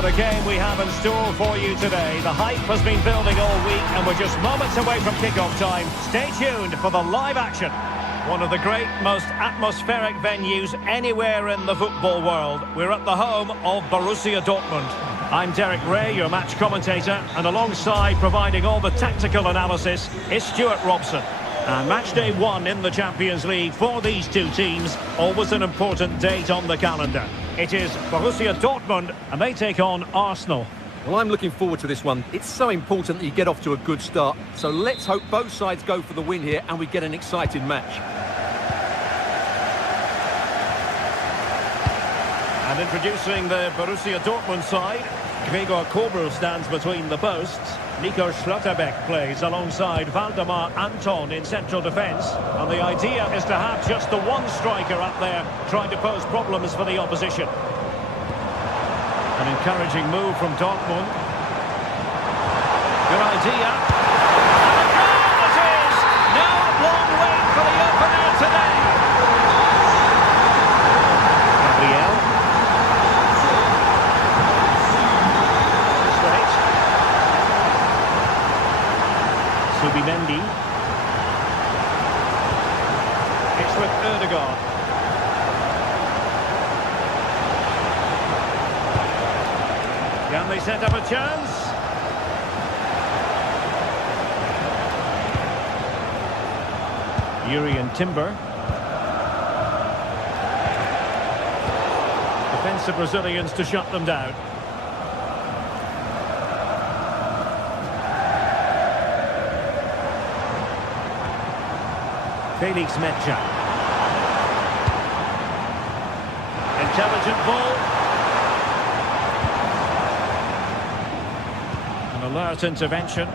what a game we have in store for you today. The hype has been building all week and we're just moments away from kickoff time. Stay tuned for the live action. One of the great, most atmospheric venues anywhere in the football world. We're at the home of Borussia Dortmund. I'm Derek Ray, your match commentator, and alongside providing all the tactical analysis is Stuart Robson. And match day 1 in the Champions League for these two teams, always an important date on the calendar. It is Borussia Dortmund, and they take on Arsenal. Well, I'm looking forward to this one. It's so important that you get off to a good start. So let's hope both sides go for the win here and we get an exciting match. And introducing the Borussia Dortmund side, Gregor Kobel stands between the posts. Nico Schlotterbeck plays alongside Valdemar Anton in central defence. And the idea is to have just the one striker up there trying to pose problems for the opposition. An encouraging move from Dortmund. Good idea. And a goal it is! No long wait for the opener today. Gabriel. Straight. Subimendi. It's with Ødegaard. Can they set up a chance? Jurrien Timber. Defensive Brazilians to shut them down. Felix Metscher. Intelligent ball. An alert intervention.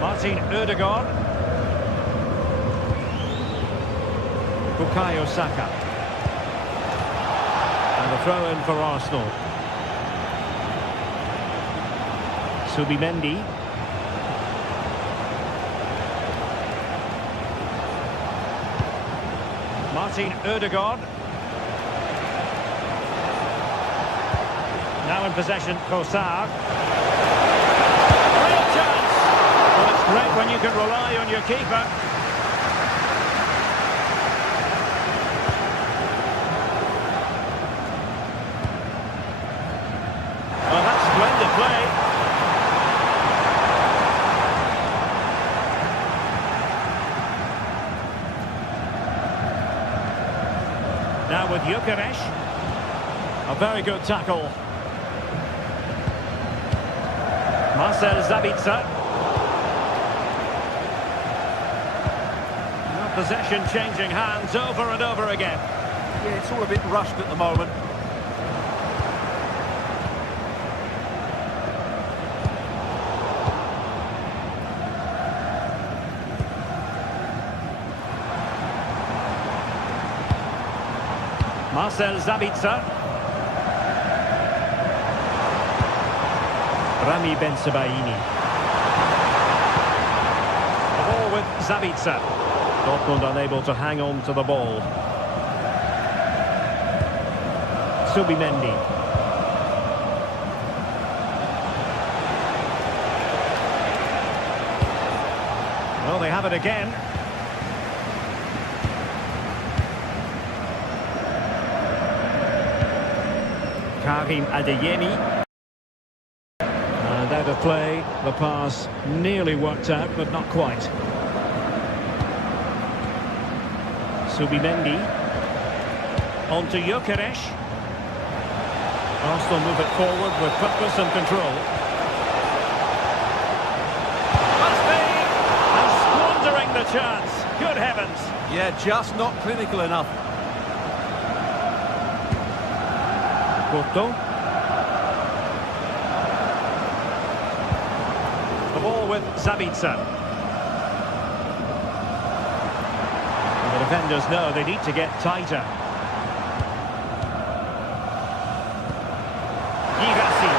Martin Ødegaard. Bukayo Saka. And the throw-in for Arsenal. Subimendi. Martin Ødegaard. Now in possession, Kossar. Real chance! Well, it's great when you can rely on your keeper. Well, that's splendid play. Now with Gyökeres. A very good tackle. Marcel Sabitzer. Now possession changing hands over and over again. Yeah, it's all a bit rushed at the moment. Marcel Sabitzer. Rami Bensebaini. The ball with Sabitzer. Dortmund unable to hang on to the ball. Subimendi. Well, they have it again. Karim Adeyemi. And out of play, the pass nearly worked out, but not quite. Subimendi. On to Gyökeres. Arsenal move it forward with purpose and control. Must be! And squandering the chance. Good heavens. Yeah, just not clinical enough. Porto. The ball with Sabitzer. And the defenders know they need to get tighter. Girassi.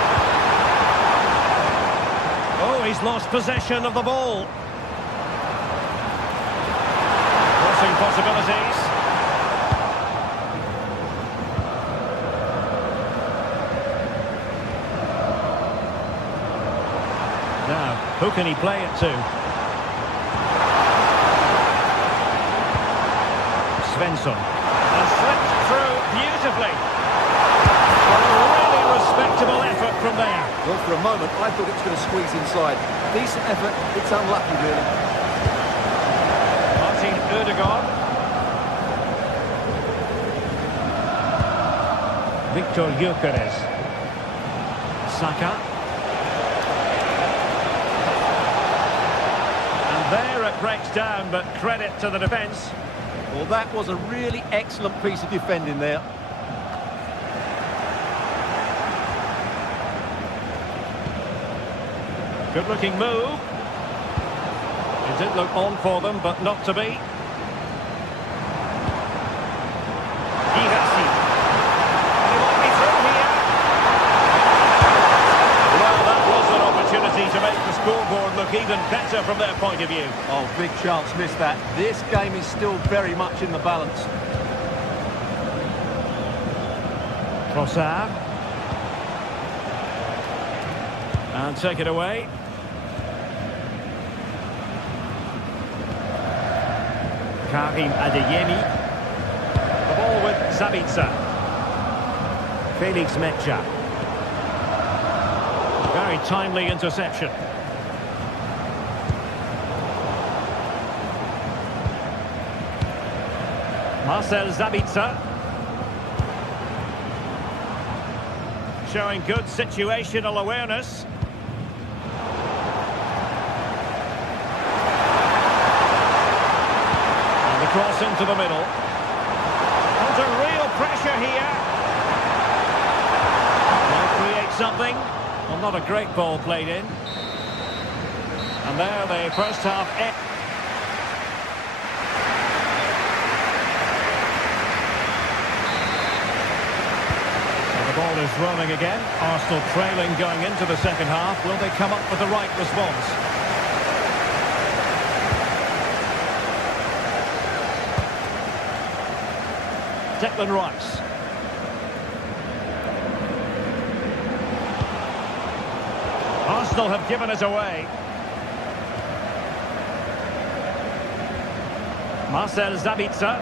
Oh, he's lost possession of the ball. Crossing possibilities. Who can he play it to? Svensson. And slipped through beautifully. A really respectable effort from there. Well, for a moment, I thought it was going to squeeze inside. Decent effort, it's unlucky, really. Martin Ødegaard. Victor Gyökeres. Saka. And there it breaks down, but credit to the defence. Well, that was a really excellent piece of defending there. Good-looking move. It did look on for them, but not to be. Girassi. And he might be through here. Well, that was an opportunity to make the scoreboard look even better from their point of view. Oh, big chance, missed that. This game is still very much in the balance. Trossard. And take it away. Karim Adeyemi. The ball with Sabitzer. Felix Mecha. Very timely interception. Marcel Sabitzer. Showing good situational awareness. Cross into the middle. Under real pressure here. Might create something. Well, not a great ball played in. And there the first half ends. So the ball is rolling again. Arsenal trailing going into the second half. Will they come up with the right response? Declan Rice. Arsenal have given it away. Marcel Sabitzer.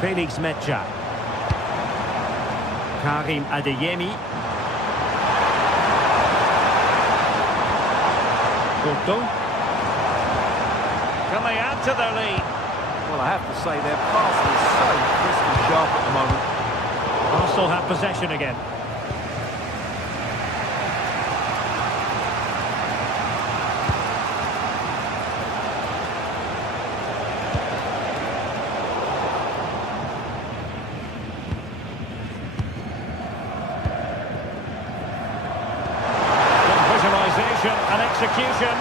Felix Mecha. Karim Adeyemi. Couto. Can they add to their lead? Well, I have to say their passing is so crisp and sharp at the moment. Arsenal have possession again. Good visualisation and execution.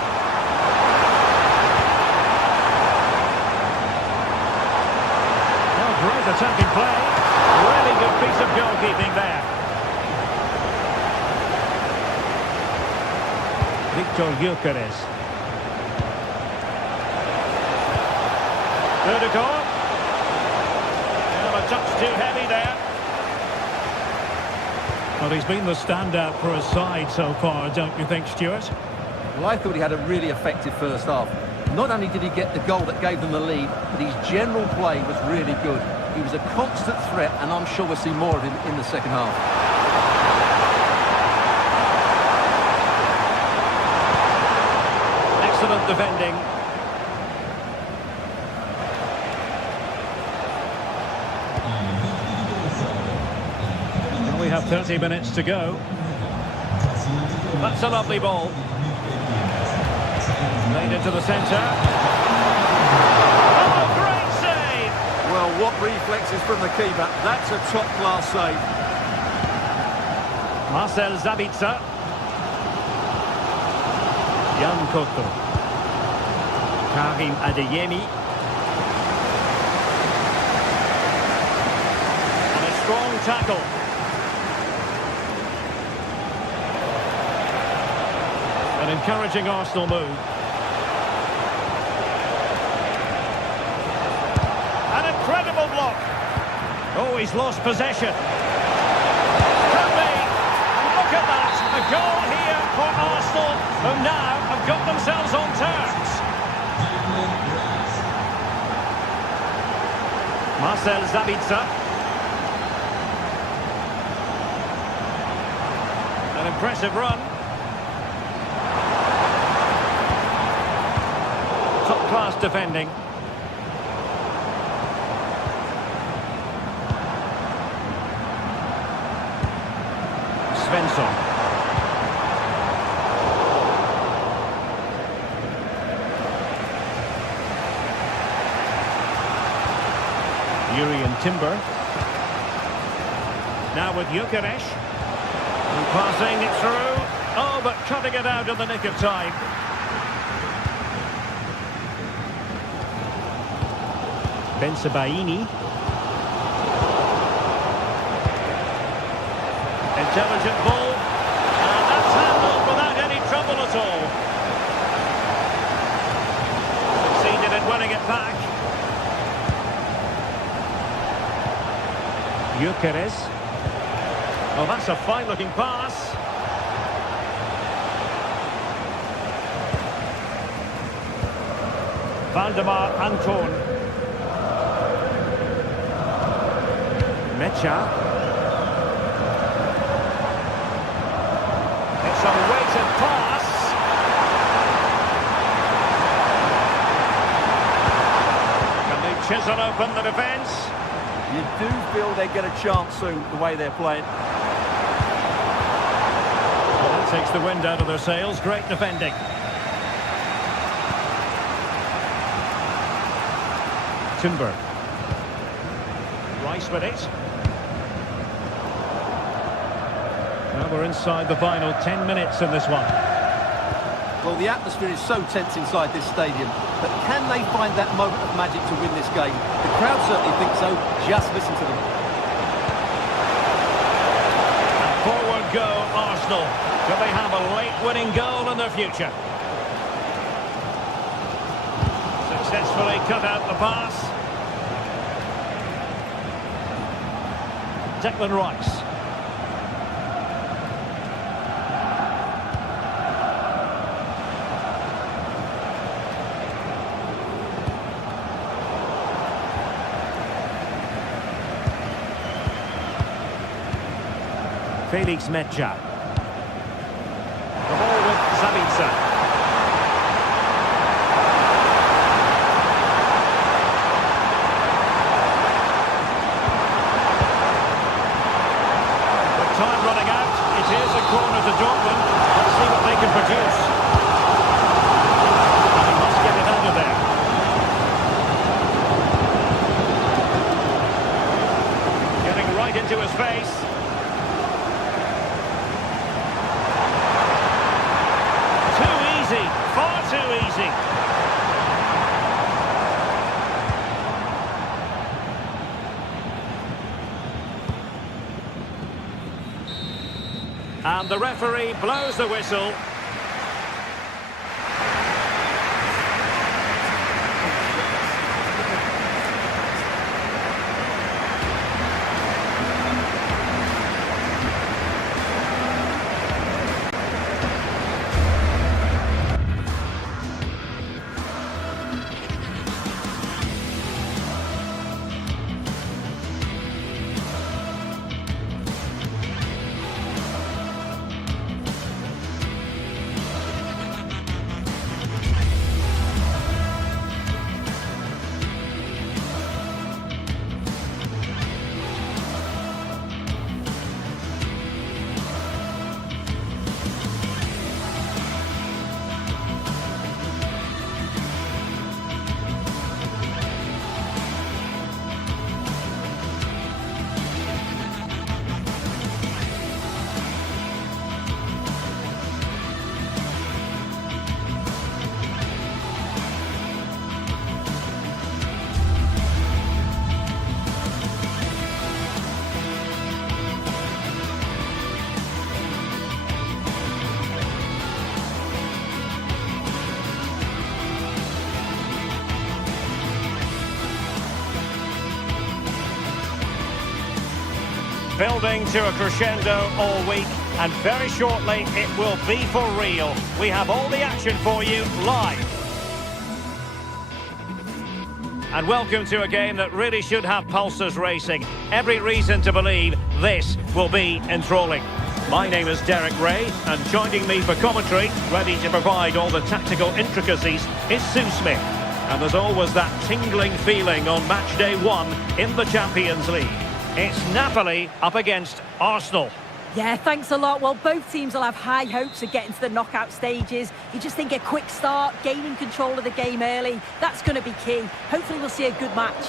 Great attacking play. Really good piece of goalkeeping there. Victor Gyökeres. Ødegaard. Well, a touch too heavy there. Well, he's been the standout for his side so far, don't you think, Stuart? Well, I thought he had a really effective first half. Not only did he get the goal that gave them the lead, but his general play was really good. He was a constant threat, and I'm sure we'll see more of him in the second half. Excellent defending. Well, we have 30 minutes to go. That's a lovely ball. Laid into the centre. Oh, great save! Well, what reflexes from the keeper. That's a top-class save. Marcel Sabitzer. Jan Couto. Karim Adeyemi. And a strong tackle. An encouraging Arsenal move. Incredible block. Oh, he's lost possession. Could be. And look at that. A A goal here for Arsenal, who now have got themselves on terms. Marcel Sabitzer. An impressive run. Top-class defending. Svensson. Urian Timber. Now with Gyökeres. And passing it through. Oh, but cutting it out in the nick of time. Bensebaini. Intelligent ball. And that's handled without any trouble at all. Succeeded in winning it back. Gyökeres. Oh, that's a fine-looking pass. Valdemar Anton. Mecha. It's a weighted pass. Can they chisel open the defence? You do feel they get a chance soon, the way they're playing. Well, that takes the wind out of their sails. Great defending. Timber. Rice with it. Now we're inside the final 10 minutes in this one. Well, the atmosphere is so tense inside this stadium, but can they find that moment of magic to win this game? The crowd certainly think so. Just listen to them. And forward go Arsenal. Do they have a late winning goal in their future? Successfully cut out the pass. Declan Rice. Felix Mecha. The ball with Sabitzer. With time running out, it is a corner to Dortmund. Let's see what they can produce. And he must get it out of there. Getting right into his face. Far too easy. And the referee blows the whistle. building to a crescendo all week, and very shortly it will be for real. We have all the action for you live. And welcome to a game that really should have pulses racing. Every reason to believe this will be enthralling. My name is Derek Ray, and joining me for commentary, ready to provide all the tactical intricacies, is Sue Smith. And there's always that tingling feeling on match day 1 in the Champions League. It's Napoli up against Arsenal. Yeah, thanks a lot. Well, both teams will have high hopes of getting to the knockout stages. You just think a quick start, gaining control of the game early, that's going to be key. Hopefully we'll see a good match.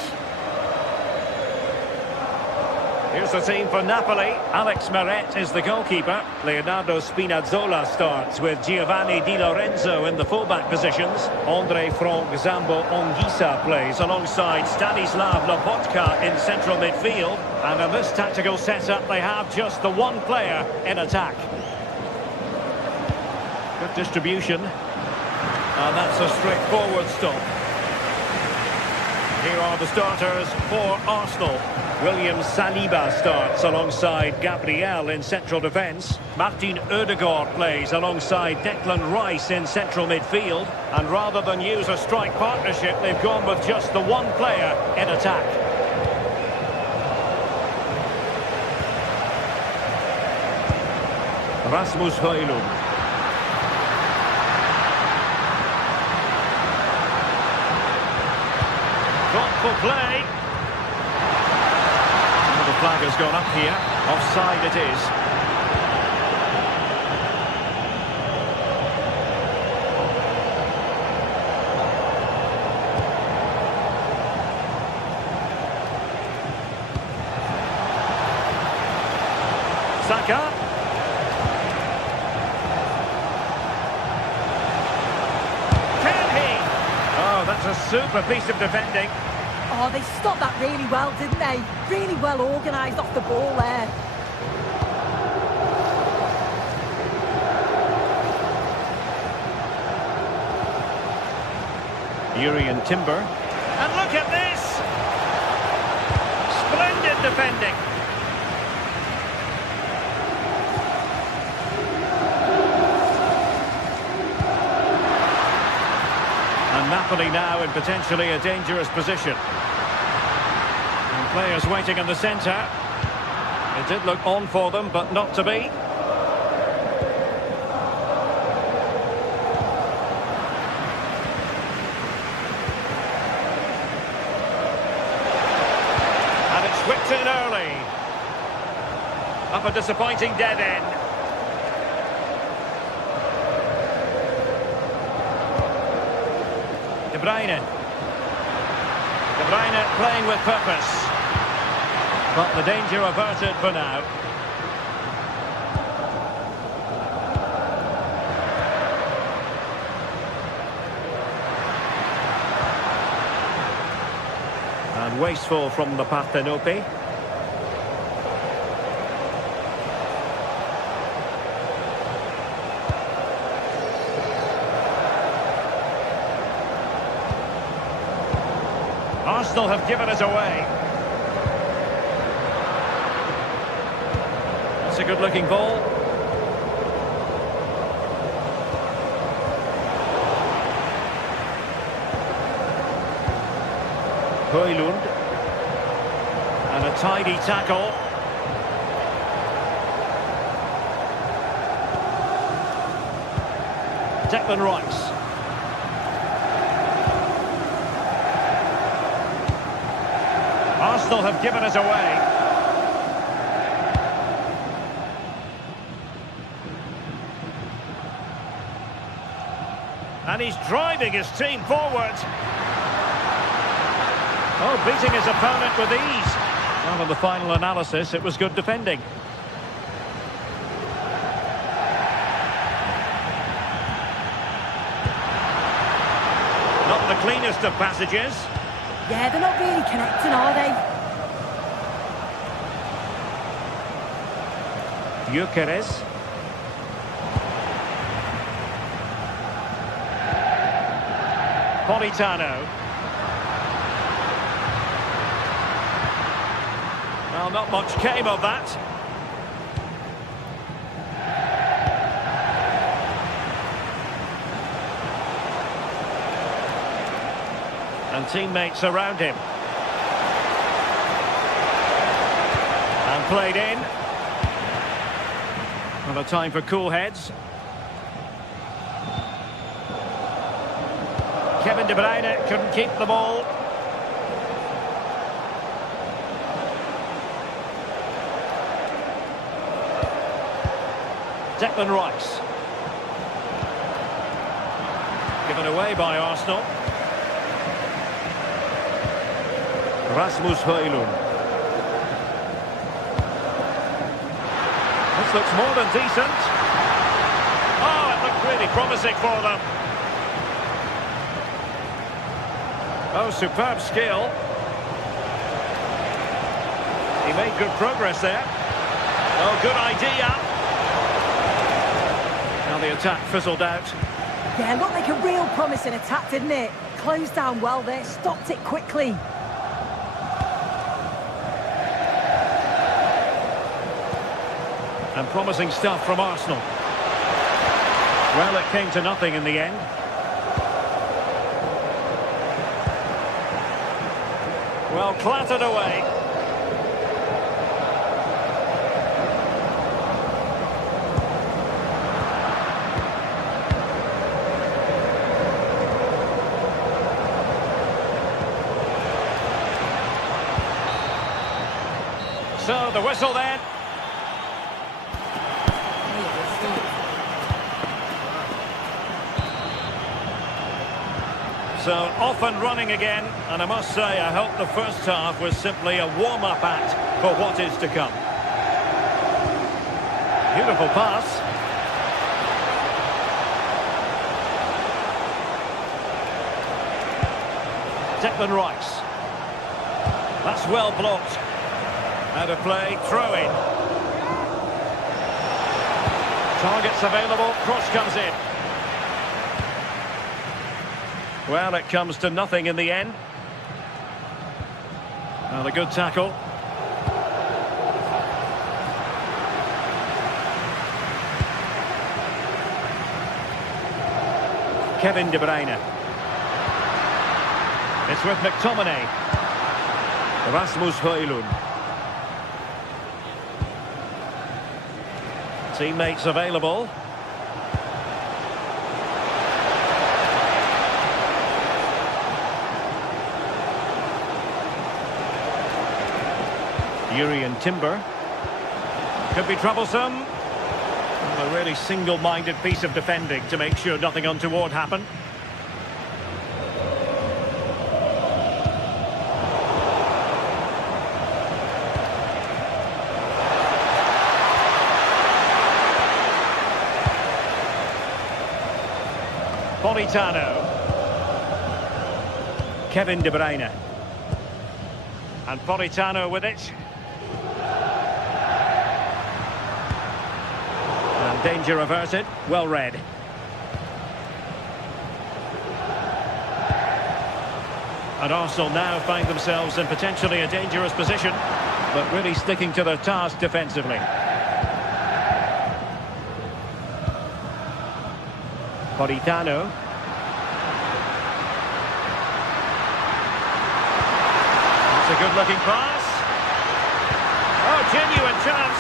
Here's the team for Napoli. Alex Meret is the goalkeeper. Leonardo Spinazzola starts with Giovanni Di Lorenzo in the fullback positions. Andre Frank Zambo Anguissa plays alongside Stanislav Lobotka in central midfield. And in this tactical setup, they have just the one player in attack. Good distribution. And that's a straightforward stop. Here are the starters for Arsenal. William Saliba starts alongside Gabriel in central defence. Martin Odegaard plays alongside Declan Rice in central midfield. And rather than use a strike partnership, they've gone with just the one player in attack. Rasmus Højlund. Thoughtful play. The flag has gone up here. Offside it is. Saka. Can he? Oh, that's a super piece of defending. Oh, they stopped that really well, didn't they? Really well organised off the ball there. Urian Timber. And look at this! Splendid defending. And Napoli now in potentially a dangerous position. And players waiting in the centre. It did look on for them, but not to be. And it's whipped in early. Up a disappointing dead end. De Bruyne. De Bruyne playing with purpose. But the danger averted for now. And wasteful from the Parthenope. Arsenal have given us away. That's a good-looking ball. Højlund. And a tidy tackle. Declan Rice. Arsenal have given us away. And he's driving his team forward. Oh, beating his opponent with ease. Well, in the final analysis, it was good defending. Not the cleanest of passages. Yeah, they're not really connecting, are they? Gyökeres. Politano. Well, not much came of that. And teammates around him. And played in. Well, a time for cool heads. Kevin De Bruyne couldn't keep the ball. Declan Rice. Given away by Arsenal. Rasmus Højlund. This looks more than decent. Oh, it looked really promising for them. Oh, superb skill. He made good progress there. Oh, good idea. Now the attack fizzled out. Yeah, looked like a real promising attack, didn't it? Closed down well there, stopped it quickly. And promising stuff from Arsenal. Well, it came to nothing in the end. Well, clattered away. So, the whistle then. So, off and running again, and I must say, I hope the first half was simply a warm-up act for what is to come. Beautiful pass. Declan Rice. That's well blocked. Out of play, throw in. Targets available, cross comes in. Well, it comes to nothing in the end. Well, a good tackle. Kevin De Bruyne. It's with McTominay. Rasmus Højlund. Teammates available. Urian Timber. Could be troublesome. A really single-minded piece of defending to make sure nothing untoward happened. Politano. Kevin De Bruyne. And Politano with it. And danger averted. Well read. And Arsenal now find themselves in potentially a dangerous position, but really sticking to their task defensively. Politano. That's a good-looking pass. Oh, genuine chance.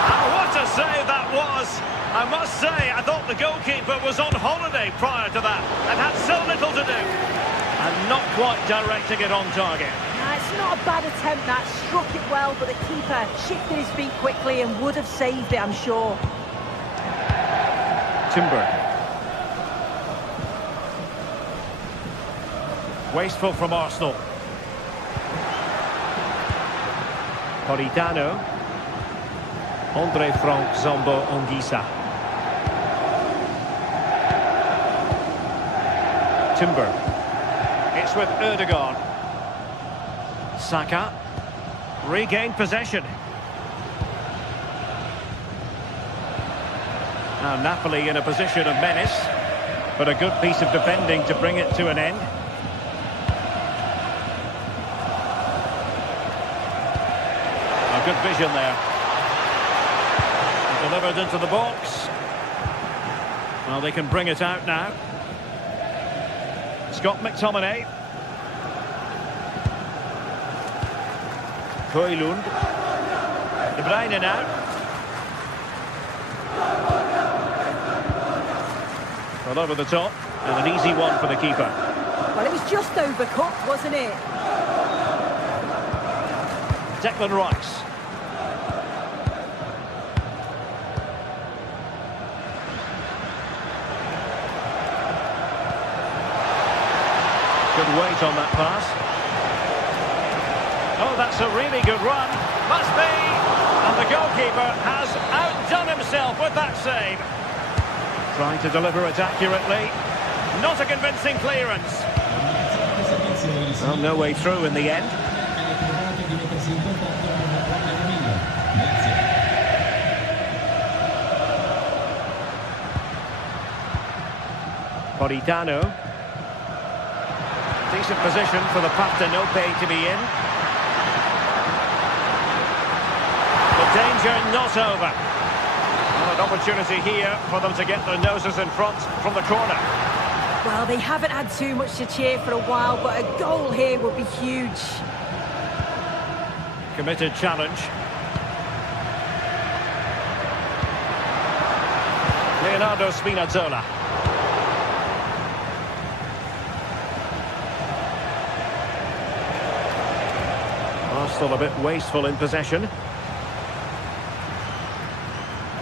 And what a save that was. I must say, I thought the goalkeeper was on holiday prior to that and had so little to do. And not quite directing it on target. Nah, it's not a bad attempt, that. Struck it well, but the keeper shifted his feet quickly and would have saved it, I'm sure. Timber. Wasteful from Arsenal. Politano. Andre Frank Zambo Anguissa. Timber. It's with Ødegaard. Saka. Regained possession. Now Napoli in a position of menace, but a good piece of defending to bring it to an end. good vision there. Delivered into the box. Well, they can bring it out now. Scott McTominay. Højlund. De Bruyne now. Well, over the top, and an easy one for the keeper. Well, it was just overcooked, wasn't it? Declan Rice. Good weight on that pass. Oh, that's a really good run. Must be. And the goalkeeper has outdone himself with that save. Trying to deliver it accurately. Not a convincing clearance. Well, no way through in the end. Politano. Decent position for the Partenope to be in. The danger not over. Well, an opportunity here for them to get their noses in front from the corner. Well, they haven't had too much to cheer for a while, but a goal here would be huge. Committed challenge. Leonardo Spinazzola. Still a bit wasteful in possession.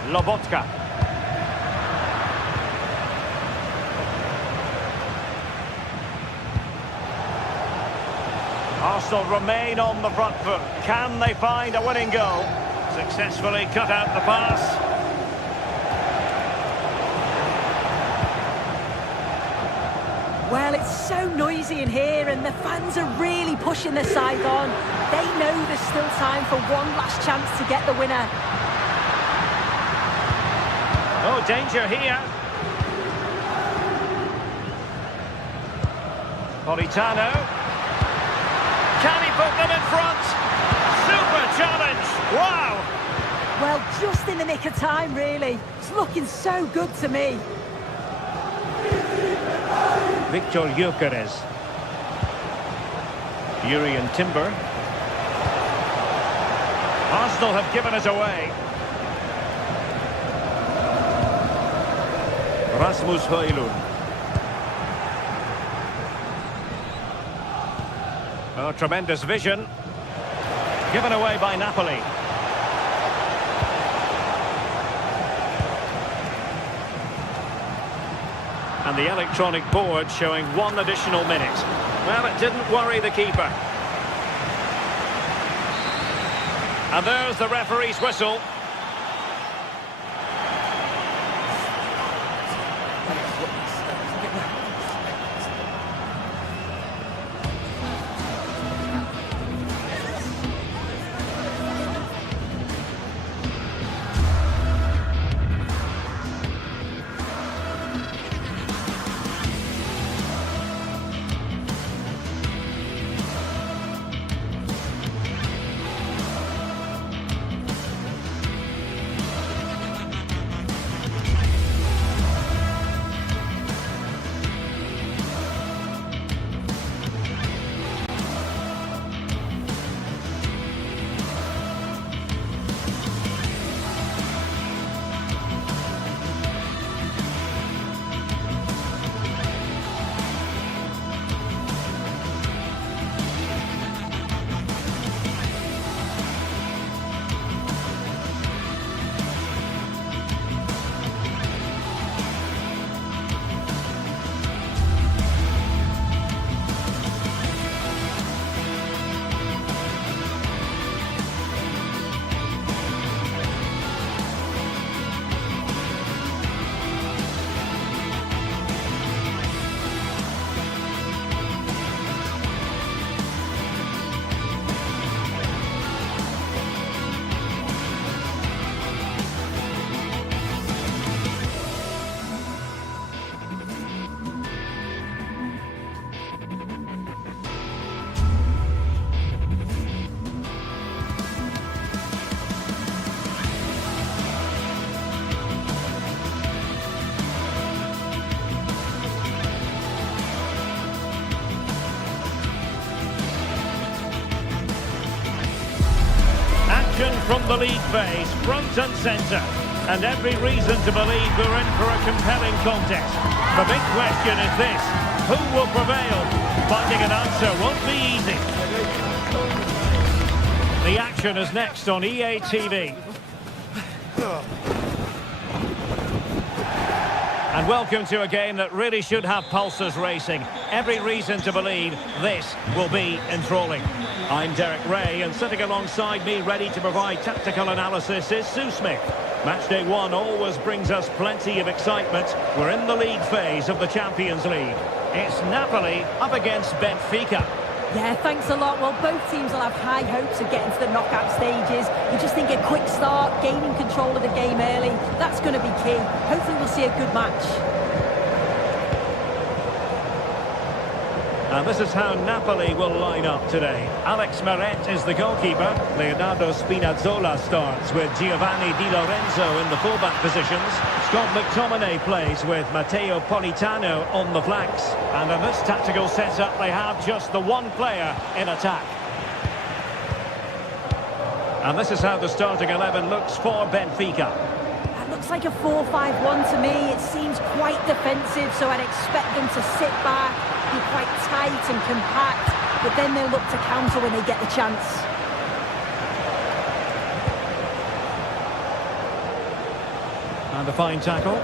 Lobotka. Arsenal remain on the front foot. Can they find a winning goal? Successfully cut out the pass. Well, it's so noisy in here and the fans are really pushing their side on. They know there's still time for one last chance to get the winner. Oh, danger here. Politano. Can he put them in front? Super challenge. Wow. Well, just in the nick of time, really. It's looking so good to me. Victor Gyökeres. Jurriën Timber. Arsenal have given it away. Rasmus Højlund. Oh, tremendous vision. Given away by Napoli. And the electronic board showing 1 additional minute. Well, it didn't worry the keeper. And there's the referee's whistle. from the league phase, front and centre. And every reason to believe we're in for a compelling contest. The big question is this: who will prevail? Finding an answer won't be easy. The action is next on EA TV. And welcome to a game that really should have pulses racing. Every reason to believe this will be enthralling. I'm Derek Ray, and sitting alongside me, ready to provide tactical analysis, is Sue Smith. Matchday 1 always brings us plenty of excitement. We're in the league phase of the Champions League. It's Napoli up against Benfica. Yeah, thanks a lot. Well, both teams will have high hopes of getting to the knockout stages. You just think a quick start, gaining control of the game early, that's going to be key. Hopefully we'll see a good match. And this is how Napoli will line up today. Alex Meret is the goalkeeper. Leonardo Spinazzola starts with Giovanni Di Lorenzo in the fullback positions. Scott McTominay plays with Matteo Politano on the flanks. And in this tactical setup, they have just the one player in attack. And this is how the starting 11 looks for Benfica. It looks like a 4-5-1 to me. It seems quite defensive, so I'd expect them to sit back, be quite tight and compact, but then they'll look to counter when they get the chance. And a fine tackle.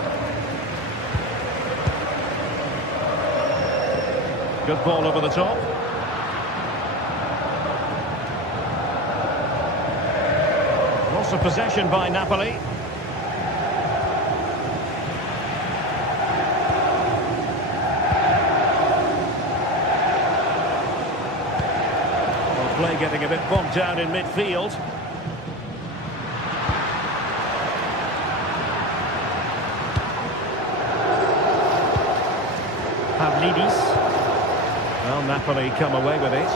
Good ball over the top. Loss of possession by Napoli. Play getting a bit bogged down in midfield. Pavlidis. Well, Napoli come away with it.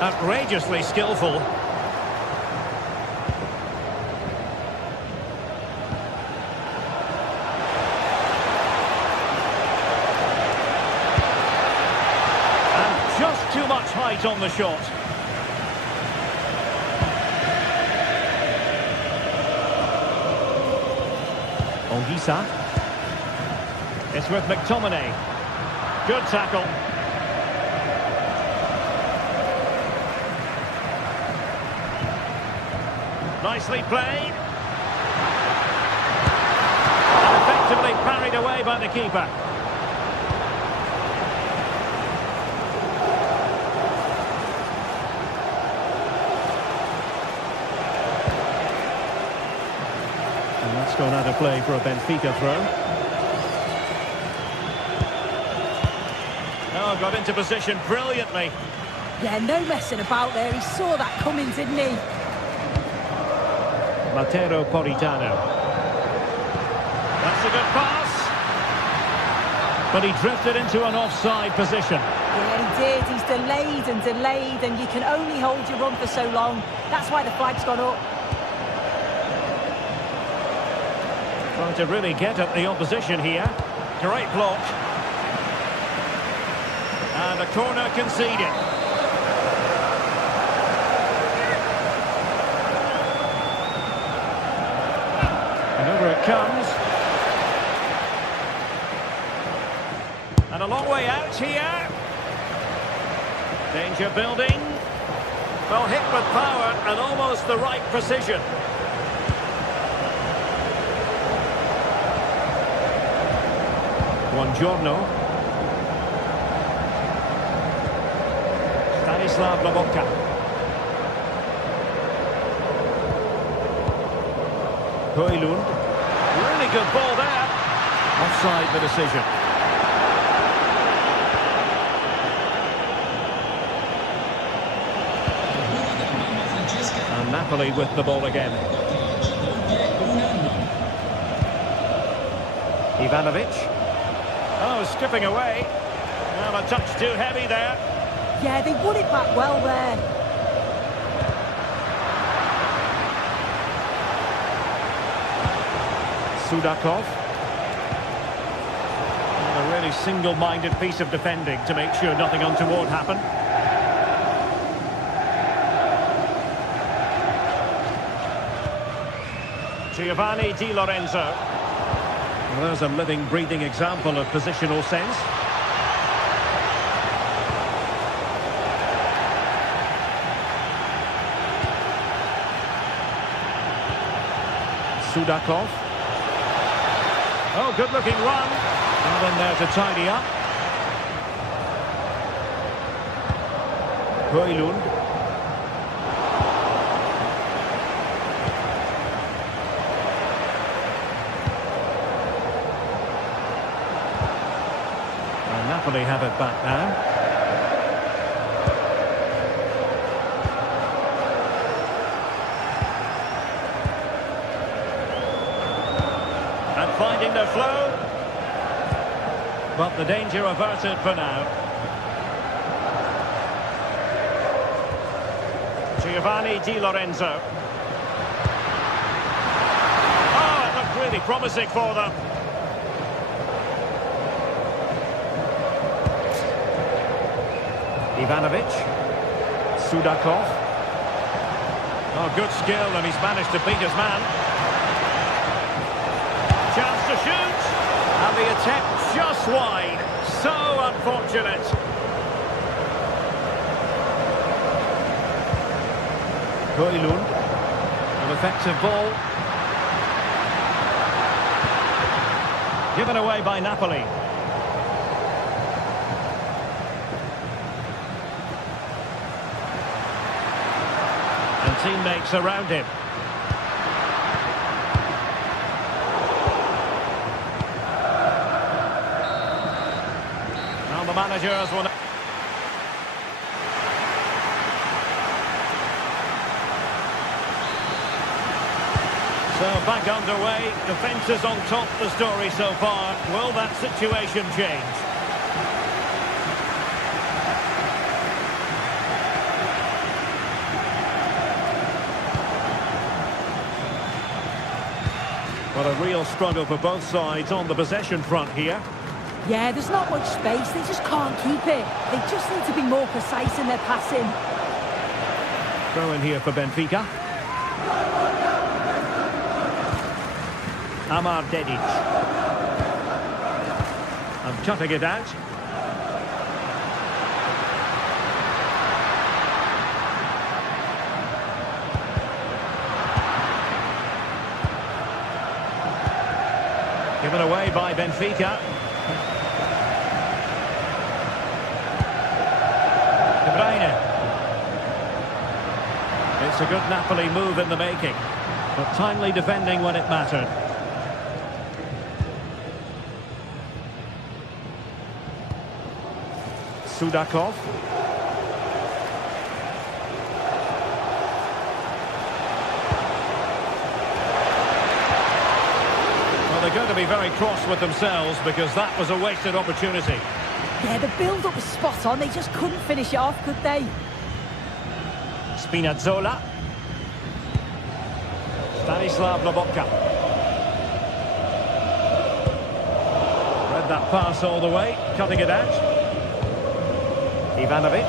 Outrageously skillful. Just too much height on the shot. Ongisa. It's with McTominay. Good tackle. Nicely played. And effectively parried away by the keeper. That's gone out of play for a Benfica throw. Oh, got into position brilliantly. Yeah, no messing about there. He saw that coming, didn't he? Matteo Politano. That's a good pass. But he drifted into an offside position. Yeah, he did. He's delayed, and you can only hold your run for so long. That's why the flag's gone up. Trying to really get at the opposition here. Great block. And a corner conceded. And over it comes. And a long way out here. Danger building. Well, hit with power and almost the right precision. Buongiorno. Stanislav Lobotka. Højlund. Really good ball there. Offside the decision. And Napoli with the ball again. Ivanovic. Oh, skipping away. Well, a touch too heavy there. Yeah, they won it back well there. Sudakov. And a really single-minded piece of defending to make sure nothing untoward happened. Giovanni Di Lorenzo. Well, there's a living, breathing example of positional sense. Sudakov. Oh, good-looking run. And in there to tidy up. Højlund. And Napoli have it back now. And finding their flow. But the danger averted for now. Giovanni Di Lorenzo. Oh, it looked really promising for them. Ivanovic. Sudakov. Oh, good skill, and he's managed to beat his man. Chance to shoot. And the attempt just wide. So unfortunate. Højlund, an effective ball. Given away by Napoli. And teammates around him. Now the manager has won. So back underway, defence is on top of the story so far. Will that situation change? But a real struggle for both sides on the possession front here. Yeah, there's not much space, they just can't keep it. They just need to be more precise in their passing. Throw in here for Benfica. Amar Dedic. And cutting it out. Given away by Benfica. De Bruyne. It's a good Napoli move in the making, but timely defending when it mattered. Sudakov. Well, they're going to be very cross with themselves because that was a wasted opportunity. Yeah, the build-up was spot on. They just couldn't finish it off, could they? Spinazzola. Stanislav Lobotka. Read that pass all the way, cutting it out. Ivanovic.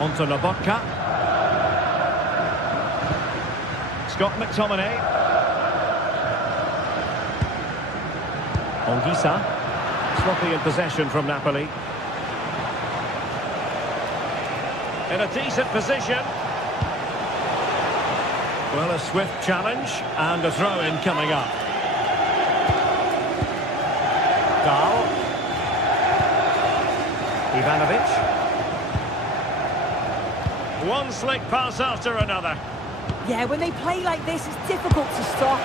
On to Lobotka. Scott McTominay. Ongisa. Sloppy in possession from Napoli. In a decent position. Well, a swift challenge and a throw-in coming up. Dahl. Ivanovic. One slick pass after another. Yeah, when they play like this, it's difficult to stop.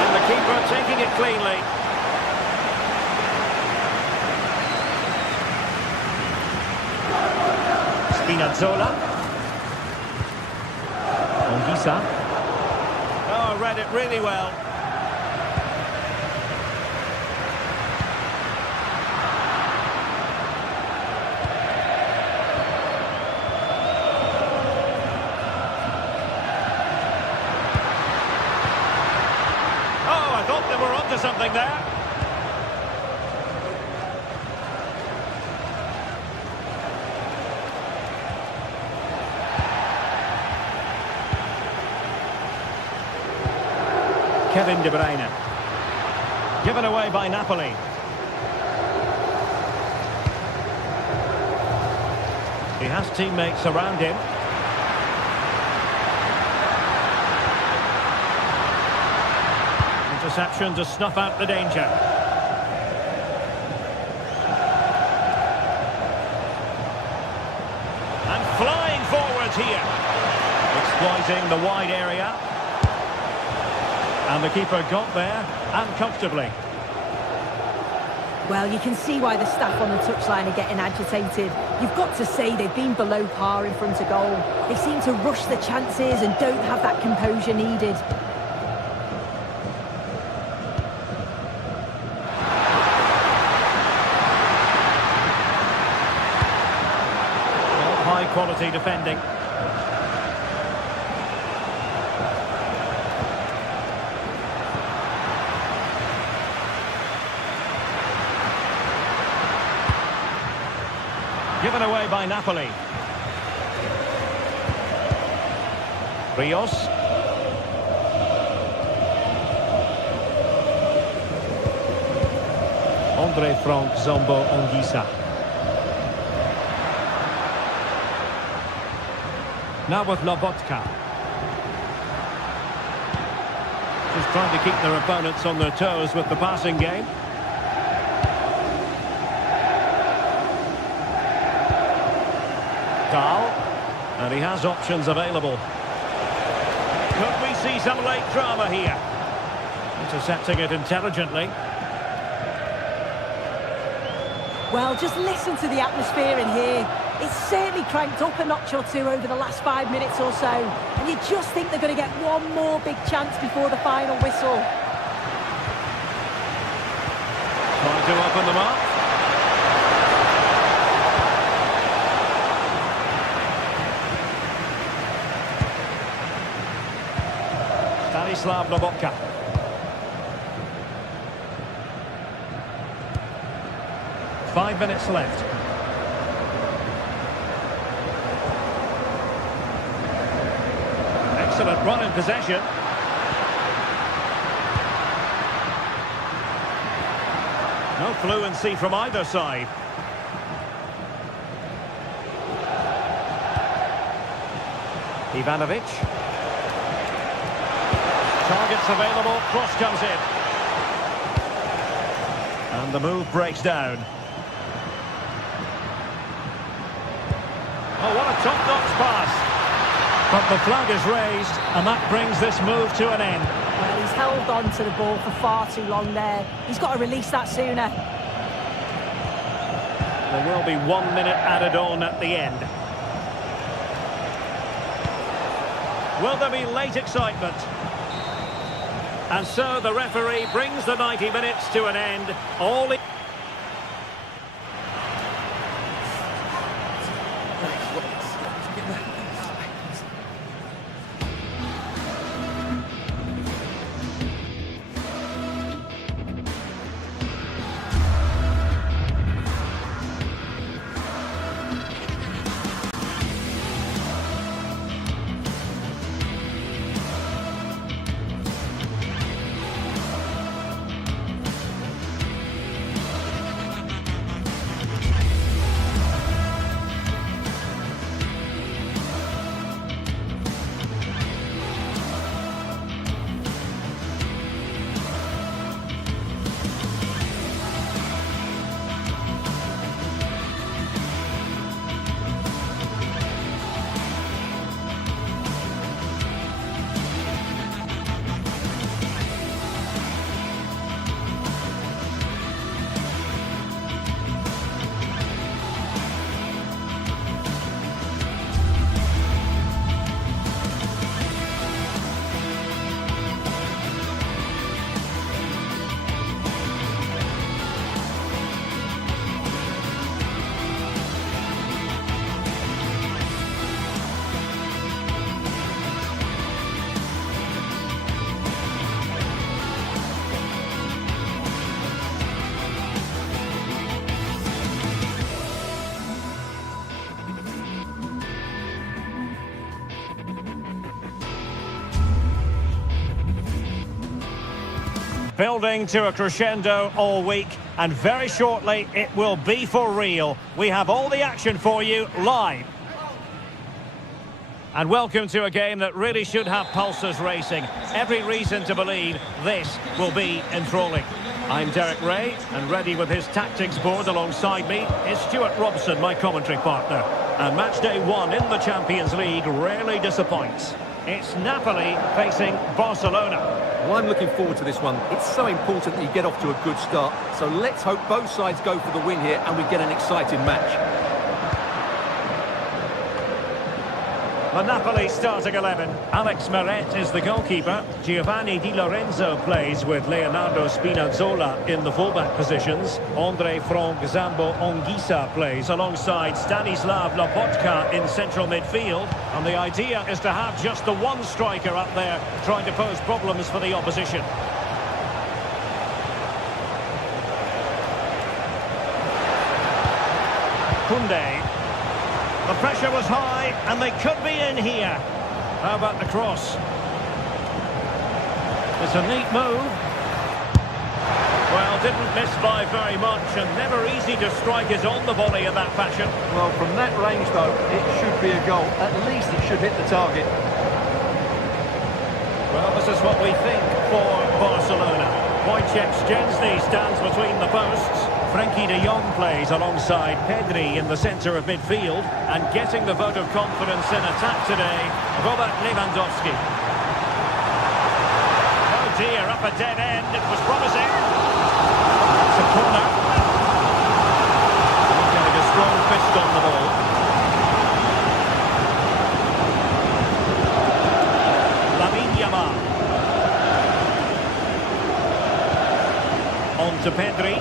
And the keeper taking it cleanly. Spinazzola. Ongisa. Oh, read it really well. Oh, I thought they were onto something there. Kevin De Bruyne. Given away by Napoli. He has teammates around him. Interception to snuff out the danger. And flying forwards here. Exploiting the wide area. And the keeper got there, and comfortably. Well, you can see why the staff on the touchline are getting agitated. You've got to say they've been below par in front of goal. They seem to rush the chances and don't have that composure needed. High quality defending. Given away by Napoli. Rios. Andre Frank Zombo Onguisa. Now with Lobotka. Just trying to keep their opponents on their toes with the passing game. And he has options available. Could we see some late drama here? Intercepting it intelligently. Well, just listen to the atmosphere in here. It's certainly cranked up a notch or two over the last 5 minutes or so. And you just think they're going to get one more big chance before the final whistle. Trying to open them up. Stanislav Lobotka. Five minutes left. Excellent run in possession. No fluency from either side. Ivanovic. Targets available, cross comes in. And the move breaks down. Oh, what a top-notch pass. But the flag is raised, and that brings this move to an end. Well, he's held on to the ball for far too long there. He's got to release that sooner. There will be 1 minute added on at the end. Will there be late excitement? And so the referee brings the 90 minutes to an end. All in building to a crescendo all week, and very shortly it will be for real. We have all the action for you live. And welcome to a game that really should have pulses racing. Every reason to believe this will be enthralling. I'm Derek Ray, and ready with his tactics board alongside me is Stuart Robson, my commentary partner. And match day 1 in the Champions League rarely disappoints. It's Napoli facing Barcelona. Well, I'm looking forward to this one. It's so important that you get off to a good start. So let's hope both sides go for the win here and we get an exciting match. The Napoli starting 11. Alex Meret is the goalkeeper. Giovanni Di Lorenzo plays with Leonardo Spinazzola in the fullback positions. Andre Frank Zambo Anguissa plays alongside Stanislav Lobotka in central midfield. And the idea is to have just the one striker up there trying to pose problems for the opposition. Koundé. The pressure was high, and they could be in here. How about the cross? It's a neat move. Well, didn't miss by very much, and never easy to strike it on the volley in that fashion. Well, from that range, though, it should be a goal. At least it should hit the target. Well, this is what we think for Barcelona. Wojciech Szczęsny stands between the posts. Frenkie de Jong plays alongside Pedri in the centre of midfield, and getting the vote of confidence in attack today, Robert Lewandowski. Oh dear, up a dead end, it was promising. It's a corner. He's getting a strong fist on the ball. Lamine Yamal. On to Pedri.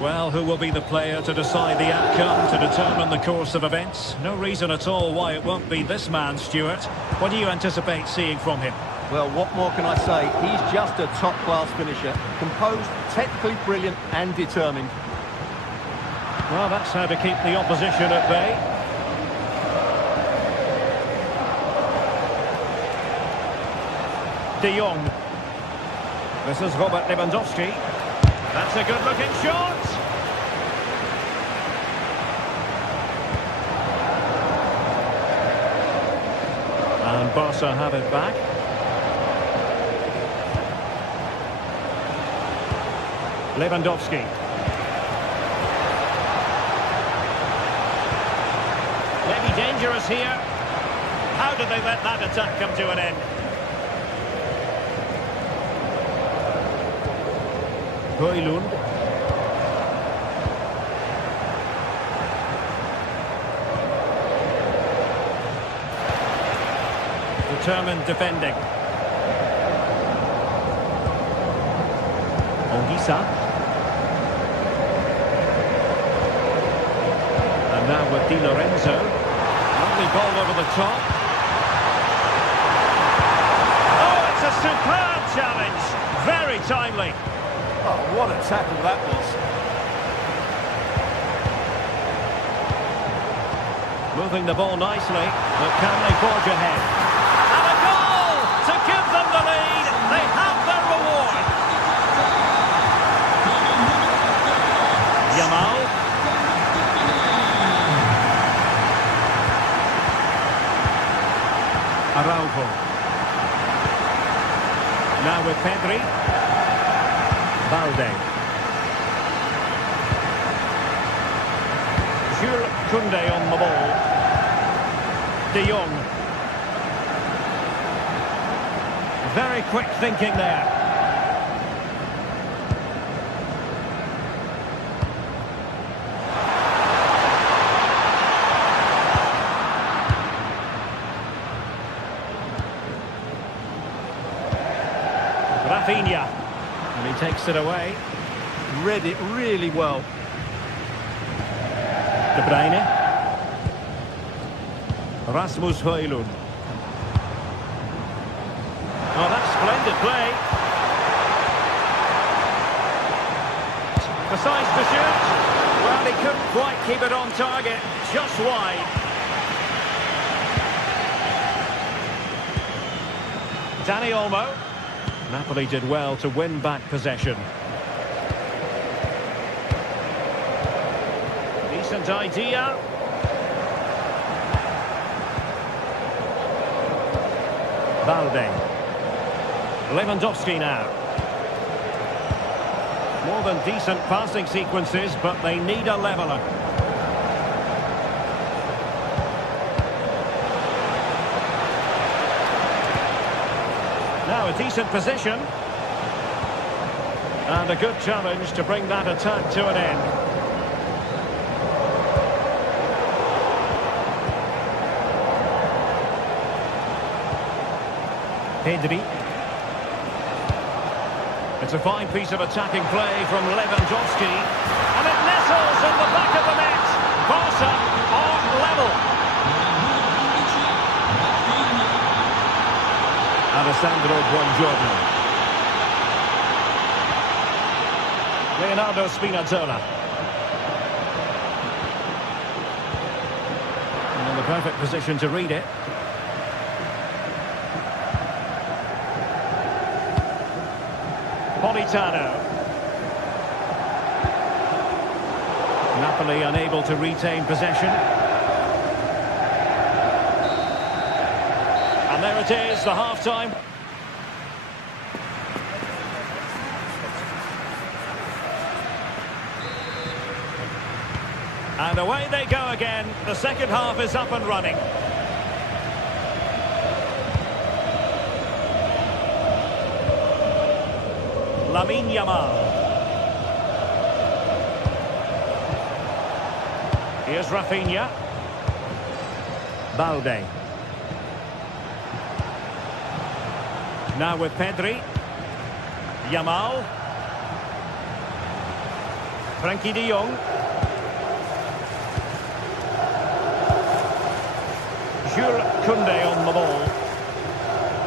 Well, who will be the player to decide the outcome, to determine the course of events? No reason at all why it won't be this man, Stuart. What do you anticipate seeing from him? Well, what more can I say? He's just a top-class finisher. Composed, technically brilliant and determined. Well, that's how to keep the opposition at bay. De Jong. This is Robert Lewandowski. That's a good-looking shot. And Barca have it back. Lewandowski. Maybe dangerous here. How did they let that attack come to an end? Højlund. Determined defending. Anguissa. And now with Di Lorenzo. Lovely ball over the top. Oh, it's a superb challenge. Very timely. Oh, what a tackle that was. Moving the ball nicely, but can they forge ahead? And a goal to give them the lead. They have their reward. Yamal. Araujo. Now with Pedri. Valde. Jules Koundé on the ball. De Jong. Very quick thinking there. Rafinha. And he takes it away. Read it really well. De Bruyne. Rasmus Højlund. Oh, that's splendid play. Decides to shoot. Well, he couldn't quite keep it on target. Just wide. Dani Olmo. Napoli did well to win back possession. Decent idea. Balde. Lewandowski now. More than decent passing sequences, but they need a leveller. Now a decent position. And a good challenge to bring that attack to an end. Pedri. It's a fine piece of attacking play from Lewandowski. And it nestles in the back of the net. Barca are level. Alessandro Buongiorno. Leonardo Spinazzola. And in the perfect position to read it. Politano. Napoli unable to retain possession. And there it is, the half-time. And away they go again. The second half is up and running. Lamine Yamal. Here's Rafinha. Balde. Now with Pedri. Yamal. Frankie de Jong. Jules Koundé on the ball.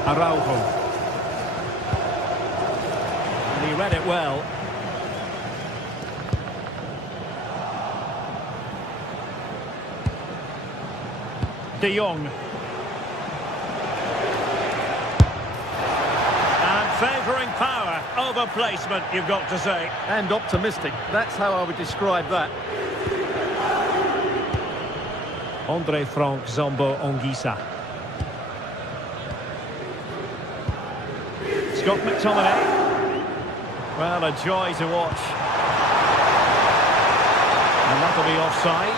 Araujo. He read it well. De Jong. And favouring power over placement, you've got to say. And optimistic. That's how I would describe that. Andre Frank Zombo Ongisa. Scott McTominay. Well, a joy to watch. And that'll be offside.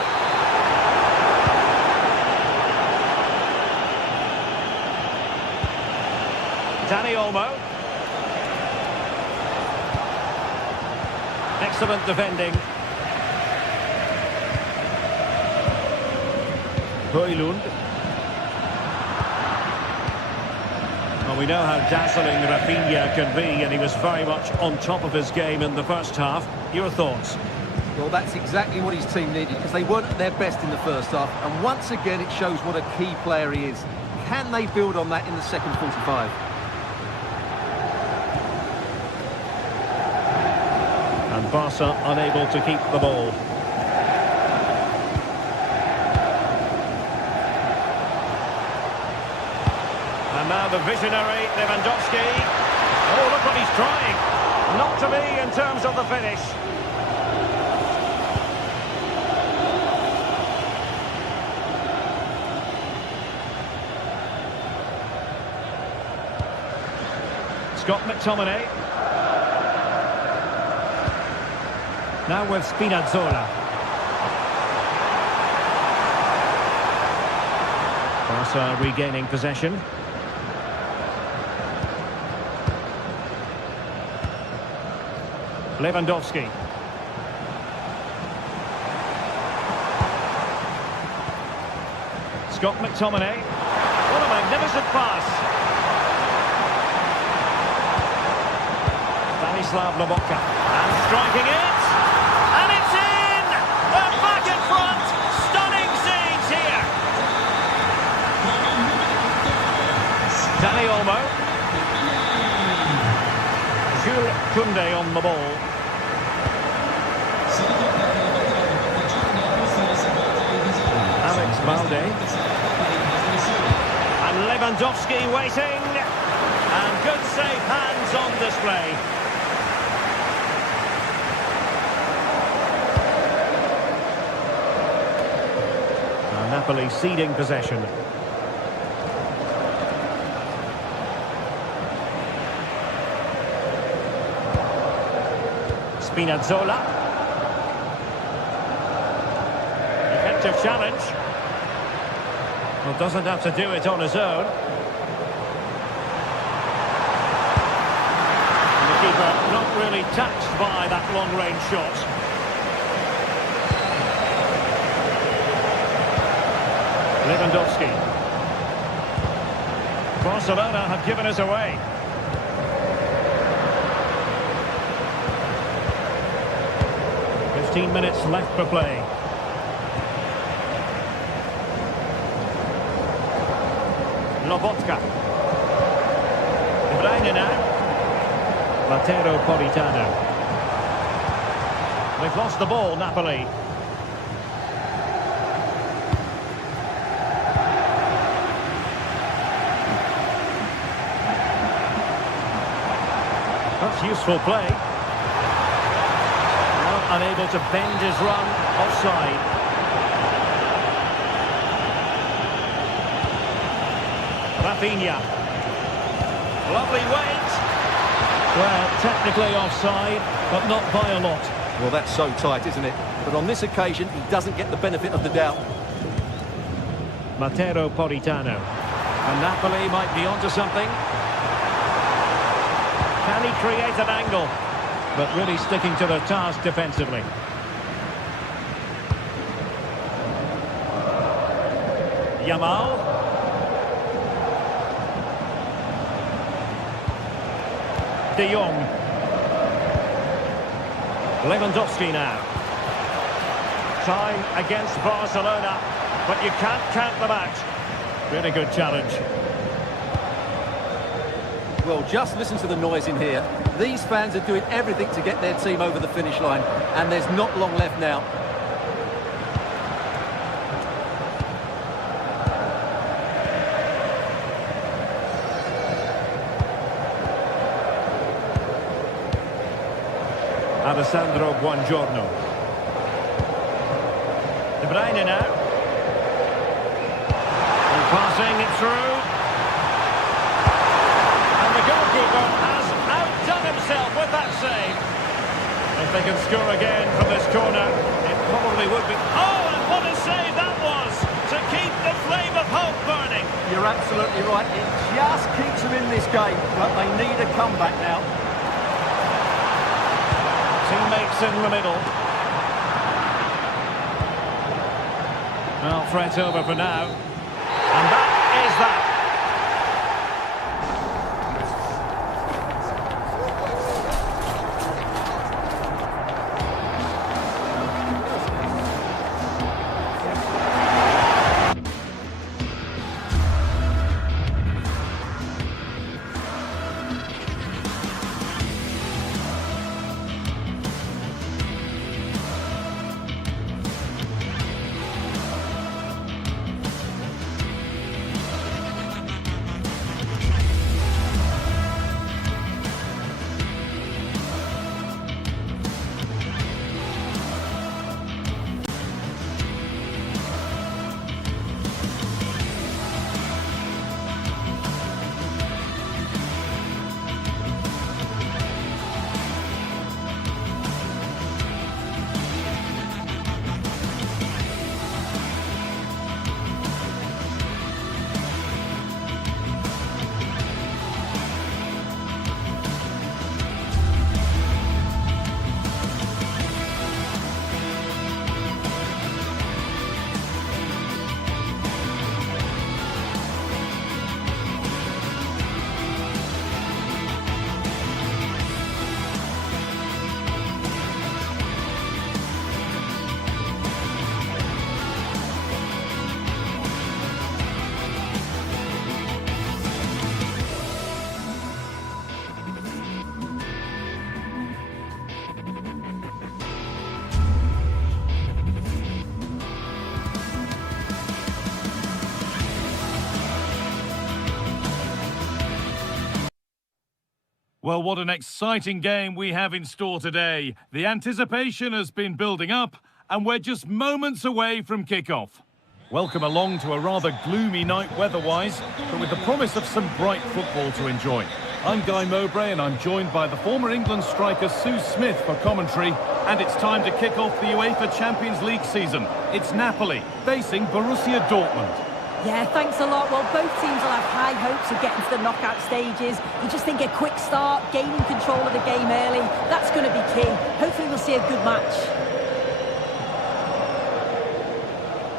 Dani Olmo. Excellent defending. Højlund. Well, we know how dazzling Rafinha can be, and he was very much on top of his game in the first half. Your thoughts? Well, that's exactly what his team needed, because they weren't at their best in the first half. And once again, it shows what a key player he is. Can they build on that in the second 45? And Barca unable to keep the ball. And now the visionary Lewandowski. Oh, look what he's trying. Not to be in terms of the finish. Scott McTominay. Now with Spinazzola. Barca regaining possession. Lewandowski. Scott McTominay. What a magnificent pass. Stanislav Lobotka. And striking it. And it's in! They're back in front. Stunning scenes here. Dani Olmo. Jules Koundé on the ball. Alex Balde. And Lewandowski waiting. And good safe hands on display. And Napoli ceding possession. Spinazzola. Effective challenge. Well, doesn't have to do it on his own. And the keeper not really touched by that long-range shot. Lewandowski. Barcelona have given us away. Minutes left for play. Lobotka. De Bruyne now. Matteo Politano. They've lost the ball, Napoli. That's useful play. Unable to bend his run, offside. Rafinha. Lovely weight. Well, technically offside, but not by a lot. Well, that's so tight, isn't it? But on this occasion, he doesn't get the benefit of the doubt. Matteo Politano. And Napoli might be onto something. Can he create an angle? But really sticking to their task defensively. Yamal. De Jong. Lewandowski now. Time against Barcelona, but you can't count them out. Really good challenge. Well, just listen to the noise in here. These fans are doing everything to get their team over the finish line, and there's not long left now. Alessandro Buongiorno. De Bruyne now. And passing it through. And the goalkeeper has outdone himself with that save. If they can score again from this corner, it probably would be. Oh, and what a save that was to keep the flame of hope burning. You're absolutely right. It just keeps them in this game, but they need a comeback now. Teammates in the middle. Well, threat over for now. And that is that. Well, what an exciting game we have in store today. The anticipation has been building up, and we're just moments away from kick-off. Welcome along to a rather gloomy night weather-wise, but with the promise of some bright football to enjoy. I'm Guy Mowbray, and I'm joined by the former England striker Sue Smith for commentary. And it's time to kick off the UEFA Champions League season. It's Napoli facing Borussia Dortmund. Yeah, thanks a lot. Well, both teams will have high hopes of getting to the knockout stages. You just think a quick start, gaining control of the game early, that's going to be key. Hopefully we'll see a good match.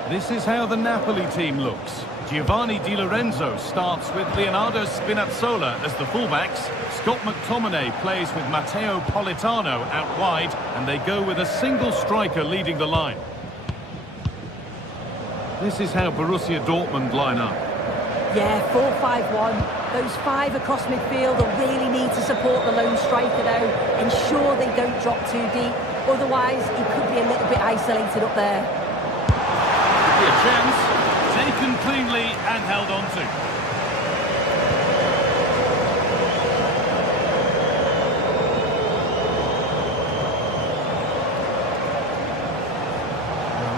This is how the Napoli team looks. Giovanni Di Lorenzo starts with Leonardo Spinazzola as the fullbacks. Scott McTominay plays with Matteo Politano out wide, and they go with a single striker leading the line. This is how Borussia Dortmund line up. Yeah, 4-5-1. Those five across midfield will really need to support the lone striker though. Ensure they don't drop too deep. Otherwise, he could be a little bit isolated up there. Could be a chance. Taken cleanly and held on to.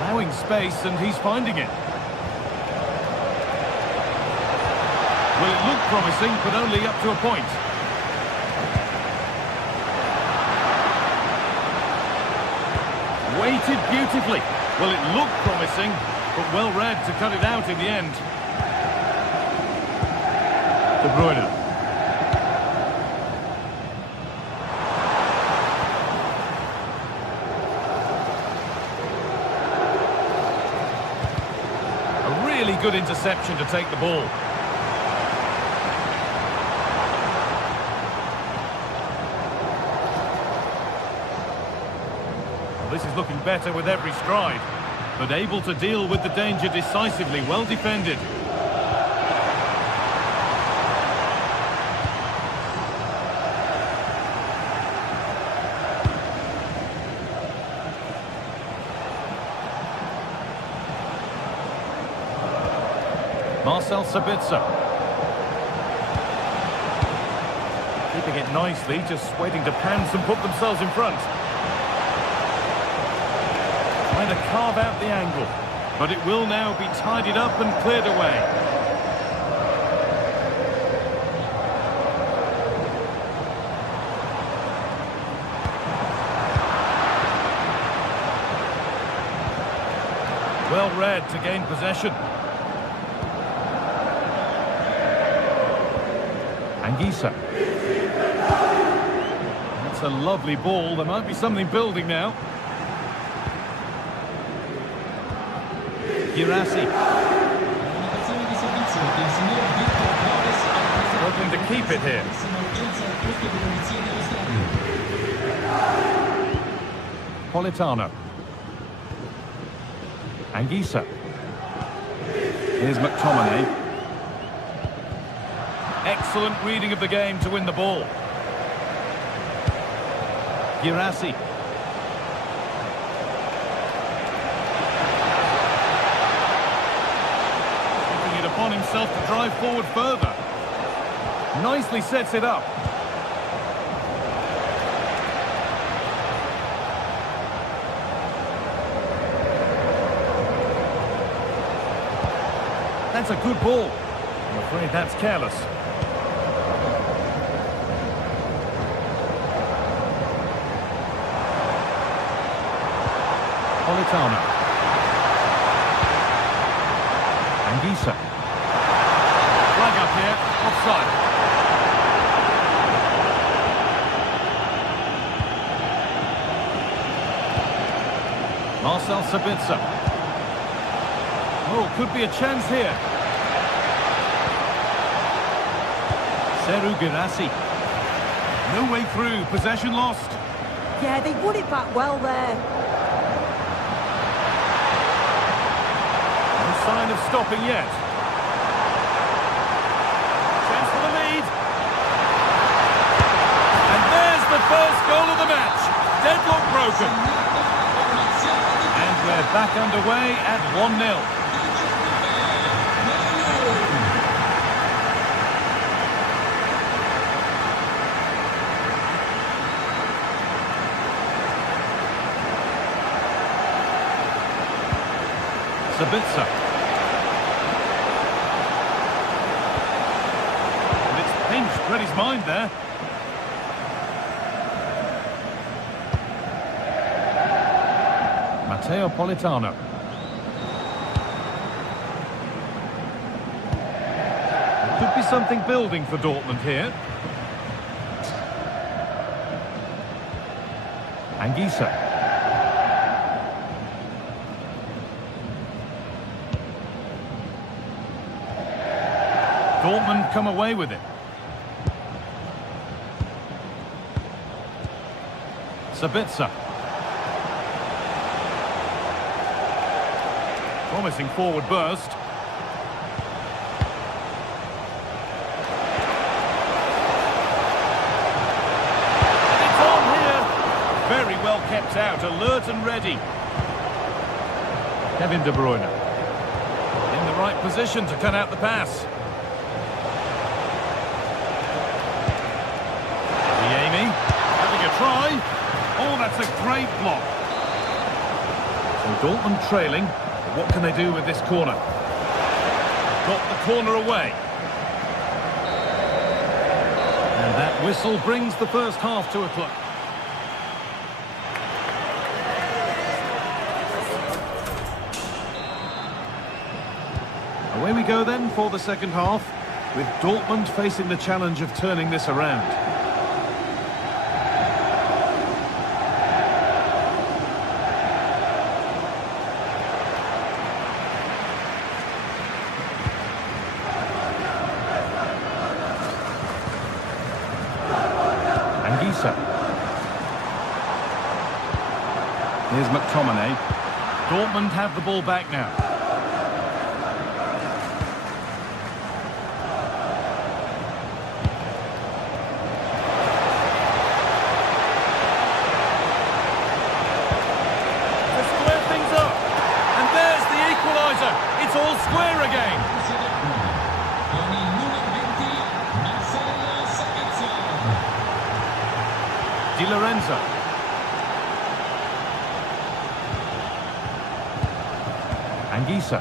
Allowing space, and he's finding it. Well, it looked promising, but only up to a point. Weighted beautifully. Well, it looked promising, but well read to cut it out in the end. De Bruyne. A really good interception to take the ball. Well, this is looking better with every stride, but able to deal with the danger decisively. Well defended. Marcel Sabitzer. Keeping it nicely, just waiting to pounce and put themselves in front. Trying to carve out the angle, but it will now be tidied up and cleared away. Well read to gain possession. Anguissa. That's a lovely ball. There might be something building now. Girassi. Struggling to keep it here. Politano. Anguissa. Here's McTominay. Excellent reading of the game to win the ball. Girassi. Taking it upon himself to drive forward further. Nicely sets it up. That's a good ball. I'm afraid that's careless. Politano. Anguissa. Flag up here, offside. Marcel Sabitzer. Oh, could be a chance here. Serhou Guirassy. No way through, possession lost. Yeah, they won it back well there. No sign of stopping yet. Chance for the lead. And there's the first goal of the match. Deadlock broken. And we're back underway at 1-0. Sabitzer. And it's pinched, read his mind there. Matteo Politano. There could be something building for Dortmund here. Anguissa. Dortmund come away with it. Sabitzer. Promising forward burst. It's on here. Very well kept out, alert and ready. Kevin De Bruyne. In the right position to cut out the pass. Amy having a try. Oh, that's a great block. So Dortmund trailing. What can they do with this corner? Got the corner away. And that whistle brings the first half to a close. Away we go then for the second half, with Dortmund facing the challenge of turning this around. Here's McTominay. Dortmund have the ball back now. To square things up. And there's the equaliser. It's all square again. Di Lorenzo. Anguissa.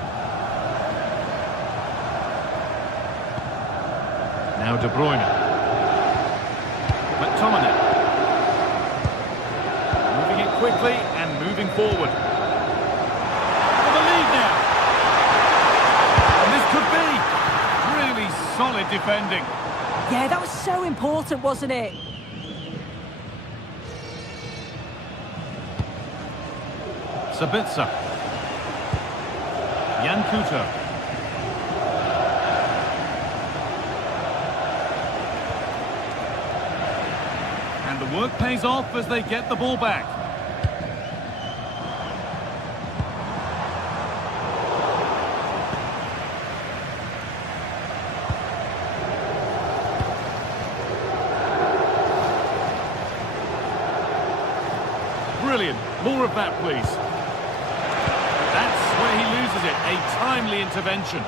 Now De Bruyne. McTominay. Moving it quickly and moving forward. For the lead now. And this could be really solid defending. Yeah, that was so important, wasn't it? Sabitzer. Jan Kuto. And the work pays off as they get the ball back. Brilliant. More of that, please. That's where he loses it. A timely intervention.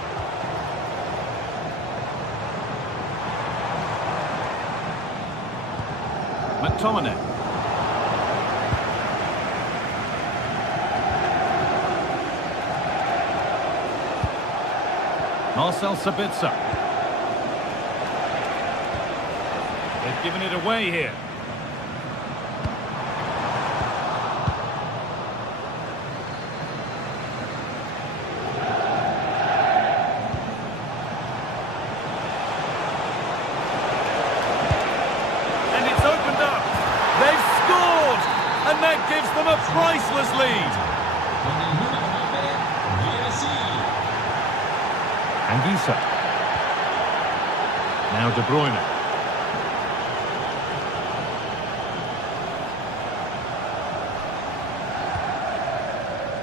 McTominay. Marcel Sabitzer. They've given it away here. And that gives them a priceless lead. Anguissa. Now De Bruyne.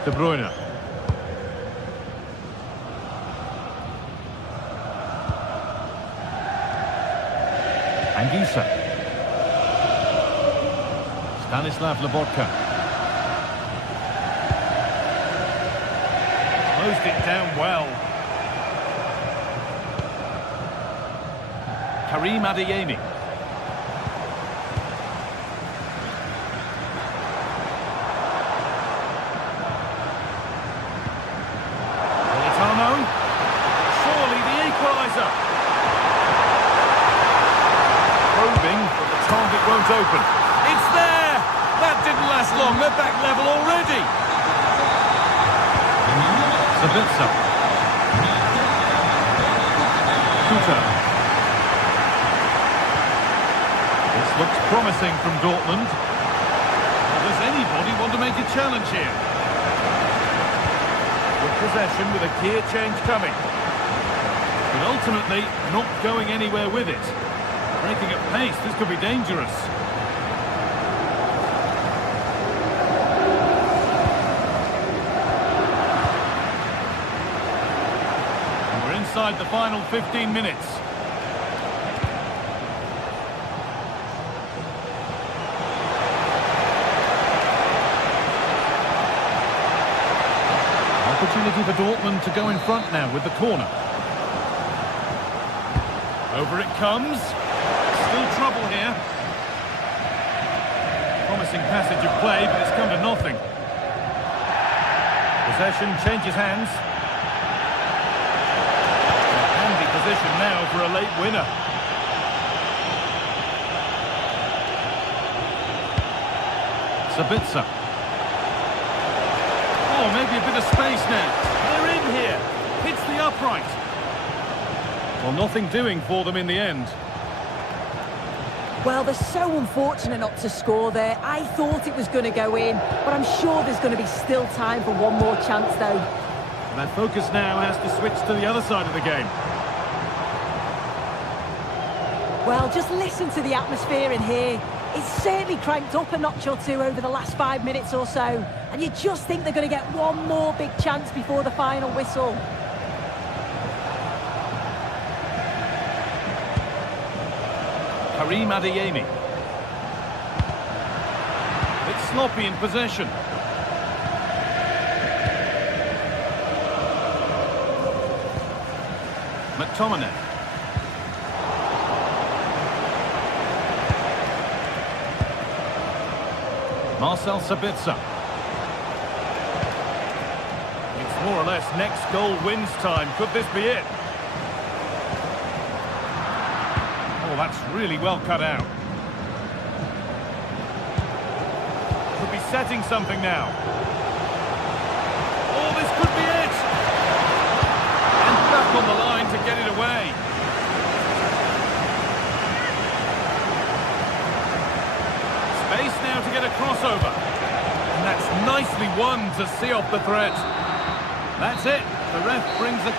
De Bruyne. Anguissa. Stanislav Lobotka. Closed it down well. Karim Adeyemi. target won't open. It's there! That didn't last long. They're back level already. Sabitzer. Kuta. This looks promising from Dortmund. Does anybody want to make a challenge here? Good possession with a gear change coming. But ultimately, not going anywhere with it. Breaking at pace, this could be dangerous. And we're inside the final 15 minutes. Opportunity for Dortmund to go in front now with the corner. Over it comes. Still trouble here. Promising passage of play, but it's come to nothing. Possession changes hands. Handy position now for a late winner. Sabitzer. Oh, maybe a bit of space now. They're in here. Hits the upright. Well, nothing doing for them in the end. Well, they're so unfortunate not to score there. I thought it was going to go in, but I'm sure there's going to be still time for one more chance, though. Their focus now has to switch to the other side of the game. Well, just listen to the atmosphere in here. It's certainly cranked up a notch or two over the last 5 minutes or so, and you just think they're going to get one more big chance before the final whistle. Karim Adeyemi. It's sloppy in possession. McTominay. Marcel Sabitzer. It's more or less next goal wins time. Could this be it? Oh, that's really well cut out. Could be setting something now. Oh, this could be it! And back on the line to get it away. Space now to get a crossover. And that's nicely won to see off the threat. That's it. The ref brings the...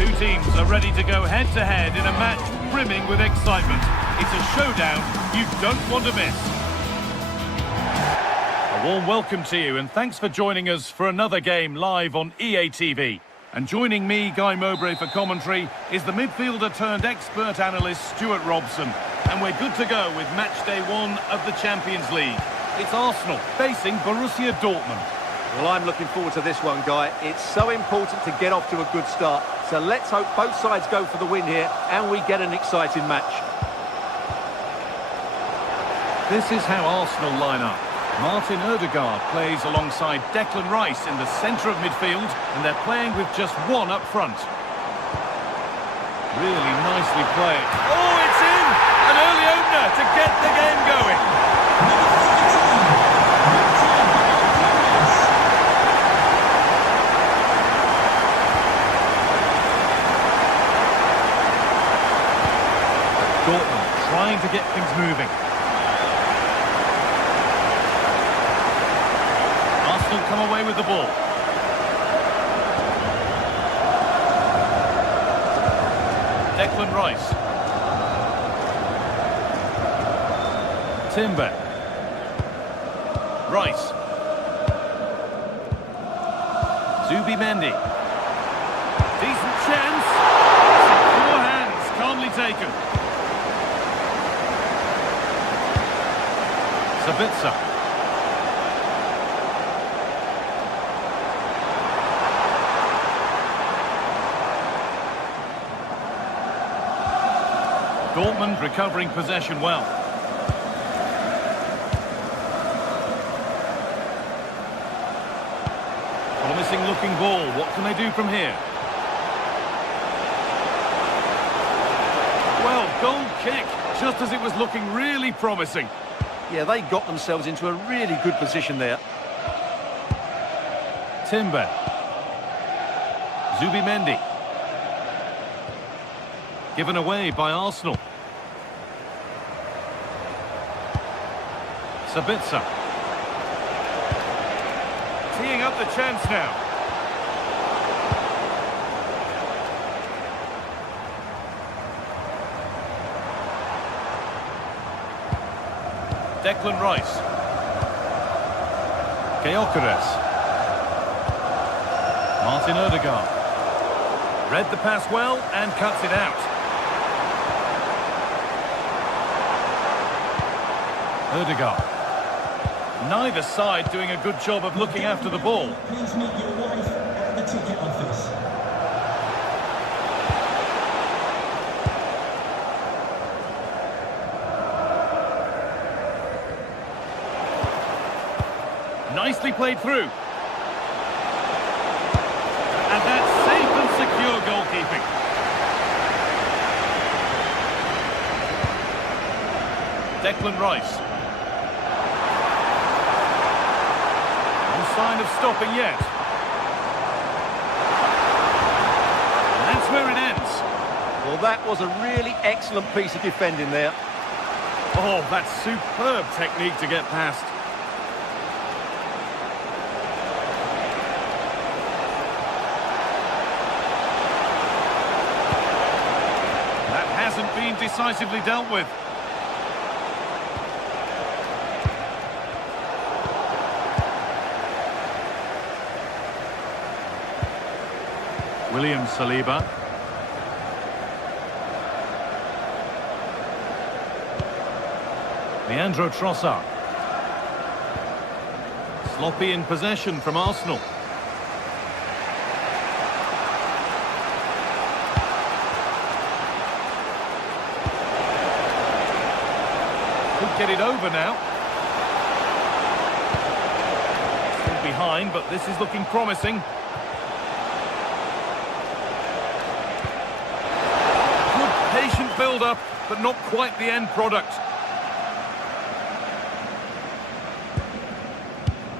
Two teams are ready to go head-to-head in a match brimming with excitement. It's a showdown you don't want to miss. A warm welcome to you, and thanks for joining us for another game live on EA TV. And joining me, Guy Mowbray, for commentary is the midfielder turned expert analyst Stuart Robson. And we're good to go with match day 1 of the Champions League. It's Arsenal facing Borussia Dortmund. Well, I'm looking forward to this one, Guy. It's so important to get off to a good start. So let's hope both sides go for the win here and we get an exciting match. This is how Arsenal line up. Martin Odegaard plays alongside Declan Rice in the centre of midfield, and they're playing with just one up front. Really nicely played. Oh, it's in! An early opener to get the game going. Dortmund trying to get things moving. Arsenal come away with the ball. Declan Rice. Timber. Rice. Zubimendi. Decent chance. Secure hands, calmly taken. Sabitzer. Dortmund recovering possession well. Promising looking ball. What can they do from here? Well, goal kick, just as it was looking really promising. Yeah, they got themselves into a really good position there. Timber. Zubimendi. Given away by Arsenal. Sabitzer. Teeing up the chance now. Declan Rice. Gyökeres. Martin Odegaard. Read the pass well and cuts it out. Odegaard. Neither side doing a good job of looking after the ball. Please meet your wife at the ticket office. Nicely played through. And that's safe and secure goalkeeping. Declan Rice. No sign of stopping yet. And that's where it ends. Well, that was a really excellent piece of defending there. Oh, that's superb technique to get past. That hasn't been decisively dealt with. William Saliba. Leandro Trossard. Sloppy in possession from Arsenal. Could get it over now. Still behind, but this is looking promising. Patient build-up, but not quite the end product.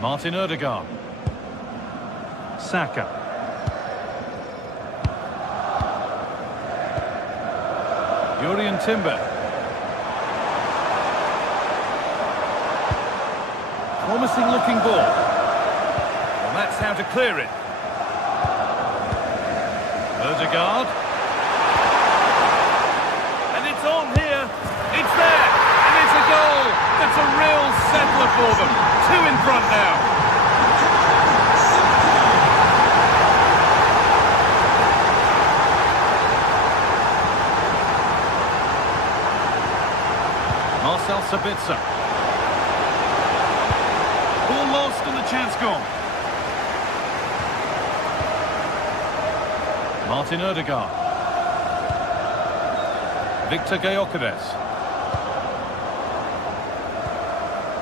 Martin Odegaard. Saka. Jurriën Timber. Promising looking ball. Well, that's how to clear it. Odegaard. It's on here, it's there, and it's a goal. That's a real settler for them. 2 in front now. Marcel Sabitzer. Ball lost and the chance gone. Martin Odegaard. Victor Gyökeres.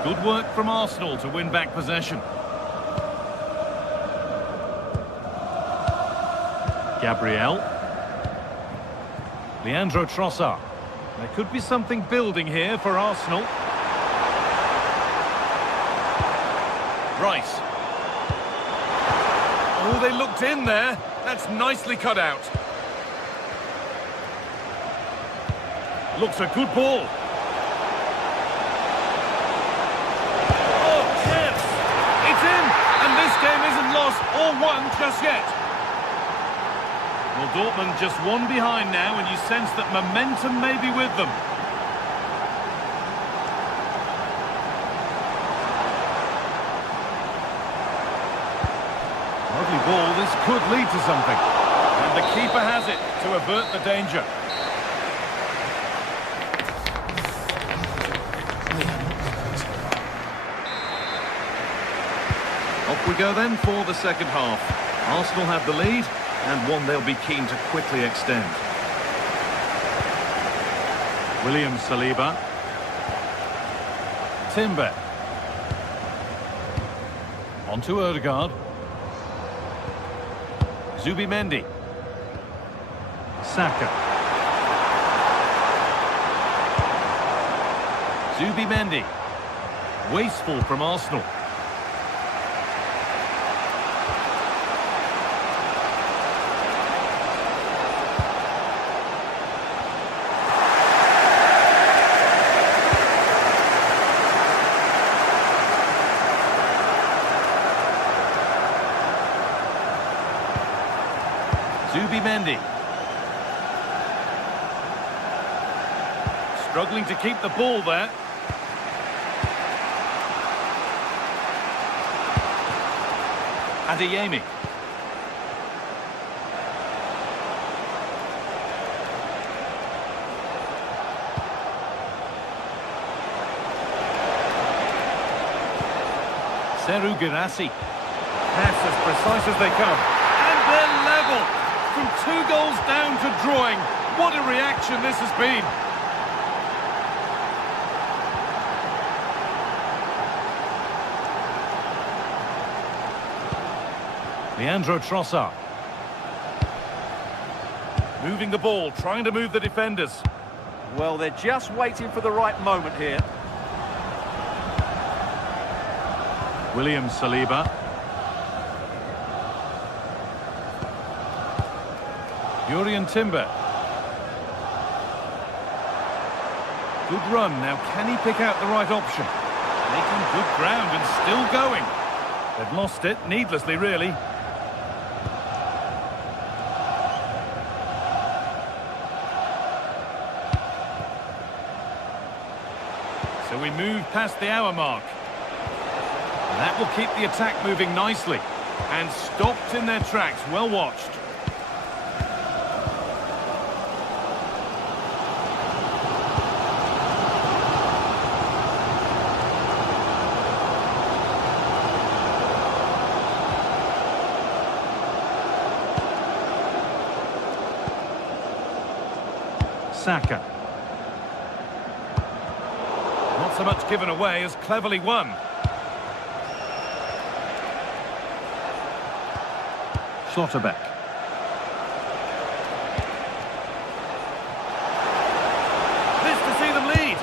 Good work from Arsenal to win back possession. Gabriel. Leandro Trossard. There could be something building here for Arsenal. Rice. Oh, they looked in there. That's nicely cut out. Looks a good ball. Oh, chance! It's in! And this game isn't lost or won just yet. Well, Dortmund just one behind now, and you sense that momentum may be with them. Lovely ball, this could lead to something. And the keeper has it to avert the danger. Off we go then for the second half. Arsenal have the lead, and one they'll be keen to quickly extend. William Saliba. Timber. On to Odegaard. Zubimendi. Saka. Zubimendi. Wasteful from Arsenal. Zubimendi. Struggling to keep the ball there. Adeyemi. Seru Girassi. Pass as precise as they come. And they're level. From 2 goals down to drawing. What a reaction this has been. Leandro Trossard. Moving the ball, trying to move the defenders. Well, they're just waiting for the right moment here. William Saliba. Jurrien Timber. Good run. Now, can he pick out the right option? Making good ground and still going. They've lost it, needlessly, really. So we move past the hour mark. And that will keep the attack moving nicely. And stopped in their tracks. Well watched. Saka. Not so much given away as cleverly won. Schlotterbeck. This to see them lead.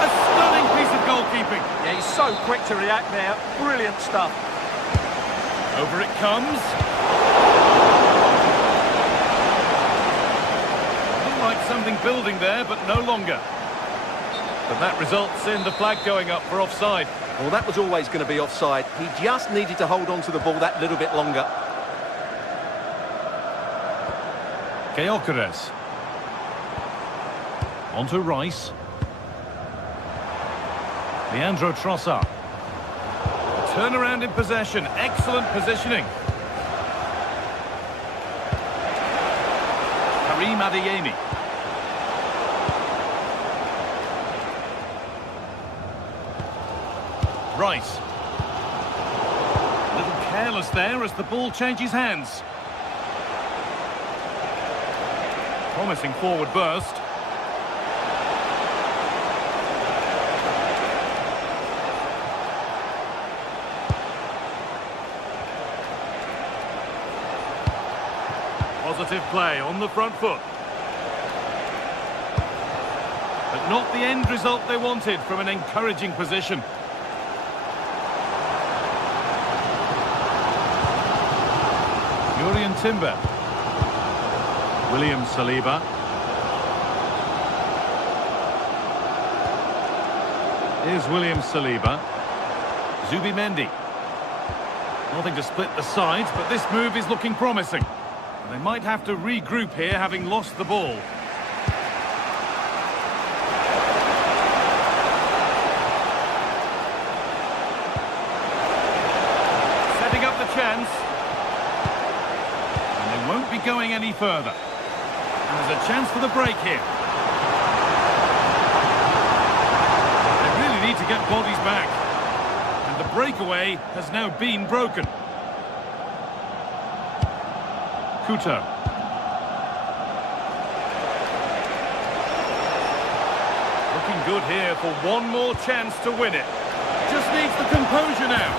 A stunning piece of goalkeeping. Yeah, he's so quick to react there. Brilliant stuff. Over it comes. Like something building there, but no longer. But that results in the flag going up for offside. Well, that was always going to be offside. He just needed to hold on to the ball that little bit longer. Gyökeres. On to Rice. Leandro Trossard. A turnaround in possession. Excellent positioning. Karim Adeyemi. Rice. A little careless there as the ball changes hands. Promising forward burst. Positive play on the front foot. But not the end result they wanted from an encouraging position. Jurriën Timber. William Saliba. Here's William Saliba. Zubimendi. Nothing to split the sides, but this move is looking promising. They might have to regroup here, having lost the ball. Setting up the chance. And they won't be going any further. And there's a chance for the break here. They really need to get bodies back. And the breakaway has now been broken. Couto. Looking good here for one more chance to win it. Just needs the composure now.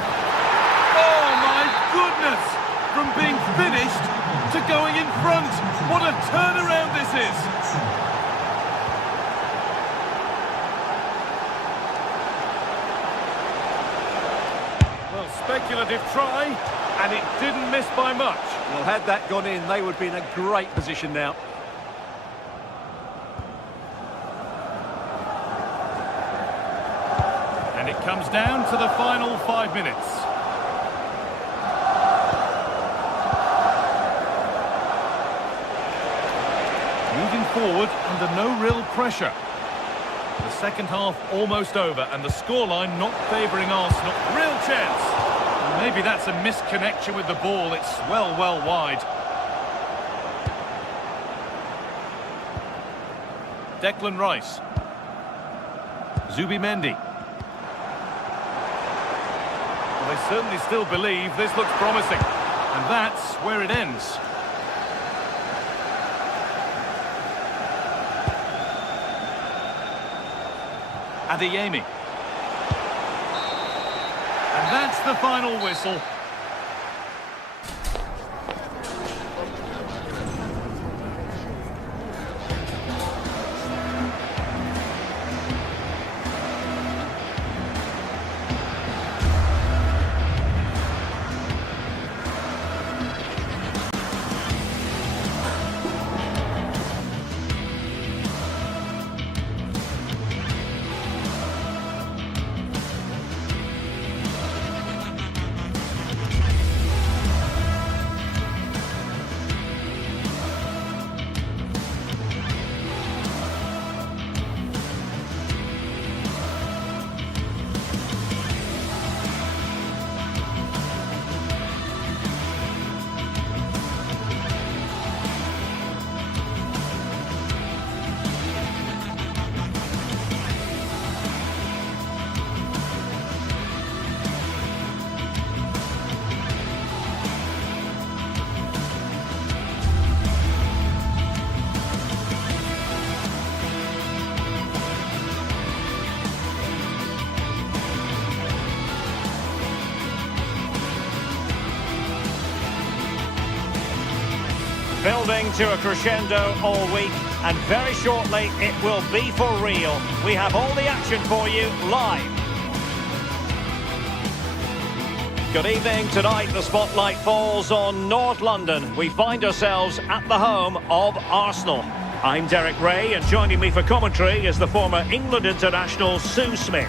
Oh my goodness! From being finished to going in front. What a turnaround this is! Well, speculative try, and it didn't miss by much. Well, had that gone in, they would be in a great position now. And it comes down to the final 5 minutes. Moving forward under no real pressure. The second half almost over, and the scoreline not favouring Arsenal. Real chance. Maybe that's a misconnection with the ball. It's well wide. Declan Rice. Zubimendi. Well, they certainly still believe this looks promising. And that's where it ends. Adeyemi. And that's the final whistle. Building to a crescendo all week, and very shortly it will be for real. We have all the action for you live. Good evening. Tonight the spotlight falls on North London. We find ourselves at the home of Arsenal. I'm Derek Ray, and joining me for commentary is the former England international Sue Smith.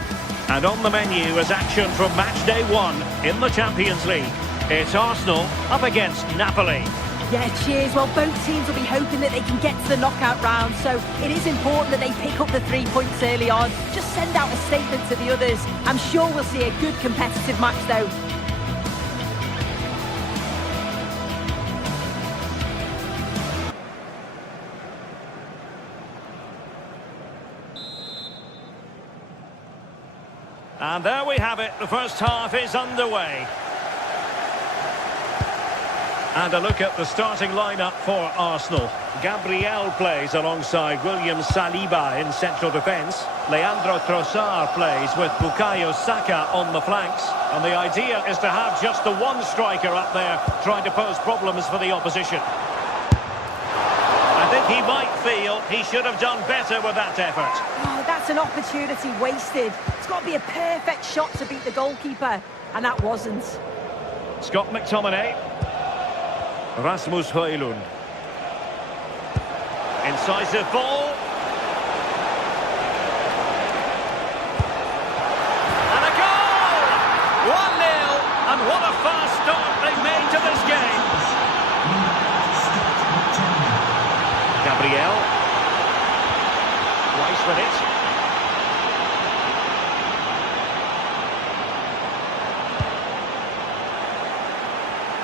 And on the menu is action from match day 1 in the Champions League. It's Arsenal up against Napoli. Yeah, cheers. Well, both teams will be hoping that they can get to the knockout round, so it is important that they pick up the 3 points early on. Just send out a statement to the others. I'm sure we'll see a good competitive match, though. And there we have it. The first half is underway. And a look at the starting lineup for Arsenal. Gabriel plays alongside William Saliba in central defence. Leandro Trossard plays with Bukayo Saka on the flanks. And the idea is to have just the one striker up there trying to pose problems for the opposition. I think he might feel he should have done better with that effort. Oh, that's an opportunity wasted. It's got to be a perfect shot to beat the goalkeeper, and that wasn't. Scott McTominay. Rasmus Højlund. Incisive ball. And a goal! 1-0, and what a fast start they've made to this game. Gabriel. Rice with it.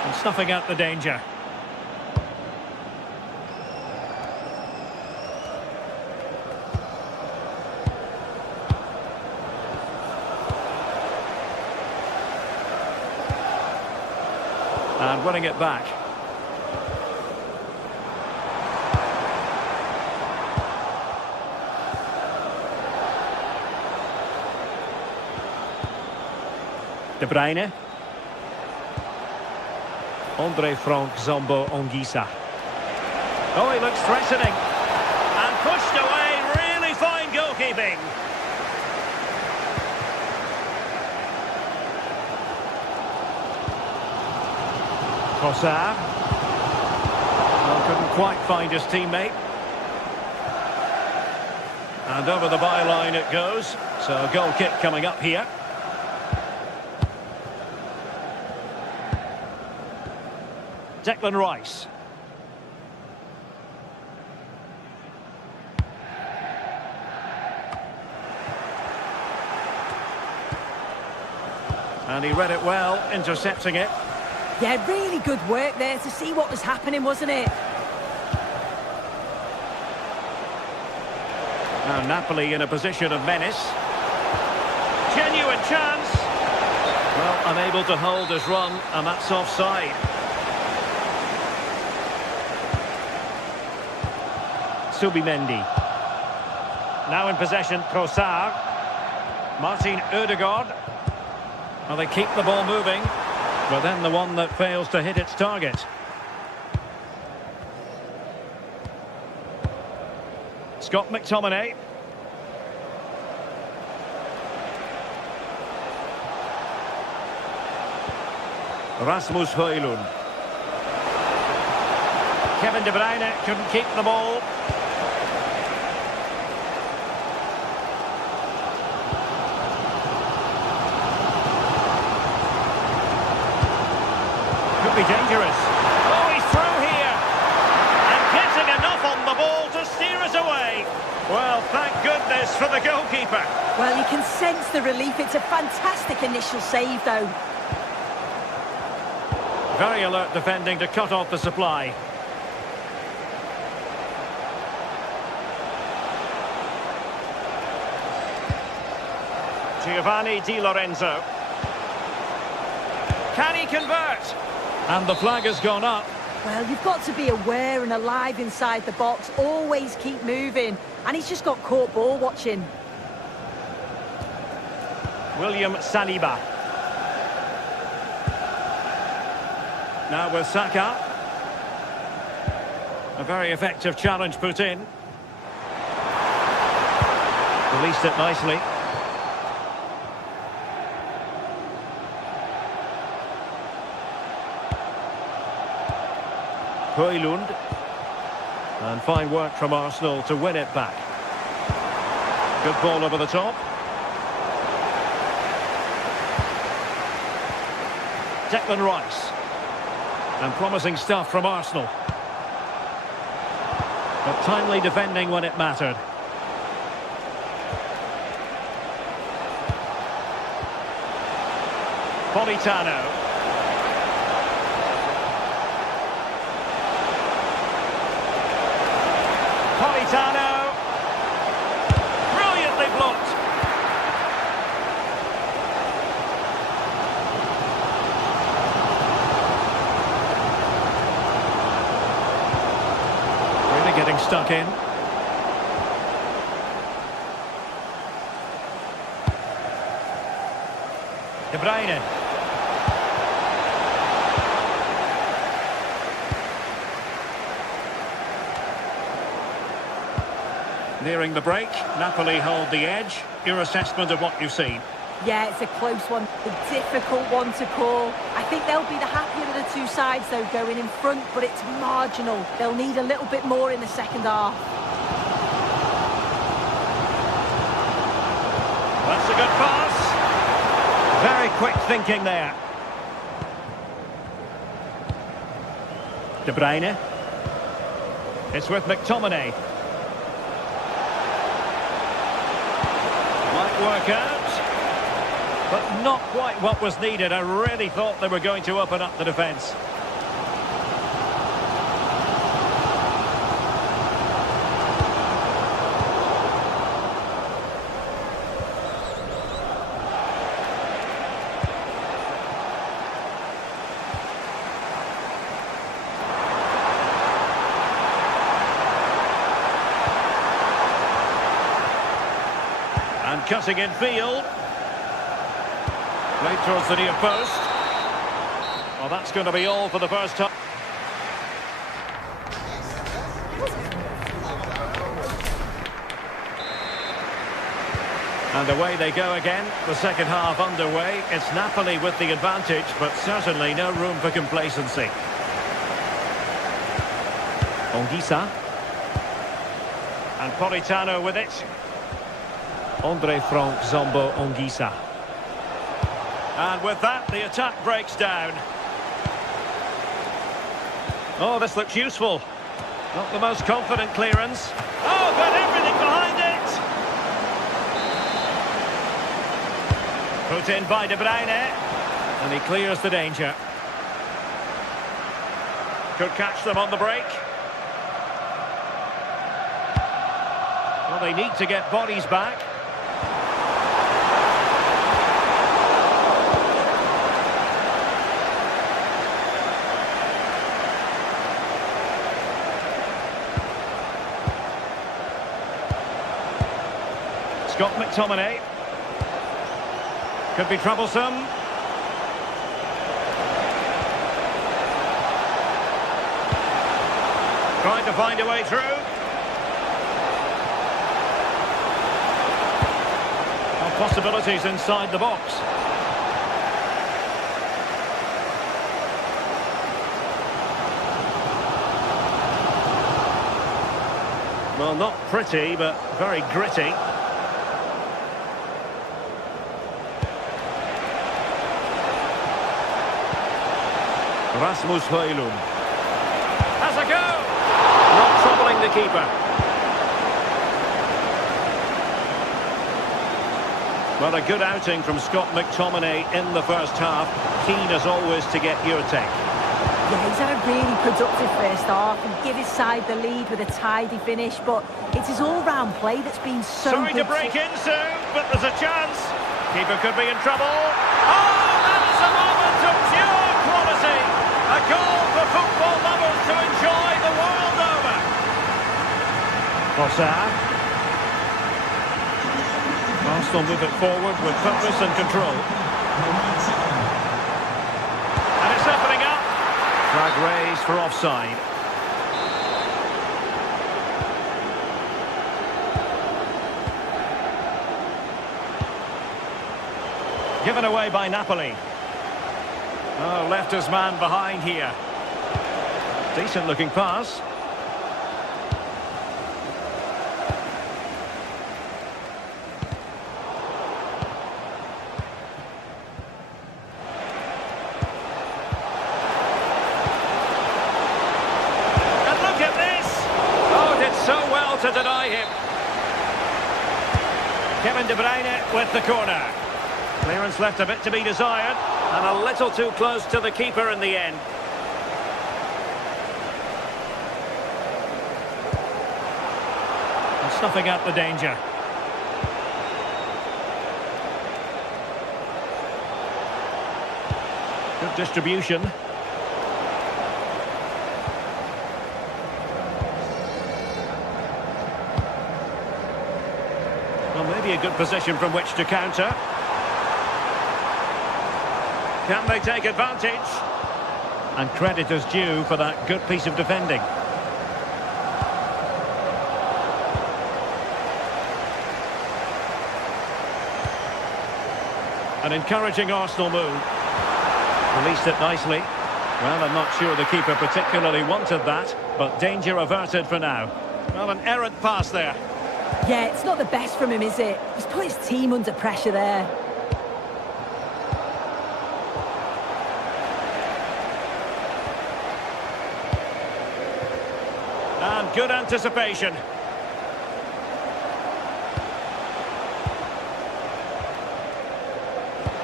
And snuffing out the danger. And winning it back. De Bruyne. Andre Frank Zombo Ongisa. Oh, he looks threatening. And pushed away, really fine goalkeeping. Trossard. Well, couldn't quite find his teammate. And over the byline it goes. So a goal kick coming up here. Declan Rice. And he read it well, intercepting it. Yeah, really good work there to see what was happening, wasn't it? Now Napoli in a position of menace. Genuine chance. Well, unable to hold his run, and that's offside. Subimendi. Now in possession, Trossard. Martin Ødegaard. Well, they keep the ball moving, but then the one that fails to hit its target. Scott McTominay. Rasmus Højlund. Kevin De Bruyne couldn't keep the ball. Could be dangerous. Oh, he's through here. And getting enough on the ball to steer it away. Well, thank goodness for the goalkeeper. Well, you can sense the relief. It's a fantastic initial save, though. Very alert defending to cut off the supply. Giovanni Di Lorenzo. Can he convert? And the flag has gone up. Well, you've got to be aware and alive inside the box. Always keep moving. And he's just got caught ball watching. William Saliba. Now with Saka. A very effective challenge put in. Released it nicely. Højlund. And fine work from Arsenal to win it back. Good ball over the top. Declan Rice. And promising stuff from Arsenal. But timely defending when it mattered. Politano. Politano. Brilliantly blocked. getting stuck in. De Bruyne. Nearing the break, Napoli hold the edge. Your assessment of what you've seen? Yeah, it's a close one, a difficult one to call. I think they'll be the happier of the two sides, though, going in front, but it's marginal. They'll need a little bit more in the second half. That's a good pass. Very quick thinking there. De Bruyne. It's with McTominay. Might work out, but not quite what was needed. I really thought they were going to open up the defence. And cutting in field. Played towards the near post. Well, that's going to be all for the first time. And away they go again. The second half underway. It's Napoli with the advantage, but certainly no room for complacency. Anguissa. And Politano with it. Andre Frank Zombo Anguissa. And with that, the attack breaks down. Oh, this looks useful. Not the most confident clearance. Oh, got everything behind it. Put in by De Bruyne. And he clears the danger. Could catch them on the break. Well, they need to get bodies back. Scott McTominay. Could be troublesome. Trying to find a way through. Well, possibilities inside the box. Well, not pretty, but very gritty. Rasmus Højlund has a go. Not troubling the keeper. Well, a good outing from Scott McTominay in the first half. Keen as always to get your take. Yeah, he's had a really productive first half and give his side the lead with a tidy finish, but it's his all-round play that's been so Sorry good. to break in soon, but there's a chance. Keeper could be in trouble. Oh, that is a moment of pure quality. A goal for football lovers to enjoy the world over. Trossard. Arsenal move it forward with purpose and control. And it's opening up. Flag raised for offside. Given away by Napoli. Oh, left his man behind here. Decent looking pass. And look at this! Oh, did so well to deny him. Kevin De Bruyne with the corner. Clearance left a bit to be desired. And a little too close to the keeper in the end. And snuffing out the danger. Good distribution. good position from which to counter. Can they take advantage? And credit is due for that good piece of defending. An encouraging Arsenal move. Released it nicely. Well, I'm not sure the keeper particularly wanted that, but danger averted for now. Well, an errant pass there. Yeah, it's not the best from him, is it? He's put his team under pressure there. And good anticipation.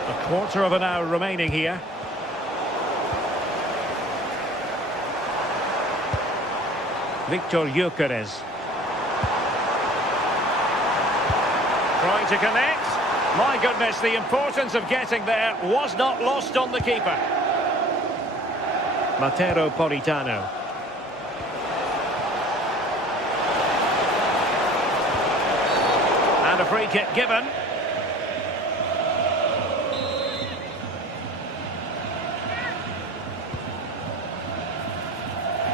A quarter of an hour remaining here. Victor Gyökeres. Trying to connect. My goodness, the importance of getting there was not lost on the keeper. Matteo Politano. And a free kick given.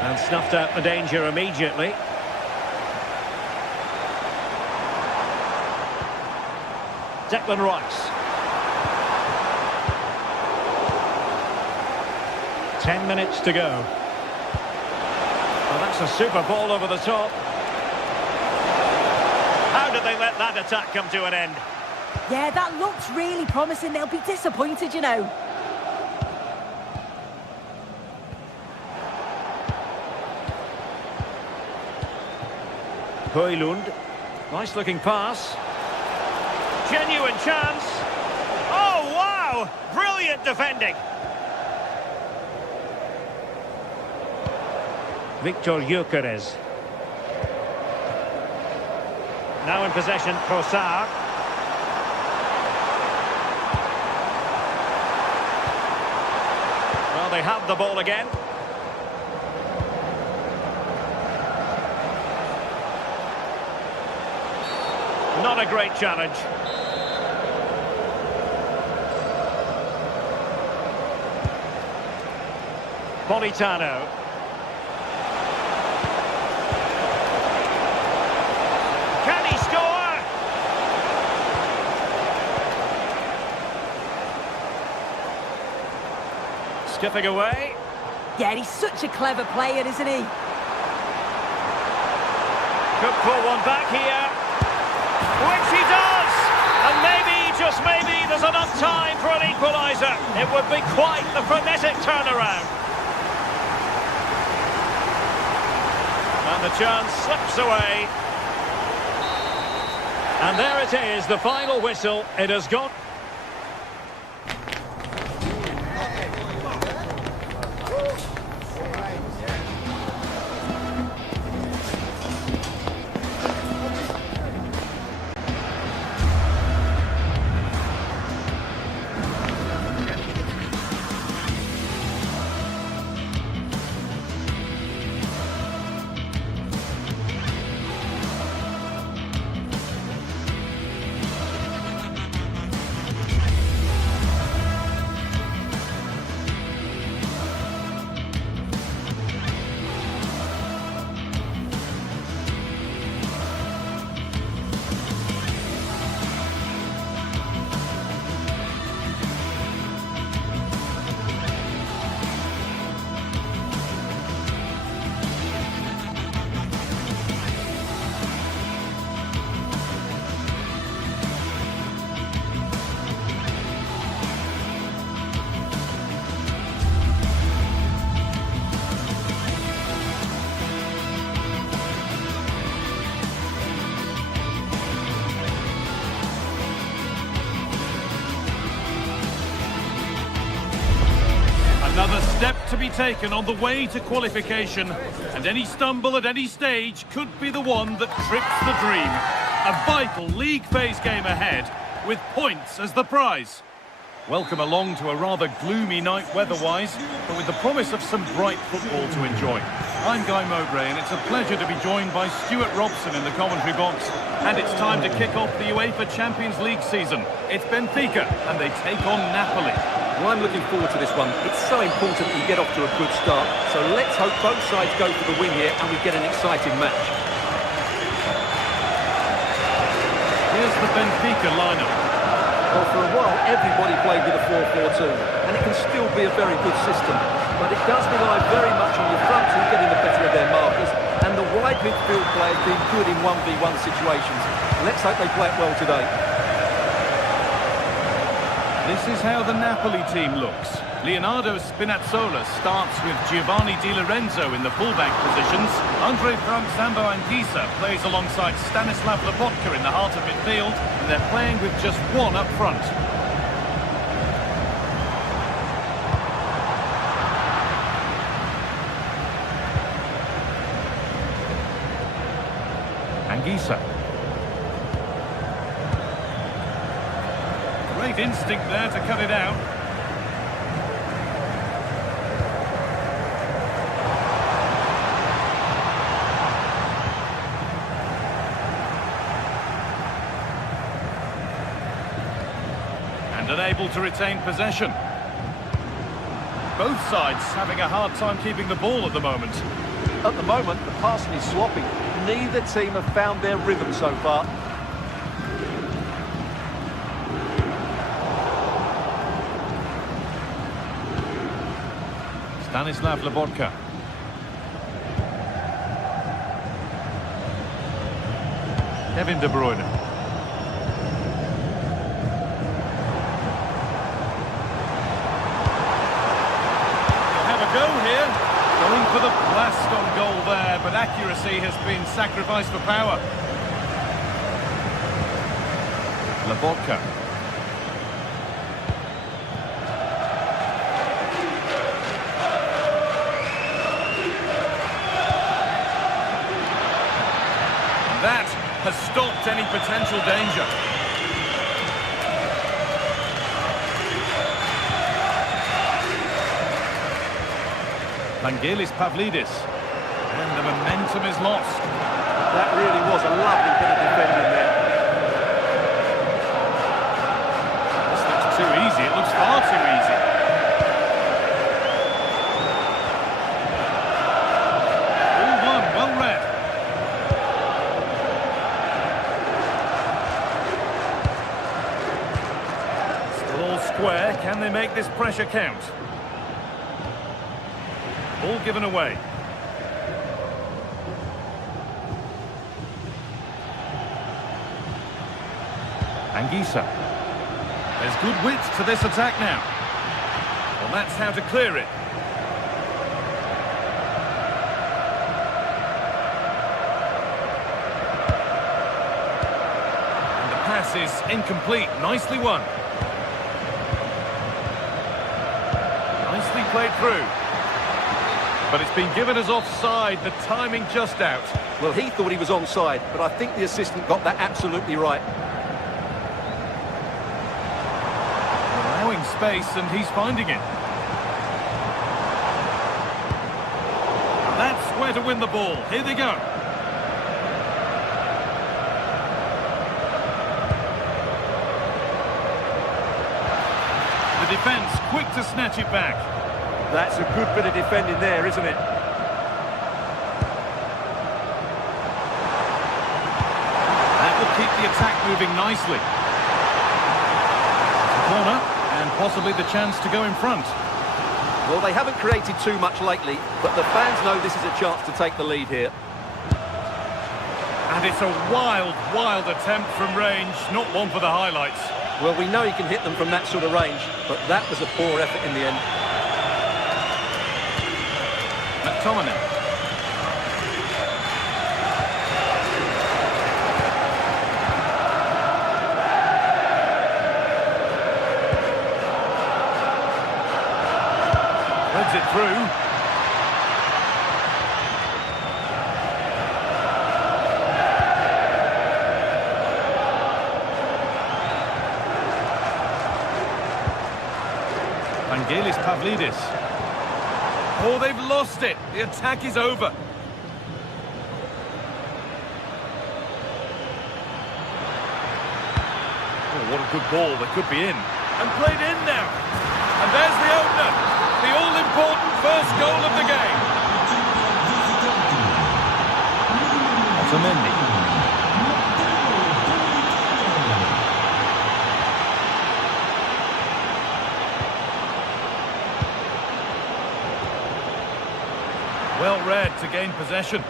And snuffed out the danger immediately. Declan Rice. 10 minutes to go. Well, that's a super ball over the top. How did they let that attack come to an end? Yeah, that looks really promising. They'll be disappointed, you know. Højlund. Nice looking pass. Genuine chance. Oh, wow! Brilliant defending. Victor Gyökeres. Now in possession, Trossard. Well, they have the ball again. Not a great challenge. Politano. Can he score? Skipping away. Yeah, he's such a clever player, isn't he? Could pull one back here. Which he does! And maybe, just maybe, there's enough time for an equaliser. It would be quite the frenetic turnaround. And the chance slips away. And there it is, the final whistle. It has gone. Another step to be taken on the way to qualification, and any stumble at any stage could be the one that trips the dream. A vital league phase game ahead, with points as the prize. Welcome along to a rather gloomy night weather-wise, but with the promise of some bright football to enjoy. I'm Guy Mowbray, and it's a pleasure to be joined by Stuart Robson in the commentary box. And it's time to kick off the UEFA Champions League season. It's Benfica, and they take on Napoli. Well, I'm looking forward to this one. It's so important that you get off to a good start. So let's hope both sides go for the win here and we get an exciting match. Here's the Benfica lineup. Well, for a while, everybody played with a 4-4-2, and it can still be a very good system. But it does rely very much on your front two getting the better of their markers, and the wide midfield players being good in 1v1 situations. Let's hope they play it well today. This is how the Napoli team looks. Leonardo Spinazzola starts with Giovanni Di Lorenzo in the fullback positions. Andre Frank Zambo Anguissa plays alongside Stanislav Lobotka in the heart of midfield, and they're playing with just one up front. Anguissa. Great instinct there to cut it out. Unable to retain possession. Both sides having a hard time keeping the ball at the moment. At the moment, the passing is sloppy. Neither team have found their rhythm so far. Stanislav Lobotka. Kevin De Bruyne. Going for the blast on goal there, but accuracy has been sacrificed for power. Lobotka. That has stopped any potential danger. Vangelis Pavlidis, and the momentum is lost. That really was a lovely bit of defending there. This looks too easy, it looks far too easy. All one, well read. Still all square, can they make this pressure count? Ball given away. Anguissa. There's good width to this attack now. Well, that's how to clear it. And the pass is incomplete. Nicely won. Nicely played through. But it's been given as offside, the timing just out. Well, he thought he was onside, but I think the assistant got that absolutely right. Allowing space, and he's finding it. That's where to win the ball. Here they go. The defence quick to snatch it back. That's a good bit of defending there, isn't it? That will keep the attack moving nicely. Corner, and possibly the chance to go in front. Well, they haven't created too much lately, but the fans know this is a chance to take the lead here. And it's a wild, wild attempt from range, not one for the highlights. Well, we know he can hit them from that sort of range, but that was a poor effort in the end. McTominay. Threads it through. Vangelis Pavlidis. Oh, they've lost it. The attack is over. Oh, what a good ball. They could be in. And played in now. And there's the opener. The all-important first goal of the game. Otamendi. Well read to gain possession.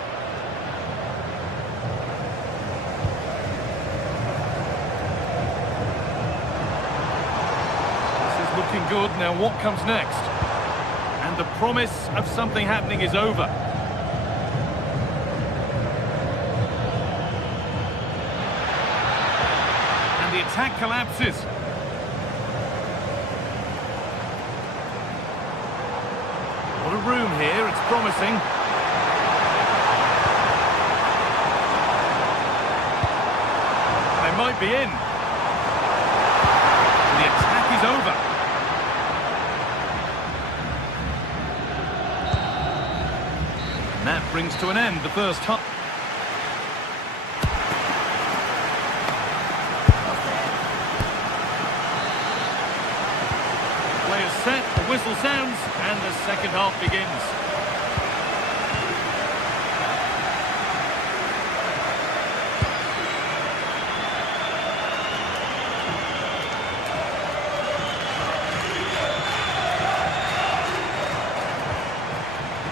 This is looking good. Now what comes next? And the promise of something happening is over. And the attack collapses. What a room here, it's promising. They might be in. The attack is over. And that brings to an end the first half. Players set, the whistle sounds, and the second half begins.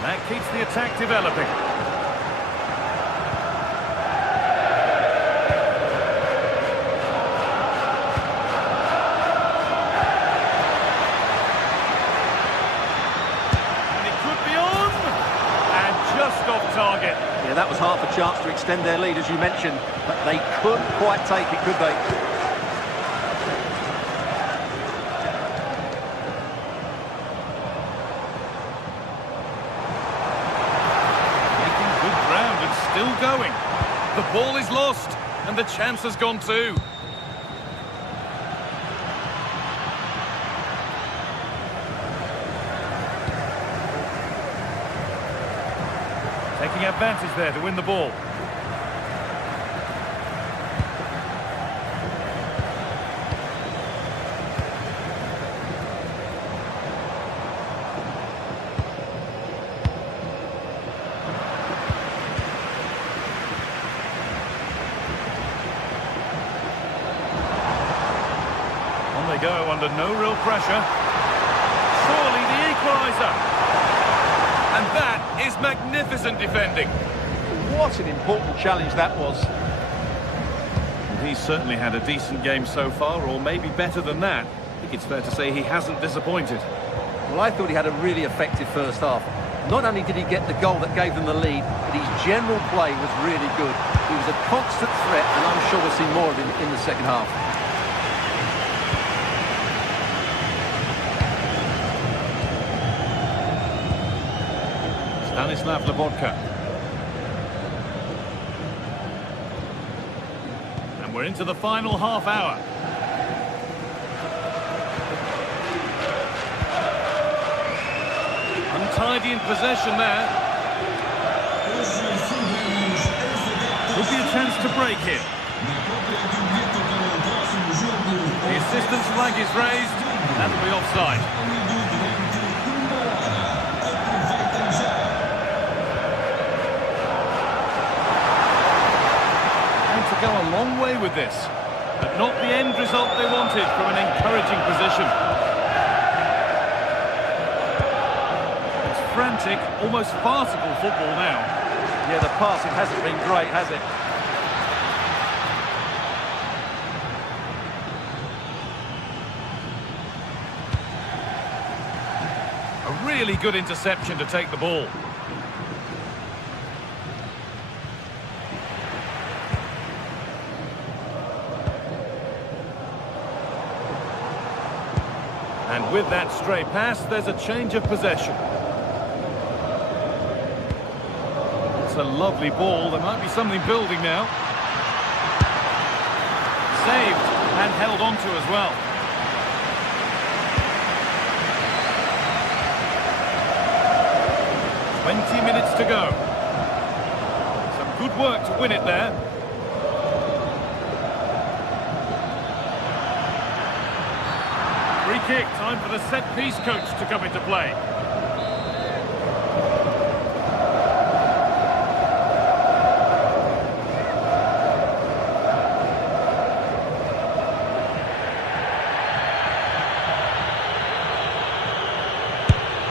That keeps the attack developing. Target. Yeah, that was half a chance to extend their lead, as you mentioned, but they couldn't quite take it, could they? Making good ground and still going. The ball is lost, and the chance has gone too. Taking advantage there to win the ball. On they go under no real pressure. Surely the equaliser. And that is magnificent defending. What an important challenge that was. He's certainly had a decent game so far, or maybe better than that. I think it's fair to say he hasn't disappointed. Well, I thought he had a really effective first half. Not only did he get the goal that gave them the lead, but his general play was really good. He was a constant threat, and I'm sure we'll see more of him in the second half. Stanislav Lobotka. And we're into the final half hour. Untidy in possession there. Could be a chance to break here. The assistant's flag is raised. That'll be offside. Go a long way with this, but not the end result they wanted from an encouraging position. It's frantic, almost farcical football now. Yeah, the passing hasn't been great, has it? A really good interception to take the ball. And with that stray pass, there's a change of possession. It's a lovely ball. There might be something building now. Saved and held onto as well. 20 minutes to go. Some good work to win it there. Free kick, time for the set-piece coach to come into play.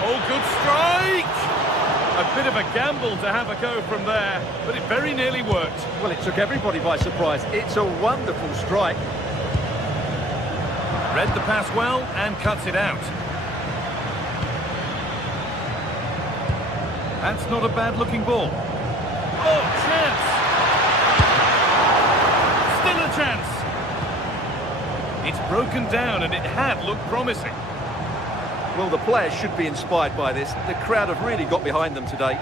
Oh, good strike! A bit of a gamble to have a go from there, but it very nearly worked. Well, it took everybody by surprise. It's a wonderful strike. Read the pass well and cuts it out. That's not a bad-looking ball. Oh, chance! Still a chance! It's broken down and it had looked promising. Well, the players should be inspired by this. The crowd have really got behind them today.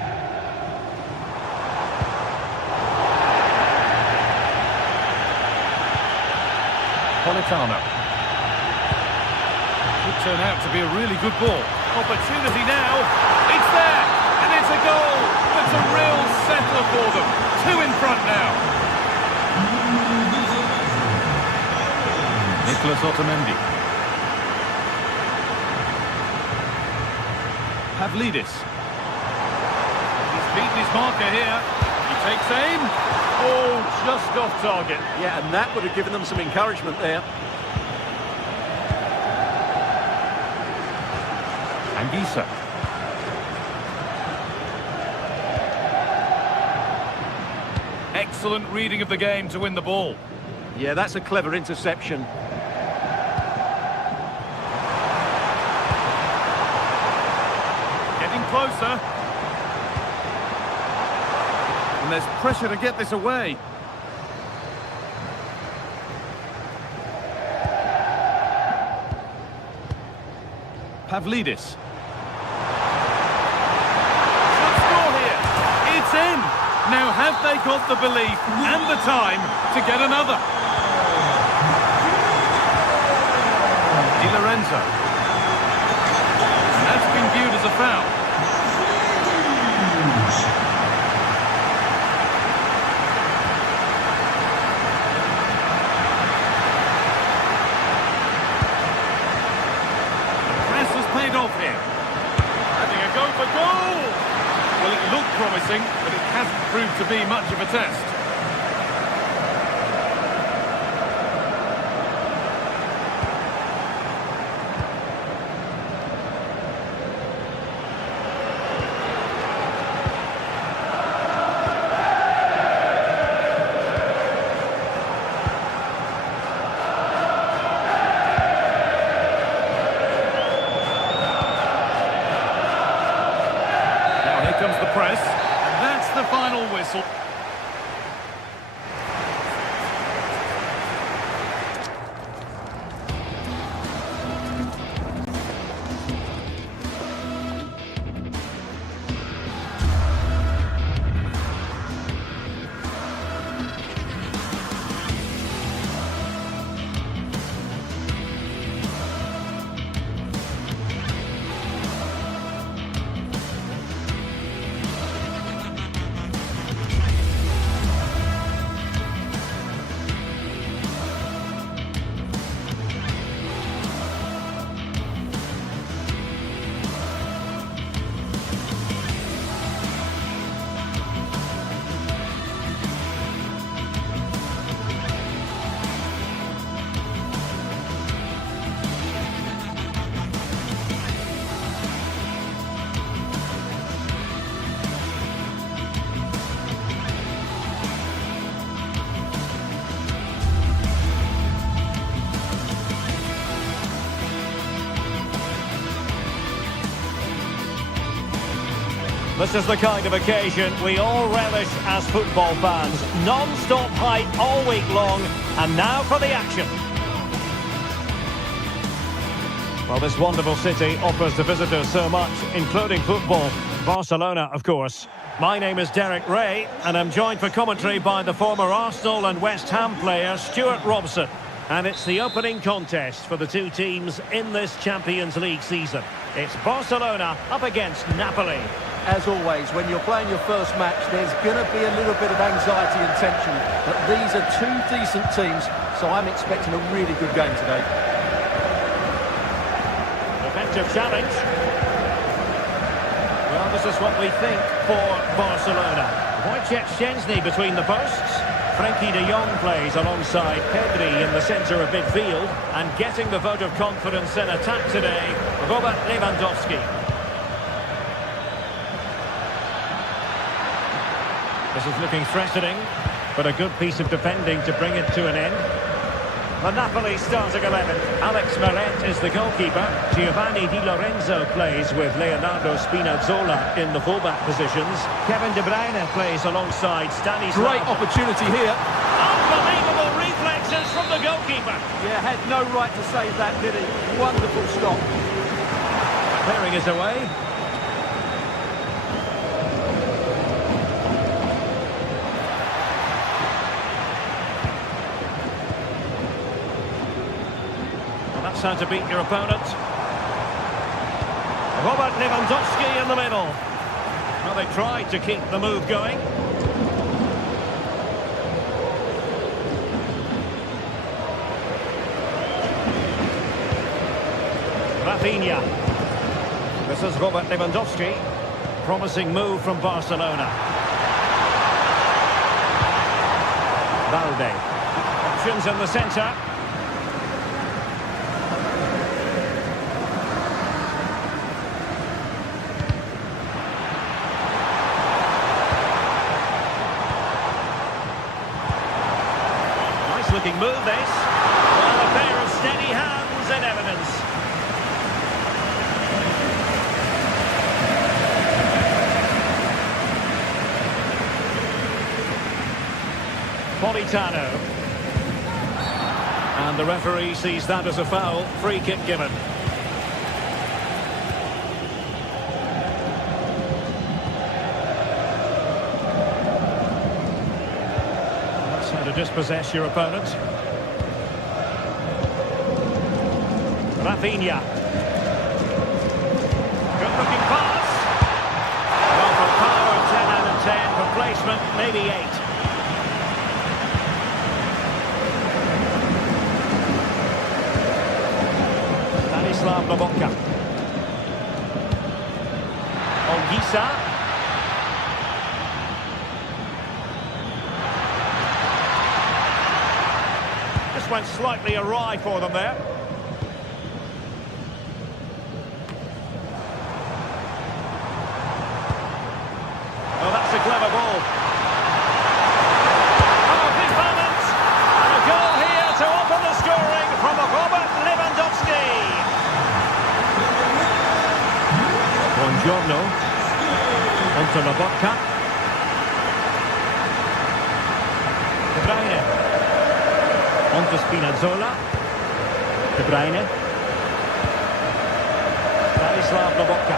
Politano. Could turn out to be a really good ball. Opportunity now. It's there, and it's a goal. It's a real settler for them. 2 in front now. Nicholas Otamendi. Pavlidis. He's beaten his marker here. He takes aim. Oh, just off target. Yeah, and that would have given them some encouragement there. Anguissa. Excellent reading of the game to win the ball. Yeah, that's a clever interception. Getting closer. And there's pressure to get this away. Pavlidis. Should score here. It's in. Now have they got the belief and the time to get another? Di Lorenzo. And that's been viewed as a foul. Paid off here. Having a go for goal! Well, it looked promising, but it hasn't proved to be much of a test. Comes the press, and that's the final whistle. This is the kind of occasion we all relish as football fans. Non-stop hype all week long, and now for the action. Well, this wonderful city offers the visitors so much, including football. Barcelona, of course. My name is Derek Ray, and I'm joined for commentary by the former Arsenal and West Ham player, Stuart Robson. And it's the opening contest for the two teams in this Champions League season. It's Barcelona up against Napoli. as always, when you're playing your first match, there's going to be a little bit of anxiety and tension. But these are two decent teams, so I'm expecting a really good game today. Defensive challenge. Well, this is what we think for Barcelona. Wojciech Szczęsny between the posts. Frenkie de Jong plays alongside Pedri in the centre of midfield. And getting the vote of confidence in attack today, Robert Lewandowski. This is looking threatening, but a good piece of defending to bring it to an end. The Napoli starting 11. Alex Meret is the goalkeeper. Giovanni Di Lorenzo plays with Leonardo Spinazzola in the fullback positions. Kevin De Bruyne plays alongside Stanislas. Great opportunity here. Unbelievable reflexes from the goalkeeper. Yeah, had no right to save that, did he? Wonderful stop. Clearing is away. That's how to beat your opponent. Robert Lewandowski in the middle. Well, they tried to keep the move going. Rafinha. This is Robert Lewandowski. Promising move from Barcelona. Valde. Options in the centre. Looking move this. Well, a pair of steady hands in evidence. Politano. And the referee sees that as a foul. Free kick given. To dispossess your opponent. Rafinha. Good looking pass. Well, for power, 10 out of 10. For placement, maybe 8. Stanislav Lobotka. Olgisa. Went slightly awry for them there. Oh, that's a clever ball. Oh, big moment! And a goal here to open the scoring from Robert Lewandowski. Buongiorno. Onto Lobotka. De Bruyne. Onto Spinazzola. De Bruyne. Stanislav Lobotka.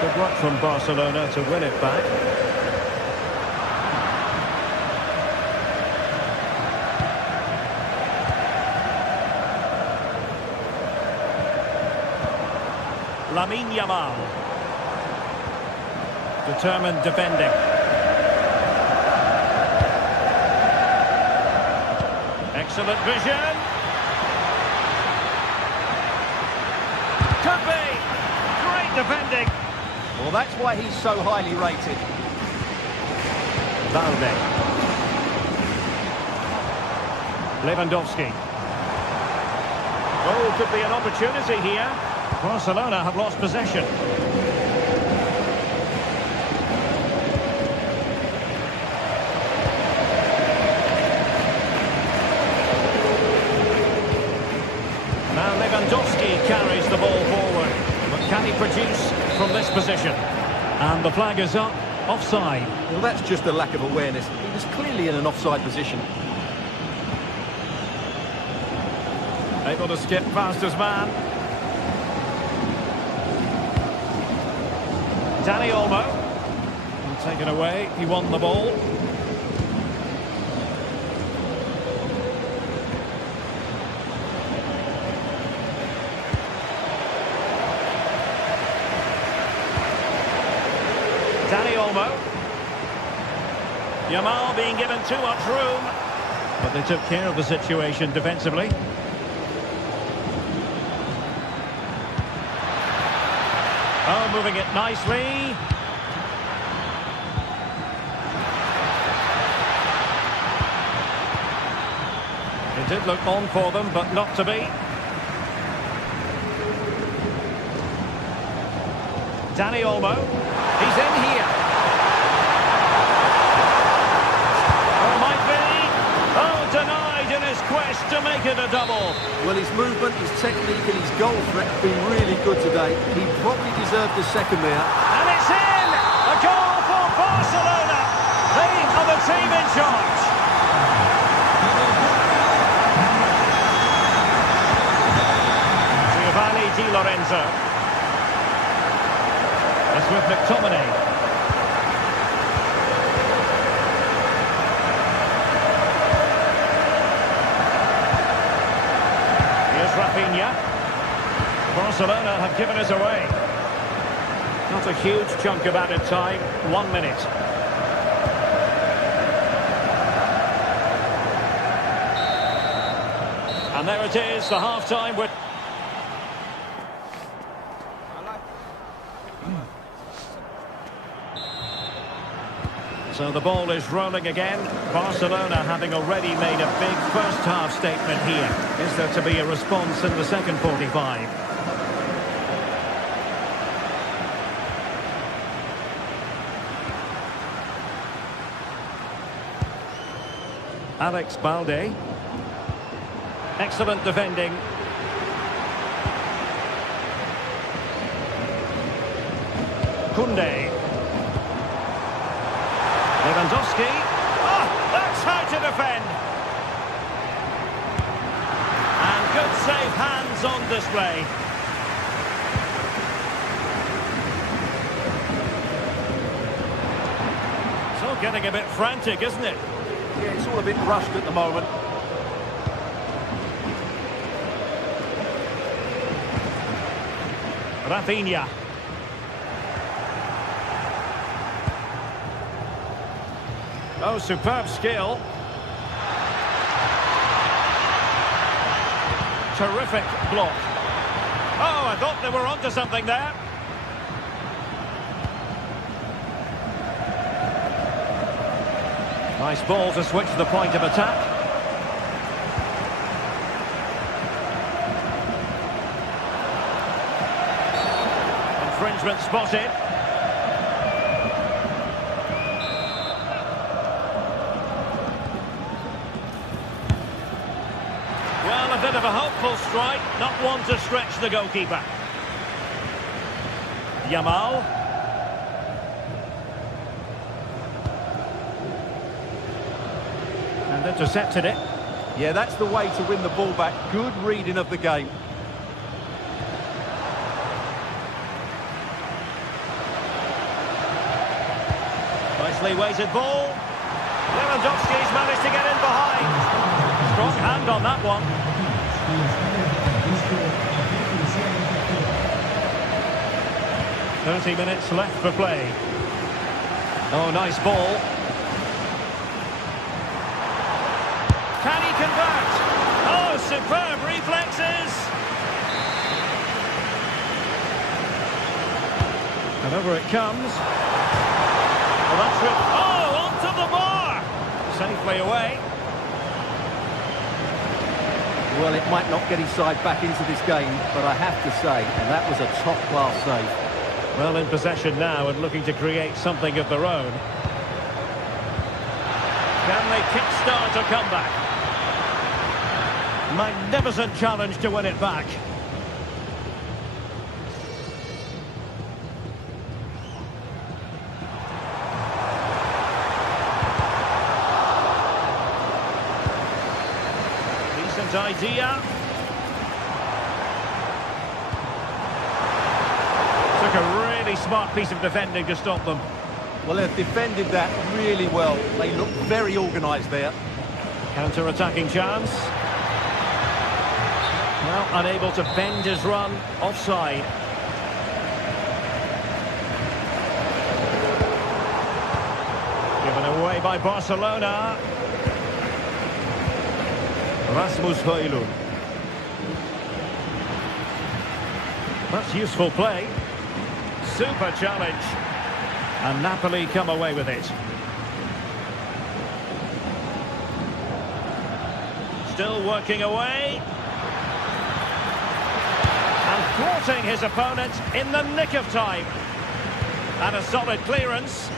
Good work from Barcelona to win it back. Lamine Yamal. Determined defending. Excellent vision. Could be. Great defending. Well, that's why he's so highly rated. Valde. Lewandowski. Oh, could be an opportunity here. Barcelona have lost possession. Now Lewandowski carries the ball forward. But can he produce from this position? And the flag is up. Offside. Well, that's just a lack of awareness. He was clearly in an offside position. Able to skip past his man. Dani Olmo. Taken away. He won the ball. Olmo. Yamal being given too much room. But they took care of the situation defensively. Oh, moving it nicely. It did look on for them, but not to be. Danny Olmo. He's in here. Oh, might be. Oh, denied in his quest to make it a double. Well, his movement, his technique and his goal threat have been really good today. He probably deserved the second there. And it's in! A goal for Barcelona! They are the team in charge. Giovanni Di Lorenzo. That's with McTominay. Here's Rafinha. Barcelona have given us away. Not a huge chunk of added time. 1 minute. And there it is, the half-time with... So the ball is rolling again. Barcelona having already made a big first-half statement here. Is there to be a response in the second 45? Alex Balde. Excellent defending. Koundé. Lewandowski. Oh, that's how to defend. And good safe hands on display. It's all getting a bit frantic, isn't it? Yeah, it's all a bit rushed at the moment. Rafinha. Oh, superb skill. Terrific block. Oh, I thought they were onto something there. Nice ball to switch the point of attack. Infringement spotted. Well, a bit of a hopeful strike, not one to stretch the goalkeeper. Yamal. And intercepted it. Yeah, that's the way to win the ball back. Good reading of the game. Nicely weighted ball. Lewandowski's managed to get in behind. Strong hand on that one. 30 minutes left for play. Oh, nice ball. Can he convert? Oh, superb reflexes. And over it comes. Well, that's it. Oh, onto the bar. Safely away. Well, it might not get his side back into this game, but I have to say, that was a top-class save. Well, in possession now and looking to create something of their own. Can they kickstart a comeback? Magnificent challenge to win it back. Decent idea. Took a really smart piece of defending to stop them. Well, they've defended that really well. They look very organised there. Counter-attacking chance. Well, unable to bend his run. Offside. away by Barcelona. Rasmus Højlund. That's useful play. Super challenge. And Napoli come away with it. Still working away. And thwarting his opponent in the nick of time. And a solid clearance.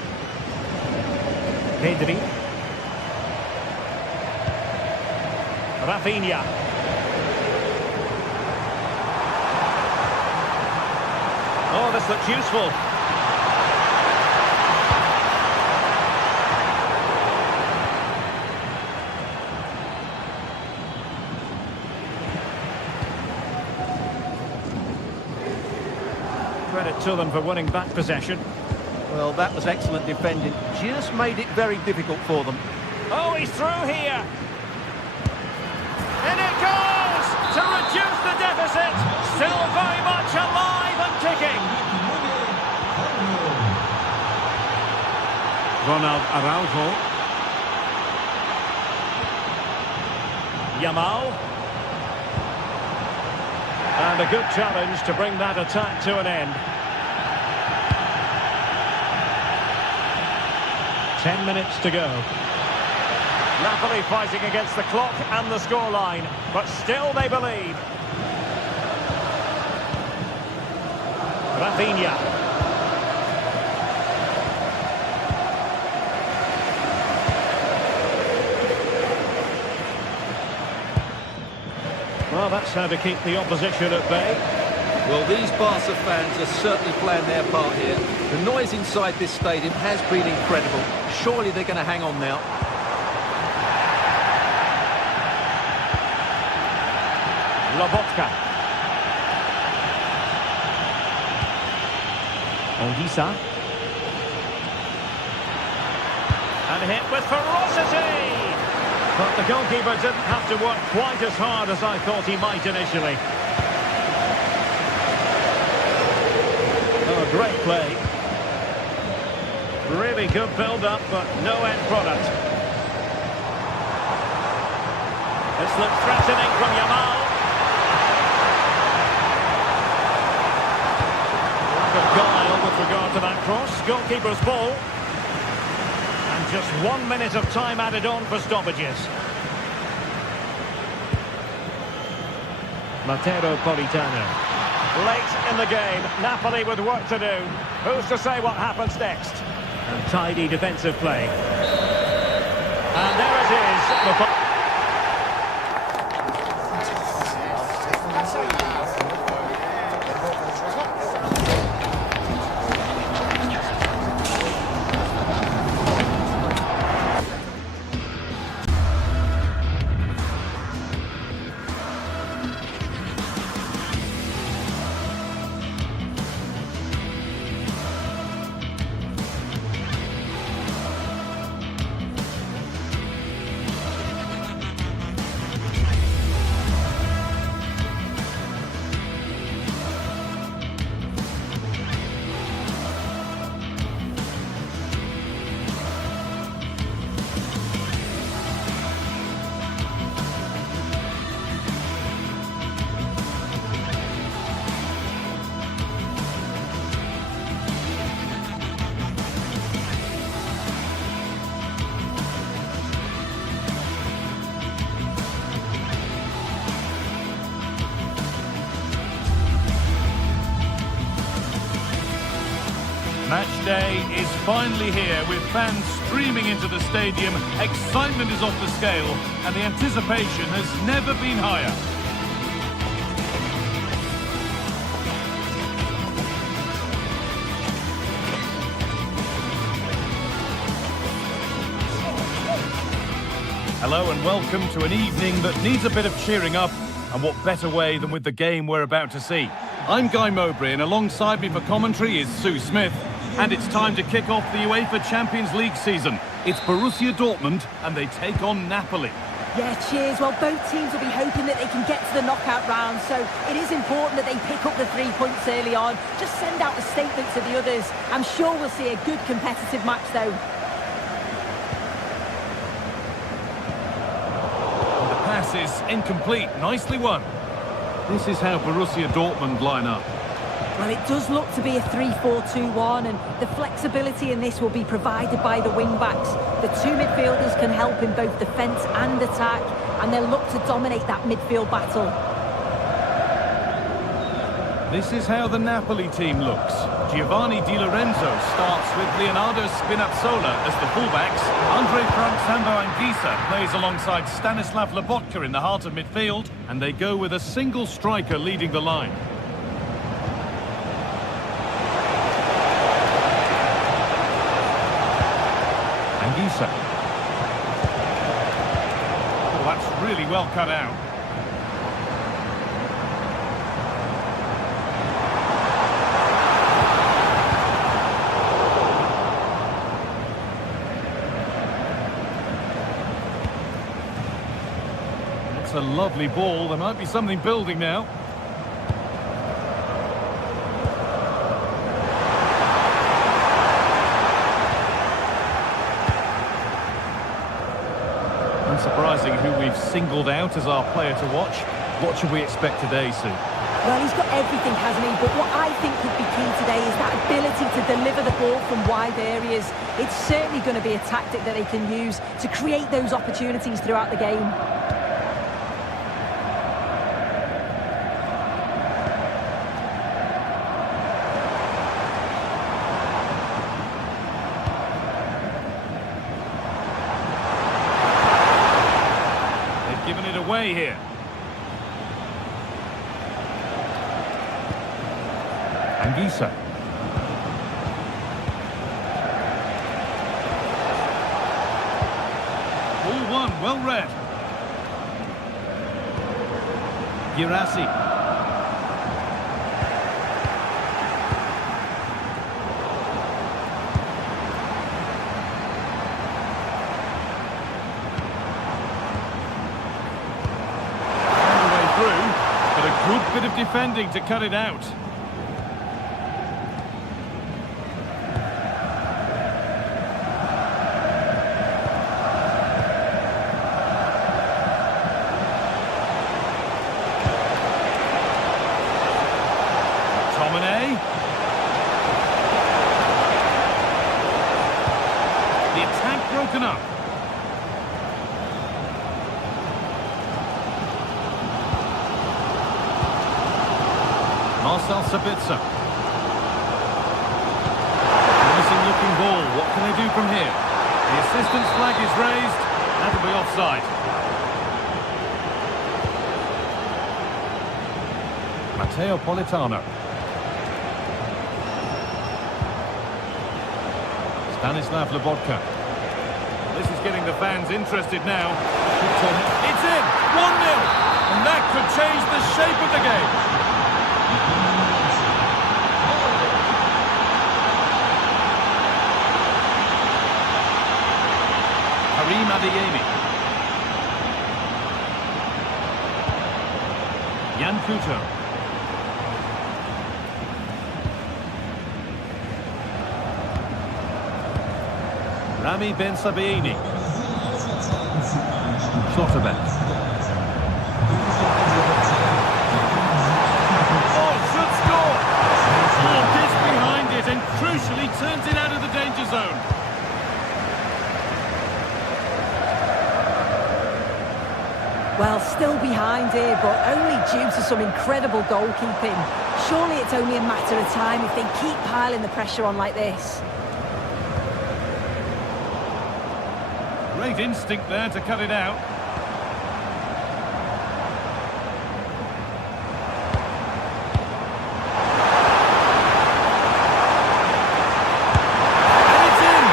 Pedri. Rafinha. Oh, this looks useful. Credit to them for winning back possession. Well, that was excellent defending. Just made it very difficult for them. Oh, he's through here. In it goes to reduce the deficit. Still very much alive and kicking. Ronald Araujo. Yamal. And a good challenge to bring that attack to an end. 10 minutes to go. Napoli fighting against the clock and the scoreline, but still they believe. Rafinha. Well, that's how to keep the opposition at bay. Well, these Barca fans are certainly playing their part here. The noise inside this stadium has been incredible. Surely they're going to hang on now. Lobotka. Olisa. And hit with ferocity. But the goalkeeper didn't have to work quite as hard as I thought he might initially. Oh, great play. Really good build-up, but no end product. This looks threatening from Yamal. Lack of guile with regard to that cross. Goalkeeper's ball. And just 1 minute of time added on for stoppages. Matteo Politano. Late in the game, Napoli with work to do. Who's to say what happens next? And tidy defensive play. And there it is. Match day is finally here with fans streaming into the stadium. Excitement is off the scale and the anticipation has never been higher. Hello and welcome to an evening that needs a bit of cheering up, and what better way than with the game we're about to see. I'm Guy Mowbray and alongside me for commentary is Sue Smith. And it's time to kick off the UEFA Champions League season. It's Borussia Dortmund and they take on Napoli. Yeah, cheers. Well, both teams will be hoping that they can get to the knockout round, so it is important that they pick up the 3 points early on. Just send out a statement to the others. I'm sure we'll see a good competitive match, though. pass is incomplete. Nicely won. This is how Borussia Dortmund line up. Well, it does look to be a 3-4-2-1, and the flexibility in this will be provided by the wing-backs. The two midfielders can help in both defence and attack, and they'll look to dominate that midfield battle. This is how the Napoli team looks. Giovanni Di Lorenzo starts with Leonardo Spinazzola as the fullbacks. Andre Frank Sambo Anguissa plays alongside Stanislav Lobotka in the heart of midfield, and they go with a single striker leading the line. Anguissa. Oh, that's really well cut out. It's a lovely ball. There might be something building now. Unsurprising who we've singled out as our player to watch. What should we expect today, Sue? Well, he's got everything, hasn't he? But what I think could be key today is that ability to deliver the ball from wide areas. It's certainly going to be a tactic that they can use to create those opportunities throughout the game. Given it away here. Anguissa. Ball one, well read. Girassi. Good bit of defending to cut it out. Tomine. The attack broken up. Marcel Sabitzer. Promising looking ball. What can they do from here? The assistant's flag is raised. That'll be offside. Matteo Politano. Stanislav Lobotka. This is getting the fans interested now. It's in! 1-0! And that could change the shape of the game. Karim Adeyemi. Jan Kuto. Rami Ben Sabaini. Schlotterbeck. Oh, should score! Oh, gets behind it and crucially turns it out of the danger zone. Well, still behind here, but only due to some incredible goalkeeping. Surely it's only a matter of time if they keep piling the pressure on like this. Great instinct there to cut it out. And it's in!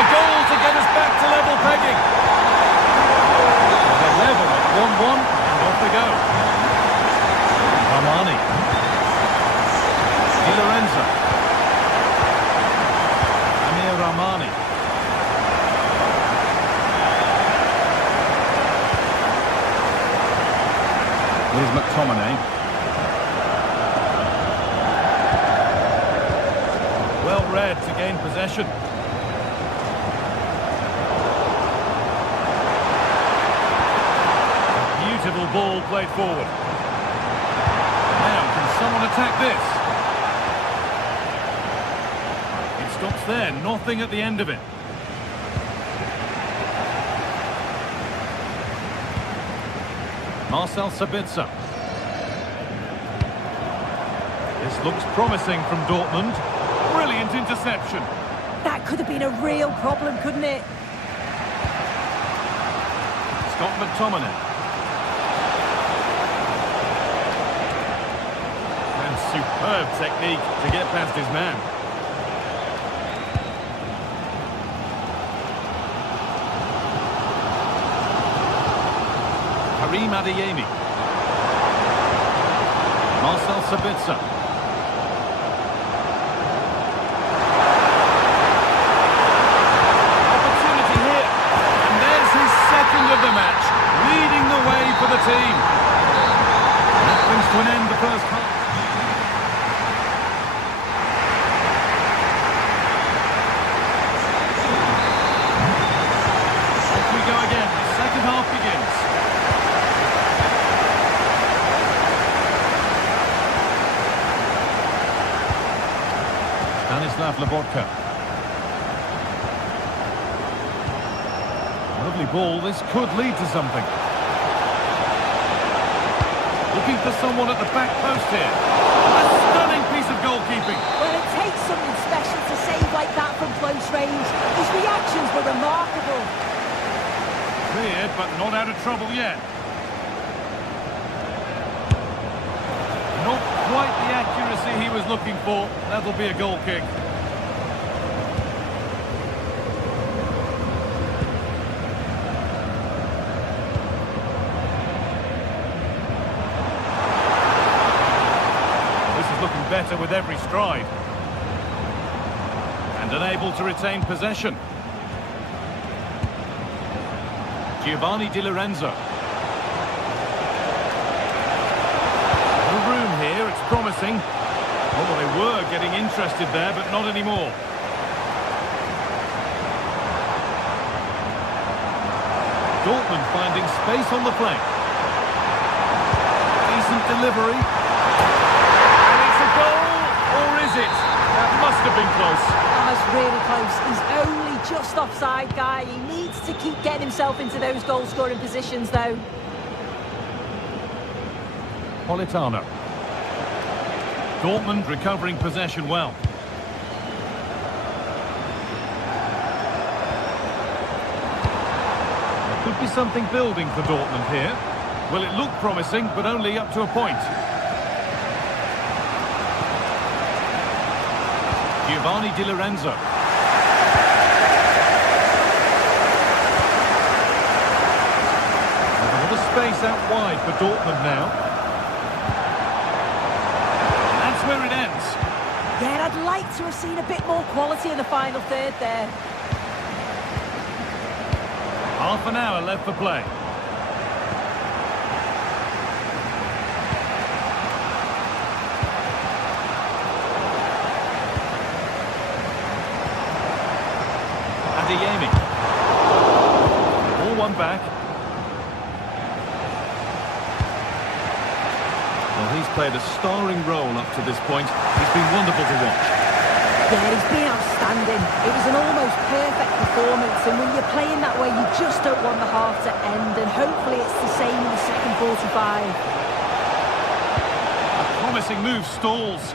The goal to get us back to level pegging. They're level at 1-1, and off they go. Armani. Di Lorenzo. Amir Armani. Here's McTominay. Well read to gain possession. played forward. Now, can someone attack this? It stops there, nothing at the end of it. Marcel Sabitzer. This looks promising from Dortmund. Brilliant interception. That could have been a real problem, couldn't it? Scott McTominay. And superb technique to get past his man. Karim Adeyemi. Marcel Sabitzer. Opportunity here. And there's his second of the match, leading the way for the team. That brings to an end the first half. Off we go again. The second half begins. Stanislav Lobotka. Lovely ball, this could lead to something. Looking for someone at the back post here. A stunning piece of goalkeeping. Well, it takes something special to save like that from close range. His reactions were remarkable. Cleared, but not out of trouble yet. Not quite the accuracy he was looking for. That'll be a goal kick. This is looking better with every stride. And unable to retain possession. Giovanni Di Lorenzo. No room here, it's promising. Oh, well, they were getting interested there, but not anymore. Dortmund finding space on the flank. Decent delivery. And it's a goal, or is it? That must have been close. That was really close. He's only just offside, guy. He needs to keep getting himself into those goal-scoring positions, though. Politano. Dortmund recovering possession well. There could be something building for Dortmund here. Well, it looked promising, but only up to a point. Giovanni Di Lorenzo. There's a lot of space out wide for Dortmund now. And that's where it ends. Yeah, I'd like to have seen a bit more quality in the final third there. Half an hour left for play. Adeyemi. All one back. Well, he's played a starring role up to this point. He's been wonderful to watch. Yeah, he's been outstanding. It was an almost perfect performance, and when you're playing that way, you just don't want the half to end, and hopefully it's the same in the second 45. A promising move stalls.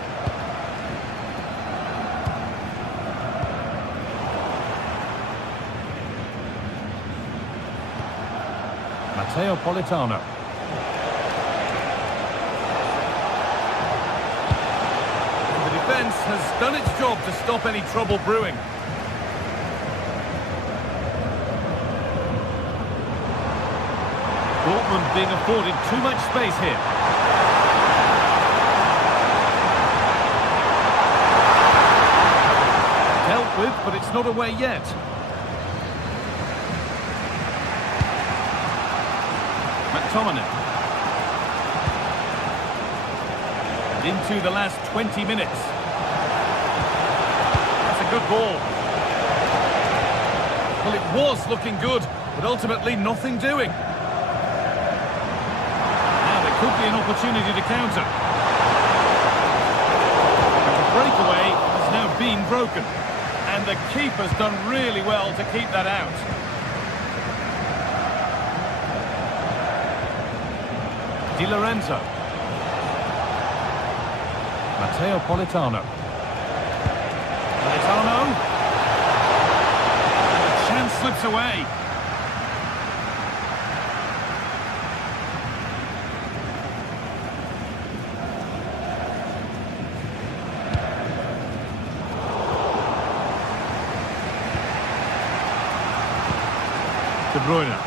Matteo Politano. And the defence has done its job to stop any trouble brewing. Dortmund being afforded too much space here. Dealt with, but it's not away yet. McTominay. And into the last 20 minutes. That's a good ball. Well, it was looking good, but ultimately nothing doing. Now could be an opportunity to counter. The breakaway has now been broken. And the keeper's done really well to keep that out. Di Lorenzo. Matteo Politano. Politano. And the chance slips away. De Bruyne.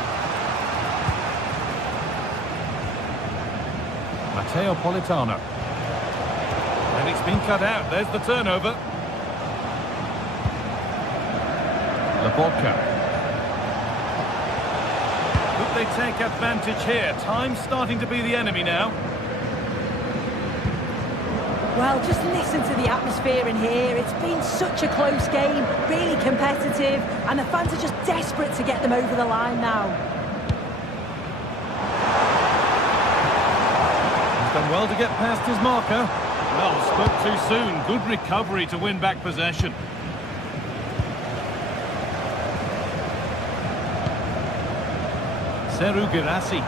Matteo Politano. And it's been cut out. There's the turnover. Lobotka. Could they take advantage here? Time's starting to be the enemy now. Well, just listen to the atmosphere in here. It's been such a close game, really competitive, and the fans are just desperate to get them over the line now. He's done well to get past his marker. Well, spoke too soon. Good recovery to win back possession. Seru Girassi.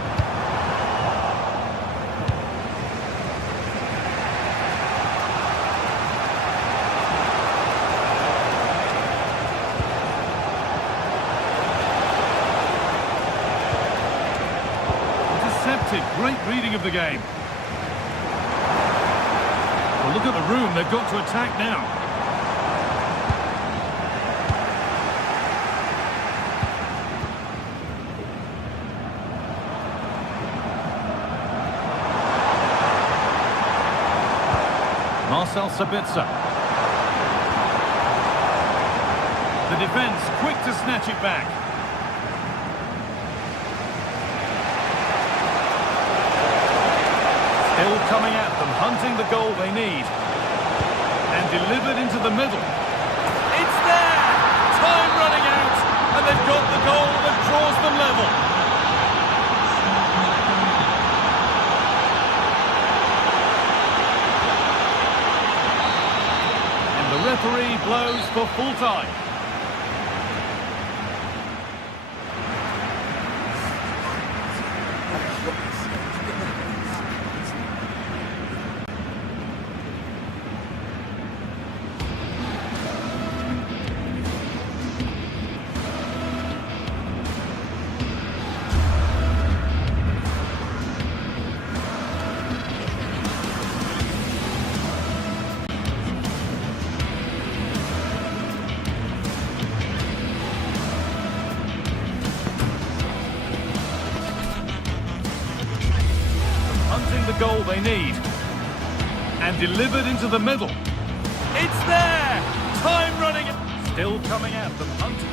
Great reading of the game. Well, look at the room. They've got to attack now. Marcel Sabitzer. The defence quick to snatch it back. Still coming at them, hunting the goal they need. And delivered into the middle. It's there! Time running out, and they've got the goal that draws them level. And the referee blows for full time. The goal they need, and delivered into the middle. It's there! Time running, still coming at them, hunting.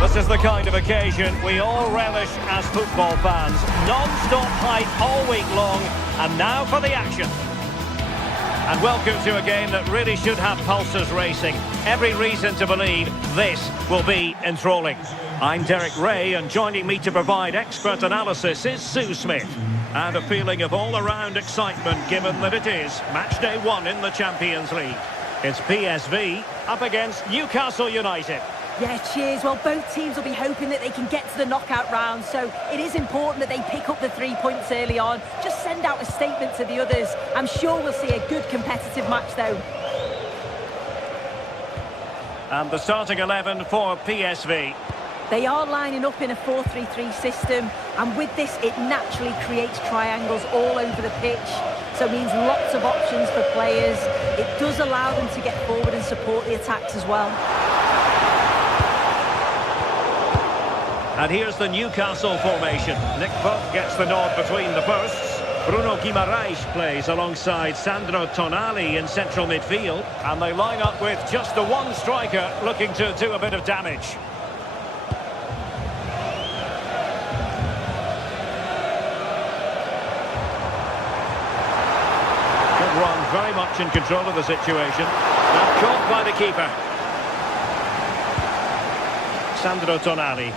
This is the kind of occasion we all relish as football fans. Non-stop hype all week long, and now for the action. And welcome to a game that really should have pulses racing. Every reason to believe this will be enthralling. I'm Derek Ray, and joining me to provide expert analysis is Sue Smith. And a feeling of all-around excitement given that it is match day 1 in the Champions League. It's PSV up against Newcastle United. Yeah, cheers. Well, both teams will be hoping that they can get to the knockout round, so it is important that they pick up the 3 points early on. Just send out a statement to the others. I'm sure we'll see a good competitive match, though. And the starting 11 for PSV. They are lining up in a 4-3-3 system, and with this, it naturally creates triangles all over the pitch. So it means lots of options for players. It does allow them to get forward and support the attacks as well. And here's the Newcastle formation. Nick Pope gets the nod between the posts. Bruno Guimaraes plays alongside Sandro Tonali in central midfield. And they line up with just the one striker looking to do a bit of damage. Good run, very much in control of the situation. Now caught by the keeper. Sandro Tonali.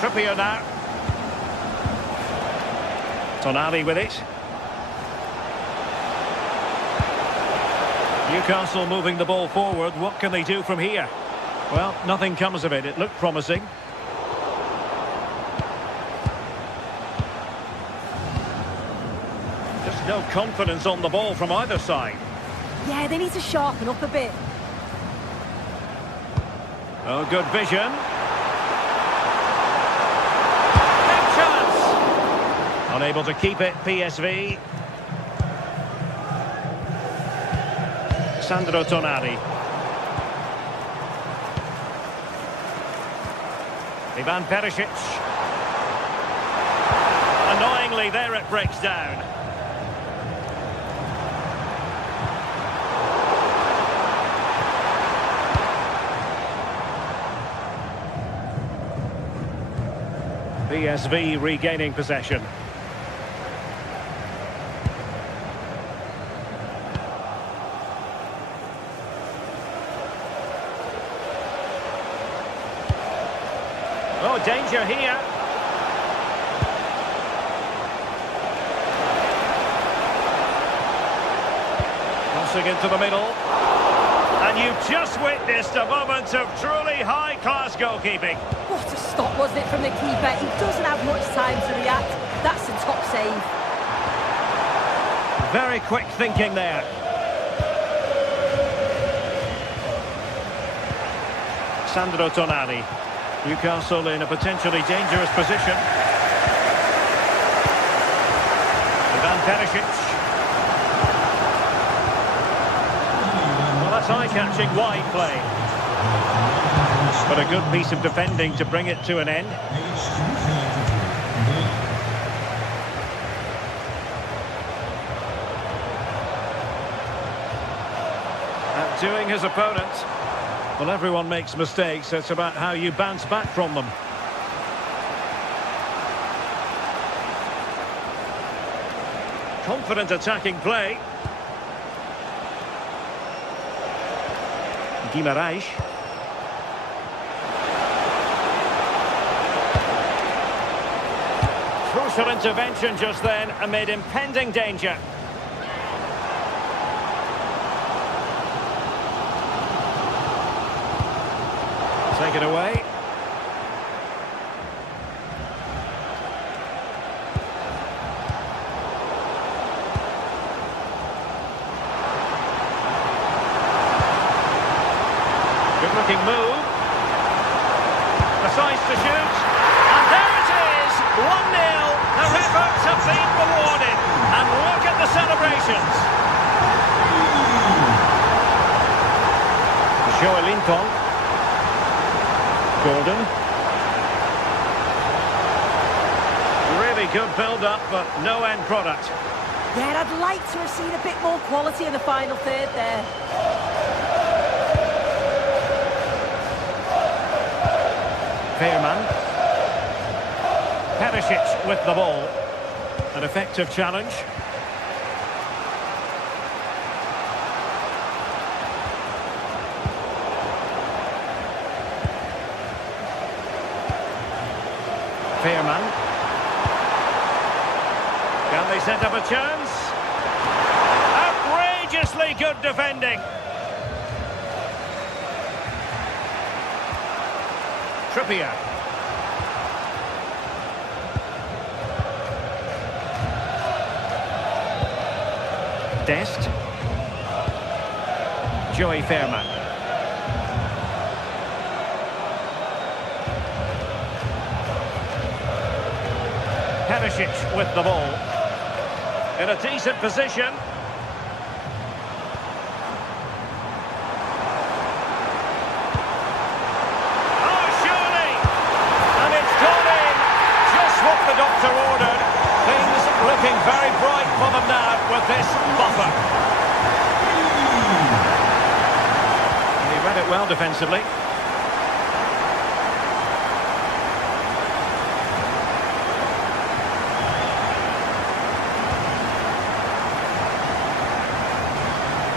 Trippier now. Tonali with it. Newcastle moving the ball forward. What can they do from here? Well, nothing comes of it. It looked promising. Just no confidence on the ball from either side. Yeah, they need to sharpen up a bit. Oh, good vision. Unable to keep it, PSV. Sandro Tonali. Ivan Perisic. Annoyingly, there it breaks down. PSV regaining possession. Oh, danger here. Crossing into the middle. And you've just witnessed a moment of truly high-class goalkeeping. What a stop, wasn't it, from the keeper? He doesn't have much time to react. That's a top save. Very quick thinking there. Sandro Tonali. Newcastle in a potentially dangerous position. Ivan Perisic. Well, that's eye-catching wide play. But a good piece of defending to bring it to an end. Outdoing his opponent. Well, everyone makes mistakes. It's about how you bounce back from them. Confident attacking play. Guimaraes. Crucial intervention just then amid impending danger. Take it away. Good looking move. Decides to shoot. And there it is! 1-0. Their efforts have been rewarded. And look at the celebrations. Joelinton. Gordon. Really good build-up, but no end product. Yeah, I'd like to have seen a bit more quality in the final third there. Veerman. Perisic with the ball. An effective challenge. Veerman. Can they set up a chance? Outrageously good defending. Trippier. Dest. Joey Fairman. Perisic with the ball. In a decent position. Oh, surely! And it's gone in. Just what the doctor ordered. Things looking very bright for them now with this buffer. And he read it well defensively.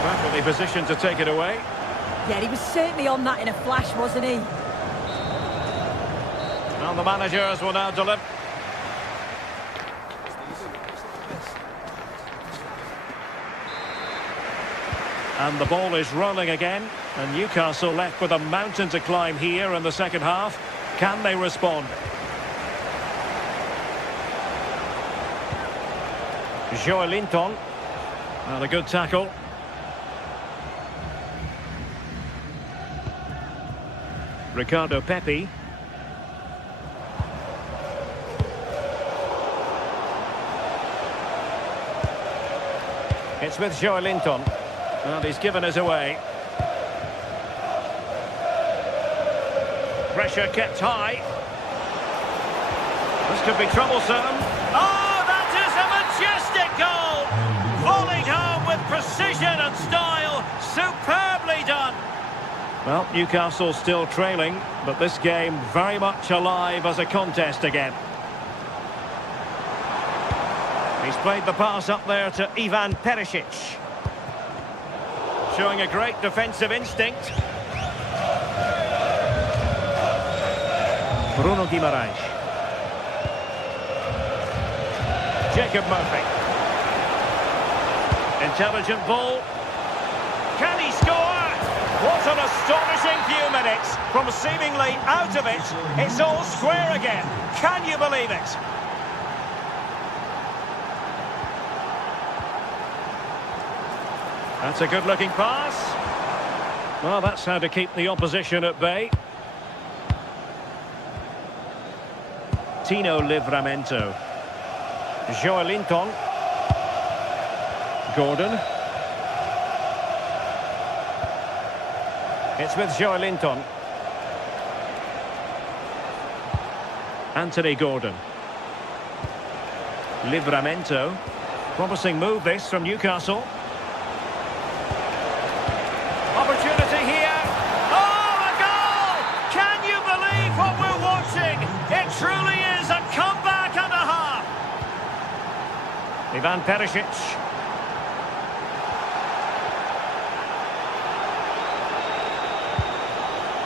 Perfectly positioned to take it away. Yeah, he was certainly on that in a flash, wasn't he? And the managers will now deliver. And the ball is rolling again. And Newcastle left with a mountain to climb here in the second half. Can they respond? Joelinton. And a good tackle. Ricardo Pepi. It's with Joelinton. And he's given us away. Pressure kept high. This could be troublesome. Oh, that is a majestic goal! Volleyed home with precision and style. Superbly done. Well, Newcastle still trailing, but this game very much alive as a contest again. He's played the pass up there to Ivan Perisic. Showing a great defensive instinct. Bruno Guimaraes. Jacob Murphy. Intelligent ball. Can he score? What an astonishing few minutes. From seemingly out of it, it's all square again. Can you believe it? That's a good-looking pass. Well, that's how to keep the opposition at bay. Tino Livramento. Joelinton. Gordon. It's with Joelinton. Anthony Gordon. Livramento. Promising move this from Newcastle. Opportunity here. Oh, a goal! Can you believe what we're watching? It truly is a comeback and a half. Ivan Perisic.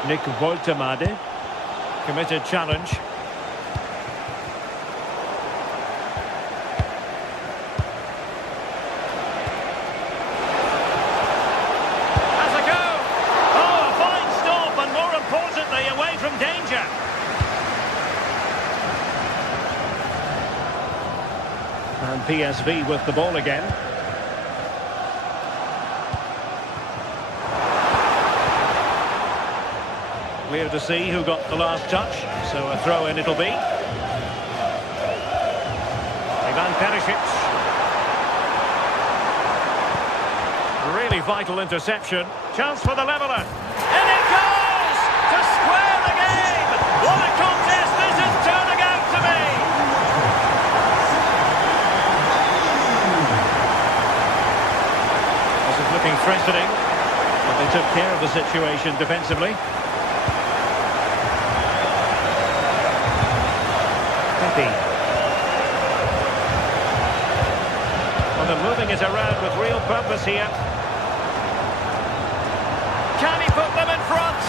Nick Woltemade. Committed challenge. And PSV with the ball again. Clear to see who got the last touch, so a throw-in it'll be. Ivan Perisic. Really vital interception. Chance for the leveller. And it goes to square the game. What a contest this is turning out to be. This is looking threatening, but they took care of the situation defensively. Pepi. Well, they're moving it around with real purpose here. Can he put them in front?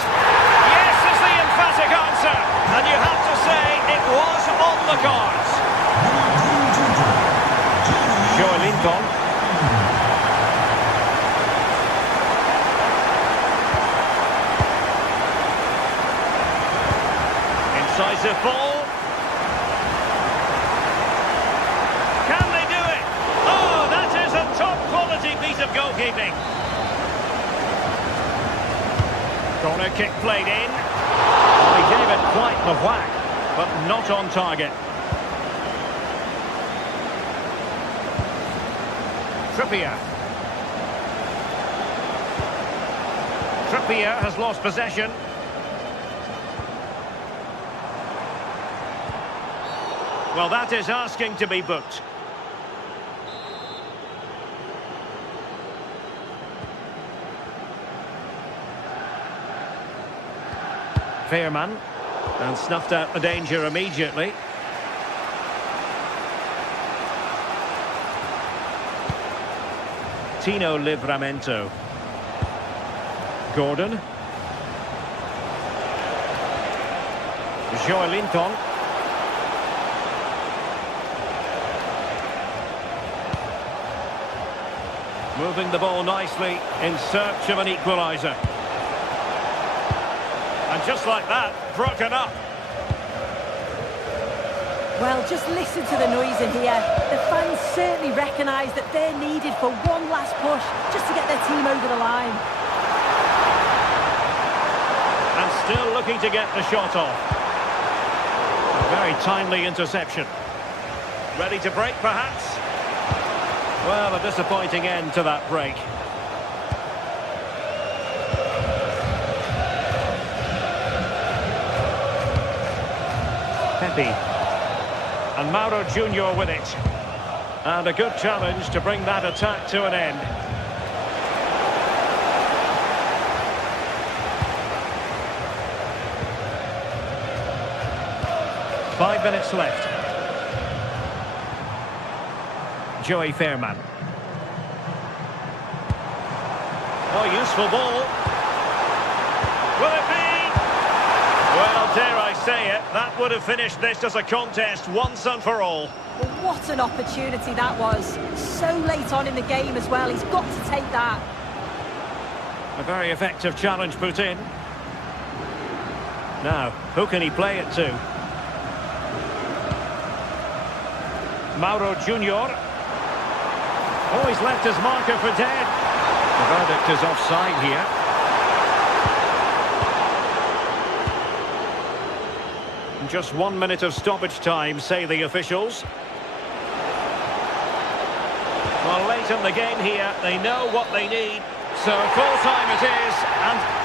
Yes is the emphatic answer. And you have to say it was on the cards. Joelinton. Decisive ball. Can they do it? Oh, that is a top-quality piece of goalkeeping. Corner kick played in. Well, he gave it quite the whack, but not on target. Trippier. Trippier has lost possession. Well, that is asking to be booked. Veerman, and snuffed out the danger immediately. Tino Livramento. Gordon. Joelinton. Moving the ball nicely in search of an equaliser. And just like that, broken up. Well, just listen to the noise in here. The fans certainly recognise that they're needed for one last push just to get their team over the line. And still looking to get the shot off. A very timely interception. Ready to break, perhaps? Well, a disappointing end to that break. Pepe. And Mauro Junior with it. And a good challenge to bring that attack to an end. Five minutes left. Joey Fairman. Oh, useful ball. Will it be? Well, dare I say it, that would have finished this as a contest once and for all. Well, what an opportunity that was. So late on in the game as well. He's got to take that. A very effective challenge put in. Now, who can he play it to? Mauro Junior. Oh, he's left his marker for dead. The verdict is offside here. Just 1 minute of stoppage time, say the officials. Well, late in the game here, they know what they need. So full time it is, and...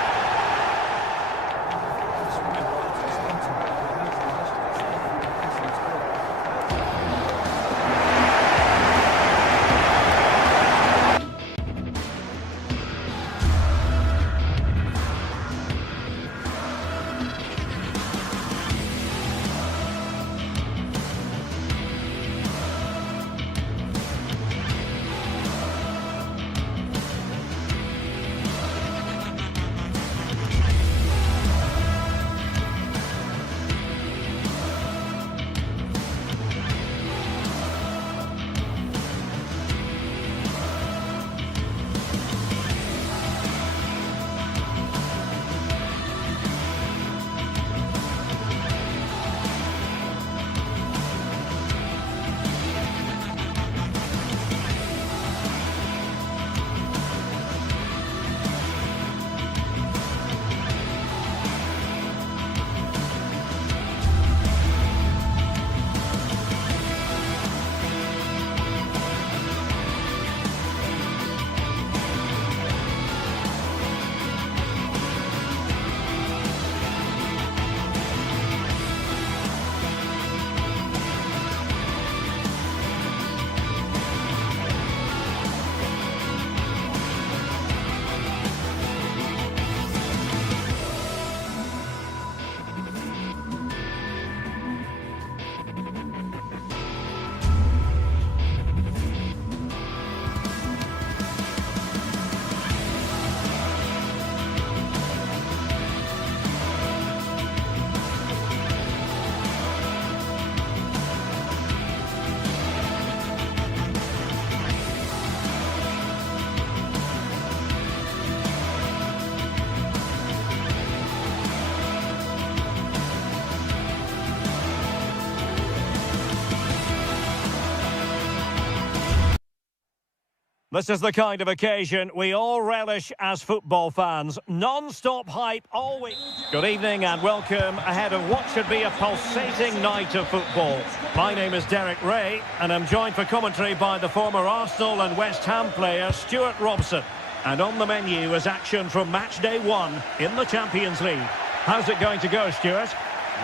This is the kind of occasion we all relish as football fans. Non-stop hype all week. Good evening and welcome ahead of what should be a pulsating night of football. My name is Derek Ray and I'm joined for commentary by the former Arsenal and West Ham player Stuart Robson. And on the menu is action from match day 1 in the Champions League. How's it going to go, Stuart?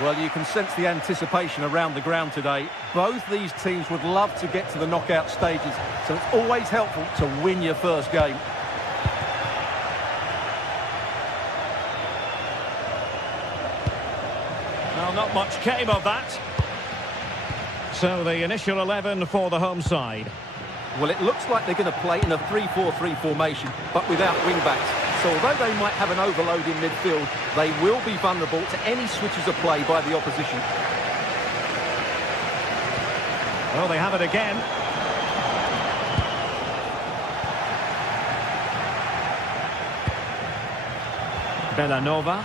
Well, you can sense the anticipation around the ground today. Both these teams would love to get to the knockout stages, so it's always helpful to win your first game. Well, not much came of that. So the initial 11 for the home side. Well, it looks like they're going to play in a 3-4-3 formation, but without wing-backs. So although they might have an overload in midfield, they will be vulnerable to any switches of play by the opposition. Well, they have it again. Bellanova.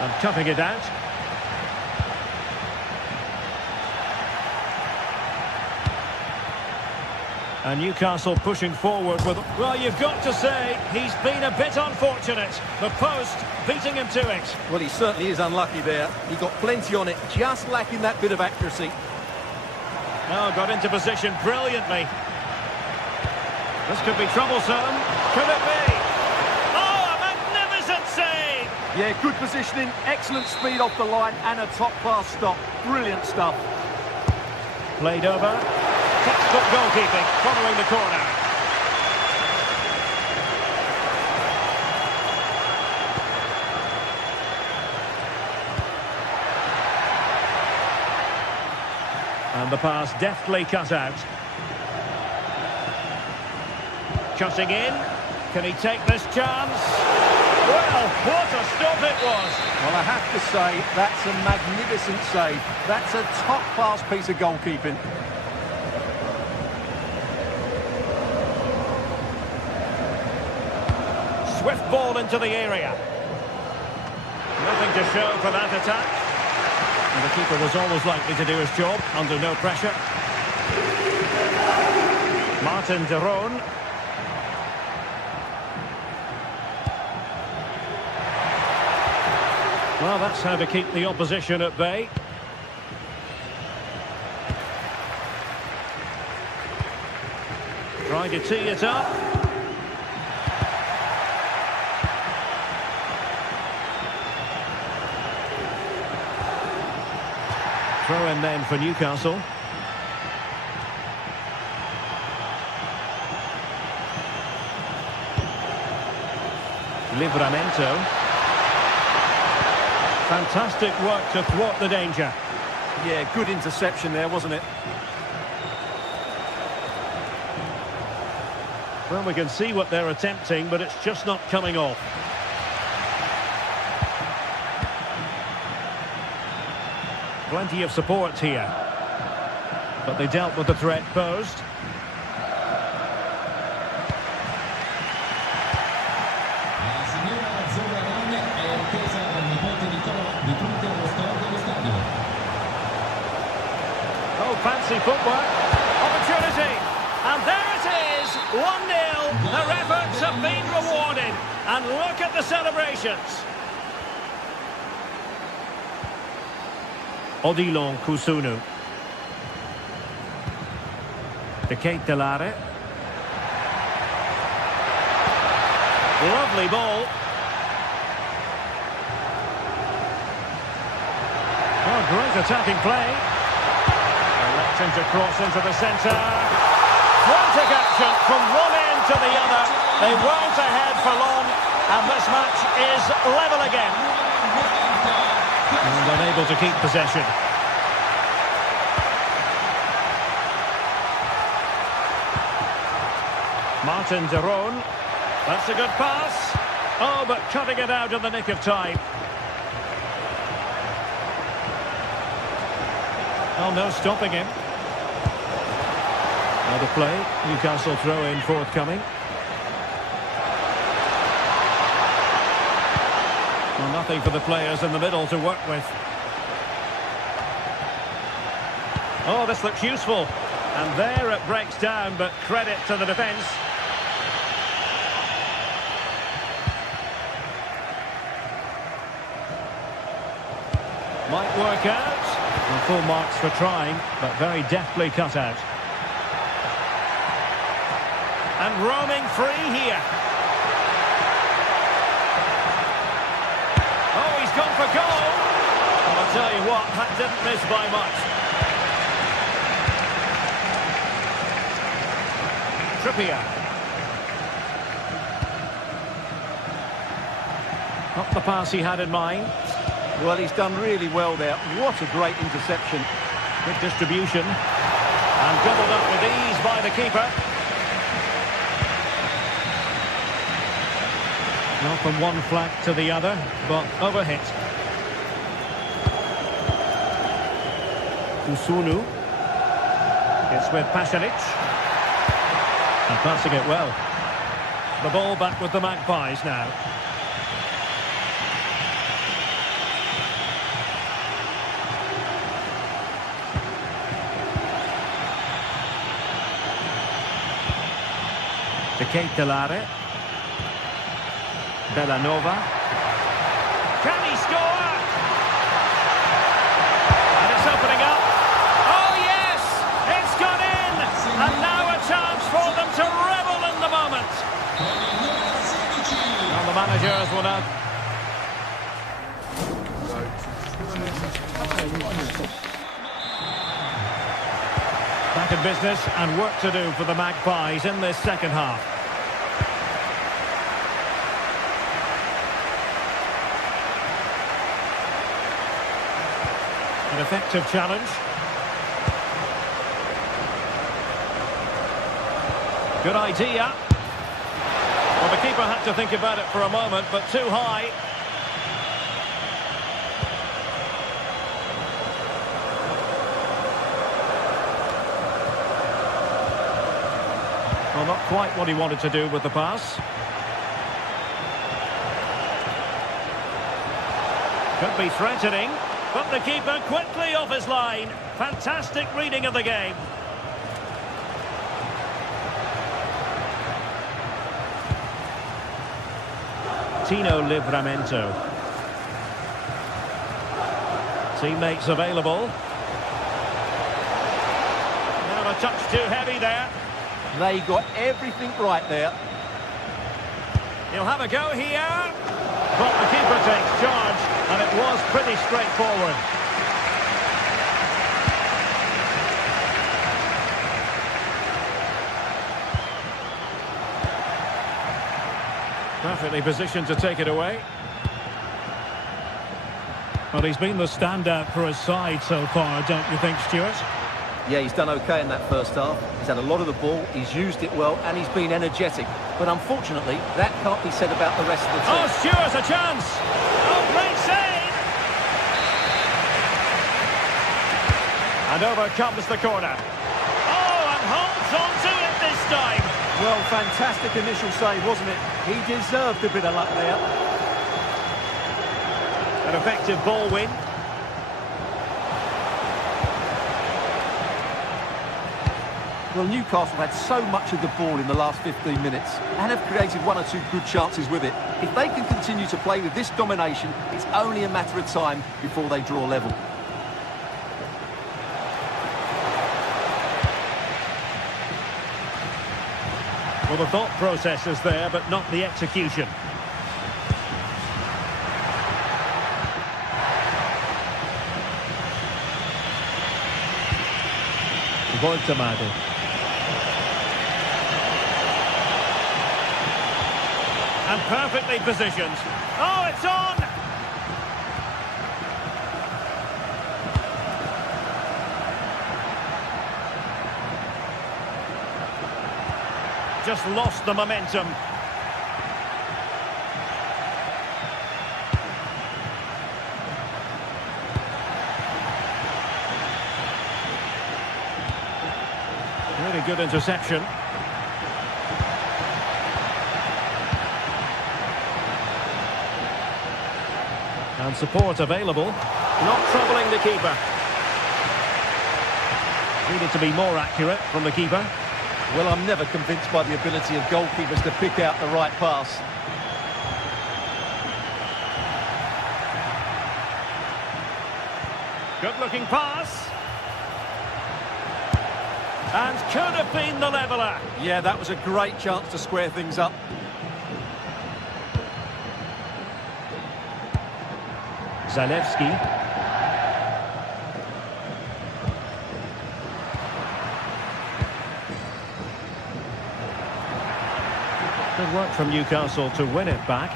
And toughing it out. And Newcastle pushing forward with... Well, you've got to say, he's been a bit unfortunate. The post beating him to it. Well, he certainly is unlucky there. He got plenty on it, just lacking that bit of accuracy. Oh, got into position brilliantly. This could be troublesome. Could it be? Oh, a magnificent save! Yeah, good positioning, excellent speed off the line, and a top-class stop. Brilliant stuff. Played over. Textbook goalkeeping following the corner. And the pass deftly cut out. Cutting in. Can he take this chance? Well, what a stop it was. Well, I have to say, that's a magnificent save. That's a top-class piece of goalkeeping. Swift ball into the area. Nothing to show for that attack. And the keeper was always likely to do his job under no pressure. Martin de Roon. Well, that's how to keep the opposition at bay. Trying to tee it up. Throw in then for Newcastle. Livramento. Fantastic work to thwart the danger. Yeah, good interception there, wasn't it? Well, we can see what they're attempting, but it's just not coming off. Plenty of support here. But they dealt with the threat posed. Oh, fancy footwork. Opportunity. And there it is. 1-0. Their efforts have been rewarded. And look at the celebrations. Odilon Kusunu. De Ketelare. Lovely ball. Oh, great attacking play. Electing to cross into the centre. Frantic action from one end to the other. They weren't ahead for long, and this match is level again. And unable to keep possession. Martin de Roon. That's a good pass. Oh, but cutting it out in the nick of time. Oh, no stopping him. Out of play. Newcastle throw-in forthcoming. Well, nothing for the players in the middle to work with. Oh, this looks useful. And there it breaks down, but credit to the defence. Might work out. And full marks for trying, but very deftly cut out. And roaming free here. Oh, he's gone for goal. Well, I'll tell you what, that didn't miss by much. Trippier. Not the pass he had in mind. Well, he's done really well there. What a great interception. Good distribution. And doubled up with ease by the keeper. Not from one flank to the other, but overhit. Usunu. It's with Pasalic. And passing it well. The ball back with the Magpies now. To Kate Delare. Bellanova. Can he score? And it's opening up. Oh yes! It's gone in! And now a chance for them to revel in the moment. And the managers will now... Back in business and work to do for the Magpies in this second half. An effective challenge. Good idea. Well, the keeper had to think about it for a moment, but too high. Well, not quite what he wanted to do with the pass. Could be threatening, but the keeper quickly off his line. Fantastic reading of the game. Tino Livramento. Teammates available. Now a touch too heavy there. They got everything right there. He'll have a go here. But the keeper takes charge, and it was pretty straightforward. Perfectly positioned to take it away. Well, he's been the standout for his side so far, don't you think, Stuart? Yeah, he's done okay in that first half. He's had a lot of the ball, he's used it well, and he's been energetic. But unfortunately, that can't be said about the rest of the team. Oh, Stuart's a chance! Oh, great save! And over comes the corner. Oh, and holds on to it this time! Well, fantastic initial save, wasn't it? He deserved a bit of luck there. An effective ball win. Well, Newcastle had so much of the ball in the last 15 minutes and have created one or two good chances with it. If they can continue to play with this domination, it's only a matter of time before they draw level. Well, the thought process is there, but not the execution. Voltamade. And perfectly positioned. Oh, it's on! Just lost the momentum. Really good interception. And support available. Not troubling the keeper. Needed to be more accurate from the keeper. Well, I'm never convinced by the ability of goalkeepers to pick out the right pass. Good-looking pass. And could have been the leveller. Yeah, that was a great chance to square things up. Zalewski. Good work from Newcastle to win it back.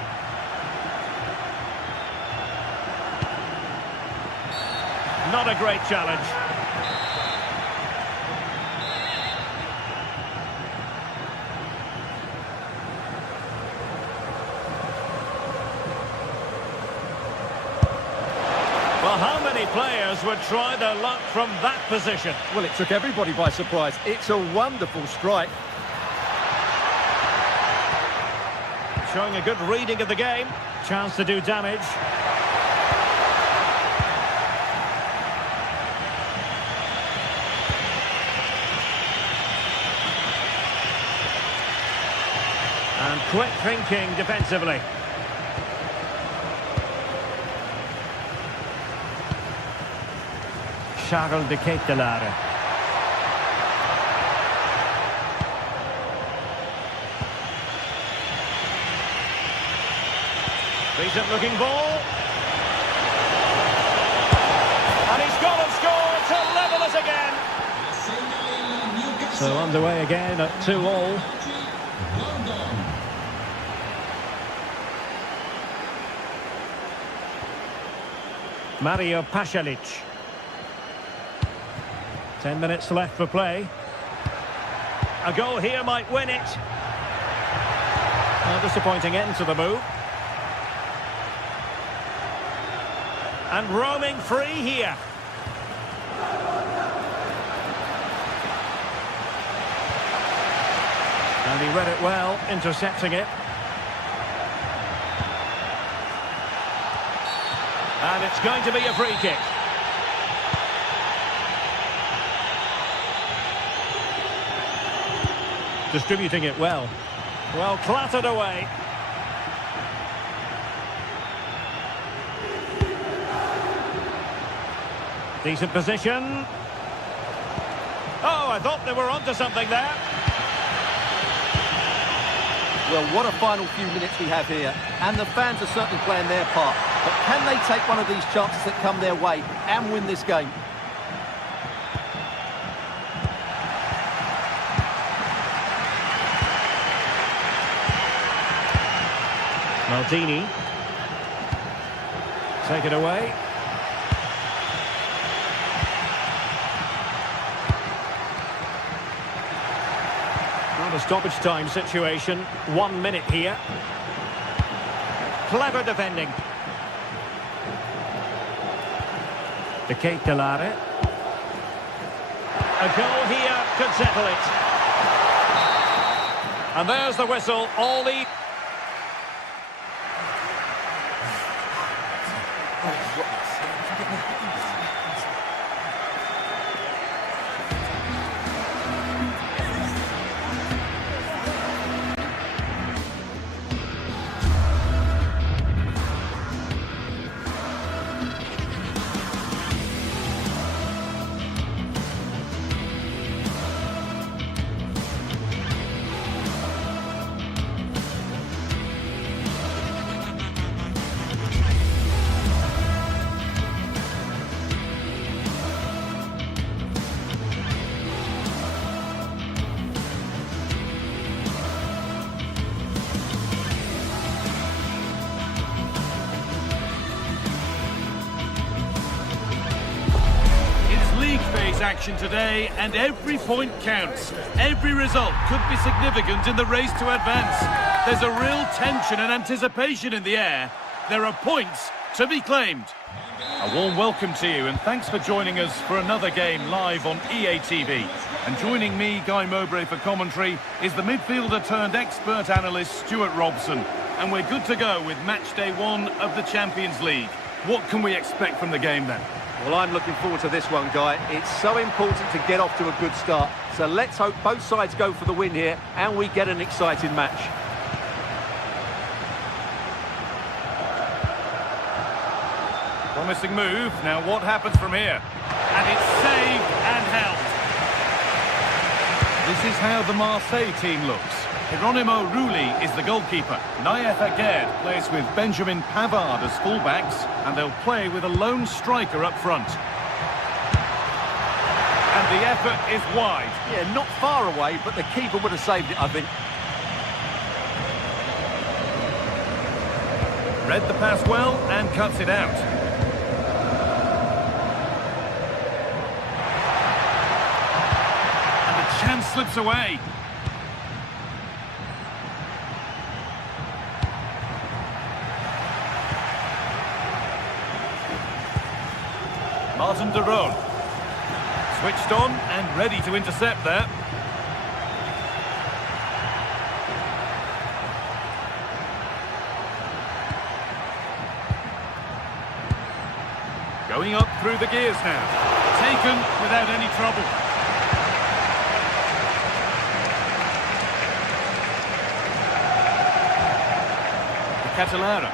Not a great challenge. Well, how many players would try their luck from that position? Well, it took everybody by surprise. It's a wonderful strike. Showing a good reading of the game. Chance to do damage. And quick thinking defensively. Charles de Ketelaere. Decent looking ball. And he's gone and scored to level us again. So underway again at 2-2. Mario Pasalic. 10 minutes left for play. A goal here might win it. A disappointing end to the move. And roaming free here. And he read it well, intercepting it. And it's going to be a free kick. Distributing it well. Well, clattered away. Decent position. Oh, I thought they were onto something there. Well, what a final few minutes we have here. And the fans are certainly playing their part. But can they take one of these chances that come their way and win this game? Maldini. Take it away. Not a stoppage time situation. 1 minute here. Clever defending. De Ketelaere. A goal here could settle it. And there's the whistle. All the... Action today, and every point counts. Every result could be significant in the race to advance. There's a real tension and anticipation in the air. There are points to be claimed. A warm welcome to you, and thanks for joining us for another game live on EA TV. And joining me, Guy Mowbray, for commentary is the midfielder turned expert analyst Stuart Robson. And we're good to go with match day 1 of the Champions League. What can we expect from the game then? Well, I'm looking forward to this one, Guy. It's so important to get off to a good start. So let's hope both sides go for the win here and we get an exciting match. Promising move. Now what happens from here? And it's saved and held. This is how the Marseille team looks. Hieronymo Rulli is the goalkeeper. Nayef Aguerd plays with Benjamin Pavard as fullbacks, and they'll play with a lone striker up front. And the effort is wide. Yeah, not far away, but the keeper would have saved it, I think. Read the pass well and cuts it out. And the chance slips away. Martin de Roon. Switched on and ready to intercept there. Going up through the gears now. Taken without any trouble. Catalara.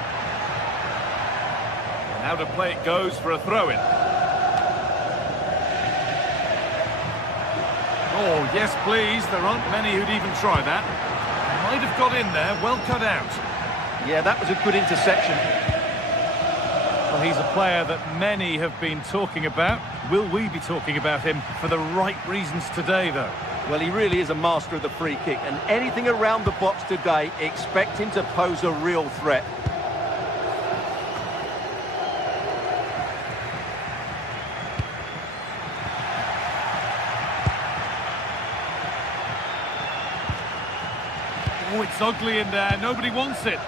And out of play it goes for a throw-in. Oh, yes, please. There aren't many who'd even try that. Might have got in there. Well cut out. Yeah, that was a good interception. Well, he's a player that many have been talking about. Will we be talking about him for the right reasons today, though? Well, he really is a master of the free kick, and anything around the box today, expect him to pose a real threat. Oh, it's ugly in there. Nobody wants it.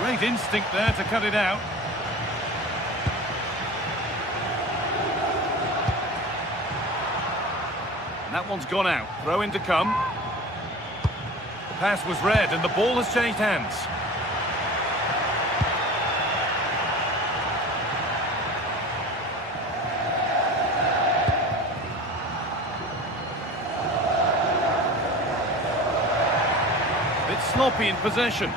Great instinct there to cut it out. And that one's gone out. Throw in to come. The pass was read and the ball has changed hands. Bit sloppy in possession.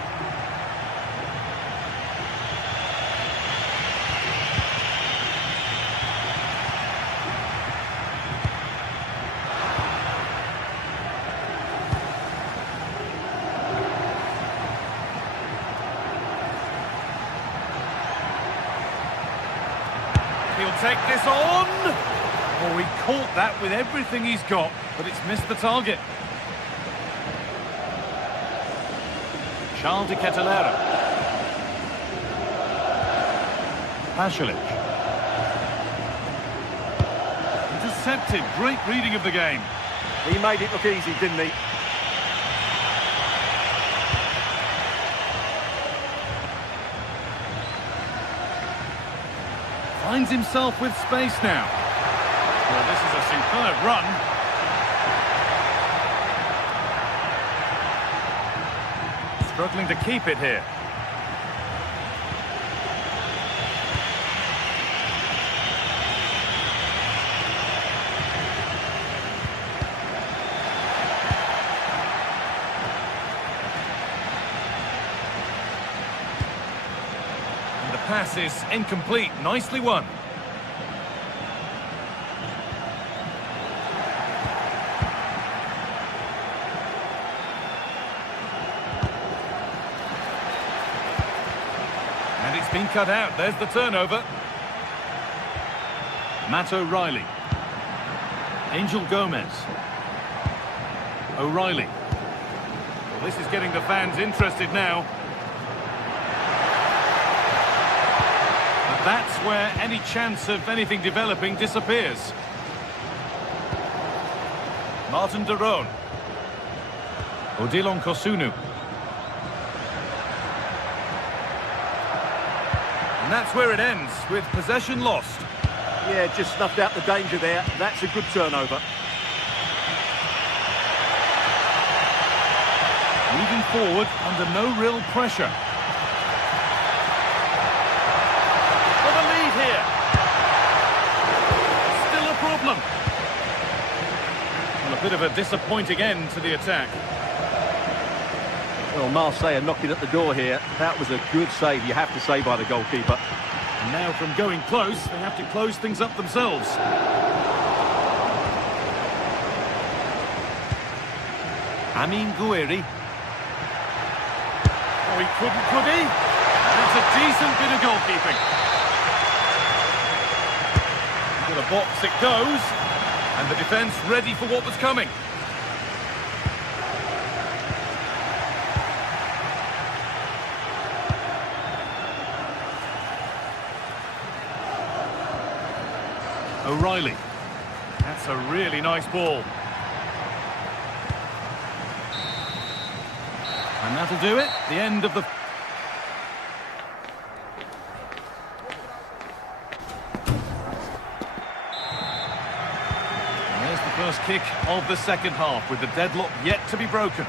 He'll take this on. Oh, he caught that with everything he's got, but it's missed the target. Charles de Catalara. Pasalic. Intercepted. Great reading of the game. He made it look easy, didn't he? Finds himself with space now. Well, this is a superb run. Struggling to keep it here. And the pass is incomplete. Nicely won. And it's been cut out. There's the turnover. Matt O'Reilly. Angel Gomez. O'Reilly. Well, this is getting the fans interested now. But that's where any chance of anything developing disappears. Martin de Roon. Odilon Kosunu. And that's where it ends, with possession lost. Yeah, just snuffed out the danger there. That's a good turnover. Moving forward under no real pressure. For the lead here. Still a problem. Well, a bit of a disappointing end to the attack. Well, Marseille are knocking at the door here. That was a good save, you have to say, by the goalkeeper. And now from going close, they have to close things up themselves. Amin Gouiri. Oh, he couldn't, could he? That's a decent bit of goalkeeping. Into the box it goes. And the defence ready for what was coming. O'Reilly. That's a really nice ball. And that'll do it. The end of the... And there's the first kick of the second half, with the deadlock yet to be broken.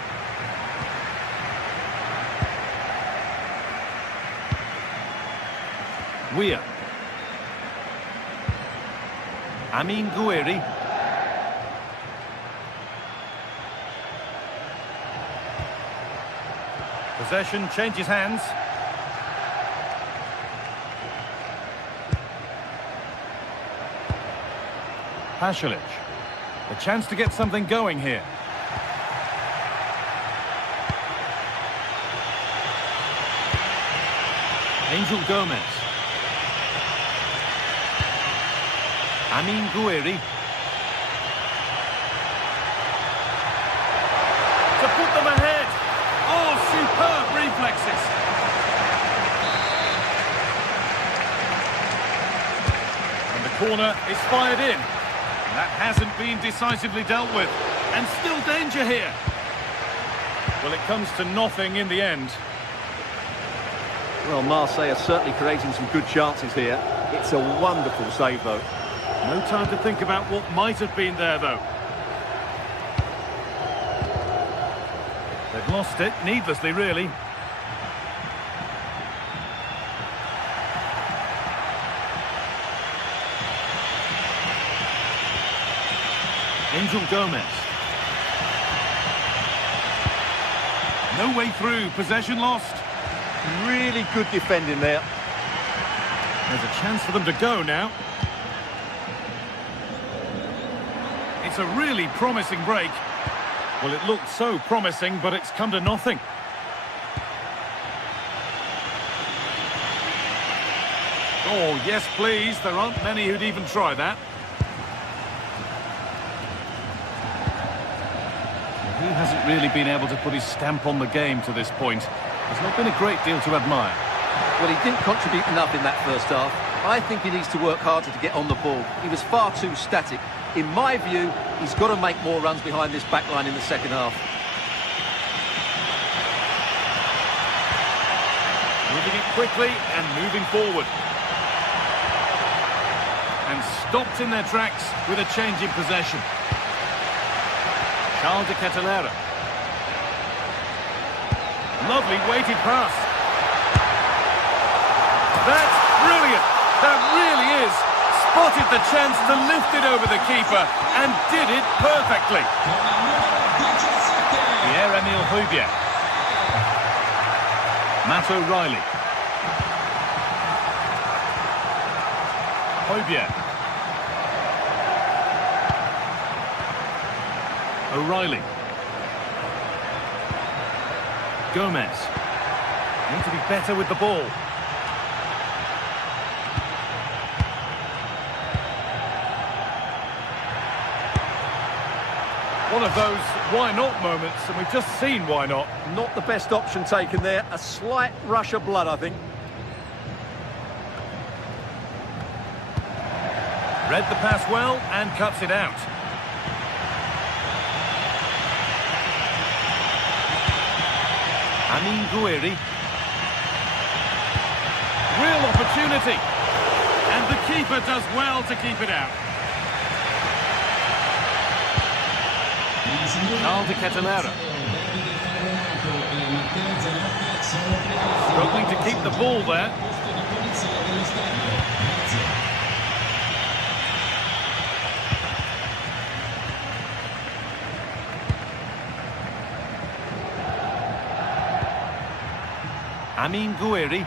Weir. Amin Gouiri. Possession changes hands. Pasalic. A chance to get something going here. Angel Gomez. Amin Gouiri. To put them ahead. Oh, superb reflexes. And the corner is fired in. That hasn't been decisively dealt with. And still danger here. Well, it comes to nothing in the end. Well, Marseille are certainly creating some good chances here. It's a wonderful save, though. No time to think about what might have been there, though. They've lost it, needlessly, really. Angel Gomez. No way through, possession lost. Really good defending there. There's a chance for them to go now. It's a really promising break. Well, it looked so promising, but it's come to nothing. Oh, yes, please. There aren't many who'd even try that. He hasn't really been able to put his stamp on the game to this point. There's not been a great deal to admire. Well, he didn't contribute enough in that first half. I think he needs to work harder to get on the ball. He was far too static. In my view, he's got to make more runs behind this back line in the second half. Moving it quickly and moving forward. And stopped in their tracks with a change in possession. Charles de Ketelaere. Lovely weighted pass. That's brilliant. That really is. Spotted the chance to lift it over the keeper and did it perfectly. Pierre-Emile Højbjerg. Matt O'Reilly. Højbjerg. O'Reilly. Gomez. Need to be better with the ball. One of those why not moments, and we've just seen why not. Not the best option taken there. A slight rush of blood, I think. Read the pass well and cuts it out. Amin Gouiri. Real opportunity. And the keeper does well to keep it out. Charles de Ketelaere. Struggling to keep the ball there. Amin Gouiri.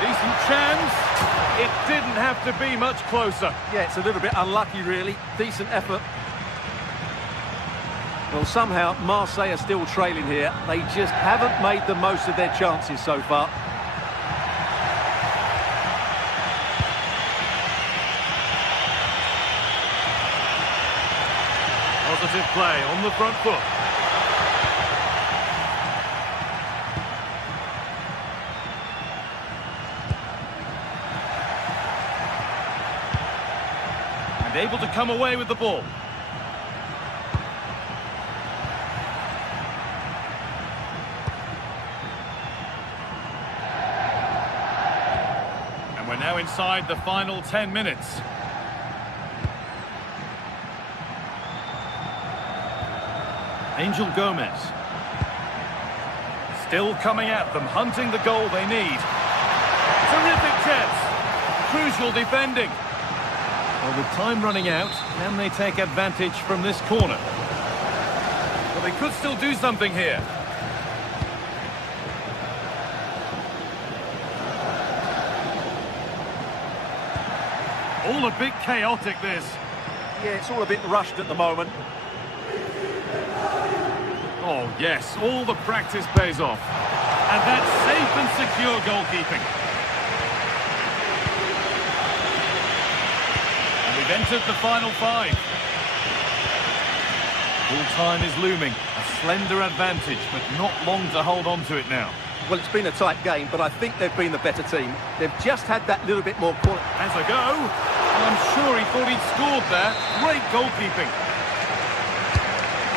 Decent chance. It didn't have to be much closer. Yeah, it's a little bit unlucky, really. Decent effort. Well, somehow, Marseille are still trailing here. They just haven't made the most of their chances so far. Positive play on the front foot. And able to come away with the ball. And we're now inside the final 10 minutes. Angel Gomez. Still coming at them, hunting the goal they need. Terrific chance. Crucial defending. Well, with time running out, can they take advantage from this corner? Well, they could still do something here. All a bit chaotic, this. Yeah, it's all a bit rushed at the moment. Oh, yes, all the practice pays off. And that's safe and secure goalkeeping. And we've entered the final 5. Full time is looming. A slender advantage, but not long to hold on to it now. Well, it's been a tight game, but I think they've been the better team. They've just had that little bit more quality. Has a go. Well, I'm sure he thought he'd scored there. Great goalkeeping.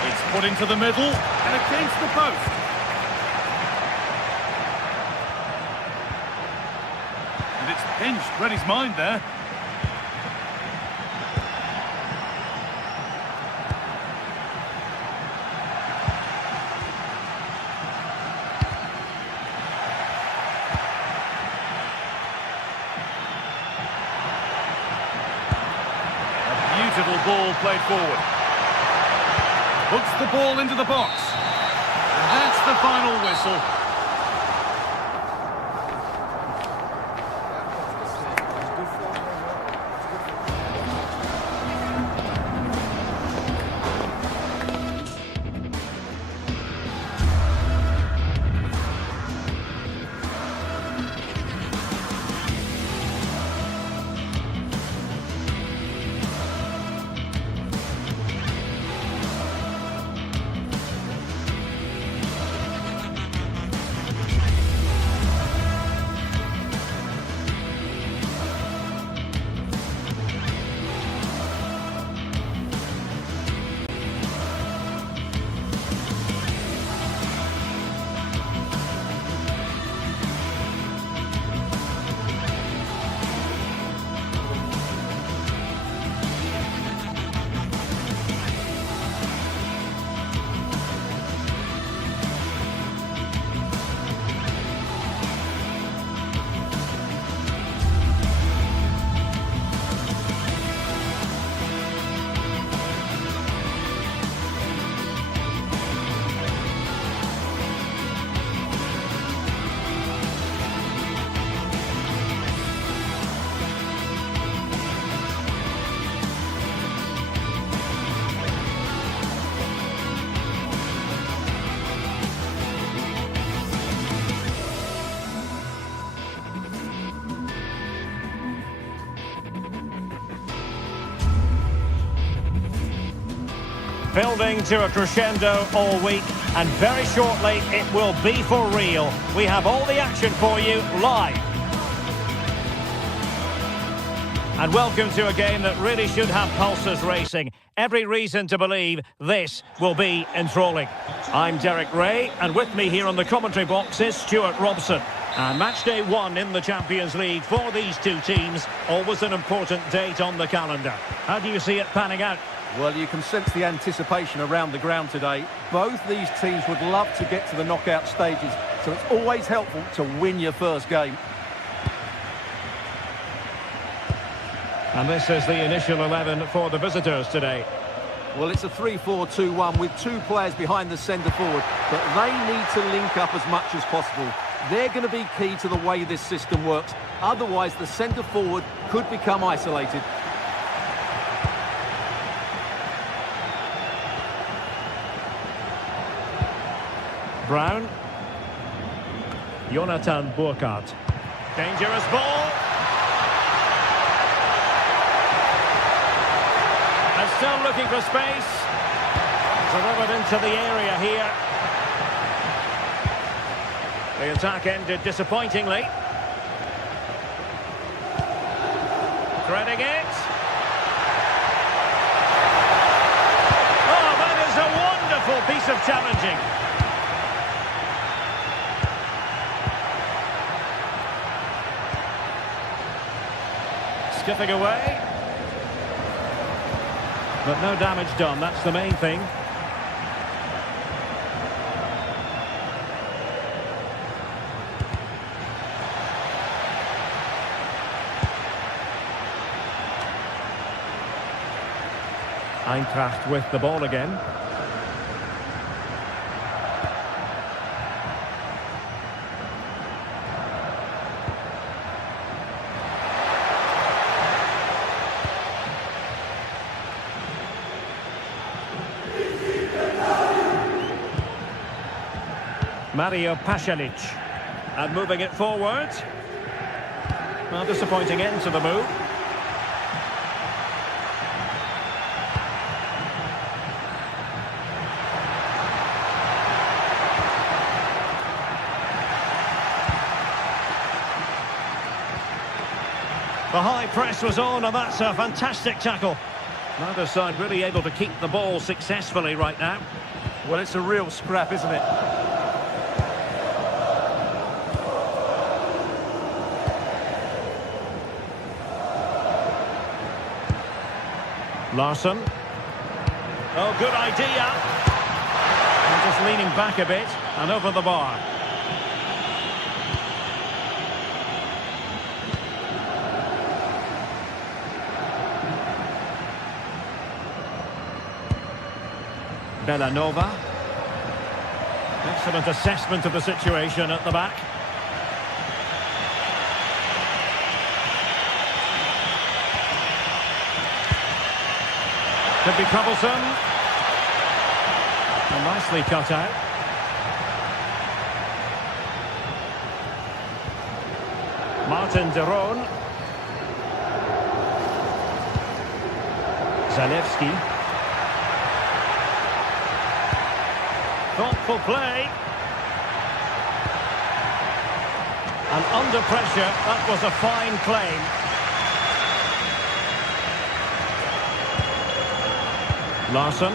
It's put into the middle and against the post. And it's pinched. Read his mind there. A beautiful ball played forward. Puts the ball into the box. And that's the final whistle. Building to a crescendo all week, and very shortly it will be for real. We have all the action for you live. And welcome to a game that really should have pulses racing. Every reason to believe this will be enthralling. I'm Derek Ray, and with me here on the commentary box is Stuart Robson. And match day 1 in the Champions League for these two teams. Always an important date on the calendar. How do you see it panning out? Well, you can sense the anticipation around the ground today. Both these teams would love to get to the knockout stages, so it's always helpful to win your first game. And this is the initial 11 for the visitors today. Well, it's a 3-4-2-1 with two players behind the centre forward, but they need to link up as much as possible. They're going to be key to the way this system works. Otherwise, the centre forward could become isolated. Brown. Jonathan Burkhardt. Dangerous ball. And still looking for space. Delivered into the area here. The attack ended disappointingly. Threading it. Oh, that is a wonderful piece of challenging. Skipping away. But no damage done, that's the main thing. Eintracht with the ball again. Mario Pasalic. And moving it forward. Well, disappointing end to the move. The high press was on, and that's a fantastic tackle. Neither side really able to keep the ball successfully right now. Well, it's a real scrap, isn't it? Larsson. Oh, good idea. And just leaning back a bit and over the bar. Bellanova. Excellent assessment of the situation at the back. Could be troublesome. And nicely cut out. Martin de Roon. Zalewski. Thoughtful play. And under pressure, that was a fine claim. Larsson.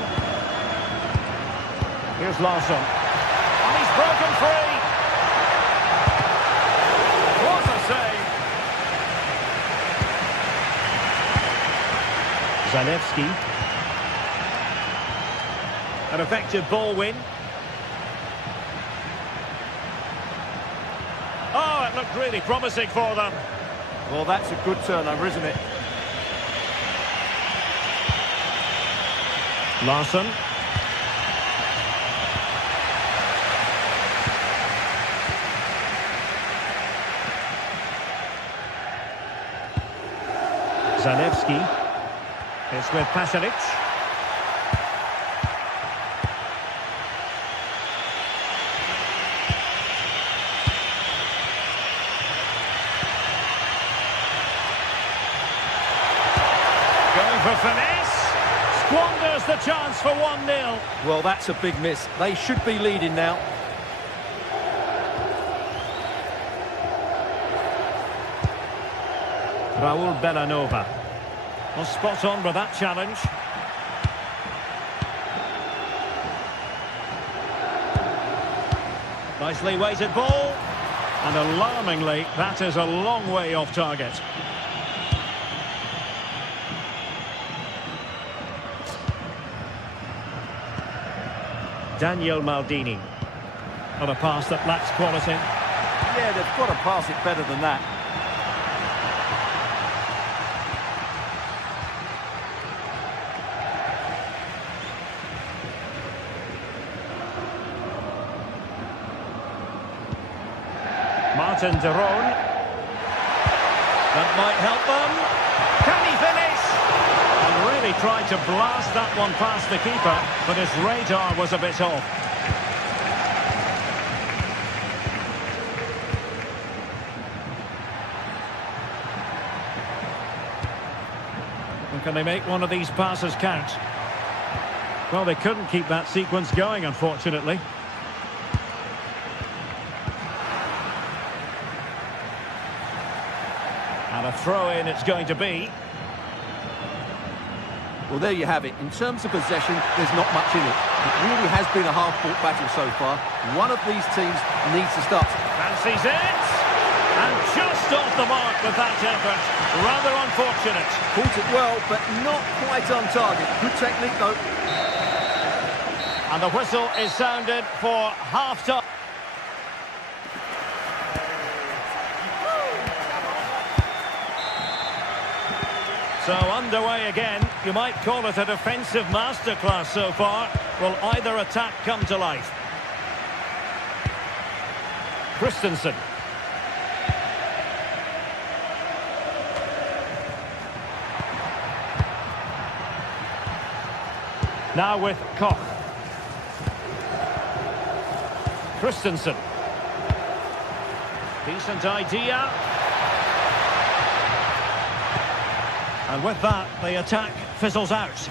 Here's Larsson. And he's broken free. What a save. Zalewski. An effective ball win. Oh, it looked really promising for them. Well, that's a good turnover, isn't it? Larsson. Zalewski. It's with Pasalic. Going for finesse. Squanders the chance for 1-0. Well, that's a big miss. They should be leading now. Raul Bellanova. Well, spot on with that challenge. Nicely weighted ball. And alarmingly, that is a long way off target. Daniel Maldini. On a pass that lacks quality. Yeah, they've got to pass it better than that. Martin de Roon. That might help them. Can he finish? And really tried to blast that one past the keeper, but his radar was a bit off. And can they make one of these passes count? Well, they couldn't keep that sequence going, unfortunately. And a throw-in it's going to be. Well, there you have it. In terms of possession, there's not much in it. It really has been a hard-fought battle so far. One of these teams needs to start. Fancies it! And just off the mark with that effort. Rather unfortunate. Caught it well, but not quite on target. Good technique, though. And the whistle is sounded for half-time. So underway again. You might call it a defensive masterclass so far. Will either attack come to life? Christensen. Now with Koch. Christensen. Decent idea. And with that, the attack fizzles out.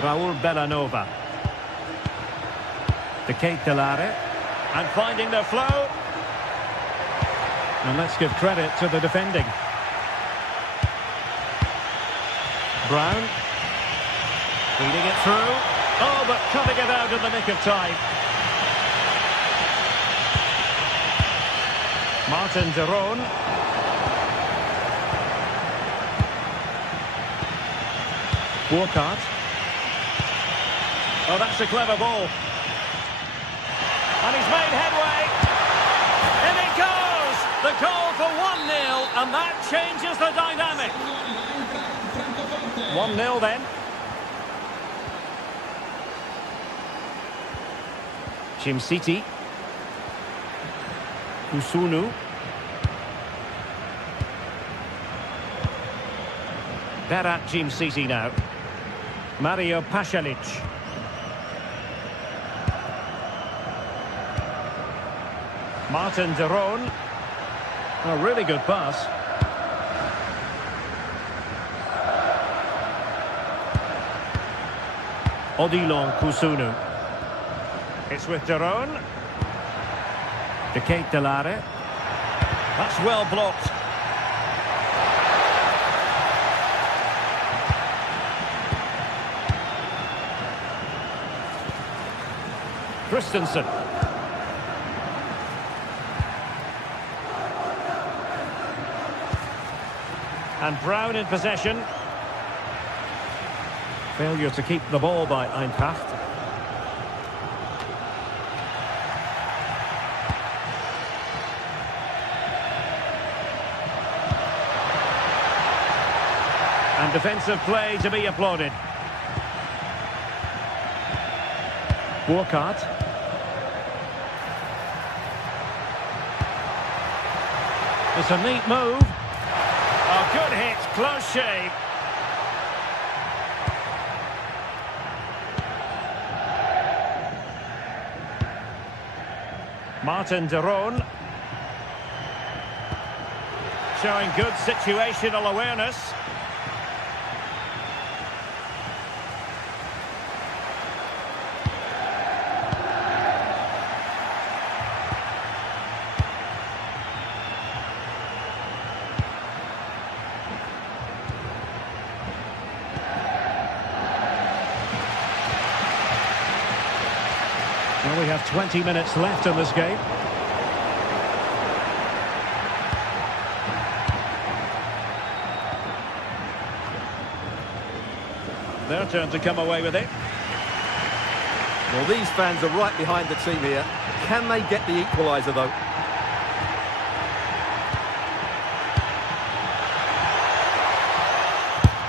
Raul Bellanova. De Ketelare. And finding the flow. And let's give credit to the defending. Brown. Feeding it through. Oh, but cutting it out in the nick of time. Martin de Roon. Burkhardt. Oh, that's a clever ball. And he's made headway. In it goes! The goal for 1-0, and that changes the dynamic. 1-0 then. Jim City. Kusunu. Berat Jim City now. Mario Pasalic. Martin de Roon. A really good pass. Odilon Kusunu. It's with de Roon. De Ketelare. That's well blocked. Christensen. And Brown in possession. Failure to keep the ball by Eintracht. And defensive play to be applauded. Burkhardt. It's a neat move. A good hit, close shave. Martin de Roon. Showing good situational awareness. Well, we have 20 minutes left in this game. Their turn to come away with it. Well, these fans are right behind the team here. Can they get the equaliser, though?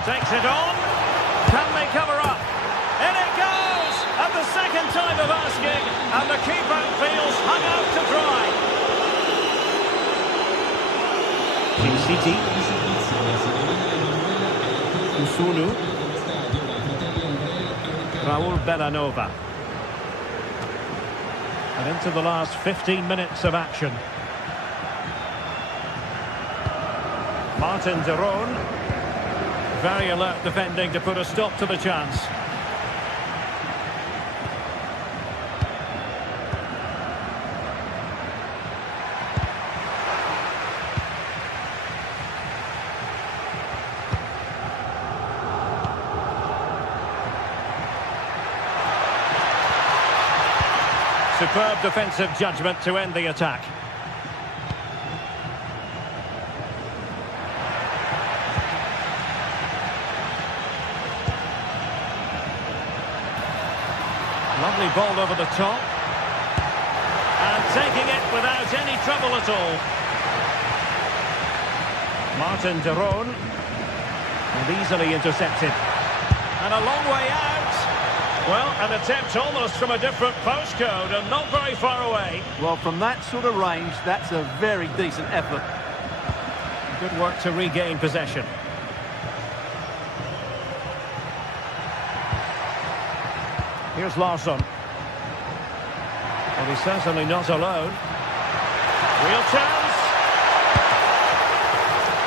Takes it on. Can they cover up? In it goes! At the second time of asking, and the keeper feels hung out to dry. Team City. Usunu. Raul Bellanova. And into the last 15 minutes of action. Martin de Roon. Very alert defending to put a stop to the chance. Superb defensive judgment to end the attack. Lovely ball over the top. And taking it without any trouble at all. Martin de Roon. And easily intercepted. And a long way out. Well, an attempt almost from a different postcode and not very far away. Well, from that sort of range, that's a very decent effort. Good work to regain possession. Here's Larsson. Well, he's certainly not alone. Real chance.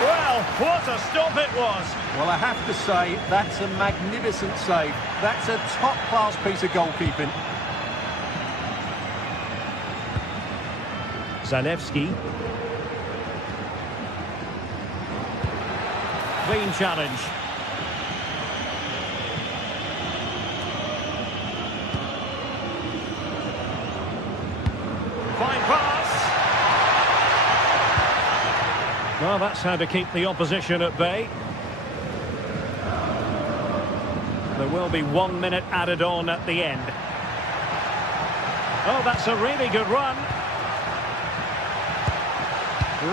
Well, what a stop it was. Well, I have to say, that's a magnificent save. That's a top-class piece of goalkeeping. Zalewski. Clean challenge. Fine pass. Well, that's how to keep the opposition at bay. There will be 1 minute added on at the end. Oh, that's a really good run.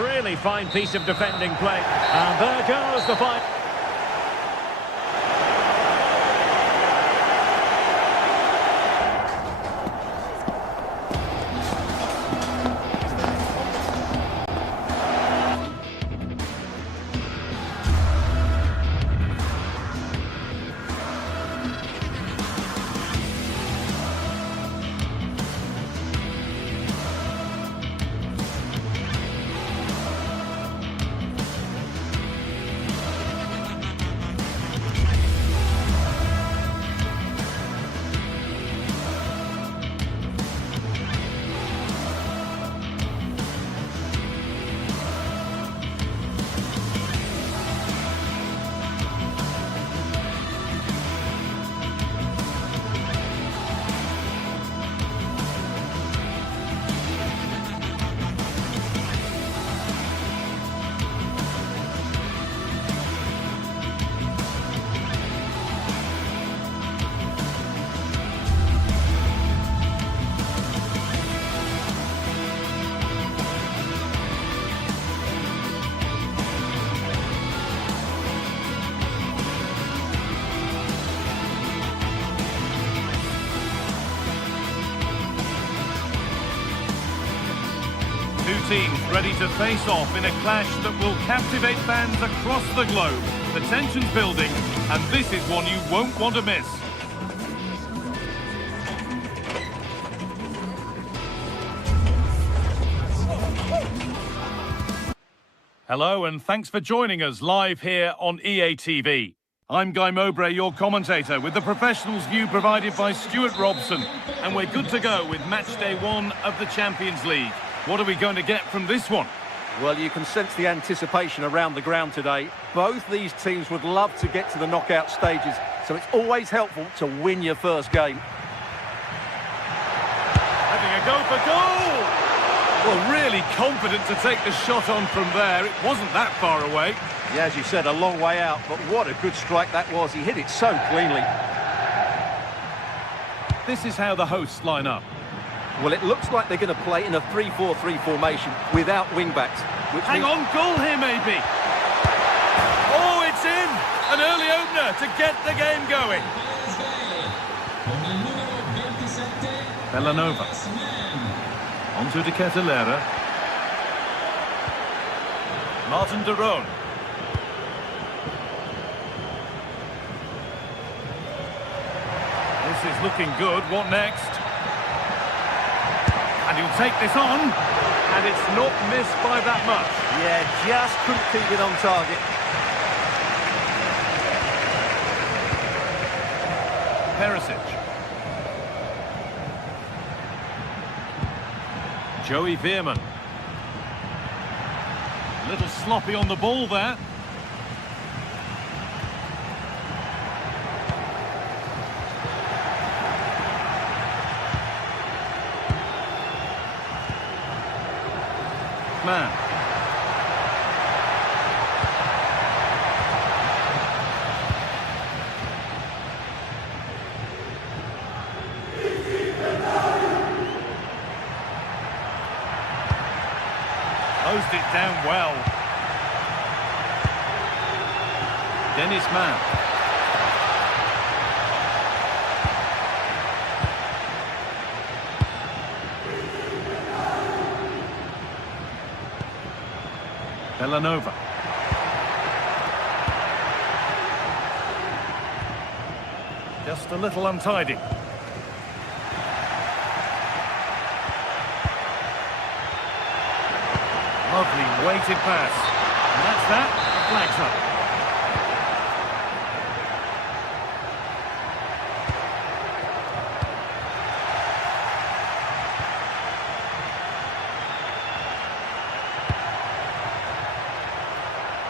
Really fine piece of defending play. And there goes the fight. Two teams ready to face off in a clash that will captivate fans across the globe. The tension's building, and this is one you won't want to miss. Hello, and thanks for joining us live here on EA TV. I'm Guy Mowbray, your commentator, with the professionals' view provided by Stuart Robson, and we're good to go with match day 1 of the Champions League. What are we going to get from this one? Well, you can sense the anticipation around the ground today. Both these teams would love to get to the knockout stages, so it's always helpful to win your first game. Having a go for goal! Well, really confident to take the shot on from there. It wasn't that far away. Yeah, as you said, a long way out, but what a good strike that was. He hit it so cleanly. This is how the hosts line up. Well, it looks like they're going to play in a 3-4-3 formation without wing-backs. Hang on, goal here maybe. Oh, it's in! An early opener to get the game going. Bellanova. Onto De Kettelera. Martin de Roon. This is looking good. What next? And he'll take this on. And it's not missed by that much. Yeah, just couldn't keep it on target. Perisic. Joey Veerman. A little sloppy on the ball there. Man. Closed it down well. Dennis Mann. Bellanova. Just a little untidy. Lovely weighted pass. And that's that. The flag's up.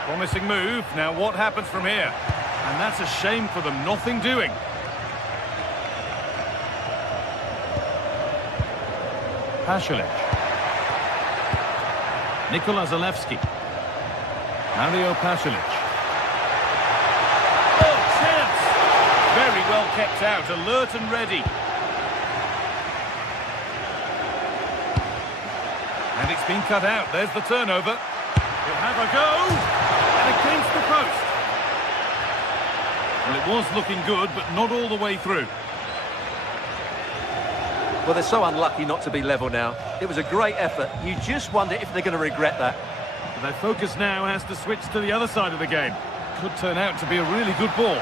Promising move. Now what happens from here? And that's a shame for them. Nothing doing. Pasalic. Nikola Zalewski. Mario Pasalic. Oh, chance! Very well kept out, alert and ready. And it's been cut out. There's the turnover. He'll have a go. And against the post. Well, it was looking good, but not all the way through. Well, they're so unlucky not to be level now. It was a great effort. You just wonder if they're going to regret that. But their focus now has to switch to the other side of the game. Could turn out to be a really good ball.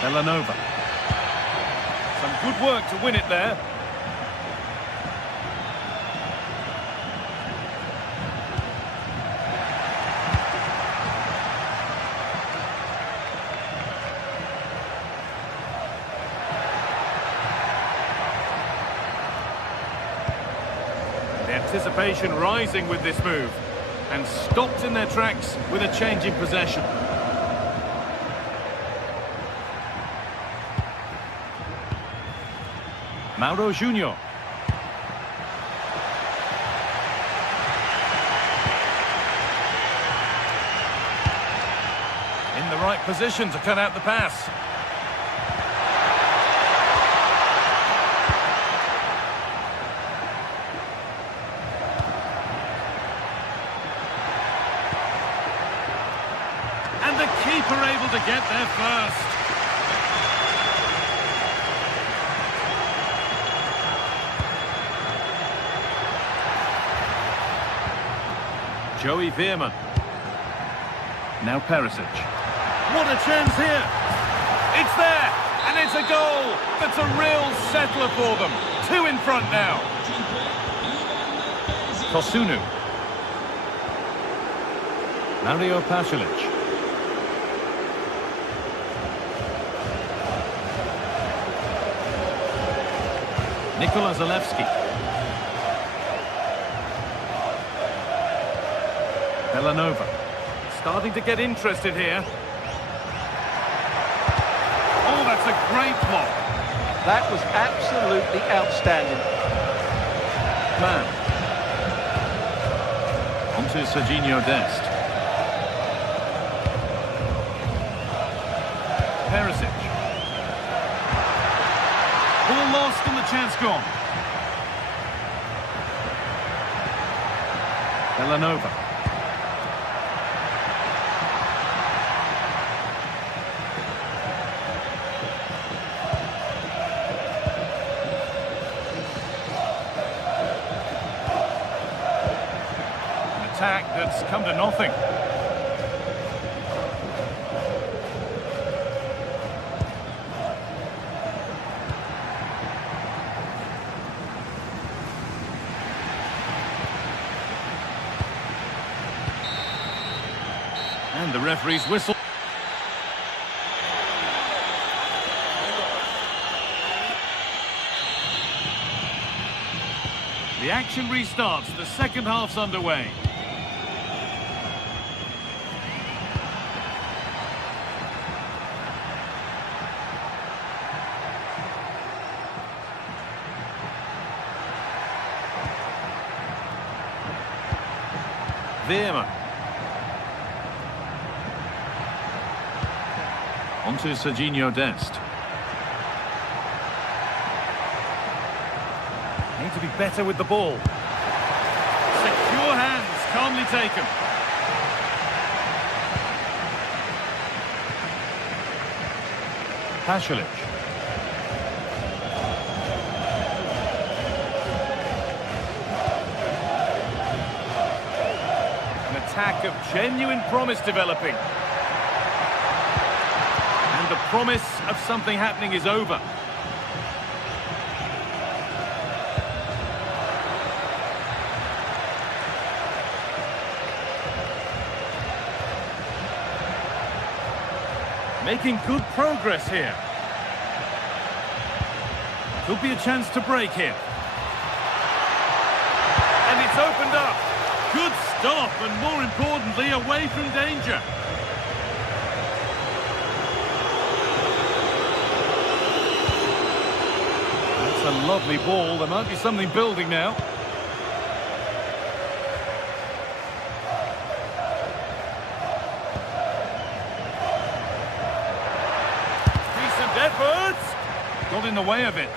Bellanova. Some good work to win it there. Anticipation rising with this move, and stopped in their tracks with a change in possession. Mauro Junior. In the right position to cut out the pass. And the keeper able to get there first. Joey Veerman. Now Perisic. What a chance here. It's there, and it's a goal. That's a real settler for them. 2 in front now. Kosunu. Mario Pasalic. Nikola Zalewski. Bellanova. Starting to get interested here. Great block. That was absolutely outstanding. Man. Onto Serginho Dest. Perisic. Ball lost and the chance gone. Villanova. An attack that's come to nothing. And the referee's whistle. The action restarts. The second half's underway. Veerman. Onto Serginho Dest. Need to be better with the ball. Secure hands, calmly taken. Pasalic. An attack of genuine promise developing. And the promise of something happening is over. Making good progress here. Could be a chance to break here. And it's opened up. Good stop, and more importantly, away from danger. That's a lovely ball. There might be something building now. Decent efforts. Got in the way of it.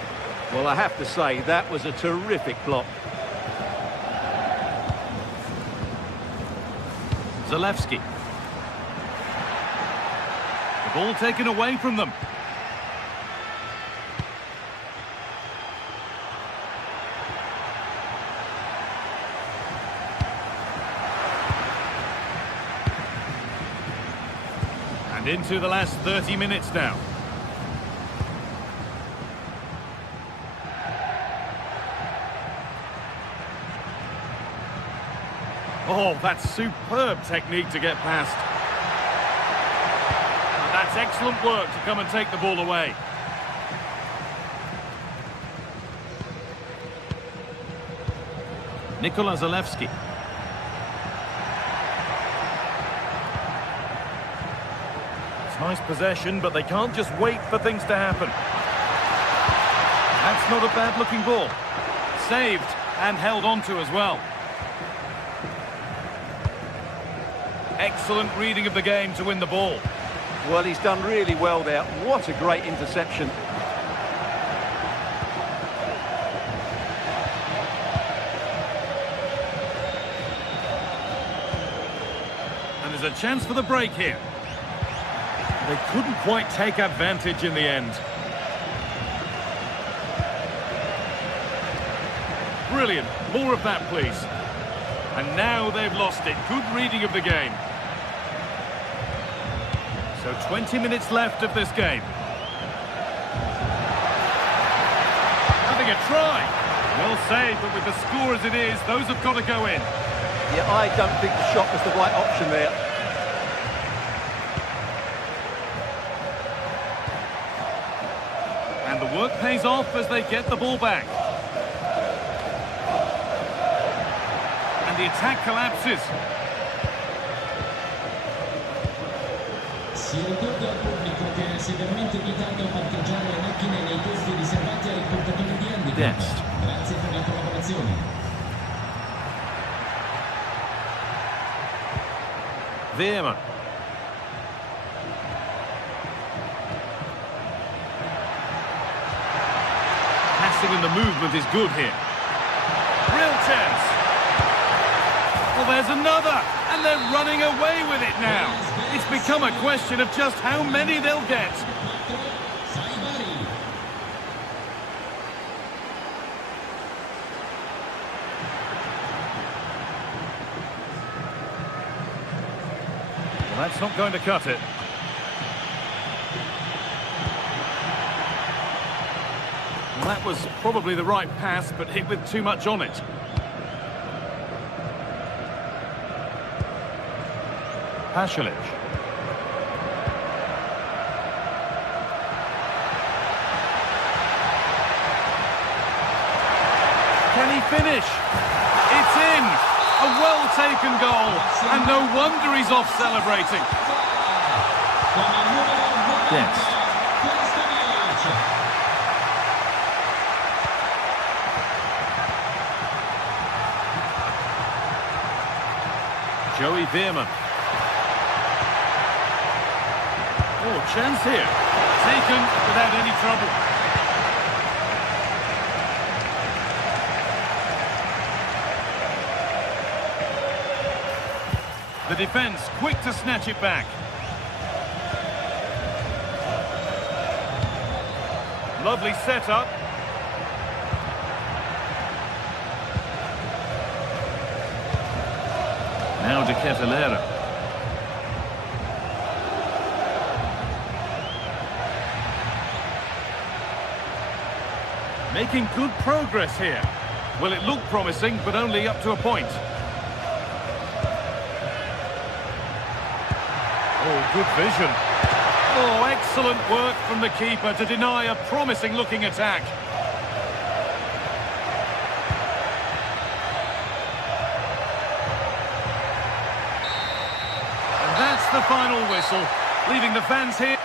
Well, I have to say, that was a terrific block. Zalewski. The ball taken away from them. And into the last 30 minutes now. Oh, that's superb technique to get past. And that's excellent work to come and take the ball away. Nikola Zalewski. It's nice possession, but they can't just wait for things to happen. That's not a bad-looking ball. Saved and held onto as well. Excellent reading of the game to win the ball. Well, he's done really well there. What a great interception. And there's a chance for the break here. They couldn't quite take advantage in the end. Brilliant. More of that, please. And now they've lost it. Good reading of the game. So 20 minutes left of this game. Having a try. Well saved, but with the score as it is, those have got to go in. Yeah, I don't think the shot was the right option there. And the work pays off as they get the ball back. And the attack collapses. Si ricorda al pubblico che se veramente evitando parcheggiare le macchine nei posti riservati ai portatori di handicap. Dest. Grazie per la collaborazione. Veerman. Passing and the movement is good here. Real chance. Well, there's another, and they're running away with it now. It's become a question of just how many they'll get. Well, that's not going to cut it. Well, that was probably the right pass, but hit with too much on it. Pasalic. Can he finish? It's in! A well-taken goal, and no wonder he's off celebrating. Dest. Joey Veerman. Oh, chance here. Taken without any trouble. The defence quick to snatch it back. Lovely setup. Now De Ketelaere. Making good progress here. Well, it looked promising, but only up to a point. Oh, good vision. Oh, excellent work from the keeper to deny a promising-looking attack. And that's the final whistle, leaving the fans here.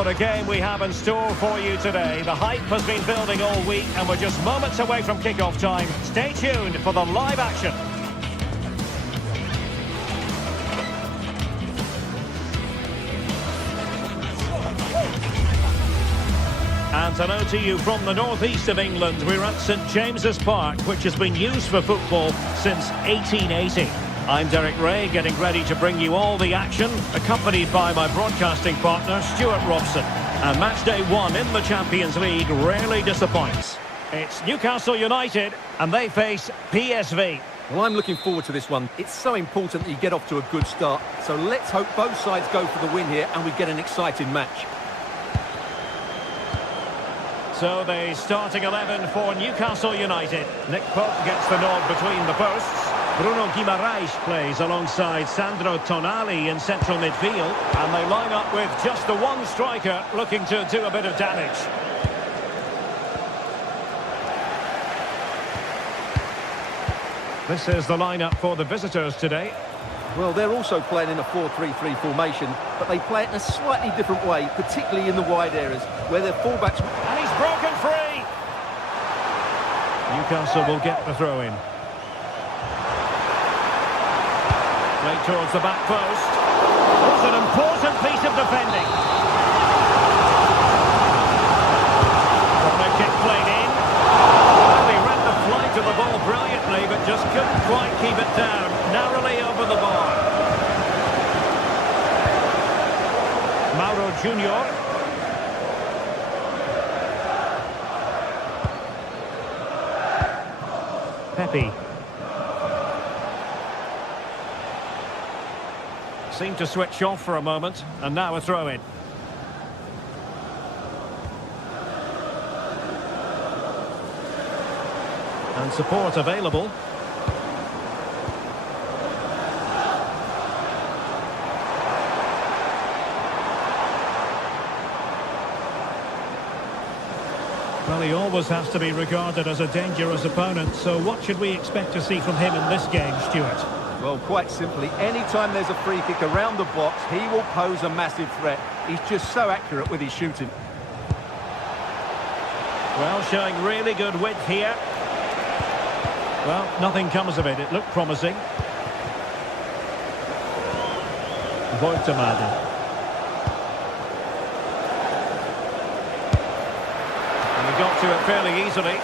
what a game we have in store for you today. The hype has been building all week and we're just moments away from kick-off time. Stay tuned for the live action. And hello to you from the northeast of England. We're at St James's Park, which has been used for football since 1880. I'm Derek Ray, getting ready to bring you all the action, accompanied by my broadcasting partner, Stuart Robson. And match day 1 in the Champions League rarely disappoints. It's Newcastle United, and they face PSV. Well, I'm looking forward to this one. It's so important that you get off to a good start. So let's hope both sides go for the win here and we get an exciting match. So the starting 11 for Newcastle United. Nick Pope gets the nod between the posts. Bruno Guimaraes plays alongside Sandro Tonali in central midfield. And they line up with just the one striker looking to do a bit of damage. This is the lineup for the visitors today. Well, they're also playing in a 4-3-3 formation, but they play it in a slightly different way, particularly in the wide areas, where their fullbacks... And he's broken free! Newcastle will get the throw-in. Played towards the back post. Was an important piece of defending. Corner kick played in. Well, he read the flight of the ball brilliantly, but just couldn't quite keep it down. Narrowly over the bar. Mauro Junior. Pepe. Seemed to switch off for a moment, and now a throw-in. And support available. Well, he always has to be regarded as a dangerous opponent, so what should we expect to see from him in this game, Stuart? Well, quite simply, anytime there's a free kick around the box, he will pose a massive threat. He's just so accurate with his shooting. Well, showing really good width here. Well, nothing comes of it. It looked promising. Voitamada. And he got to it fairly easily.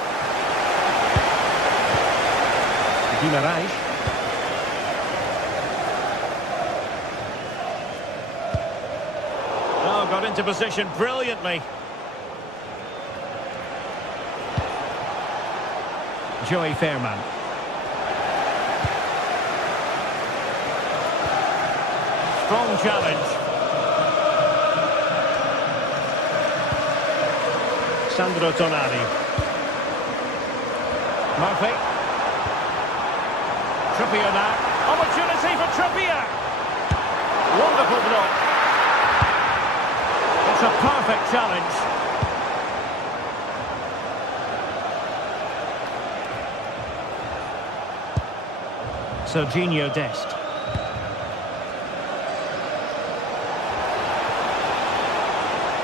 Guimaraes. Oh, got into position brilliantly. Joey Fairman. Strong challenge. Sandro Tonali. Murphy. Trippier now. Opportunity for Trippier. Wonderful block. It's a perfect challenge. Serginho Dest.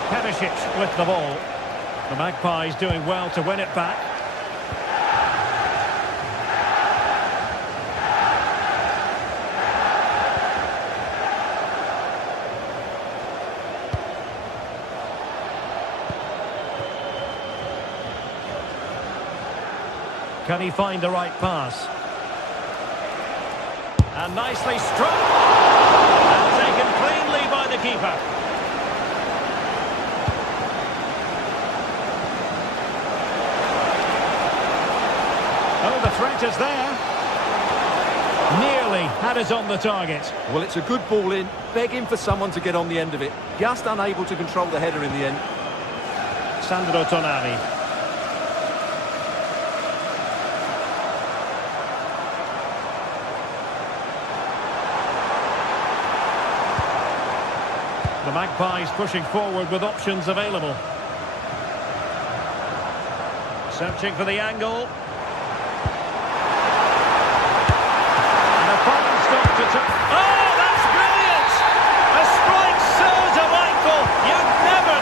Perisic with the ball. The Magpies doing well to win it back. Can he find the right pass? And nicely struck. And taken cleanly by the keeper. Oh, the threat is there. Nearly had it on the target. Well, it's a good ball in, begging for someone to get on the end of it. Just unable to control the header in the end. Sandro Tonali. The Magpies pushing forward with options available. Searching for the angle. And a fine stop to... Oh, that's brilliant! A strike so delightful, you'd never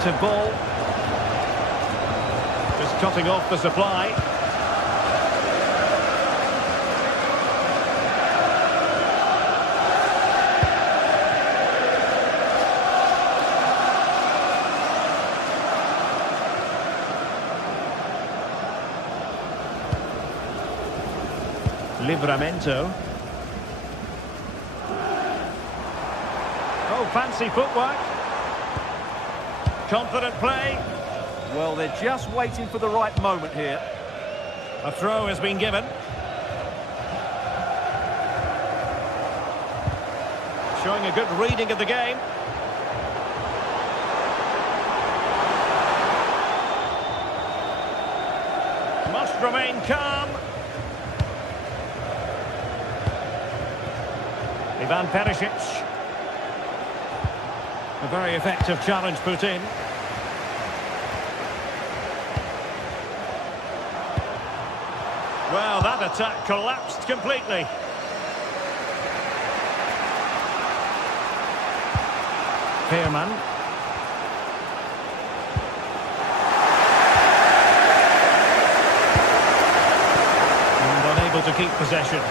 active ball. Just cutting off the supply. Livramento. Oh, fancy footwork. Confident play. Well, they're just waiting for the right moment here. A throw has been given. Showing a good reading of the game. Must remain calm. Ivan Perisic. A very effective challenge put in. Well, that attack collapsed completely. Pearman. And unable to keep possession.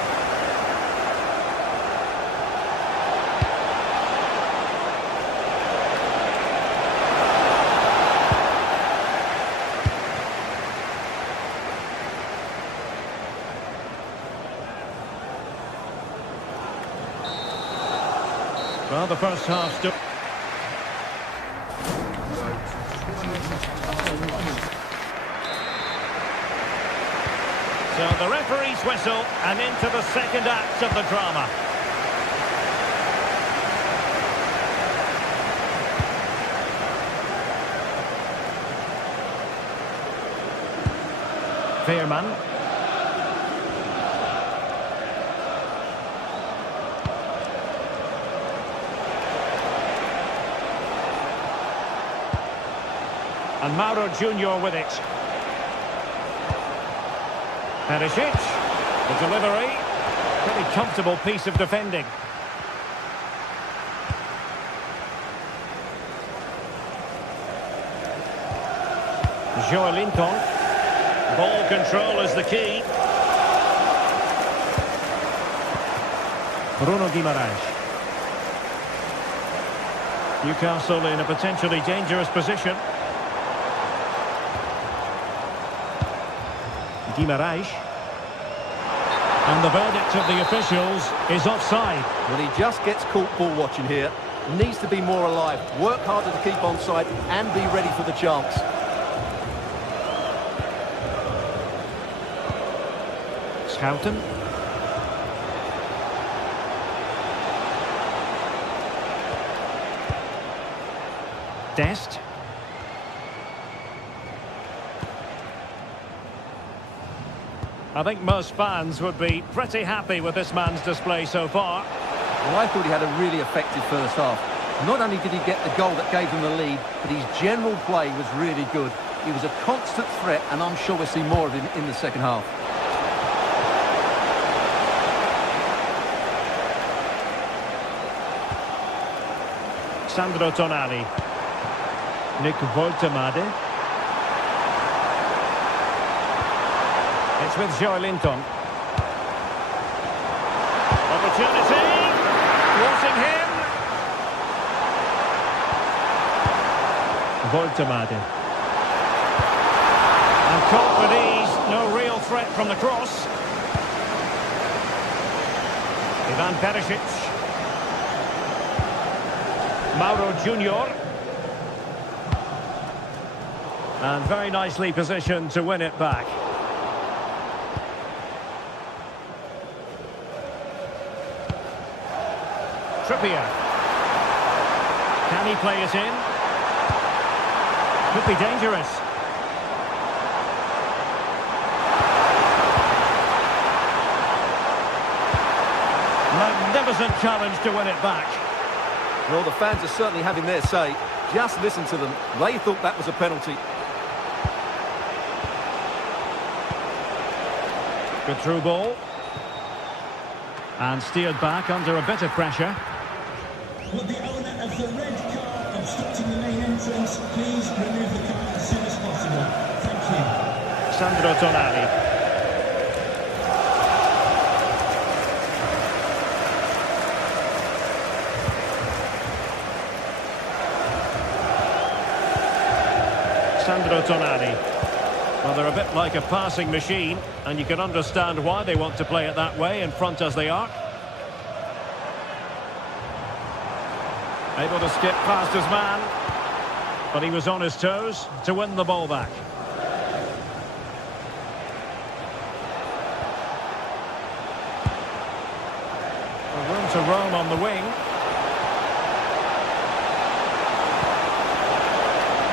Well, the first half still... So the referee's whistle, and into the second act of the drama. Pearman. And Mauro Junior with it. Perisic, the delivery. Pretty comfortable piece of defending. Joelinton. Ball control is the key. Bruno Guimaraes. Newcastle in a potentially dangerous position. Guimaraes. And the verdict of the officials is offside. Well, he just gets caught ball watching here. Needs to be more alive, work harder to keep onside and be ready for the chance. Schouten. Dest. I think most fans would be pretty happy with this man's display so far. Well, I thought he had a really effective first half. Not only did he get the goal that gave him the lead, but his general play was really good. He was a constant threat, and I'm sure we'll see more of him in the second half. Sandro Tonali. Nick Voltemade. It's with Joelinton. Opportunity. Crossing him. Voltemade. And caught with ease. No real threat from the cross. Ivan Perisic. Mauro Junior. And very nicely positioned to win it back. Trippier. Can he play it in? Could be dangerous. Magnificent challenge to win it back. Well, the fans are certainly having their say. Just listen to them. They thought that was a penalty. Good through ball. And steered back under a bit of pressure. Well, the owner of the red car obstructing the main entrance. Please remove the car as soon as possible. Thank you. Sandro Tonali. Sandro Tonali. Well, they're a bit like a passing machine, and you can understand why they want to play it that way, in front as they are. Able to skip past his man, but he was on his toes to win the ball back. Room to roam on the wing.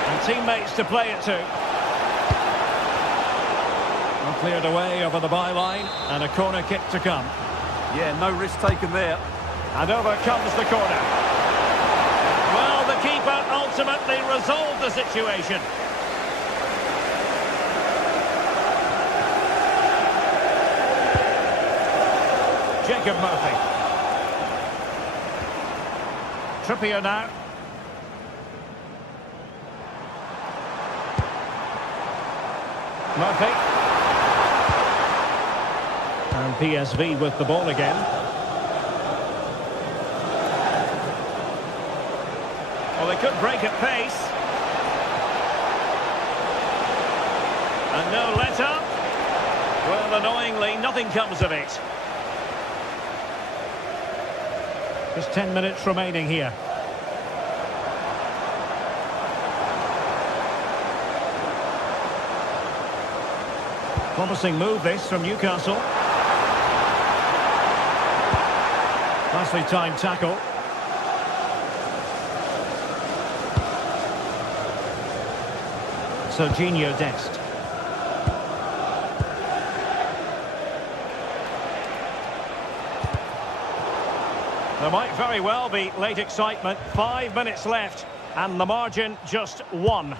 And teammates to play it to. Well, cleared away over the byline, and a corner kick to come. Yeah, no risk taken there. And over comes the corner. Well, the keeper ultimately resolved the situation. Jacob Murphy. Trippier now. Murphy. And PSV with the ball again. Well, they could break at pace. And no let-up. Well, annoyingly, nothing comes of it. Just 10 minutes remaining here. Promising move this from Newcastle. Nicely timed tackle. Serginho Dest. There might very well be late excitement. 5 minutes left, and the margin just 1.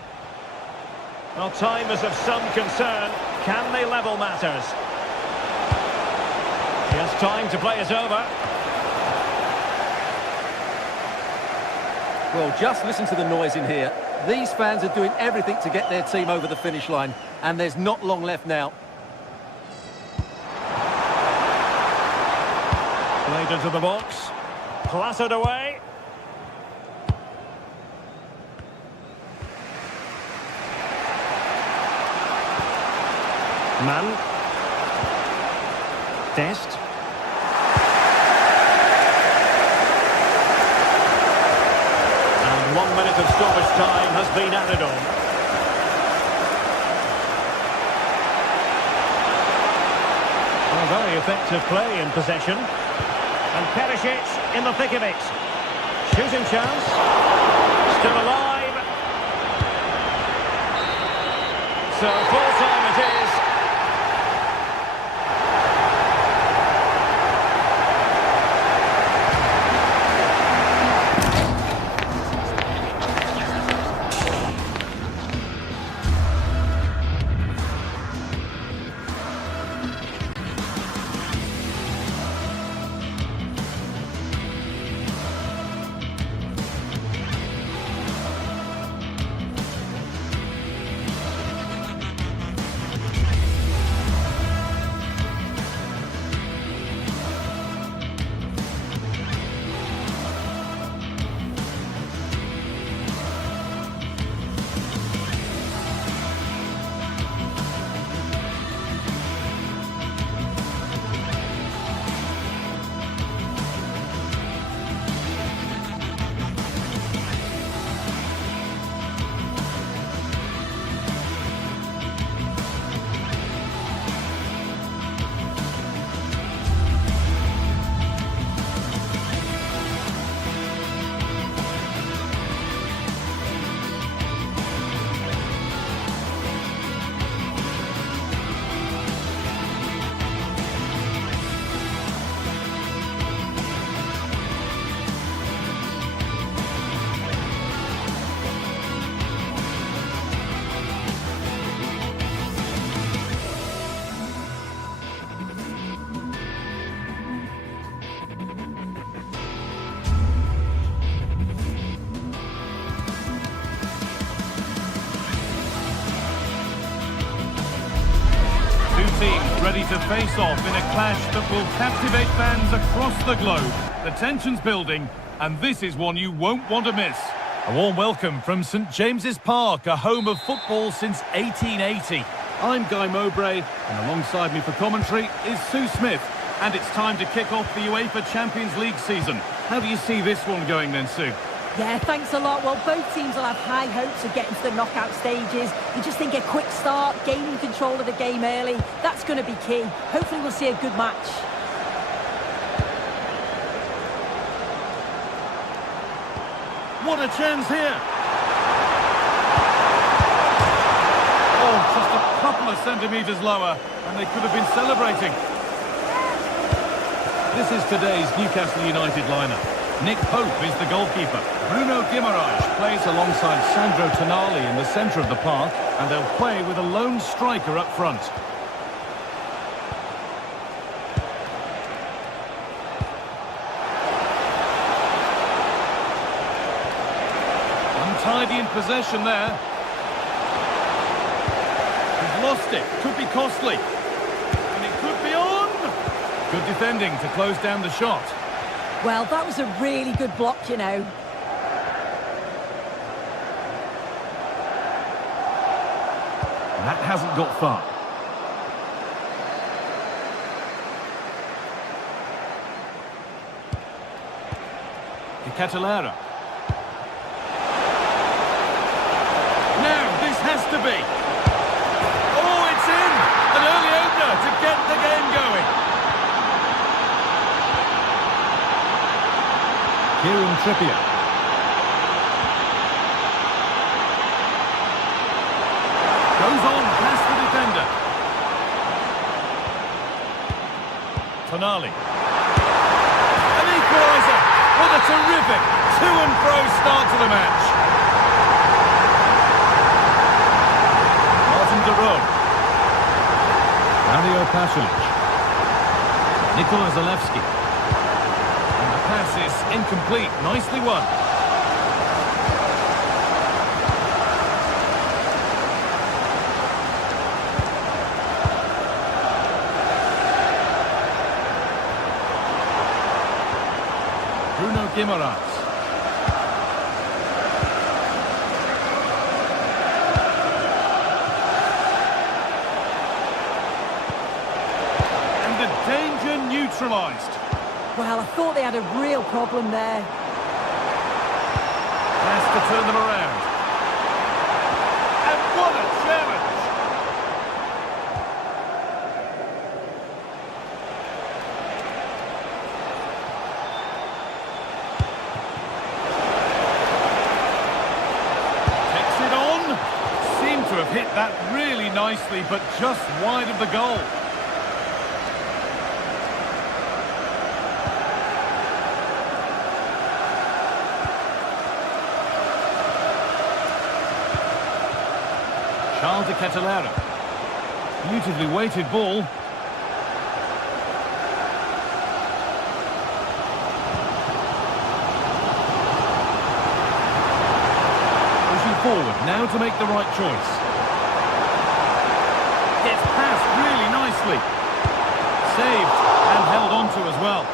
Well, time is of some concern. Can they level matters? He has time to play it over. Well, just listen to the noise in here. These fans are doing everything to get their team over the finish line, and there's not long left now. Played into the box. Clattered away. Man. Dest. And 1 minute of stoppage time has been added on. A very effective play in possession. And Perisic in the thick of it. Shooting chance. Still alive. So full time it is. to face off in a clash that will captivate fans across the globe. The tension's building, and this is one you won't want to miss. A warm welcome from St James's Park, a home of football since 1880. I'm Guy Mowbray, and alongside me for commentary is Sue Smith. And it's time to kick off the UEFA Champions League season. How do you see this one going then, Sue? Yeah, thanks a lot. Well, both teams will have high hopes of getting to the knockout stages. You just think a quick start, gaining control of the game early, that's going to be key. Hopefully we'll see a good match. What a chance here! Oh, just a couple of centimetres lower, and they could have been celebrating. This is today's Newcastle United lineup. Nick Pope is the goalkeeper. Bruno Guimaraes plays alongside Sandro Tonali in the centre of the park, and they'll play with a lone striker up front. Untidy in possession there. He's lost it. Could be costly. And it could be on! Good defending to close down the shot. Well, that was a really good block, you know. That hasn't got far. De Catalera. Now, this has to be. Oh, it's in! An early opener to get the game going. Kieran Trippier. Goes on past the defender. Tonali. An equaliser. What a terrific to-and-fro start to the match. Martin de Roon. Mario Pasalic. Nikola Zalewski. And the pass is incomplete. Nicely won. Bruno Guimaraes. And the danger neutralised. Well, I thought they had a real problem there. Has to turn them around. And what a challenge! Takes it on. Seemed to have hit that really nicely, but just wide of the goal. De Catalera. Beautifully weighted ball. Pushing forward now to make the right choice. Gets past really nicely. Saved and held on to as well.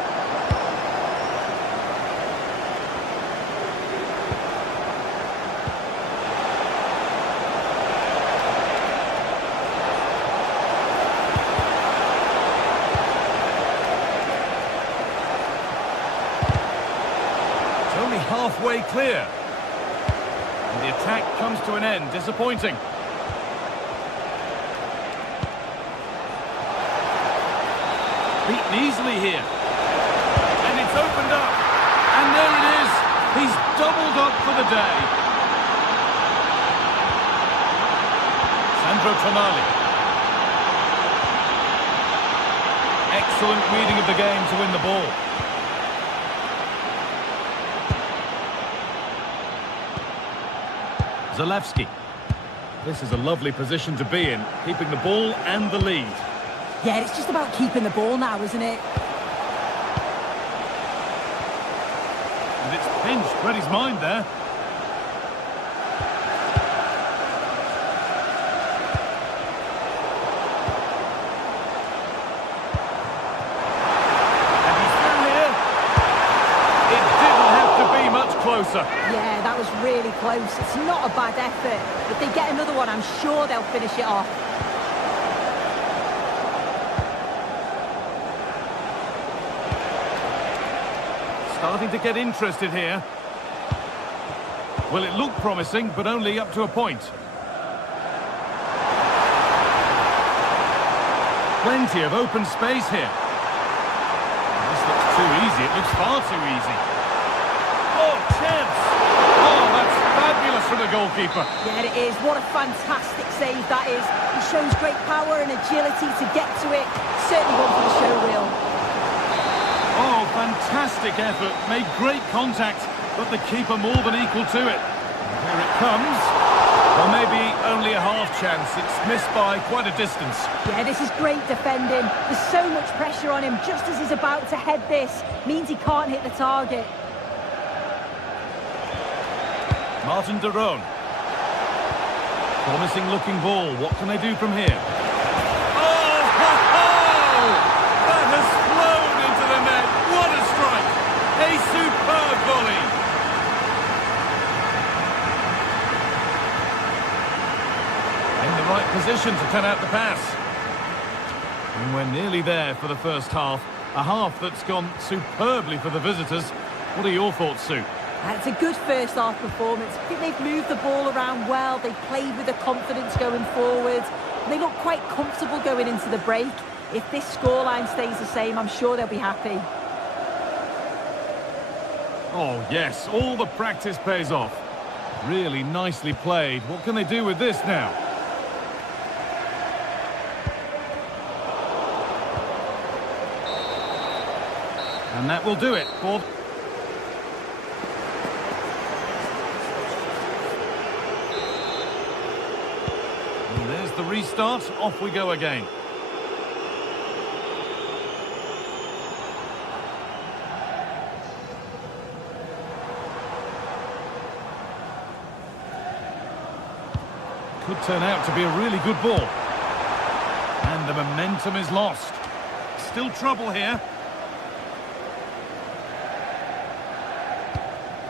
Halfway clear. And the attack comes to an end. Disappointing. Beaten easily here. And it's opened up. And there it is. He's doubled up for the day. Sandro Tonali. Excellent reading of the game to win the ball. Zalewski. This is a lovely position to be in, keeping the ball and the lead. Yeah, it's just about keeping the ball now, isn't it? And it's pinched, read his mind there. closer. Yeah, that was really close. It's not a bad effort. If they get another one, I'm sure they'll finish it off. Starting to get interested here. Well, it looked promising, but only up to a point. Plenty of open space here. This looks too easy. It looks far too easy. Oh, chance! Oh, that's fabulous from the goalkeeper. Yeah, it is. What a fantastic save that is. He shows great power and agility to get to it. Certainly one for the show reel. Oh, fantastic effort. Made great contact, but the keeper more than equal to it. Here it comes. Well, maybe only a half chance. It's missed by quite a distance. Yeah, this is great defending. There's so much pressure on him just as he's about to head this. Means he can't hit the target. Martin de Roon. Promising looking ball. What can they do from here? Oh, ho, ho! That has flown into the net. What a strike! A superb volley. In the right position to cut out the pass. And we're nearly there for the first half. A half that's gone superbly for the visitors. What are your thoughts, Sue? It's a good first half performance. I think they've moved the ball around well. They've played with the confidence going forward. They look quite comfortable going into the break. If this scoreline stays the same, I'm sure they'll be happy. Oh, yes, all the practice pays off. Really nicely played. What can they do with this now? And that will do it for... And there's the restart. Off we go again. Could turn out to be a really good ball. And the momentum is lost. Still trouble here.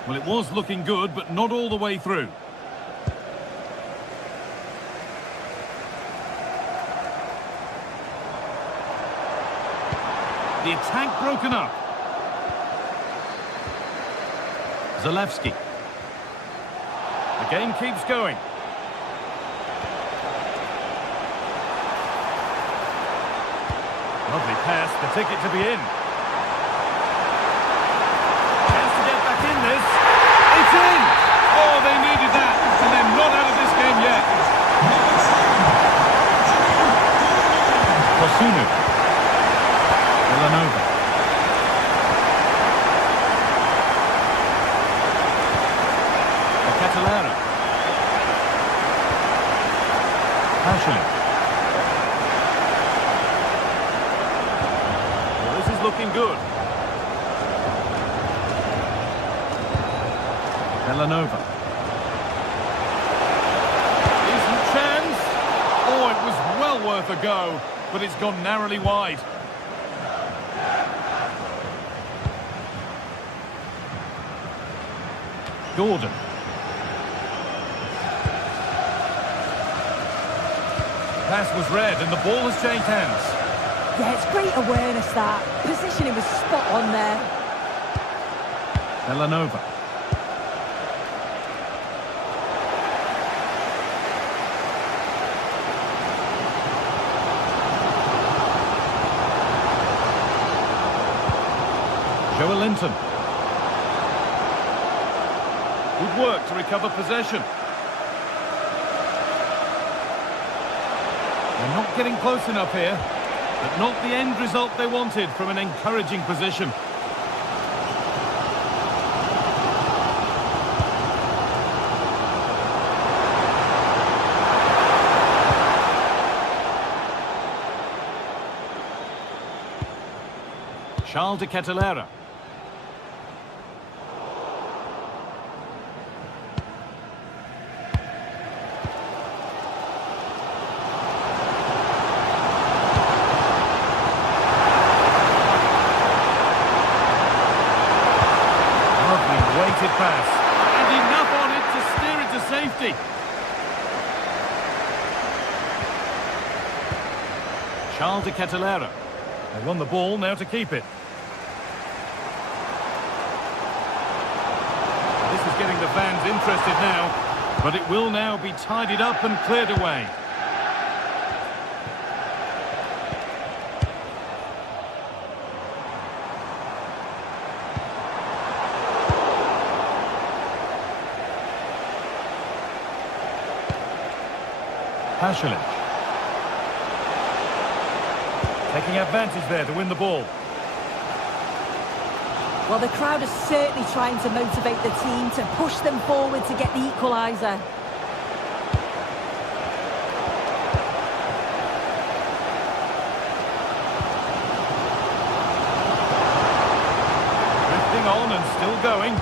Well, it was looking good, but not all the way through. The attack broken up. Zalewski. The game keeps going. Lovely pass, the ticket to be in. Chance to get back in this. It's in! Oh, they needed that, and they're not out of this game yet. Kosunu. Villanova. Catalera. Passion. Looking good. Villanova. Decent chance. Oh, it was well worth a go, but it's gone narrowly wide. Gordon. Pass was read and the ball has changed hands. Yeah, it's great awareness, that. Positioning was spot on there. Villanova. Joe Linton. Good work to recover possession. They're not getting close enough here. But not the end result they wanted from an encouraging position. Charles de Catalera. pass. And enough on it to steer it to safety. Charles de Ketelera. They won the ball, now to keep it. This is getting the fans interested now, but it will now be tidied up and cleared away. Pasalic. Taking advantage there to win the ball. Well, the crowd is certainly trying to motivate the team to push them forward to get the equaliser. Drifting on and still going.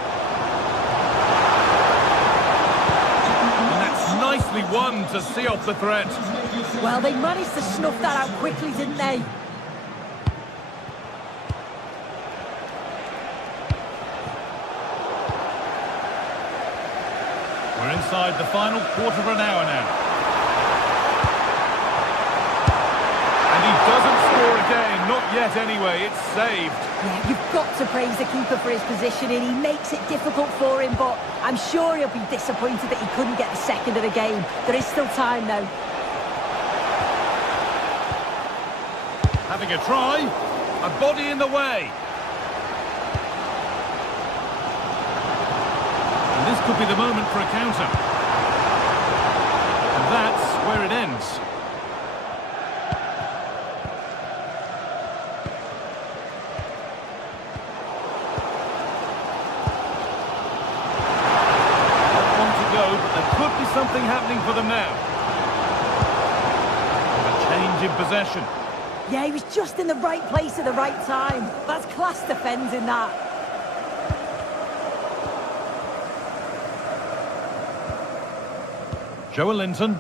And that's nicely won to see off the threat. Well, they managed to snuff that out quickly, didn't they? We're inside the final quarter of an hour now. And he doesn't score again, not yet anyway, it's saved. Yeah, you've got to praise the keeper for his positioning. He makes it difficult for him, but I'm sure he'll be disappointed that he couldn't get the second of the game. There is still time, though. Having a try, a body in the way. And this could be the moment for a counter. And that's where it ends. Not one to go, but there could be something happening for them now. A change in possession. Yeah, he was just in the right place at the right time. That's class defending, that. Joe Linton.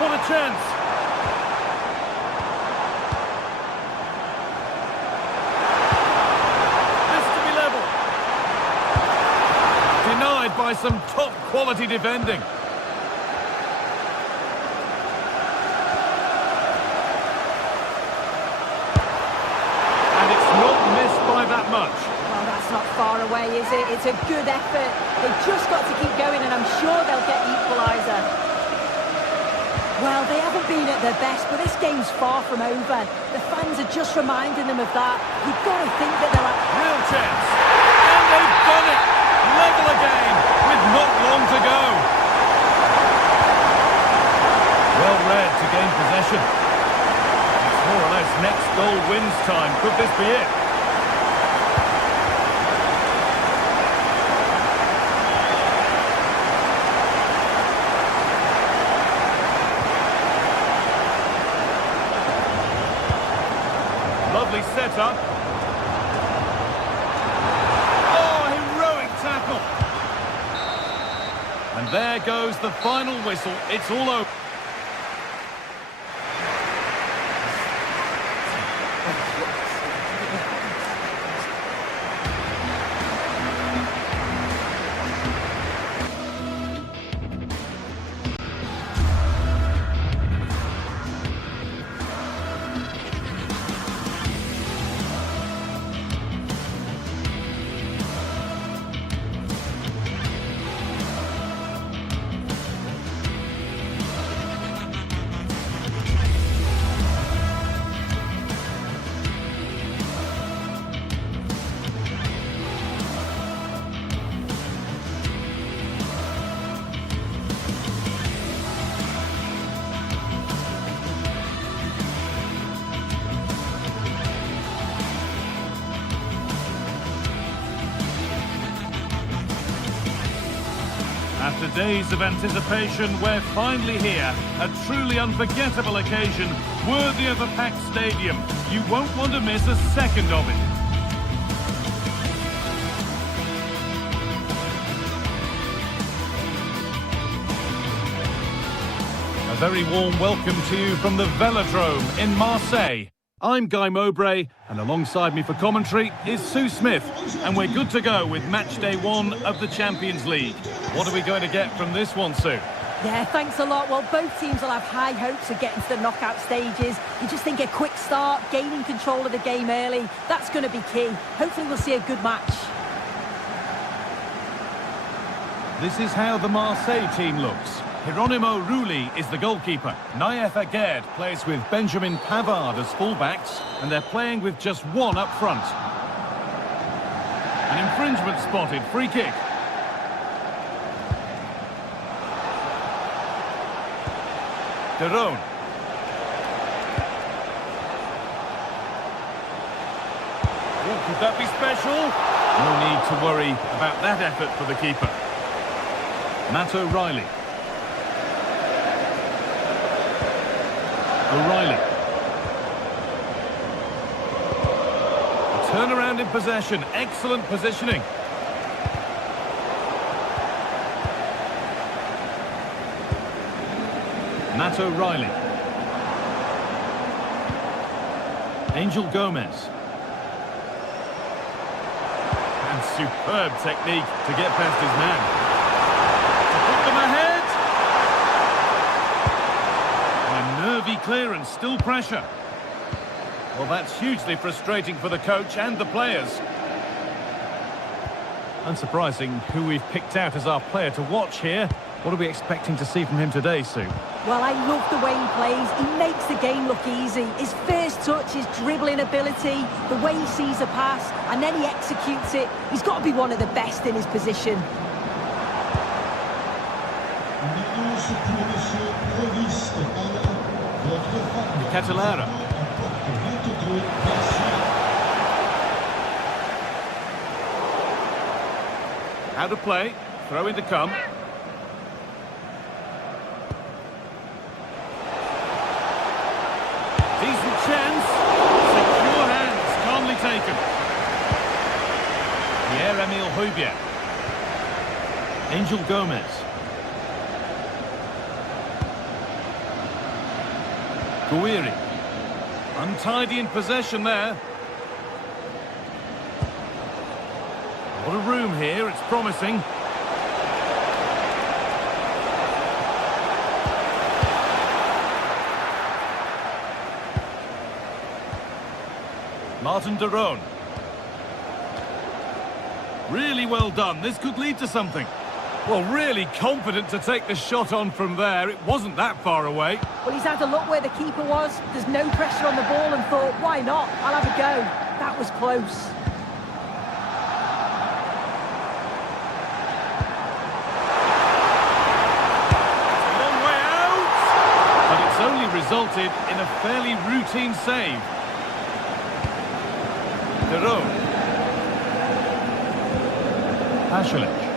What a chance! This to be level. Denied by some top quality defending. And it's not missed by that much. Well, that's not far away, is it? It's a good effort. They've just got to keep going, and I'm sure they'll get the equaliser. Well, they haven't been at their best, but this game's far from over. The fans are just reminding them of that. You've got to think that they're at... Real chance. And they've done it. Level again with not long to go. Well read to gain possession. It's more or less next goal wins time. Could this be it? Lovely setup. Oh, heroic tackle. And there goes the final whistle. It's all over. After days of anticipation, we're finally here. A truly unforgettable occasion, worthy of a packed stadium. You won't want to miss a second of it. A very warm welcome to you from the Velodrome in Marseille. I'm Guy Mowbray, and alongside me for commentary is Sue Smith, and we're good to go with match day 1 of the Champions League. What are we going to get from this one, Sue? Yeah, thanks a lot. Well, both teams will have high hopes of getting to the knockout stages. You just think a quick start, gaining control of the game early, that's going to be key. Hopefully we'll see a good match. This is how the Marseille team looks. Hieronymo Rulli is the goalkeeper. Naïef Aguerd plays with Benjamin Pavard as fullbacks, and they're playing with just one up front. An infringement spotted, free kick. Derone. Oh, could that be special? No need to worry about that effort for the keeper. Matt O'Reilly. O'Reilly. A turnaround in possession. Excellent positioning. Matt O'Reilly. Angel Gomez. And superb technique to get past his man. To put them ahead. Nervy clearance, still pressure. Well, that's hugely frustrating for the coach and the players. Unsurprising who we've picked out as our player to watch here. What are we expecting to see from him today, Sue? Well, I love the way he plays. He makes the game look easy. His first touch, his dribbling ability, the way he sees a pass, and then he executes it. He's got to be one of the best in his position. Catalara. How to play, throw in to come. Decent chance, secure hands, calmly taken. Pierre-Emile Højbjerg. Angel Gomez. Gouiri. Untidy in possession there. What a room here, it's promising. Martin Derone. Really well done, this could lead to something. Well, really confident to take the shot on from there. It wasn't that far away. Well, he's had a look where the keeper was. There's no pressure on the ball and thought, why not? I'll have a go. That was close. It's a long way out. But it's only resulted in a fairly routine save. Derone. Pasalic.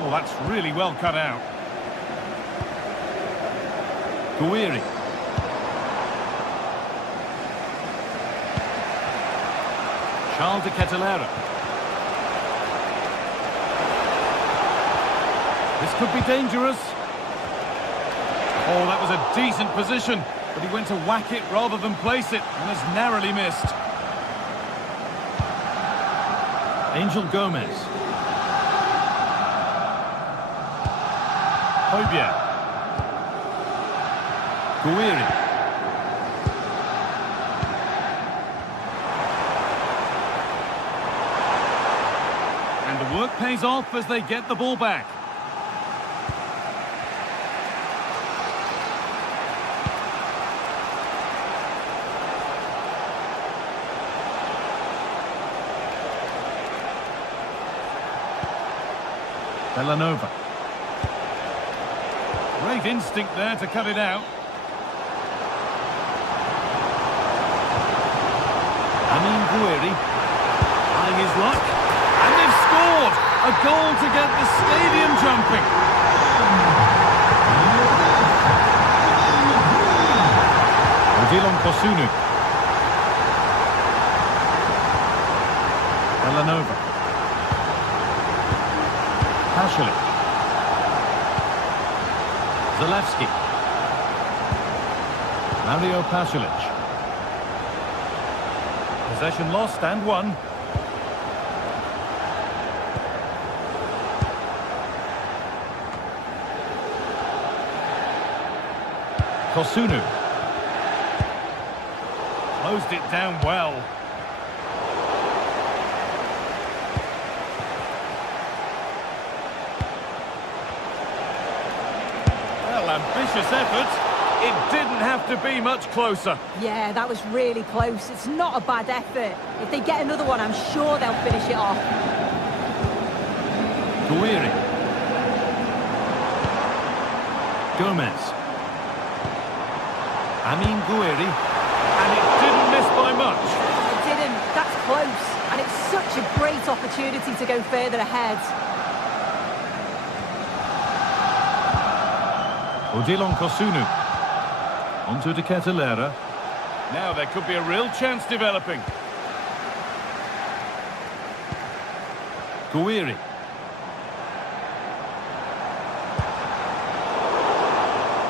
Oh, that's really well cut out. Gouiri. Charles de Catalara. This could be dangerous. Oh, that was a decent position, but he went to whack it rather than place it, and has narrowly missed. Angel Gomez. Højbjerg. Gouiri. And the work pays off as they get the ball back. Villanova. Great instinct there to cut it out. Amin Gouiri. Trying his luck. And they've scored! A goal to get the stadium jumping. Odilon Kosunu. Villanova. Pasalic. Zalewski. Mario Pasalic. Possession lost and won. Kosunu. Closed it down well. Well, ambitious effort. It didn't have to be much closer. Yeah, that was really close. It's not a bad effort. If they get another one, I'm sure they'll finish it off. Guiri. Gomez. Amin Guiri. And it didn't miss by much. It didn't. That's close. And it's such a great opportunity to go further ahead. Odilon Kosunu. Onto De Ketelera. Now there could be a real chance developing. Guiri.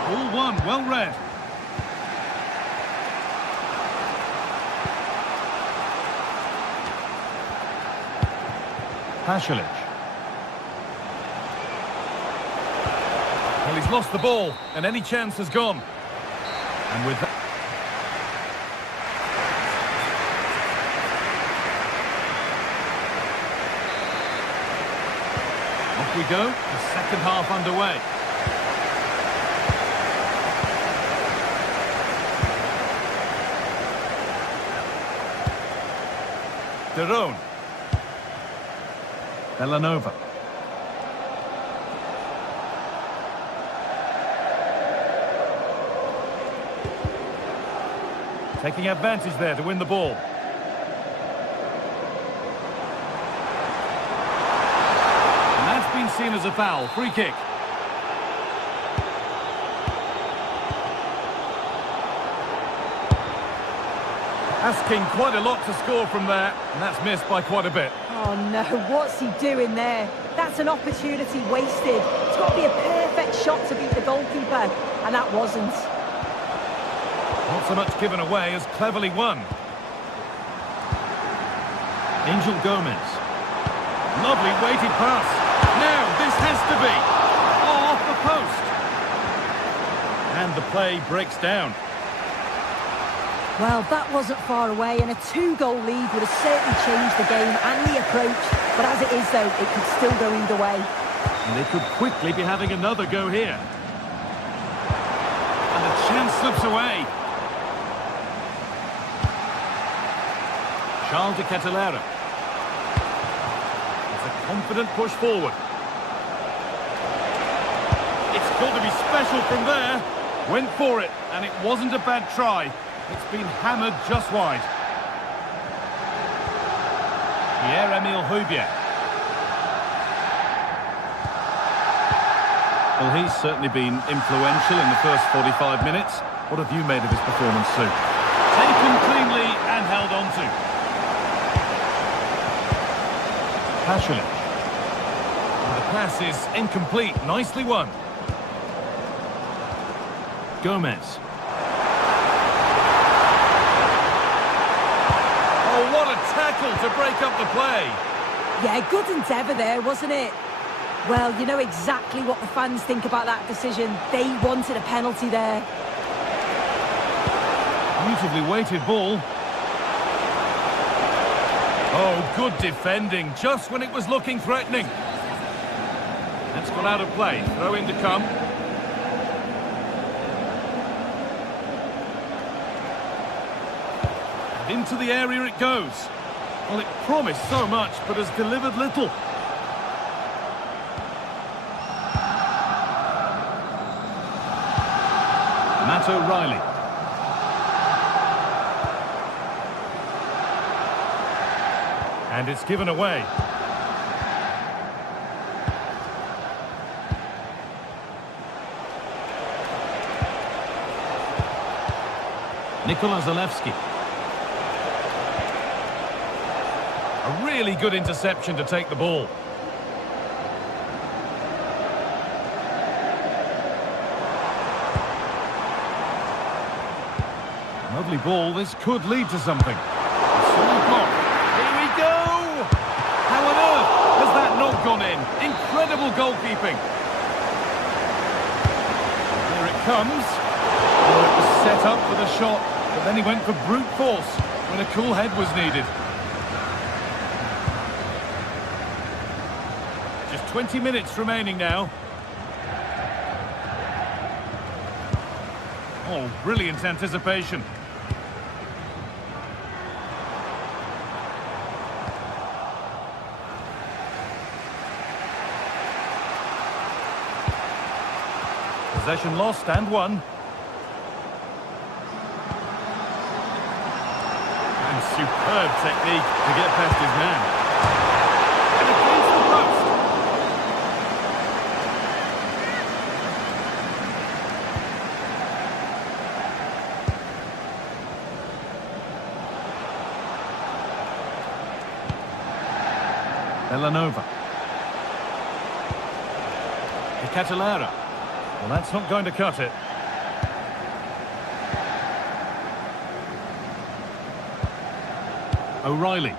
All one, well read. Pasalic. Well, he's lost the ball, and any chance has gone. And with that... Off we go, the second half underway. Derone. Bellanova. Taking advantage there to win the ball. And that's been seen as a foul. Free kick. Asking quite a lot to score from there, and that's missed by quite a bit. Oh no, what's he doing there? That's an opportunity wasted. It's got to be a perfect shot to beat the goalkeeper, and that wasn't. Not so much given away as cleverly won. Angel Gomez. Lovely weighted pass. Now this has to be. Oh, off the post. And the play breaks down. Well, that wasn't far away, and a 2-goal lead would have certainly changed the game and the approach. But as it is, though, it could still go either way. And they could quickly be having another go here. And the chance slips away. Charles de Ketelera. It's a confident push forward. It's got to be special from there. Went for it, and it wasn't a bad try. It's been hammered just wide. Pierre-Emile Højbjerg. Well, he's certainly been influential in the first 45 minutes. What have you made of his performance, Sue? Taken cleanly and held on to. Pasalic. The pass is incomplete. Nicely won. Gomez. Oh, what a tackle to break up the play. Yeah, good endeavour there, wasn't it? Well, you know exactly what the fans think about that decision. They wanted a penalty there. Beautifully weighted ball. Oh, good defending, just when it was looking threatening. That's got out of play. Throw in to come. And into the area it goes. Well, it promised so much, but has delivered little. Matt O'Reilly. And it's given away. Nikola Zalewski. A really good interception to take the ball. Lovely ball. This could lead to something. Solid block. Here we go! How on earth has that not gone in? Incredible goalkeeping. Here it comes. Oh, it was set up for the shot, but then he went for brute force when a cool head was needed. Just 20 minutes remaining now. Oh, brilliant anticipation. Possession lost and won. And superb technique to get past his man. And against the post. Villanova. Catalara. Well, that's not going to cut it. O'Reilly.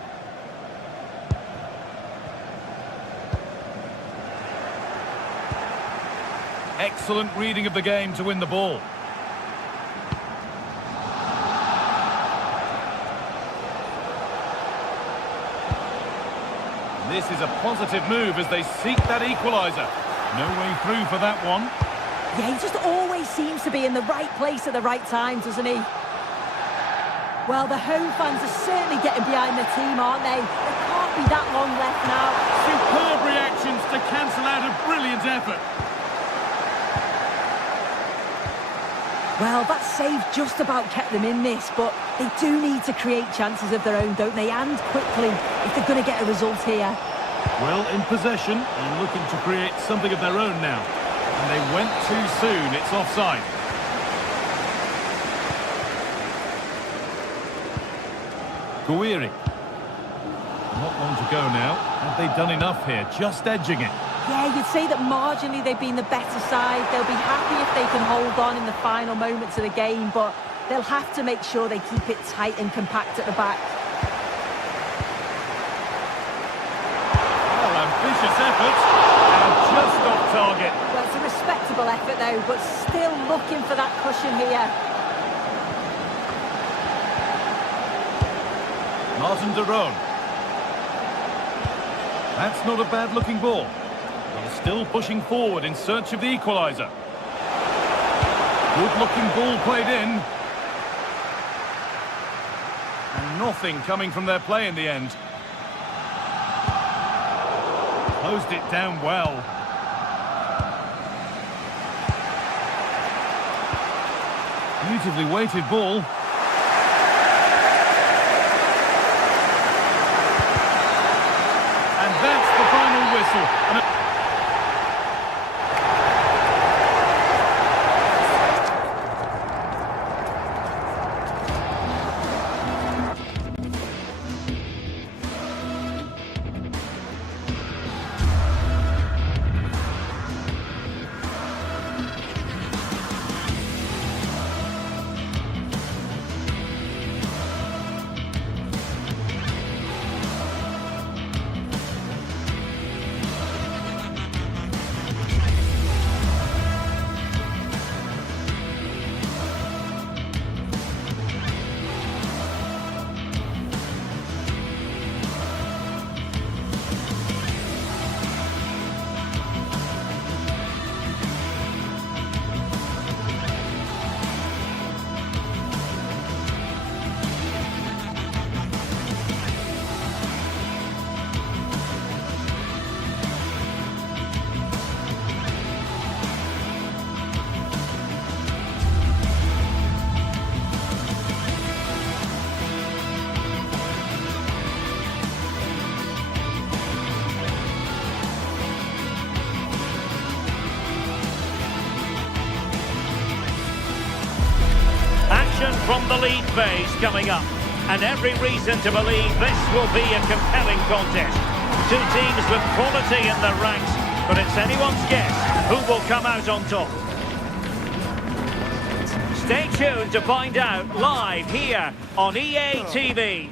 Excellent reading of the game to win the ball. This is a positive move as they seek that equaliser. No way through for that one. Yeah, he just always seems to be in the right place at the right time, doesn't he? Well, the home fans are certainly getting behind their team, aren't they? There can't be that long left now. Superb reactions to cancel out a brilliant effort. Well, that save just about kept them in this, but they do need to create chances of their own, don't they? And quickly, if they're going to get a result here. Well, in possession and looking to create something of their own now. And they went too soon. It's offside. Guiri. Not long to go now. Have they done enough here? Just edging it. Yeah, you'd say that marginally they've been the better side. They'll be happy if they can hold on in the final moments of the game, but they'll have to make sure they keep it tight and compact at the back. Well, ambitious effort, and just off target. Well, it's a respectable effort though, but still looking for that cushion here. Martin de Roon. That's not a bad-looking ball. He's still pushing forward in search of the equaliser. Good-looking ball played in. And nothing coming from their play in the end. Closed it down well. Beautifully weighted ball. And that's the final whistle. From the lead phase coming up, and every reason to believe this will be a compelling contest. Two teams with quality in their ranks, but it's anyone's guess who will come out on top. Stay tuned to find out live here on EA TV.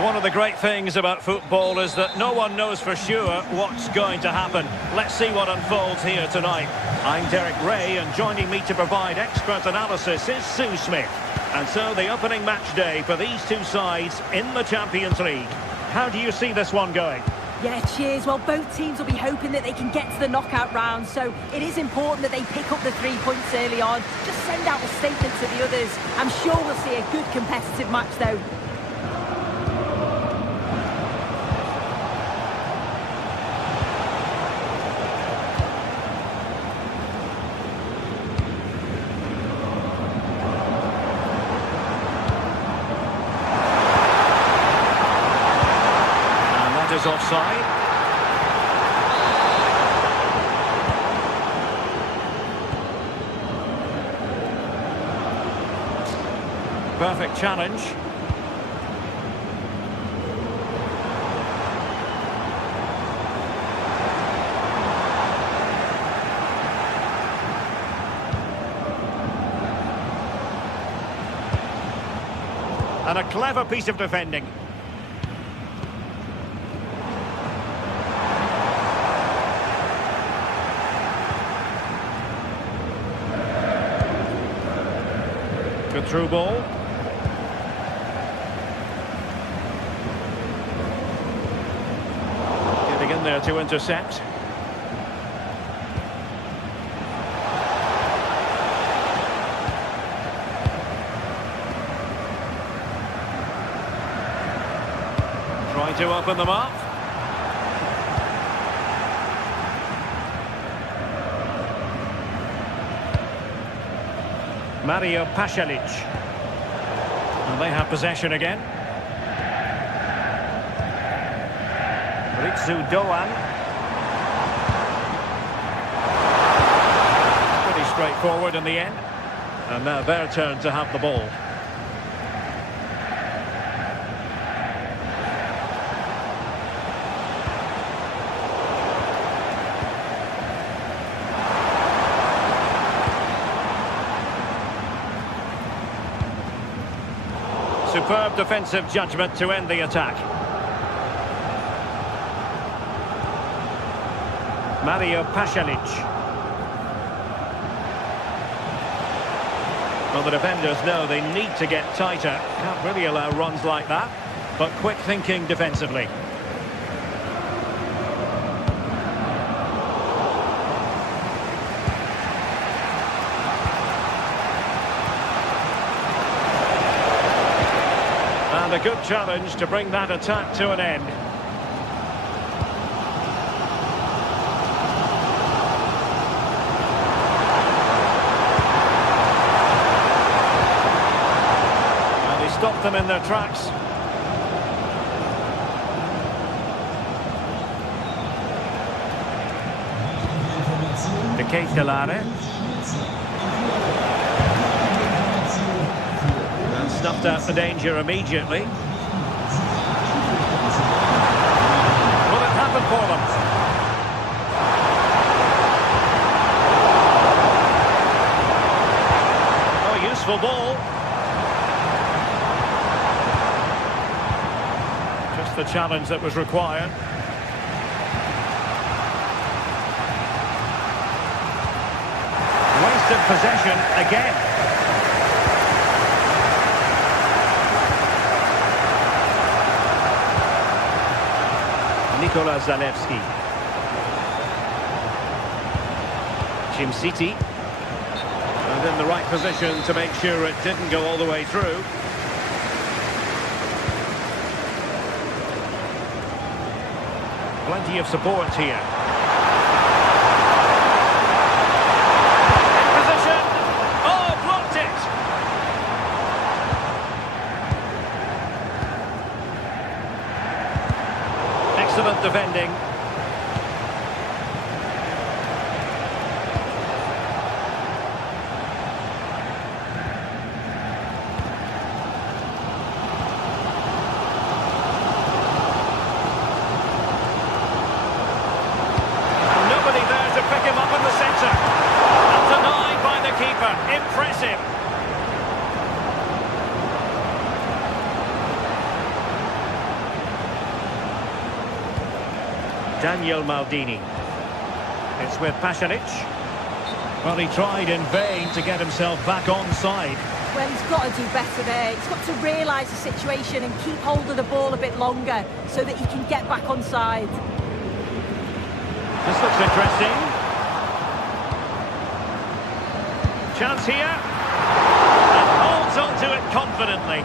One of the great things about football is that no one knows for sure what's going to happen. Let's see what unfolds here tonight. I'm Derek Ray, and joining me to provide expert analysis is Sue Smith. And so the opening match day for these two sides in the Champions League. How do you see this one going? Yeah, cheers. Well, both teams will be hoping that they can get to the knockout round, so it is important that they pick up the 3 points early on. Just send out a statement to the others. I'm sure we'll see a good competitive match, though. Is offside. Perfect challenge. And a clever piece of defending. Good through ball. Getting in there to intercept. Trying to open them up. Mario Pasalic. And they have possession again. Ritsu Doan. Pretty straightforward in the end. And now their turn to have the ball. Superb defensive judgment to end the attack. Mario Pasalic. Well, the defenders know they need to get tighter. Can't really allow runs like that. But quick thinking defensively. And a good challenge to bring that attack to an end. And he stopped them in their tracks. De Ketelare. Snuffed out the danger immediately. Will it happen for them? Oh, useful ball. Just the challenge that was required. Wasted possession again. Nikola Zalewski. Jim City. And in the right position to make sure it didn't go all the way through. Plenty of support here. In position. Oh, blocked it. Excellent defending. Nobody there to pick him up in the centre. And to impressive. Daniel Maldini. It's with Pasalic. Well, he tried in vain to get himself back onside. Well, he's got to do better there. He's got to realise the situation and keep hold of the ball a bit longer so that he can get back onside. This looks interesting. Chance here. And holds on to it confidently.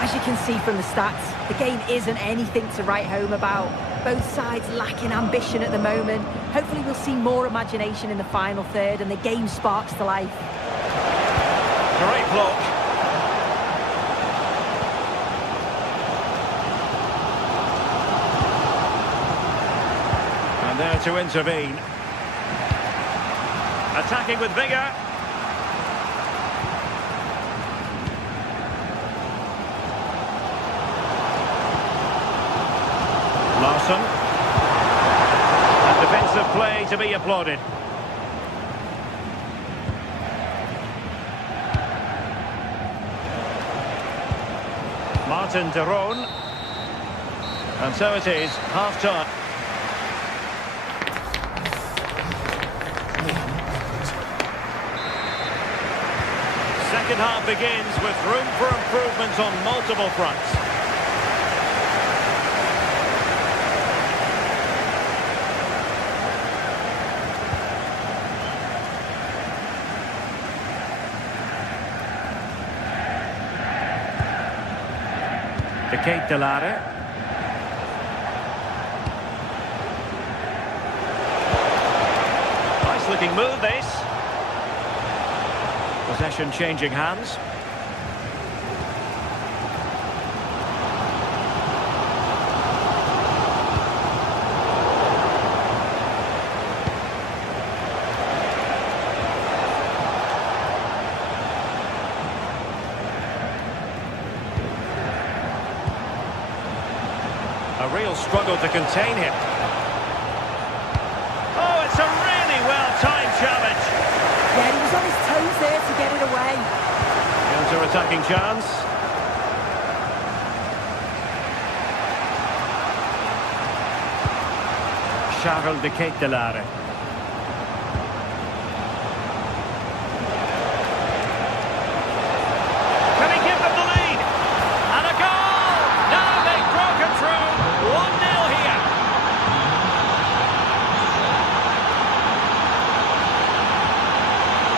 As you can see from the stats, the game isn't anything to write home about. Both sides lacking ambition at the moment. Hopefully we'll see more imagination in the final third and the game sparks to life. Great block. And there to intervene. Attacking with vigour. Larson. And defensive play to be applauded. Martin de Roon. And so it is, half-time. Second half begins with room for improvement on multiple fronts. Ketelare. Nice looking move this. Possession changing hands. A real struggle to contain him. Oh, it's a really well-timed challenge. Yeah, he was on his toes there to get it away. Counter-attacking chance. Charles de Ketelare. Can he give them the lead? And a goal! Now they've broken through. 1-0 here.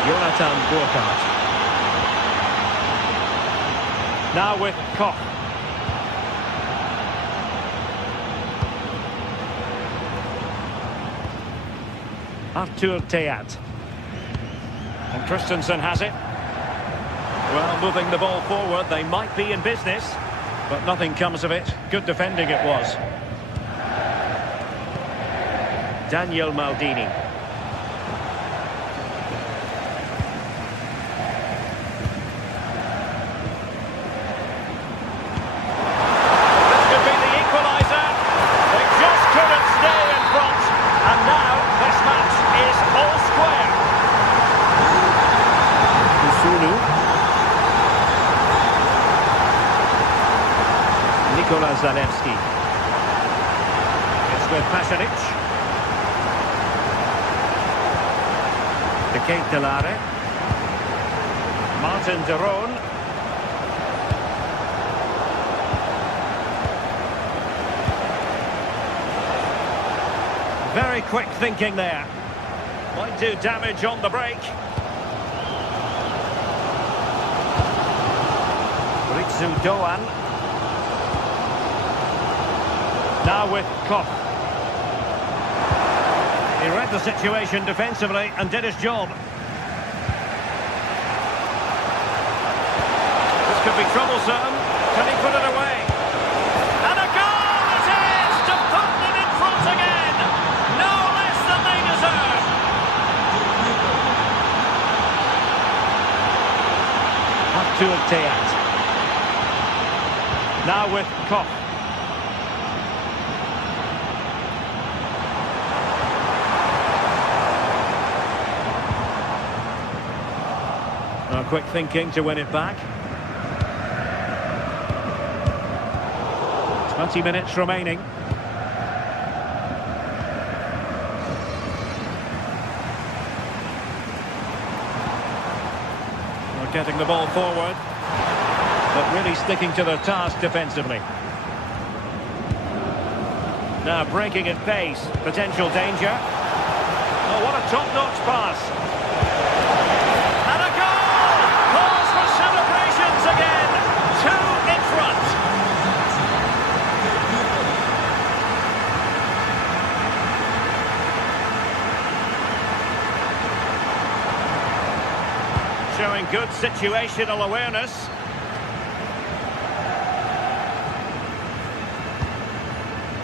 Jonathan Burkhardt. Now with Koch. Arthur Theat. And Christensen has it. Well, moving the ball forward, they might be in business, but nothing comes of it. Good defending it was. Daniel Maldini. This could be the equaliser. They just couldn't stay in front. And now this match is all square. Usunu. Nikola Zalewski. It's with Pasalic. De Ketelare. Martin de Roon. Very quick thinking there. Might do damage on the break. Ritsu Doan. Now with Koch. He read the situation defensively and did his job. This could be troublesome. Can he put it away? And a goal it is to put them in front again. No less than they deserve. Arthur Theat. Now with Koch. No quick thinking to win it back. 20 minutes remaining. They're getting the ball forward, but really sticking to their task defensively. Now breaking at pace, potential danger. Oh, what a top-notch pass. And a goal! Cause for celebrations again. 2 in front. Showing good situational awareness.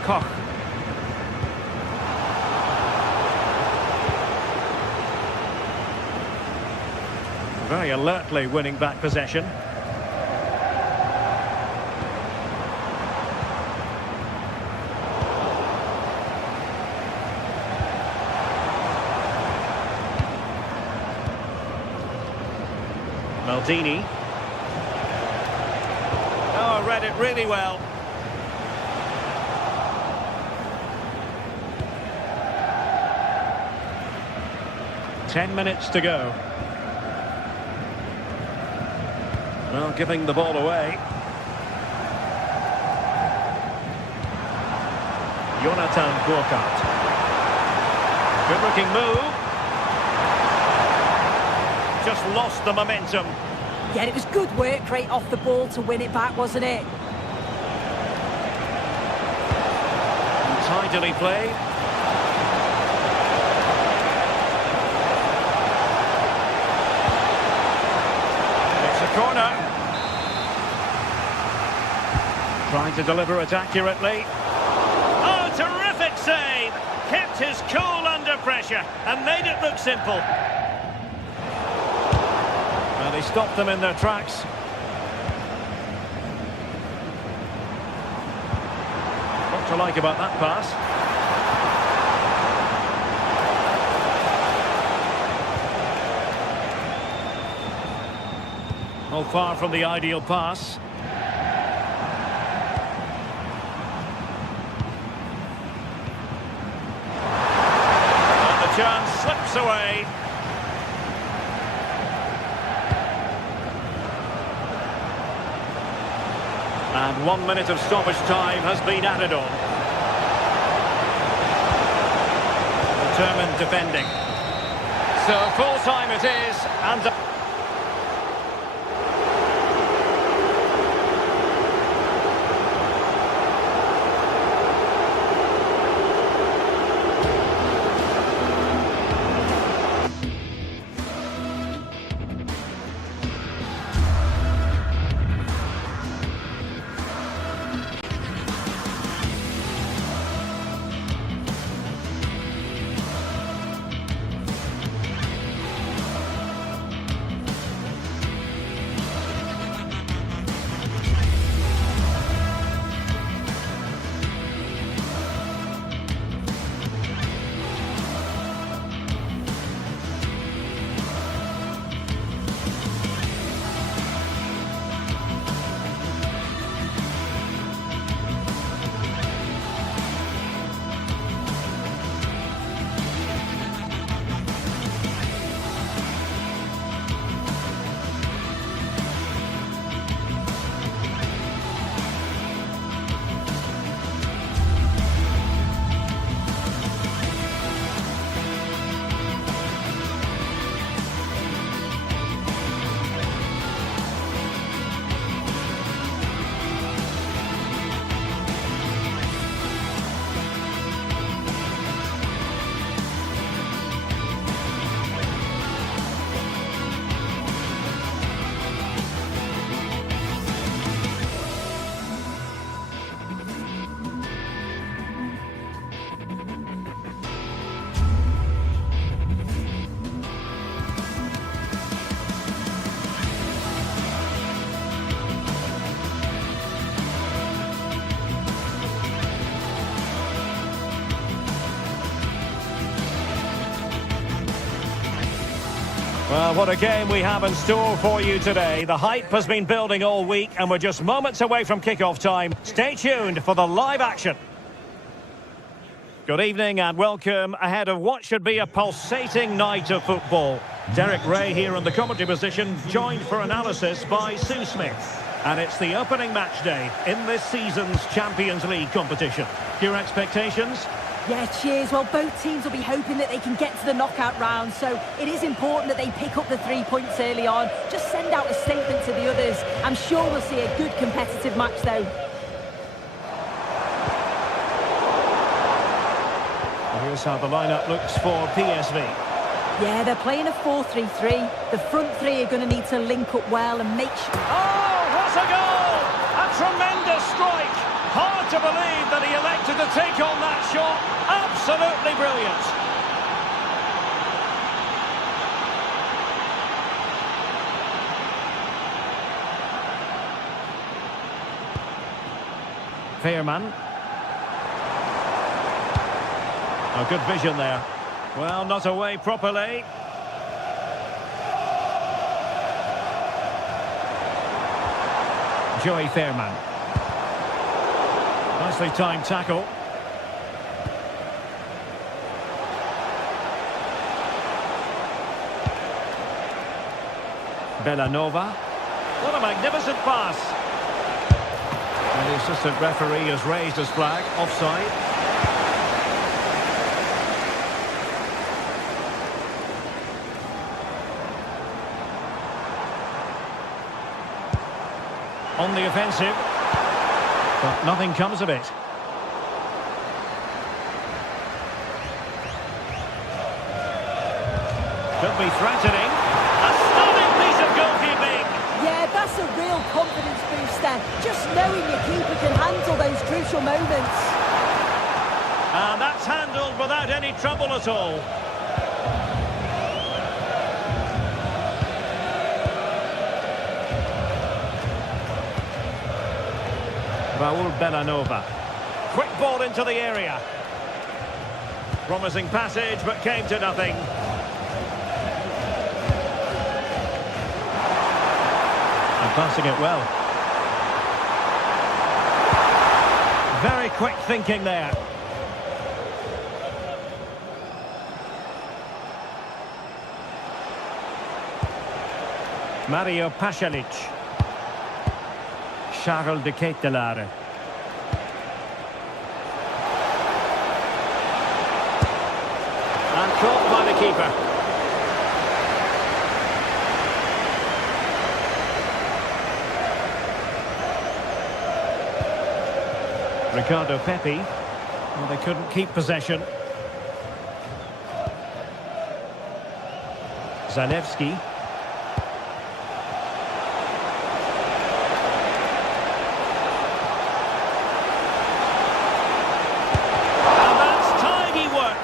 Koch. Very alertly winning back possession. Maldini. Oh, read it really well. Ten minutes to go. Well, giving the ball away. Jonathan Burkhardt. Good looking move. Just lost the momentum. Yeah, it was good work right off the ball to win it back, wasn't it? Tidily played. Corner. Trying to deliver it accurately. Oh, terrific save! Kept his cool under pressure and made it look simple. And he stopped them in their tracks. What to like about that pass? Oh, far from the ideal pass. And the chance slips away. And 1 minute of stoppage time has been added on. Determined defending. So full time it is, and Well, what a game we have in store for you today. The hype has been building all week and we're just moments away from kick-off time. Stay tuned for the live action. Good evening and welcome ahead of what should be a pulsating night of football. Derek Ray here in the commentary position, joined for analysis by Sue Smith. And it's the opening match day in this season's Champions League competition. Your expectations? Yeah, cheers. Well, both teams will be hoping that they can get to the knockout round, so it is important that they pick up the 3 points early on. Just send out a statement to the others. I'm sure we'll see a good competitive match, though. Here's how the lineup looks for PSV. Yeah, they're playing a 4-3-3. The front three are going to need to link up well and make sure... Oh, what a goal! A tremendous strike! Hard to believe that he elected to take on that shot. Absolutely brilliant. Fairman. Oh, good vision there. Well, not away properly. Joey Fairman. Nicely timed tackle. Bellanova. What a magnificent pass. And the assistant referee has raised his flag. Offside. On the offensive, but nothing comes of it. Could be threatening. A stunning piece of goalkeeping. Yeah, that's a real confidence booster. Just knowing your keeper can handle those crucial moments. And that's handled without any trouble at all. Raul Bellanova. Quick ball into the area. Promising passage, but came to nothing. And passing it well. Very quick thinking there. Mario Pasalic. Charles de Ketelaere. And caught by the keeper. Ricardo Pepi. Well, they couldn't keep possession. Zalewski.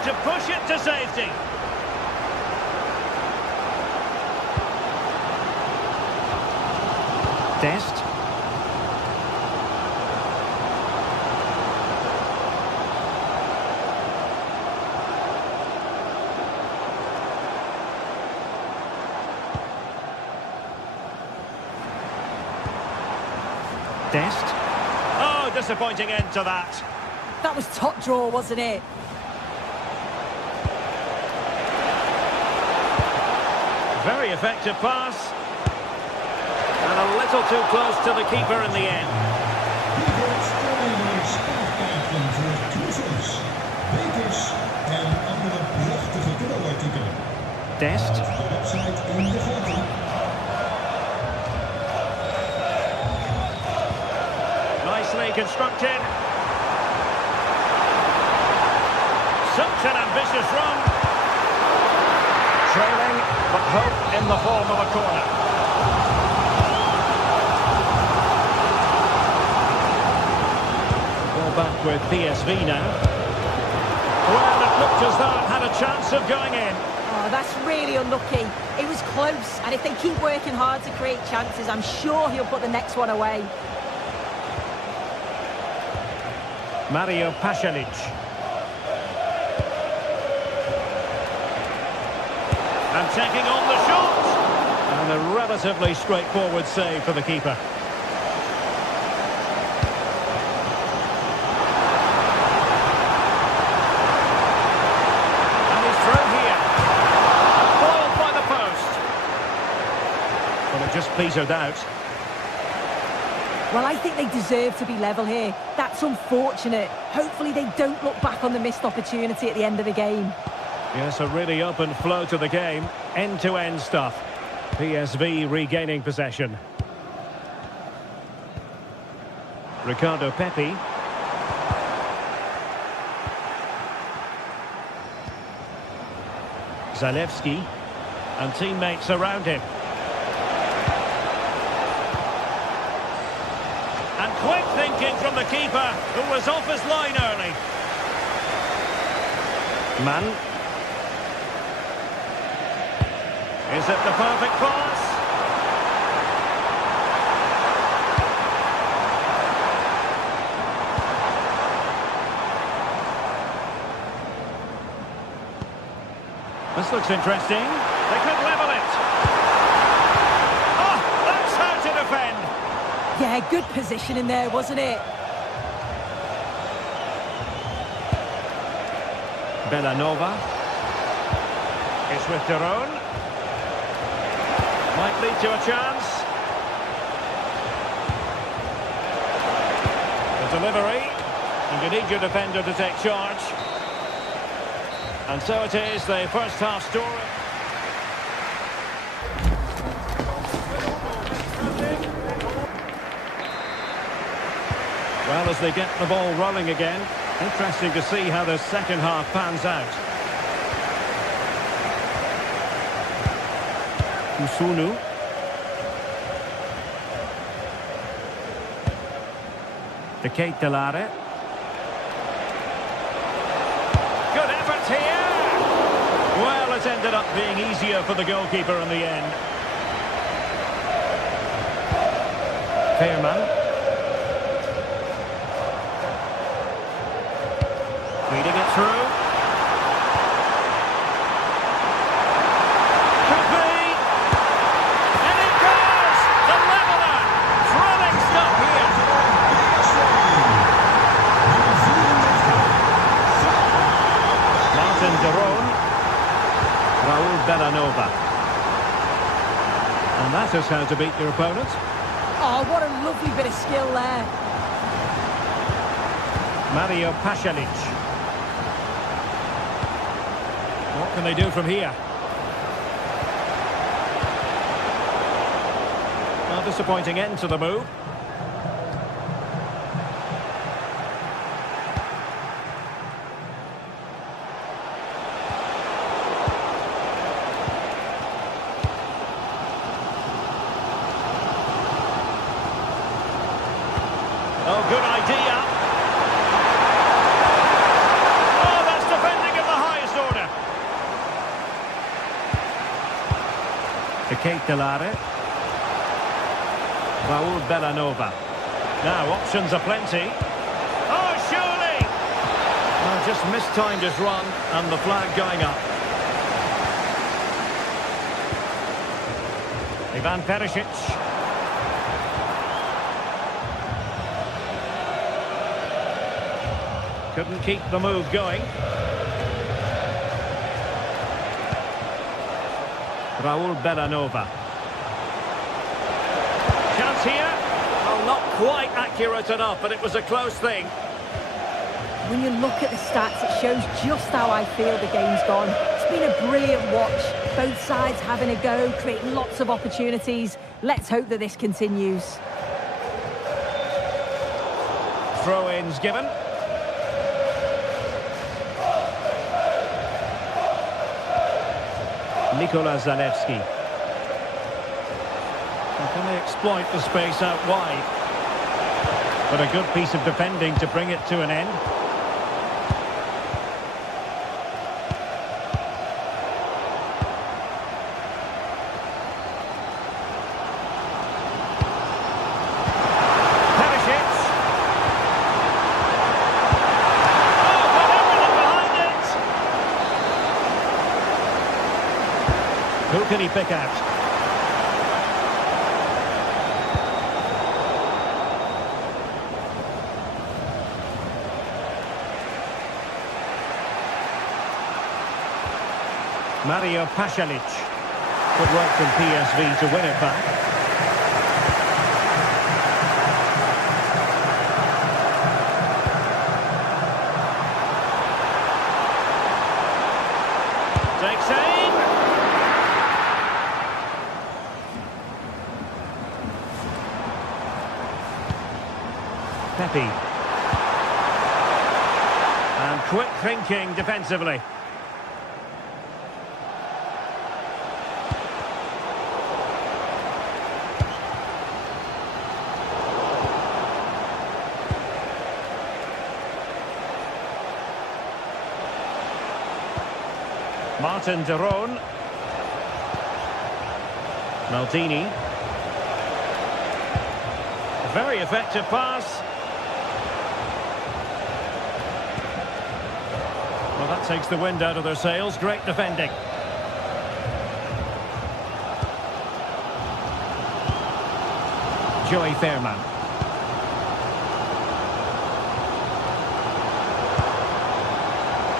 To push it to safety. Dest. Dest. Oh, disappointing end to that. That was top draw, wasn't it? Very effective pass. And a little too close to the keeper in the end. Dest. Nicely constructed. Such an ambitious run. Trailing, but hope in the form of a corner. Ball back with PSV now. Well, it looked as though it had a chance of going in. Oh, that's really unlucky. It was close, and if they keep working hard to create chances, I'm sure he'll put the next one away. Mario Pasalic. And taking on the shot. And a relatively straightforward save for the keeper. And he's through here. Foiled by the post. Well, it just petered out. Well, I think they deserve to be level here. That's unfortunate. Hopefully they don't look back on the missed opportunity at the end of the game. Yes, a really open flow to the game. End-to-end stuff. PSV regaining possession. Ricardo Pepi. Zalewski. And teammates around him. And quick thinking from the keeper, who was off his line early. Mann. Is it the perfect pass? This looks interesting. They could level it. Oh, that's how to defend. Yeah, good position in there, wasn't it? Bellanova. It's with Daron. Might lead to a chance. The delivery. And you need your defender to take charge. And so it is, the first half story. Well, as they get the ball rolling again, interesting to see how the second half pans out. Usunu. De Ketelare. Good effort here. Well, it ended up being easier for the goalkeeper in the end. Fairman. Feeding it through. Could be. And it goes! The leveller! Thrilling stuff here. Martin Daron. Raul Bellanova. And that is how to beat your opponent. Oh, what a lovely bit of skill there. Mario Pasalic. What can they do from here? A disappointing end to the move. Oh, good idea. Oh, that's defending of the highest order. De Ketelare. Raul Bellanova. Now, options are plenty. Oh, surely! Oh, just mistimed his run, and the flag going up. Ivan Perisic. Couldn't keep the move going. Raul Bellanova. Chance here. Well, not quite accurate enough, but it was a close thing. When you look at the stats, it shows just how I feel the game's gone. It's been a brilliant watch. Both sides having a go, creating lots of opportunities. Let's hope that this continues. Throw-ins given. Nikola Zalewski. Can they exploit the space out wide? But a good piece of defending to bring it to an end. Perisic. Oh, got everything behind it. Who can he pick out? Mario Pasalic. Good work from PSV to win it back. Takes aim. Pepe. And quick thinking defensively. Martin de Roon. Maldini. A very effective pass. Well, that takes the wind out of their sails. Great defending. Joey Fairman.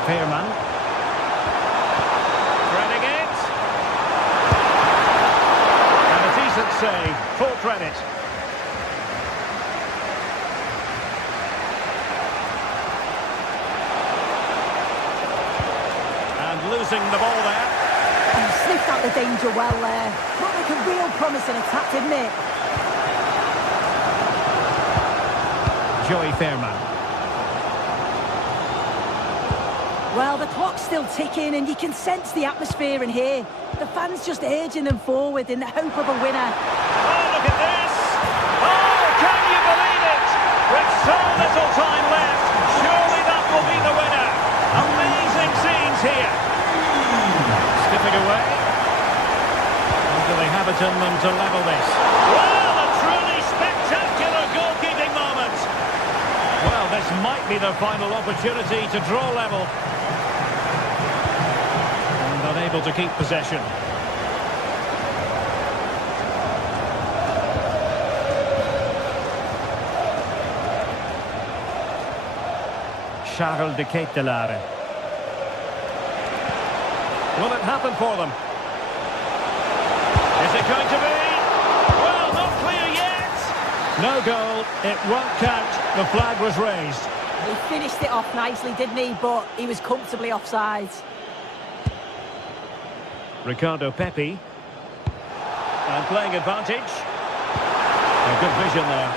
Fairman. Save, full credit. And losing the ball there. He sniffed out the danger well there. Looked like a real promising attack, didn't it? Joey Fairman. Well, the clock's still ticking and you can sense the atmosphere in here. The fans just urging them forward in the hope of a winner. Oh, look at this! Oh, can you believe it? With so little time left, surely that will be the winner. Amazing scenes here. Skipping away. And do they have it in them to level this? Well, a truly spectacular goalkeeping moment. Well, this might be their final opportunity to draw level. Unable to keep possession. Charles de Ketelaere. Will it happen for them? Is it going to be? Well, not clear yet. No goal. It won't count. The flag was raised. He finished it off nicely, didn't he? But he was comfortably offside. Ricardo Pepi. And playing advantage. A good vision there.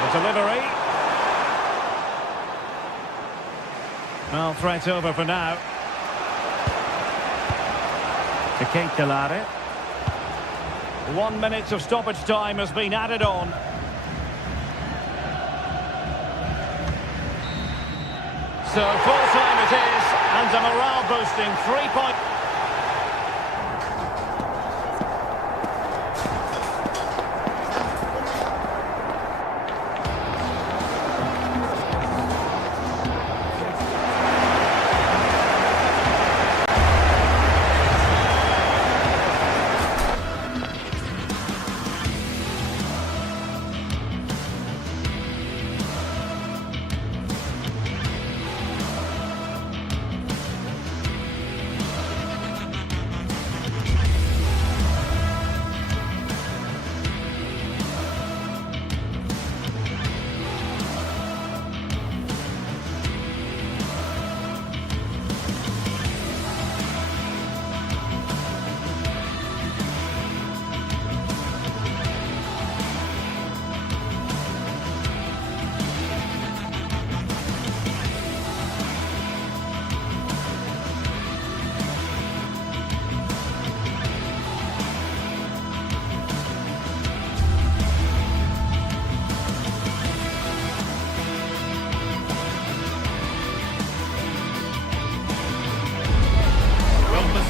The delivery. Well, threat over for now. To Ketelaere. 1 minute of stoppage time has been added on. So full time it is, and a morale boosting 3-point.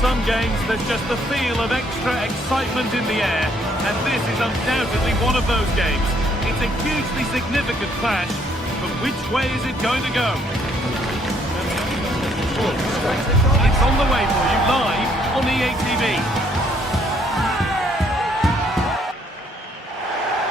Some games, there's just the feel of extra excitement in the air, and this is undoubtedly one of those games. It's a hugely significant clash, but which way is it going to go? It's on the way for you live on EA TV.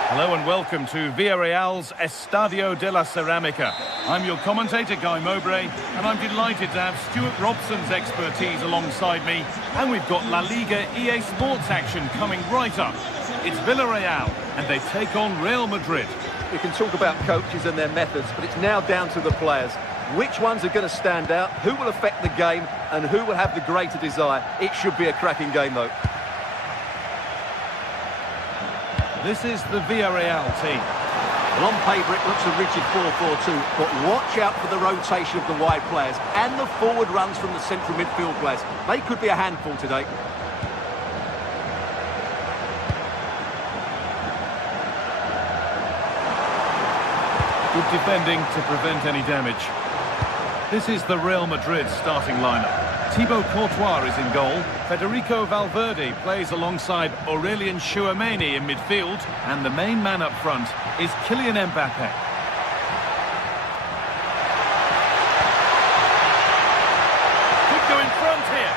Hello and welcome to Villarreal's Estadio de la Ceramica. I'm your commentator, Guy Mowbray, and I'm delighted to have Stuart Robson's expertise alongside me. And we've got La Liga EA Sports action coming right up. It's Villarreal, and they take on Real Madrid. We can talk about coaches and their methods, but it's now down to the players. Which ones are going to stand out, who will affect the game, and who will have the greater desire? It should be a cracking game, though. This is the Villarreal team. Well, on paper, it looks a rigid 4-4-2, but watch out for the rotation of the wide players and the forward runs from the central midfield players. They could be a handful today. Good defending to prevent any damage. This is the Real Madrid starting lineup. Thibaut Courtois is in goal. Federico Valverde plays alongside Aurelien Tchouameni in midfield. And the main man up front is Kylian Mbappe. Could go in front here.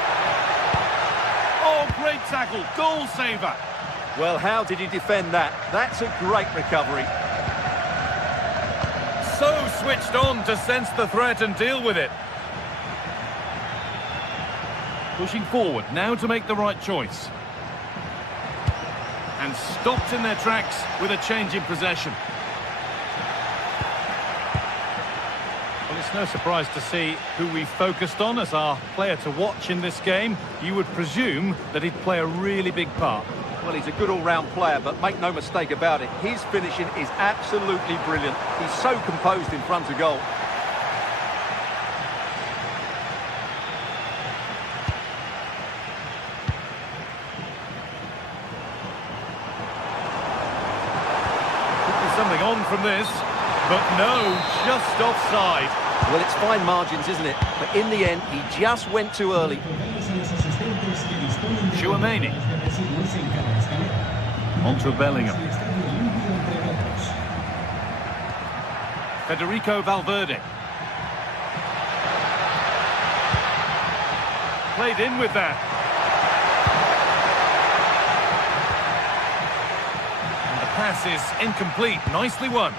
Oh, great tackle. Goal saver. Well, how did he defend that? That's a great recovery. So switched on to sense the threat and deal with it. Pushing forward now to make the right choice. And stopped in their tracks with a change in possession. Well, it's no surprise to see who we focused on as our player to watch in this game. You would presume that he'd play a really big part. Well, he's a good all-round player, but make no mistake about it, his finishing is absolutely brilliant. He's so composed in front of goal. Something on from this, but no, just offside. Well, it's fine margins, isn't it? But in the end, he just went too early. Tchouameni. On to Bellingham. Federico Valverde. Played in with that. Pass is incomplete. Nicely won.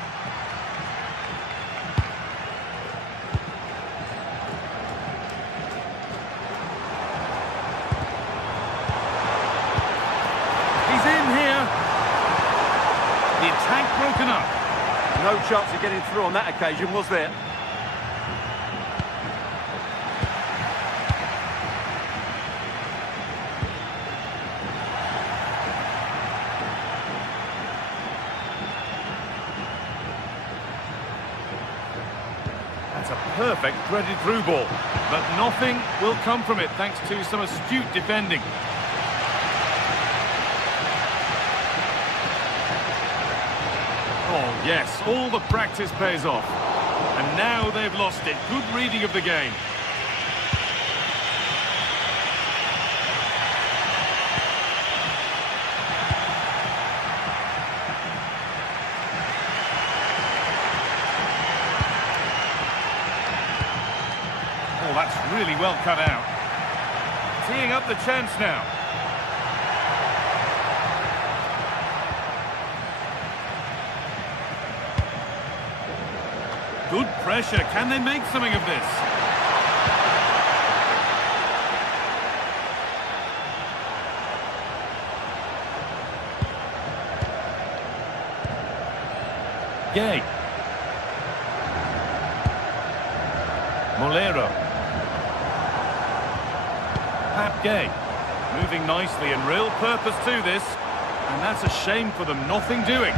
He's in here. The attack broken up. No chance of getting through on that occasion, was there? That's a perfect threaded through ball, but nothing will come from it thanks to some astute defending. Oh yes, all the practice pays off. And now they've lost it. Good reading of the game. Oh, that's really well cut out. Teeing up the chance now. Good pressure. Can they make something of this? Gay. Molero. Pap Gay. Moving nicely and real purpose to this. And that's a shame for them. Nothing doing.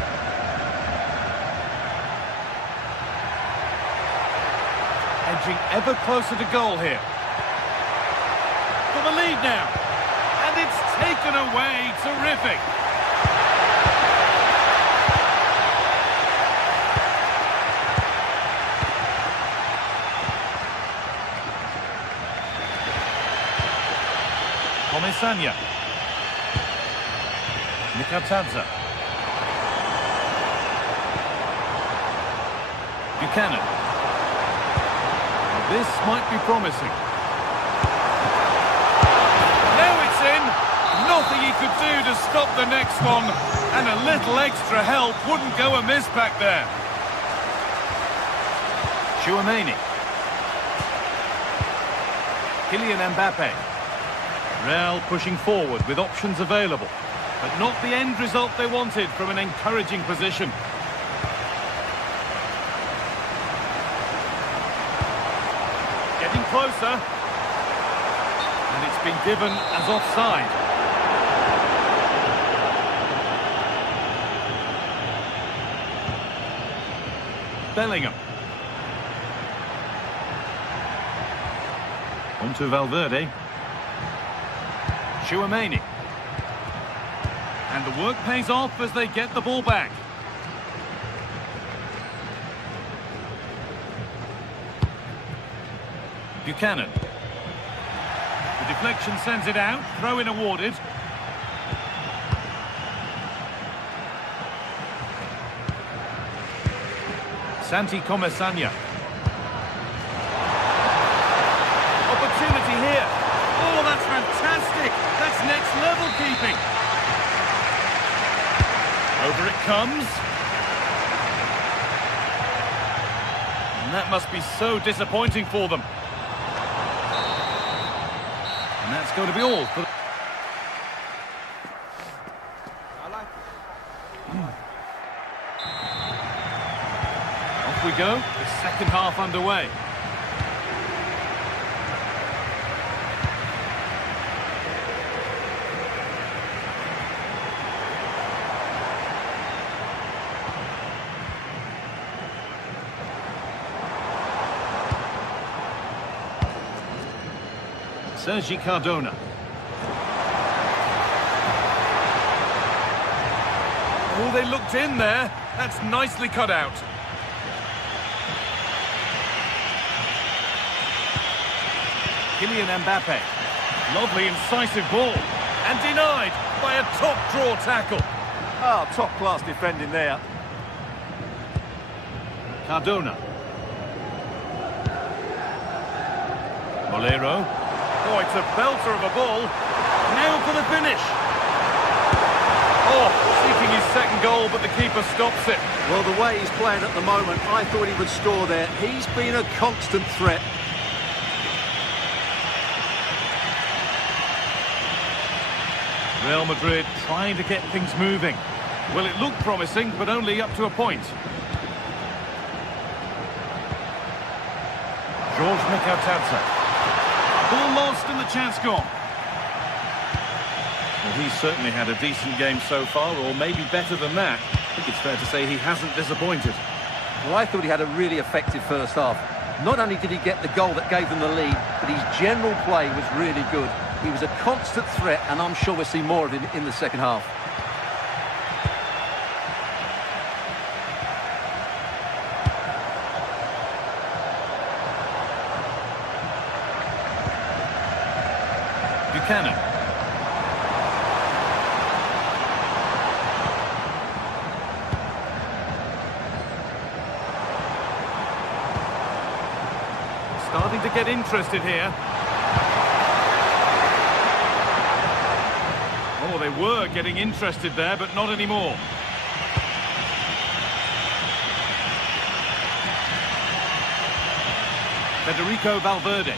Edging ever closer to goal here. For the lead now. And it's taken away. Terrific. Comesaña. Mikatadze. Buchanan. This might be promising. Now it's do to stop the next one, and a little extra help wouldn't go amiss back there. Chouameni. Kylian Mbappe. Real pushing forward with options available, but not the end result they wanted from an encouraging position. Getting closer. And it's been given as offside. Bellingham. On to Valverde. Chouameni. And the work pays off as they get the ball back. Buchanan. The deflection sends it out. Throw-in awarded. Santi Comesanya. Opportunity here. Oh, that's fantastic. That's next level keeping. Over it comes. And that must be so disappointing for them. And that's going to be all for... Off we go. The second half underway. Sergi Cardona. Oh, they looked in there. That's nicely cut out. Kylian Mbappe. Lovely incisive ball. And denied by a top draw tackle. Oh, top-class defending there. Cardona. Molero. Oh, it's a belter of a ball. Now for the finish. Oh, seeking his second goal, but the keeper stops it. Well, the way he's playing at the moment, I thought he would score there. He's been a constant threat. Real Madrid trying to get things moving. Well, it looked promising, but only up to a point. George Mikautatsa. Ball lost and the chance gone. Well, he's certainly had a decent game so far, or maybe better than that. I think it's fair to say he hasn't disappointed. Well, I thought he had a really effective first half. Not only did he get the goal that gave them the lead, but his general play was really good. He was a constant threat, and I'm sure we'll see more of him in the second half. Buchanan. Starting to get interested here. Oh, they were getting interested there, but not anymore. Federico Valverde.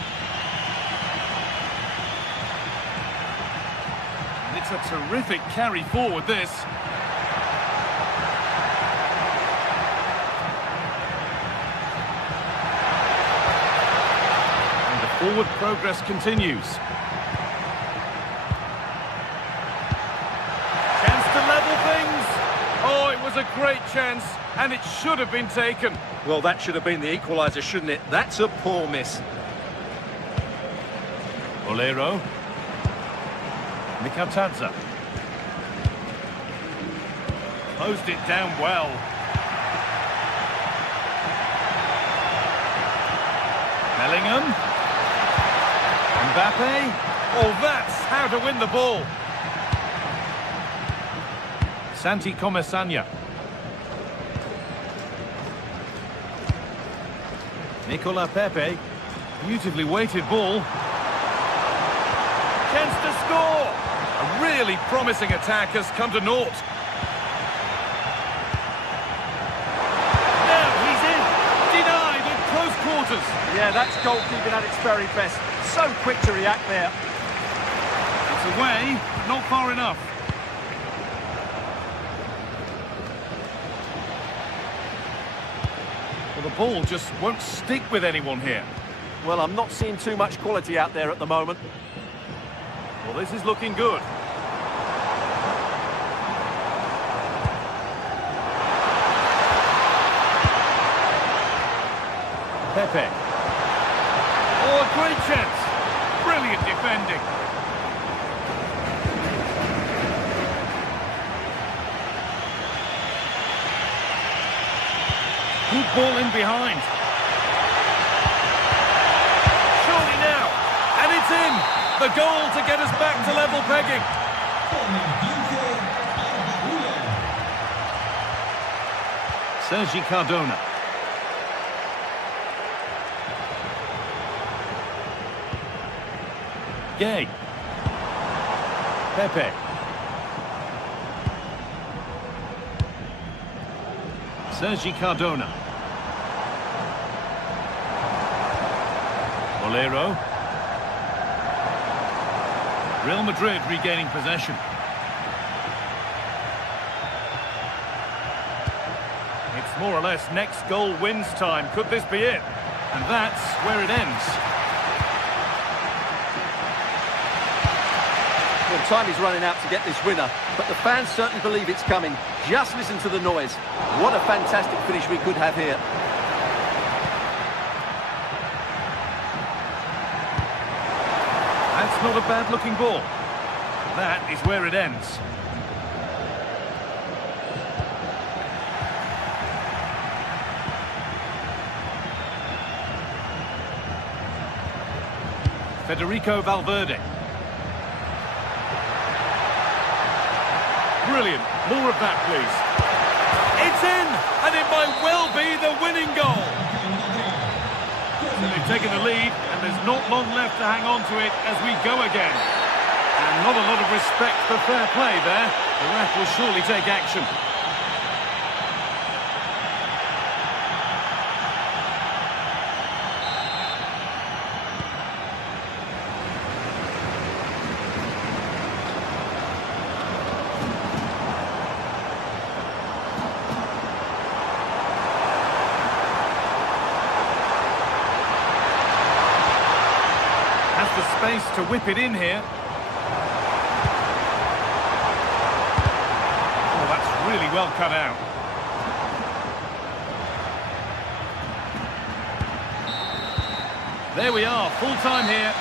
It's a terrific carry forward, this. And the forward progress continues. Chance to level things. Oh, it was a great chance, and it should have been taken. Well, that should have been the equaliser, shouldn't it? That's a poor miss. Molero. Mikautatsa. Closed it down well. Bellingham. Mbappe. Oh, that's how to win the ball. Santi Comesanya. Nicola Pepe. Beautifully weighted ball. Can chance to score. A really promising attack has come to naught. Now he's in. Denied at close quarters. Yeah, that's goalkeeping at its very best. So quick to react there. It's away, not far enough. Well, the ball just won't stick with anyone here. Well, I'm not seeing too much quality out there at the moment. Well, this is looking good. Pepe. Oh, a great chance. Brilliant defending. Good ball in behind. Surely now. And it's in. The goal to get us back to level pegging. Sergi Cardona. Gay. Pepe. Sergi Cardona. Bolero. Real Madrid regaining possession. It's more or less next goal wins time. Could this be it? And that's where it ends. Well, time is running out to get this winner, but the fans certainly believe it's coming. Just listen to the noise. What a fantastic finish we could have here. That's not a bad-looking ball. That is where it ends. Federico Valverde. Brilliant. More of that, please. It's in, and it might well be the winning goal. So they've taken the lead, and there's not long left to hang on to it as we go again. And not a lot of respect for fair play there. The ref will surely take action. Has the space to whip it in here. Oh, that's really well cut out. There we are, full time here.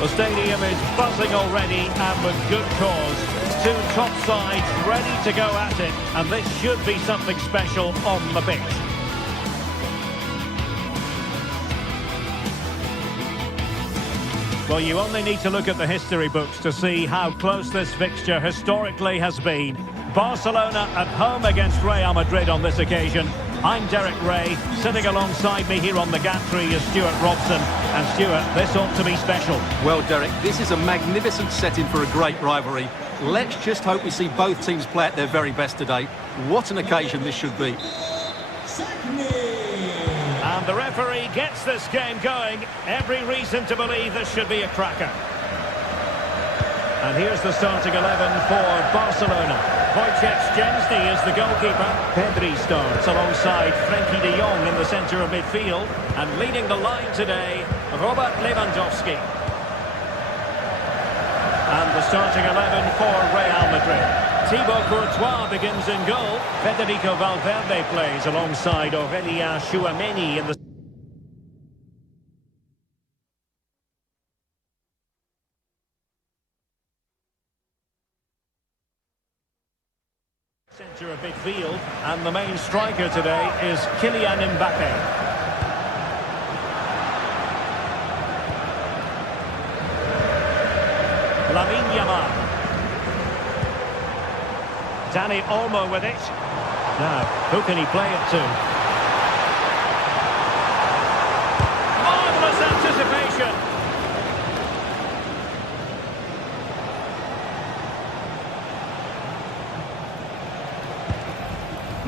The stadium is buzzing already, and with good cause. Two top sides ready to go at it, and this should be something special on the pitch. Well, you only need to look at the history books to see how close this fixture historically has been. Barcelona at home against Real Madrid on this occasion. I'm Derek Ray. Sitting alongside me here on the gantry is Stuart Robson. And Stuart, this ought to be special. Well, Derek, this is a magnificent setting for a great rivalry. Let's just hope we see both teams play at their very best today. What an occasion this should be. And the referee gets this game going. Every reason to believe this should be a cracker. And here's the starting 11 for Barcelona. Wojciech Szczęsny is the goalkeeper. Pedri starts alongside Frenkie de Jong in the centre of midfield. And leading the line today, Robert Lewandowski. And the starting 11 for Real Madrid. Thibaut Courtois begins in goal. Federico Valverde plays alongside Aurélien Tchouameni in the centre of midfield. And the main striker today is Kylian Mbappe. Lamine Yamal. Dani Olmo with it. Now, who can he play it to? Marvellous anticipation.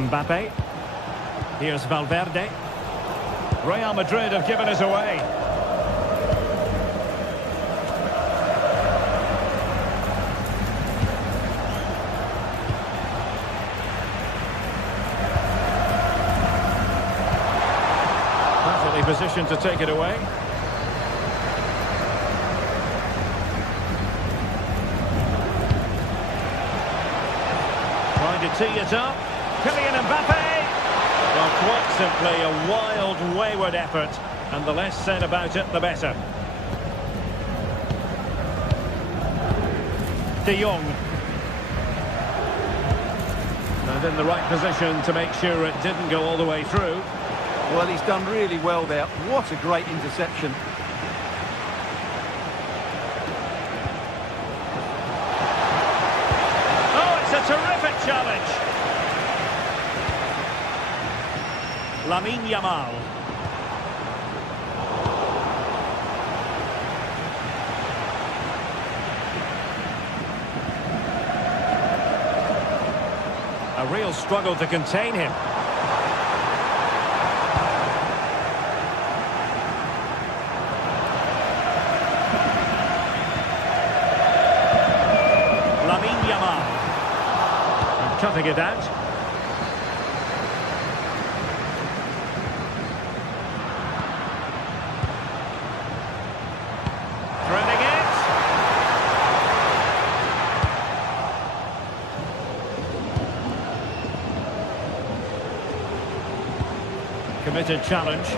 Mbappe. Here's Valverde. Real Madrid have given us away. Position to take it away. Trying to tee it up. Kylian Mbappe. Well, quite simply a wild, wayward effort. And the less said about it, the better. De Jong. And in the right position to make sure it didn't go all the way through. Well, he's done really well there. What a great interception. Oh, it's a terrific challenge. Lamine Yamal. A real struggle to contain him. Cutting it out. Threading it. Committed challenge.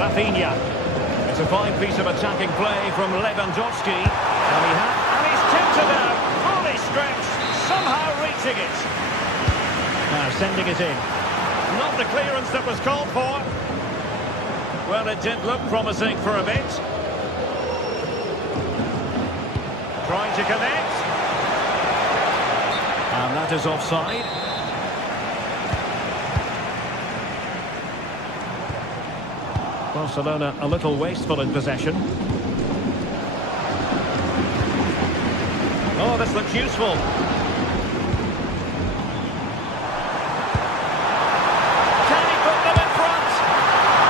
Rafinha. It's a fine piece of attacking play from Lewandowski. And he's tilted out, fully stretched, somehow reaching it. Now sending it in. Not the clearance that was called for. Well, it did look promising for a bit. Trying to connect. And that is offside. Barcelona a little wasteful in possession. Oh, this looks useful. Can he put them in front?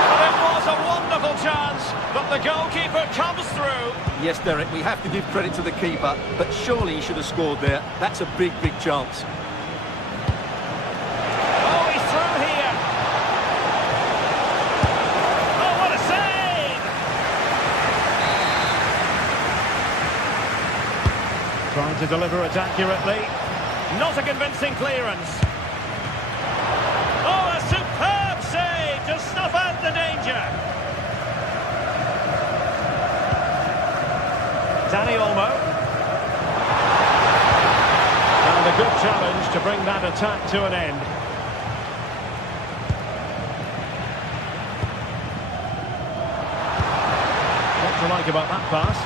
Well, it was a wonderful chance, but the goalkeeper comes through. Yes, Derek, we have to give credit to the keeper, but surely he should have scored there. That's a big, big chance. Oh, he's through here. Oh, what a save! Trying to deliver it accurately. Not a convincing clearance. Oh, a superb save to snuff out the danger. Dani Olmo. And a good challenge to bring that attack to an end. What to like about that pass?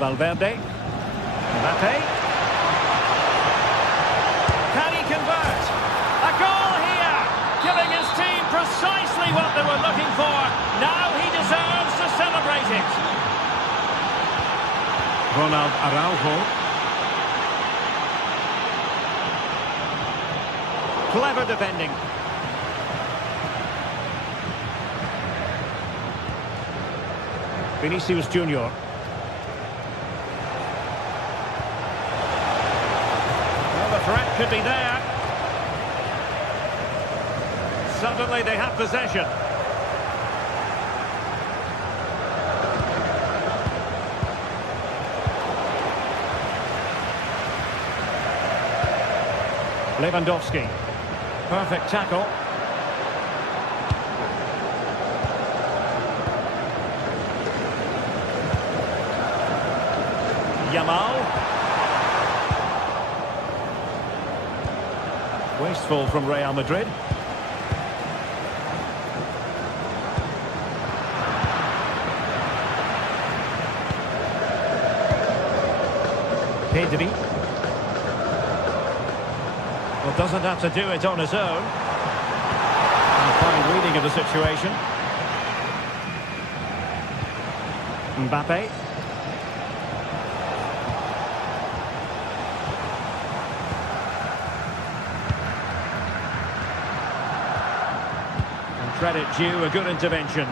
Valverde. Mbappe. Can he convert? A goal here! Giving his team precisely what they were looking for. Now he deserves to celebrate it. Ronald Araujo. Clever defending. Vinicius Junior. Well, the threat could be there. Suddenly they have possession. Lewandowski. Perfect tackle. Yamal. Wasteful from Real Madrid. Pedri. Well, doesn't have to do it on his own. And fine reading of the situation. Mbappe. And credit due, a good intervention.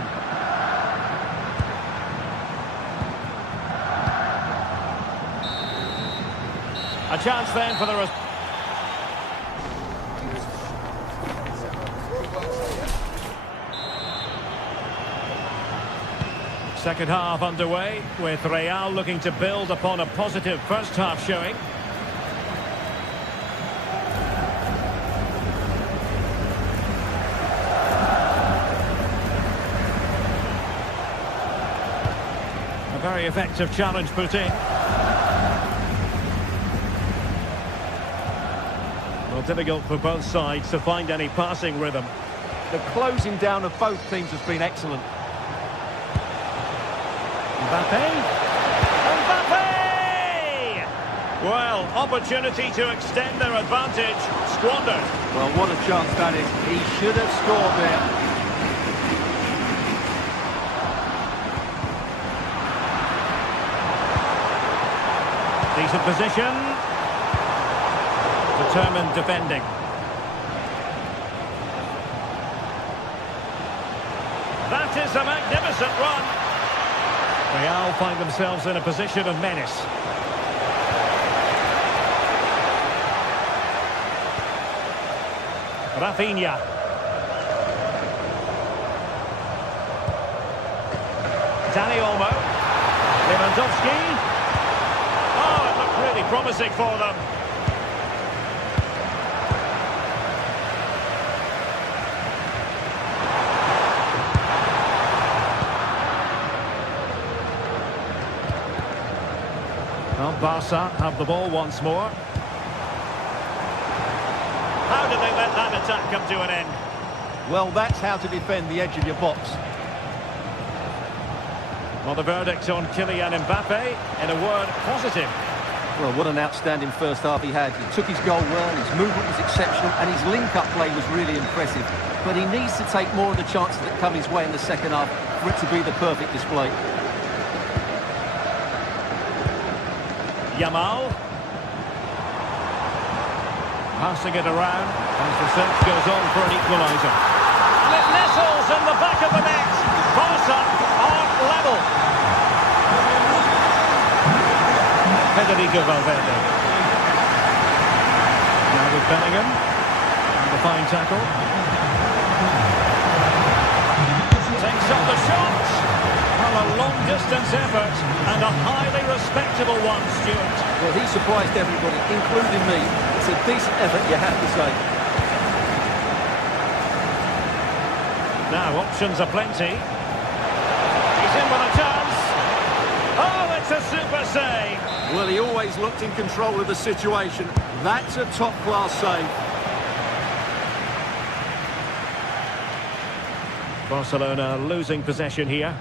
A chance then for the... Second half underway, with Real looking to build upon a positive first half showing. A very effective challenge put in. Well, difficult for both sides to find any passing rhythm. The closing down of both teams has been excellent. Mbappe! Mbappe! Well, opportunity to extend their advantage, squandered. Well, what a chance that is. He should have scored there. Decent position. Determined defending. That is a magnificent run. Real find themselves in a position of menace. Rafinha. Dani Olmo. Lewandowski. Oh, it looked really promising for them. Well, Barca have the ball once more. How did they let that attack come to an end? Well, that's how to defend the edge of your box. Well, the verdict on Kylian Mbappe, in a word, positive. Well, what an outstanding first half he had. He took his goal well, his movement was exceptional, and his link-up play was really impressive. But he needs to take more of the chances that come his way in the second half for it to be the perfect display. Yamal. Passing it around as the search goes on for an equaliser. And it nestles in the back of the net. Barca on level. Federico Valverde. Now with Bellingham. And the fine tackle. Takes up the shot. Well, a long-distance effort and a highly respectable one, Stuart. Well, he surprised everybody, including me. It's a decent effort, you have to say. Now, options are plenty. He's in with a chance. Oh, it's a super save. Well, he always looked in control of the situation. That's a top-class save. Barcelona losing possession here.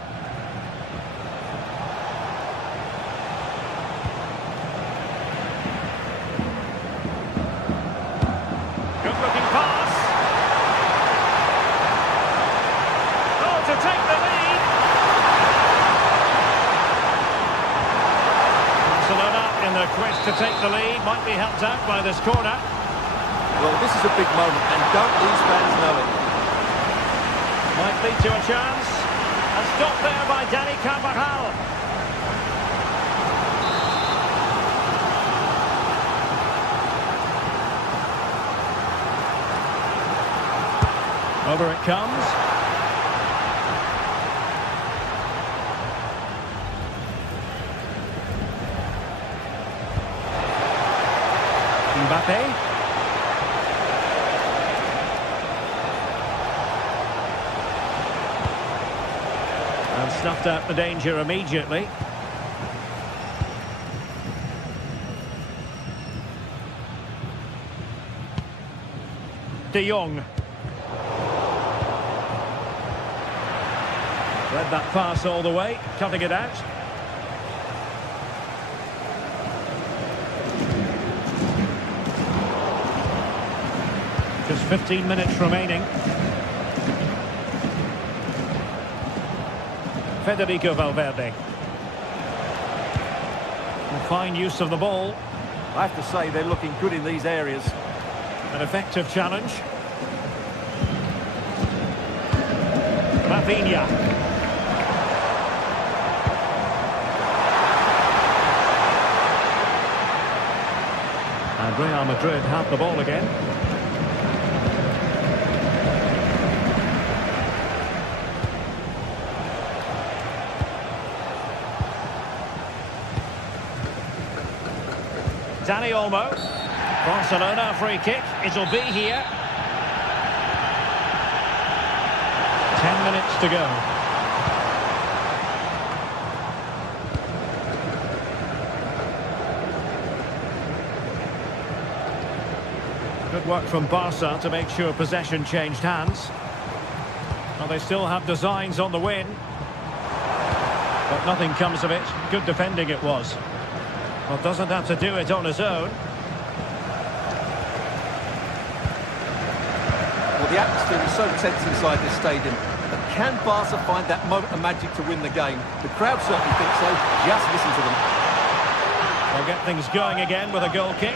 take the lead, might be helped out by this corner. Well, this is a big moment, and don't these fans know it? Might lead to a chance. A stop there by Danny Carvajal. Over it comes. Mbappe. And snuffed out the danger immediately. De Jong. Read that pass all the way, cutting it out. Just 15 minutes remaining. Federico Valverde. Fine use of the ball. I have to say, they're looking good in these areas. An effective challenge. Rafinha. And Real Madrid have the ball again. Dani Olmo. Barcelona free kick. It'll be here. 10 minutes to go. Good work from Barca to make sure possession changed hands. Well, they still have designs on the win. But nothing comes of it. Good defending it was. Well, doesn't have to do it on his own. Well, the atmosphere is so tense inside this stadium. But can Barca find that moment of magic to win the game? The crowd certainly think so. Just listen to them. They'll get things going again with a goal kick.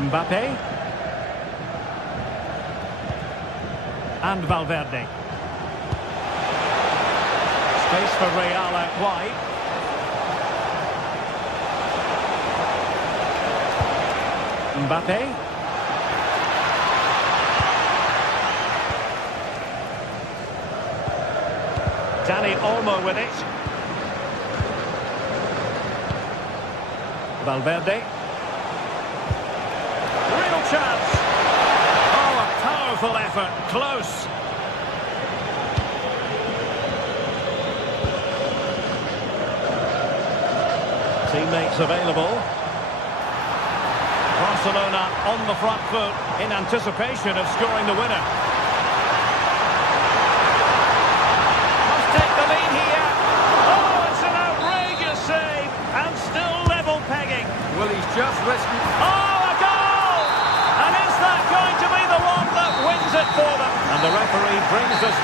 Mbappe. And Valverde. Space for Real out wide. Mbappe. Dani Olmo with it. Valverde. Real chance. Oh, a powerful effort. Close. Teammates available. Barcelona on the front foot in anticipation of scoring the winner. Must take the lead here. Oh, it's an outrageous save and still level pegging. Well, he's just rescued. Oh, a goal! And is that going to be the one that wins it for them? And the referee brings us...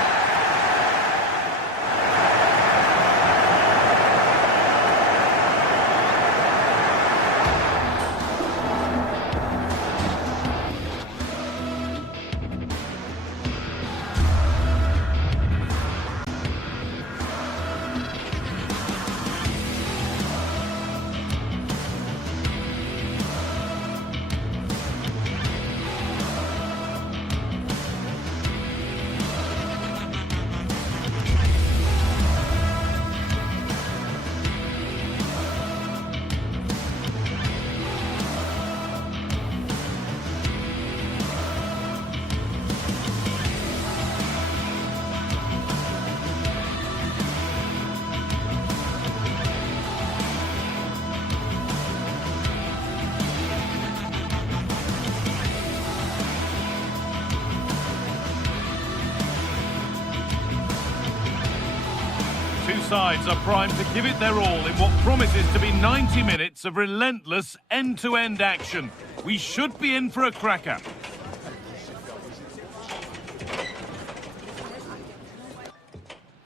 Two sides are primed to give it their all in what promises to be 90 minutes of relentless end-to-end action. We should be in for a cracker.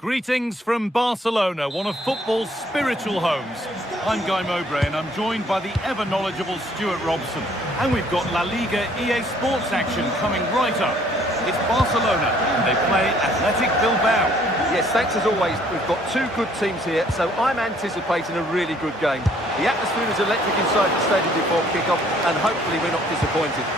Greetings from Barcelona, one of football's spiritual homes. I'm Guy Mowbray and I'm joined by the ever-knowledgeable Stuart Robson. And we've got La Liga Sports action coming right up. It's Barcelona and they play Athletic Bilbao. Yes, thanks as always. We've got two good teams here, so I'm anticipating a really good game. The atmosphere is electric inside the stadium before kick-off, and hopefully we're not disappointed.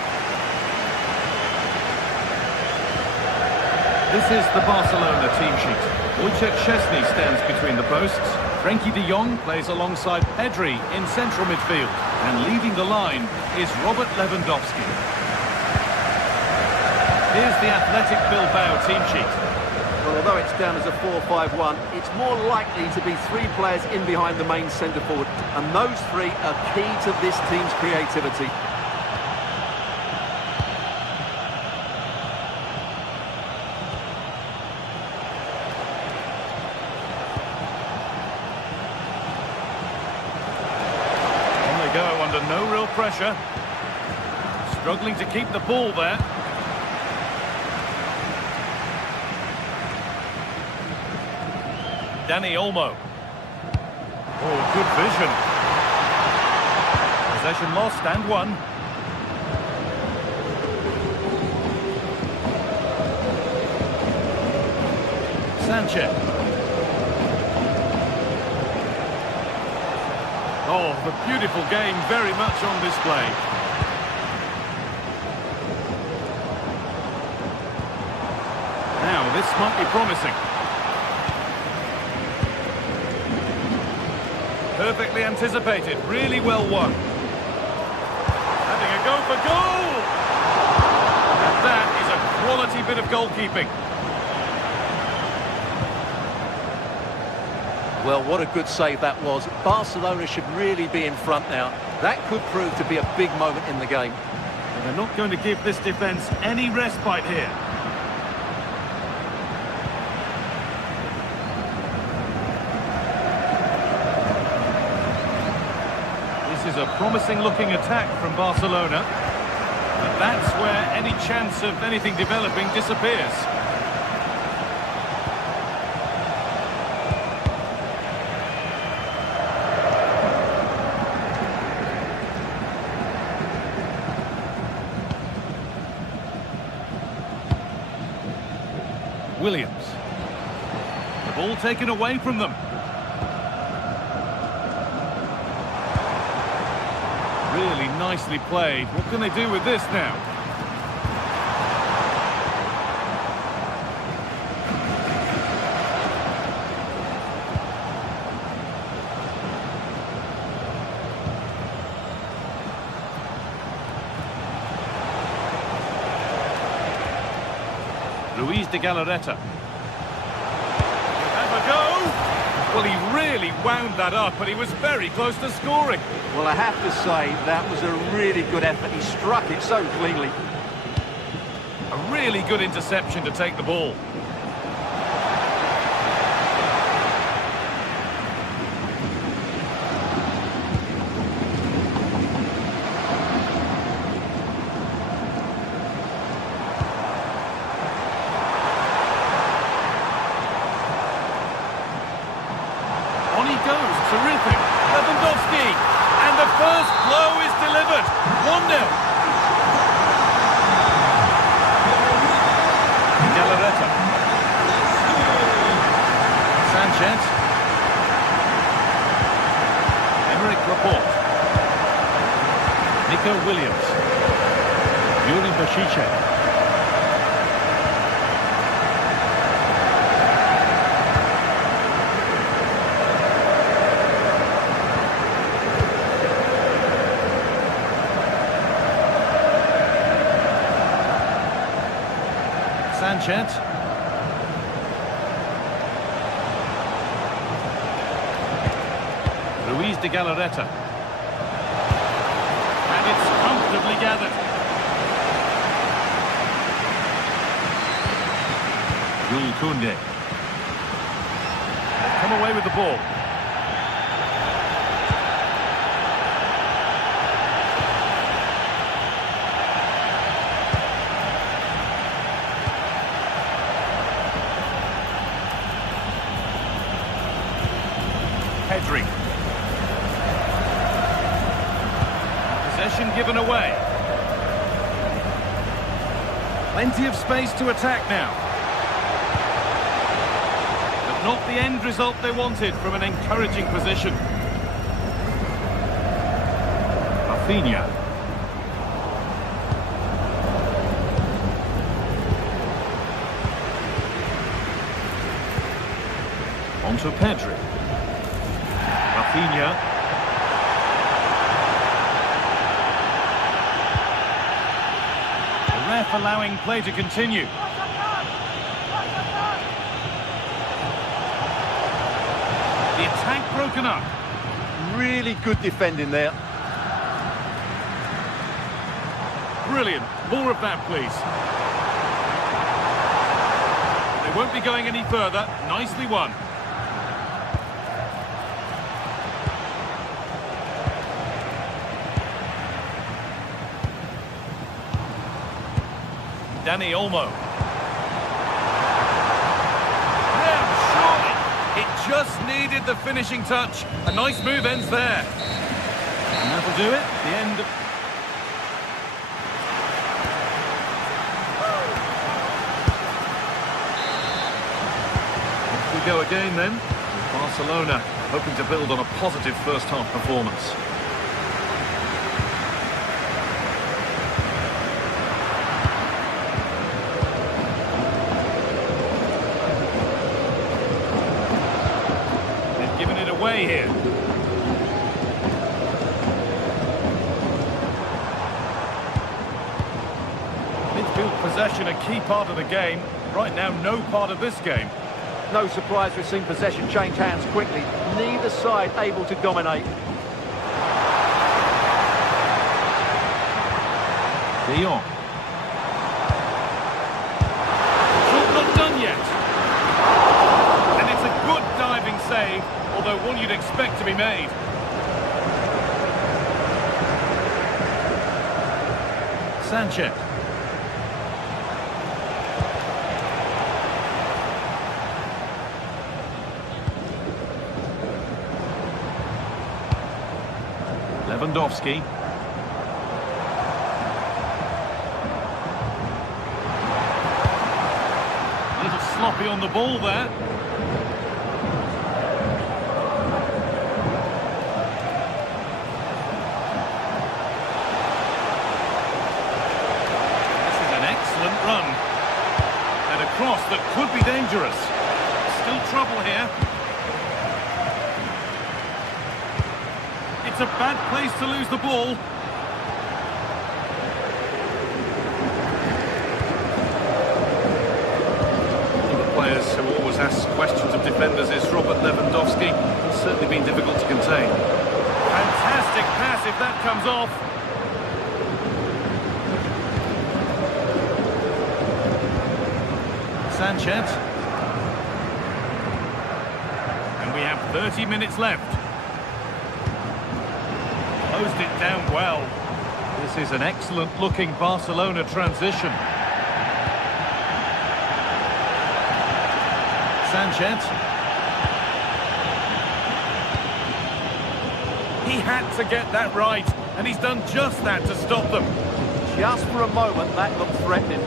This is the Barcelona team sheet. Wojciech Szczesny stands between the posts. Frenkie de Jong plays alongside Pedri in central midfield. And leading the line is Robert Lewandowski. Here's the Athletic Bilbao team sheet. Well, although it's down as a 4-5-1, it's more likely to be three players in behind the main centre-forward. And those three are key to this team's creativity. Under no real pressure. Struggling to keep the ball there. Dani Olmo. Oh, good vision. Possession lost and won. Sanchez. Oh, the beautiful game very much on display. Now, this might be promising. Perfectly anticipated, really well won. Having a go for goal! And that is a quality bit of goalkeeping. Well, what a good save that was. Barcelona should really be in front now. That could prove to be a big moment in the game. And they're not going to give this defence any respite here. This is a promising-looking attack from Barcelona. But that's where any chance of anything developing disappears. Williams. The ball taken away from them. Really nicely played. What can they do with this now? Luis de Galarreta. Have a go! Well, he really wound that up, but he was very close to scoring. Well, I have to say, that was a really good effort. He struck it so cleanly. A really good interception to take the ball. On he goes, terrific. Lewandowski, and the first blow is delivered. 1-0. Galarreta. Sanchez. Emerick Laporte. Nico Williams. Yuri Bashicek. Sanchez. Luis de Galarreta. And it's comfortably gathered. Jules Koundé. Come away with the ball. Possession given away. Plenty of space to attack now. But not the end result they wanted from an encouraging position. Rafinha. On to Pedri. Rafinha. The ref allowing play to continue. The attack broken up. Really good defending there. Brilliant. More of that, please. They won't be going any further. Nicely won. Dani Olmo. Yeah, surely. It just needed the finishing touch. A nice move ends there. And that'll do it. The end of... Off we go again then. Barcelona hoping to build on a positive first half performance. Away here. Midfield possession a key part of the game. Right now, no part of this game. No surprise we've seen possession change hands quickly. Neither side able to dominate. De Jong. Not done yet. And it's a good diving save. Although one you'd expect to be made. Sanchez. Lewandowski. A little sloppy on the ball there. Run and a cross that could be dangerous. Still trouble here. It's a bad place to lose the ball. One of the players who always asks questions of defenders is Robert Lewandowski. It's certainly been difficult to contain. Fantastic pass if that comes off. Sanchez. And we have 30 minutes left. Closed it down well. This is an excellent looking Barcelona transition. Sanchez. He had to get that right, and he's done just that to stop them. Just for a moment, that looked threatening.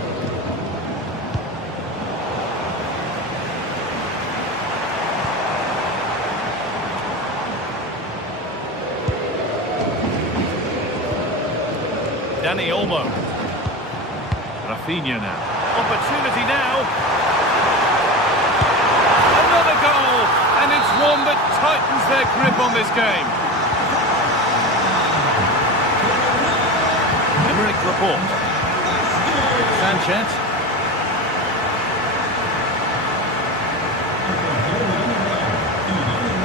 Dani Olmo. Rafinha now. Opportunity now. Another goal! And it's one that tightens their grip on this game. Emerick Laporte. Sanchez.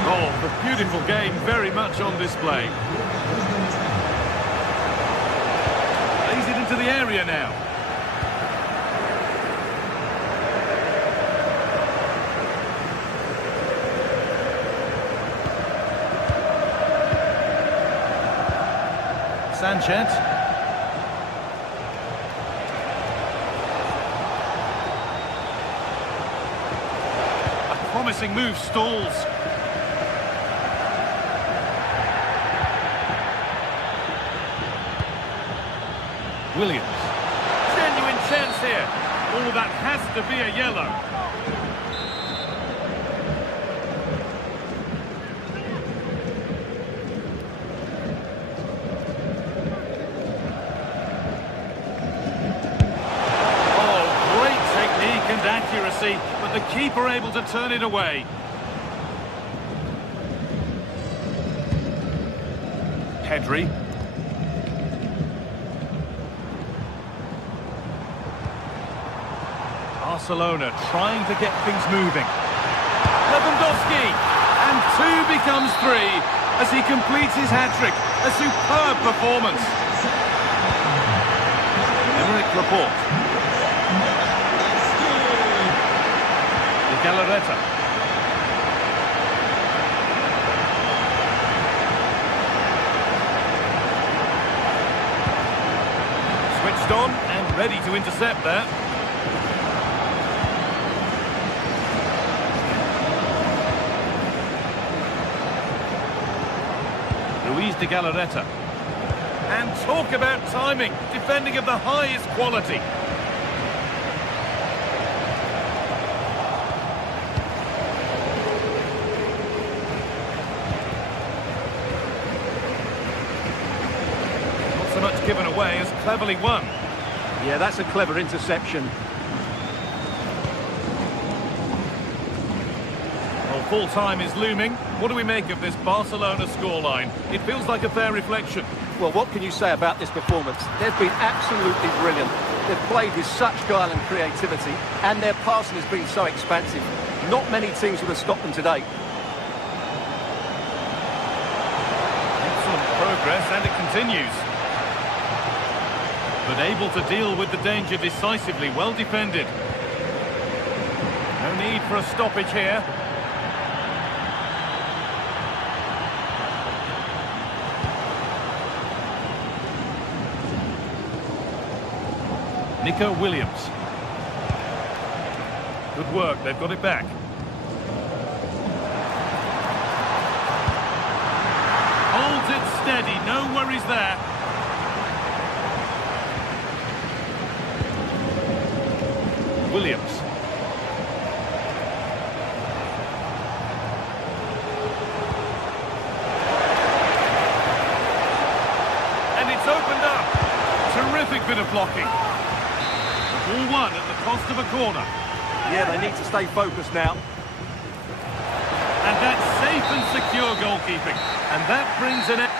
Oh, the beautiful game very much on display. Into the area now. Sanchez. A promising move stalls. Williams. Genuine chance here. Oh, that has to be a yellow. Oh, great technique and accuracy, but the keeper able to turn it away. Pedri. Barcelona trying to get things moving. Lewandowski, and 2 becomes 3 as he completes his hat-trick. A superb performance. Emerick Laporte. De Galarreta. Switched on and ready to intercept there. De Galarreta. And talk about timing, defending of the highest quality. Not so much given away as cleverly won. Yeah, that's a clever interception. Well, full time is looming. What do we make of this Barcelona scoreline? It feels like a fair reflection. Well, what can you say about this performance? They've been absolutely brilliant. They've played with such guile and creativity, and their passing has been so expansive. Not many teams would have stopped them today. Excellent progress, and it continues. But able to deal with the danger decisively, well defended. No need for a stoppage here. Nico Williams. Good work, they've got it back. Holds it steady, no worries there. Williams. And it's opened up. Terrific bit of blocking. All one at the cost of a corner. Yeah, they need to stay focused now. And that's safe and secure goalkeeping. And that brings an end.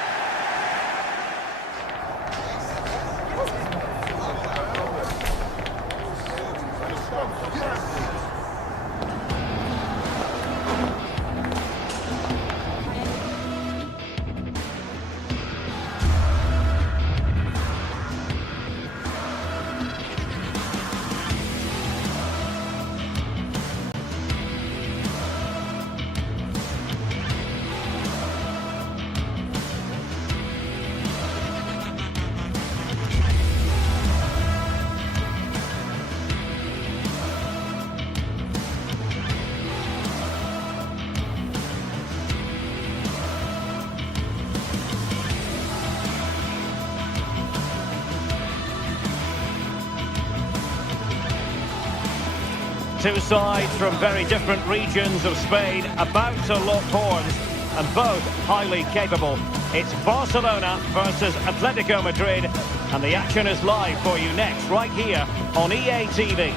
Two sides from very different regions of Spain about to lock horns, and both highly capable. It's Barcelona versus Atletico Madrid, and the action is live for you next, right here on EA TV.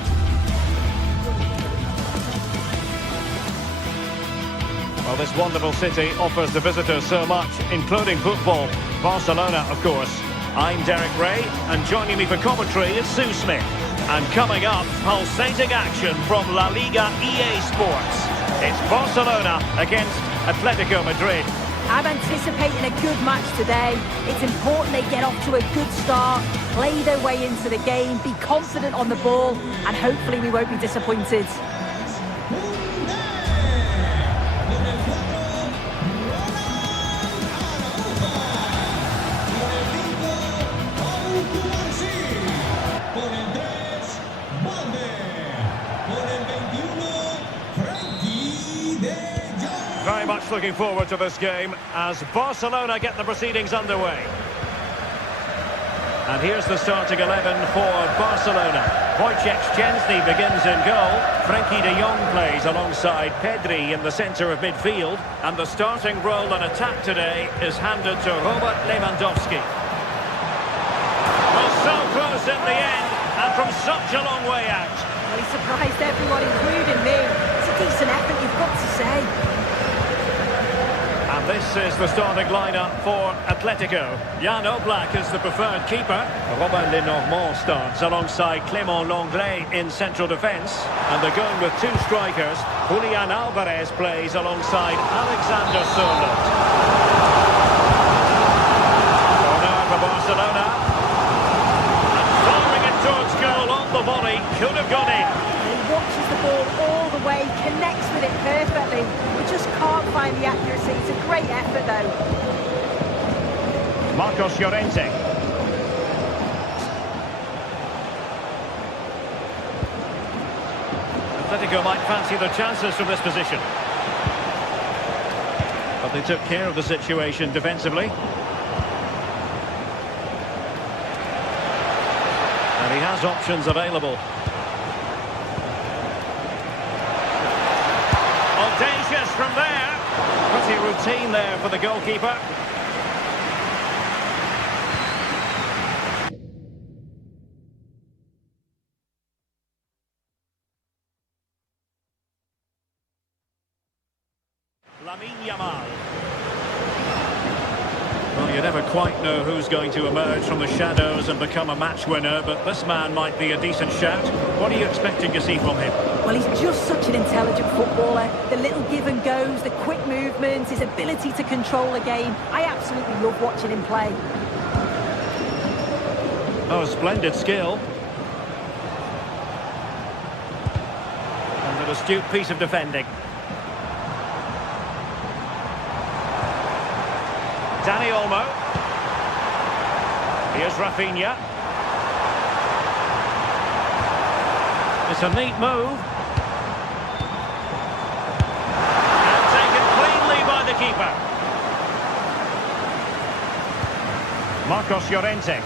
Well, this wonderful city offers the visitors so much, including football. Barcelona, of course. I'm Derek Ray, and joining me for commentary is Sue Smith. And coming up, pulsating action from La Liga EA Sports. It's Barcelona against Atletico Madrid. I'm anticipating a good match today. It's important they get off to a good start, play their way into the game, be confident on the ball, and hopefully we won't be disappointed. Very much looking forward to this game as Barcelona get the proceedings underway. And here's the starting 11 for Barcelona. Wojciech Szczęsny begins in goal. Frenkie de Jong plays alongside Pedri in the centre of midfield. And the starting role in attack today is handed to Robert Lewandowski. Well, so close in the end, and from such a long way out. Well, he surprised everyone, including me. It's a decent effort, you've got to say. And this is the starting lineup for Atletico. Jan Oblak is the preferred keeper. Robin Lenormand starts alongside Clément Lenglet in central defence. And they're going with two strikers. Julian Alvarez plays alongside Alexander Sørloth. Corner for Barcelona. And firing it towards goal on the volley. Could have gone in. He watches the ball all the way, connects with it perfectly. We just can't find the accuracy. It's a great effort, though. Marcos Llorente. Atletico might fancy their chances from this position. But they took care of the situation defensively. And he has options available. Audacious from there. Pretty routine there for the goalkeeper. Lamine Yamal. Well, you never quite know who's going to emerge from the shadows and become a match winner, but this man might be a decent shout. What are you expecting to see from him? Well, he's just such an intelligent footballer. The little give and goes, the quick movements, his ability to control the game. I absolutely love watching him play. Oh, splendid skill. And an astute piece of defending. Dani Olmo. Here's Rafinha. It's a neat move. And taken cleanly by the keeper. Marcos Llorente.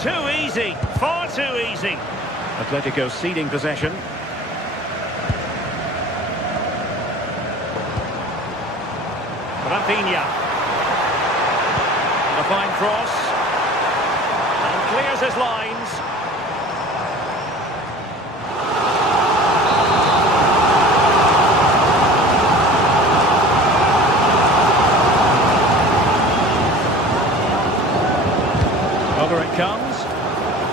Too easy, far too easy. Atletico ceding possession. Rafinha. A fine cross. And clears his lines. Over it comes.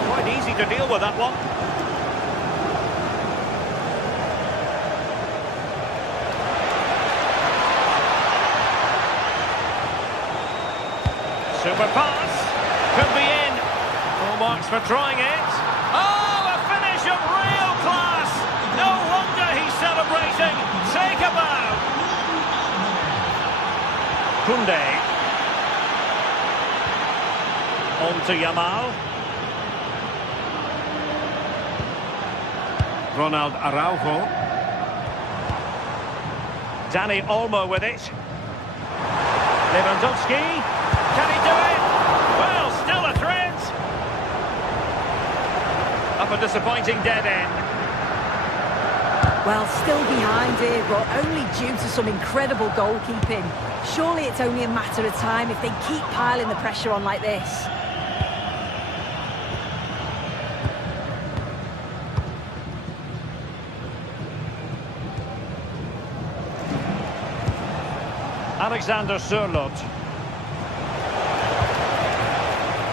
Quite easy to deal with that one. Super pass. Could be in. Full marks for trying it. Oh, a finish of real class. No wonder he's celebrating. Take a bow. Koundé. On to Yamal. Ronald Araujo. Dani Olmo with it. Lewandowski. Can he do it? Well, still a threat. Up a disappointing dead end. Well, still behind here, but only due to some incredible goalkeeping. Surely it's only a matter of time if they keep piling the pressure on like this. Alexander Sørloth.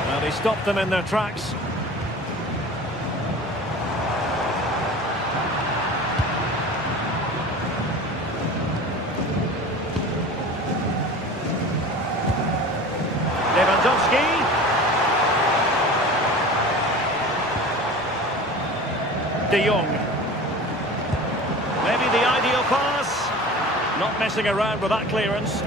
Well, he stopped them in their tracks. Lewandowski. De Jong. Maybe the ideal pass. Not messing around with that clearance.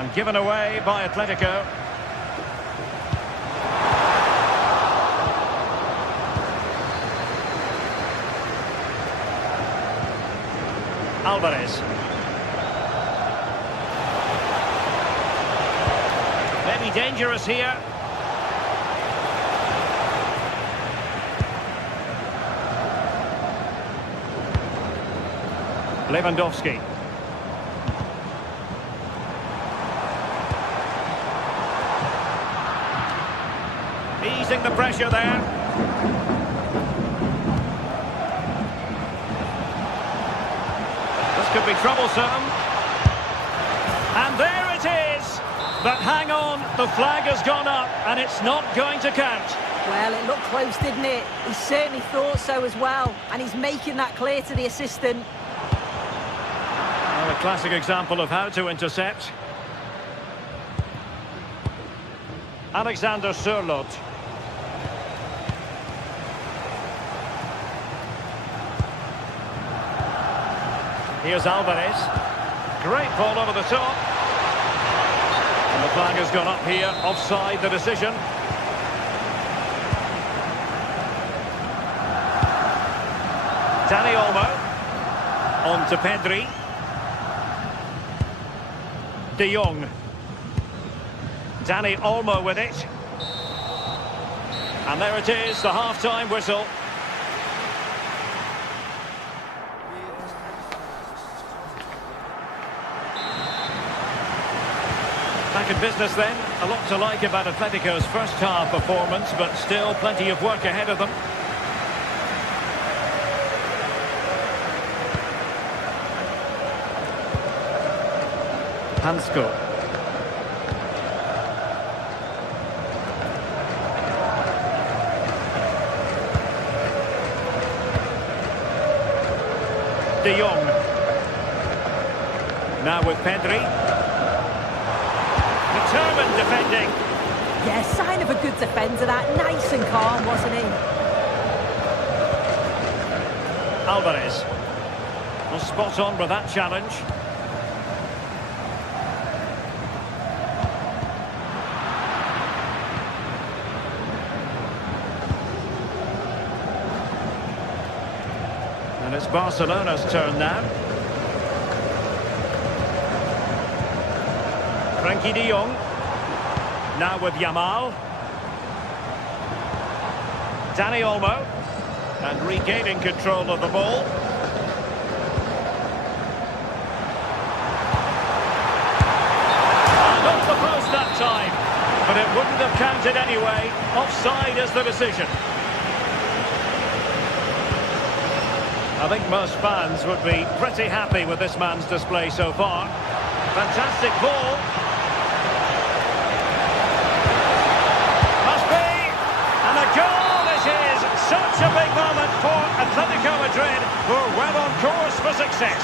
And given away by Atletico. Alvarez. Maybe dangerous here. Lewandowski. Easing the pressure there. This could be troublesome. And there it is. But hang on, the flag has gone up and it's not going to count. Well, it looked close, didn't it? He certainly thought so as well. And he's making that clear to the assistant. Well, a classic example of how to intercept. Alexander Sørloth. Here's Alvarez. Great ball over the top. And the flag has gone up here. Offside the decision. Dani Olmo. On to Pedri. De Jong. Dani Olmo with it. And there it is, the half-time whistle. Back in business then. A lot to like about Atletico's first half performance, but still plenty of work ahead of them. Hansko. De Jong. Now with Pedri. Determined defending. Yeah, sign of a good defender, that. Nice and calm, wasn't he? Alvarez. Well, spot on with that challenge. And it's Barcelona's turn now. Frenkie de Jong. Now with Yamal. Dani Olmo. And regaining control of the ball. And off the post that time. But it wouldn't have counted anyway. Offside is the decision. I think most fans would be pretty happy with this man's display so far. Fantastic ball. Must be. And a goal it is. Such a big moment for Atletico Madrid, who are well on course for success.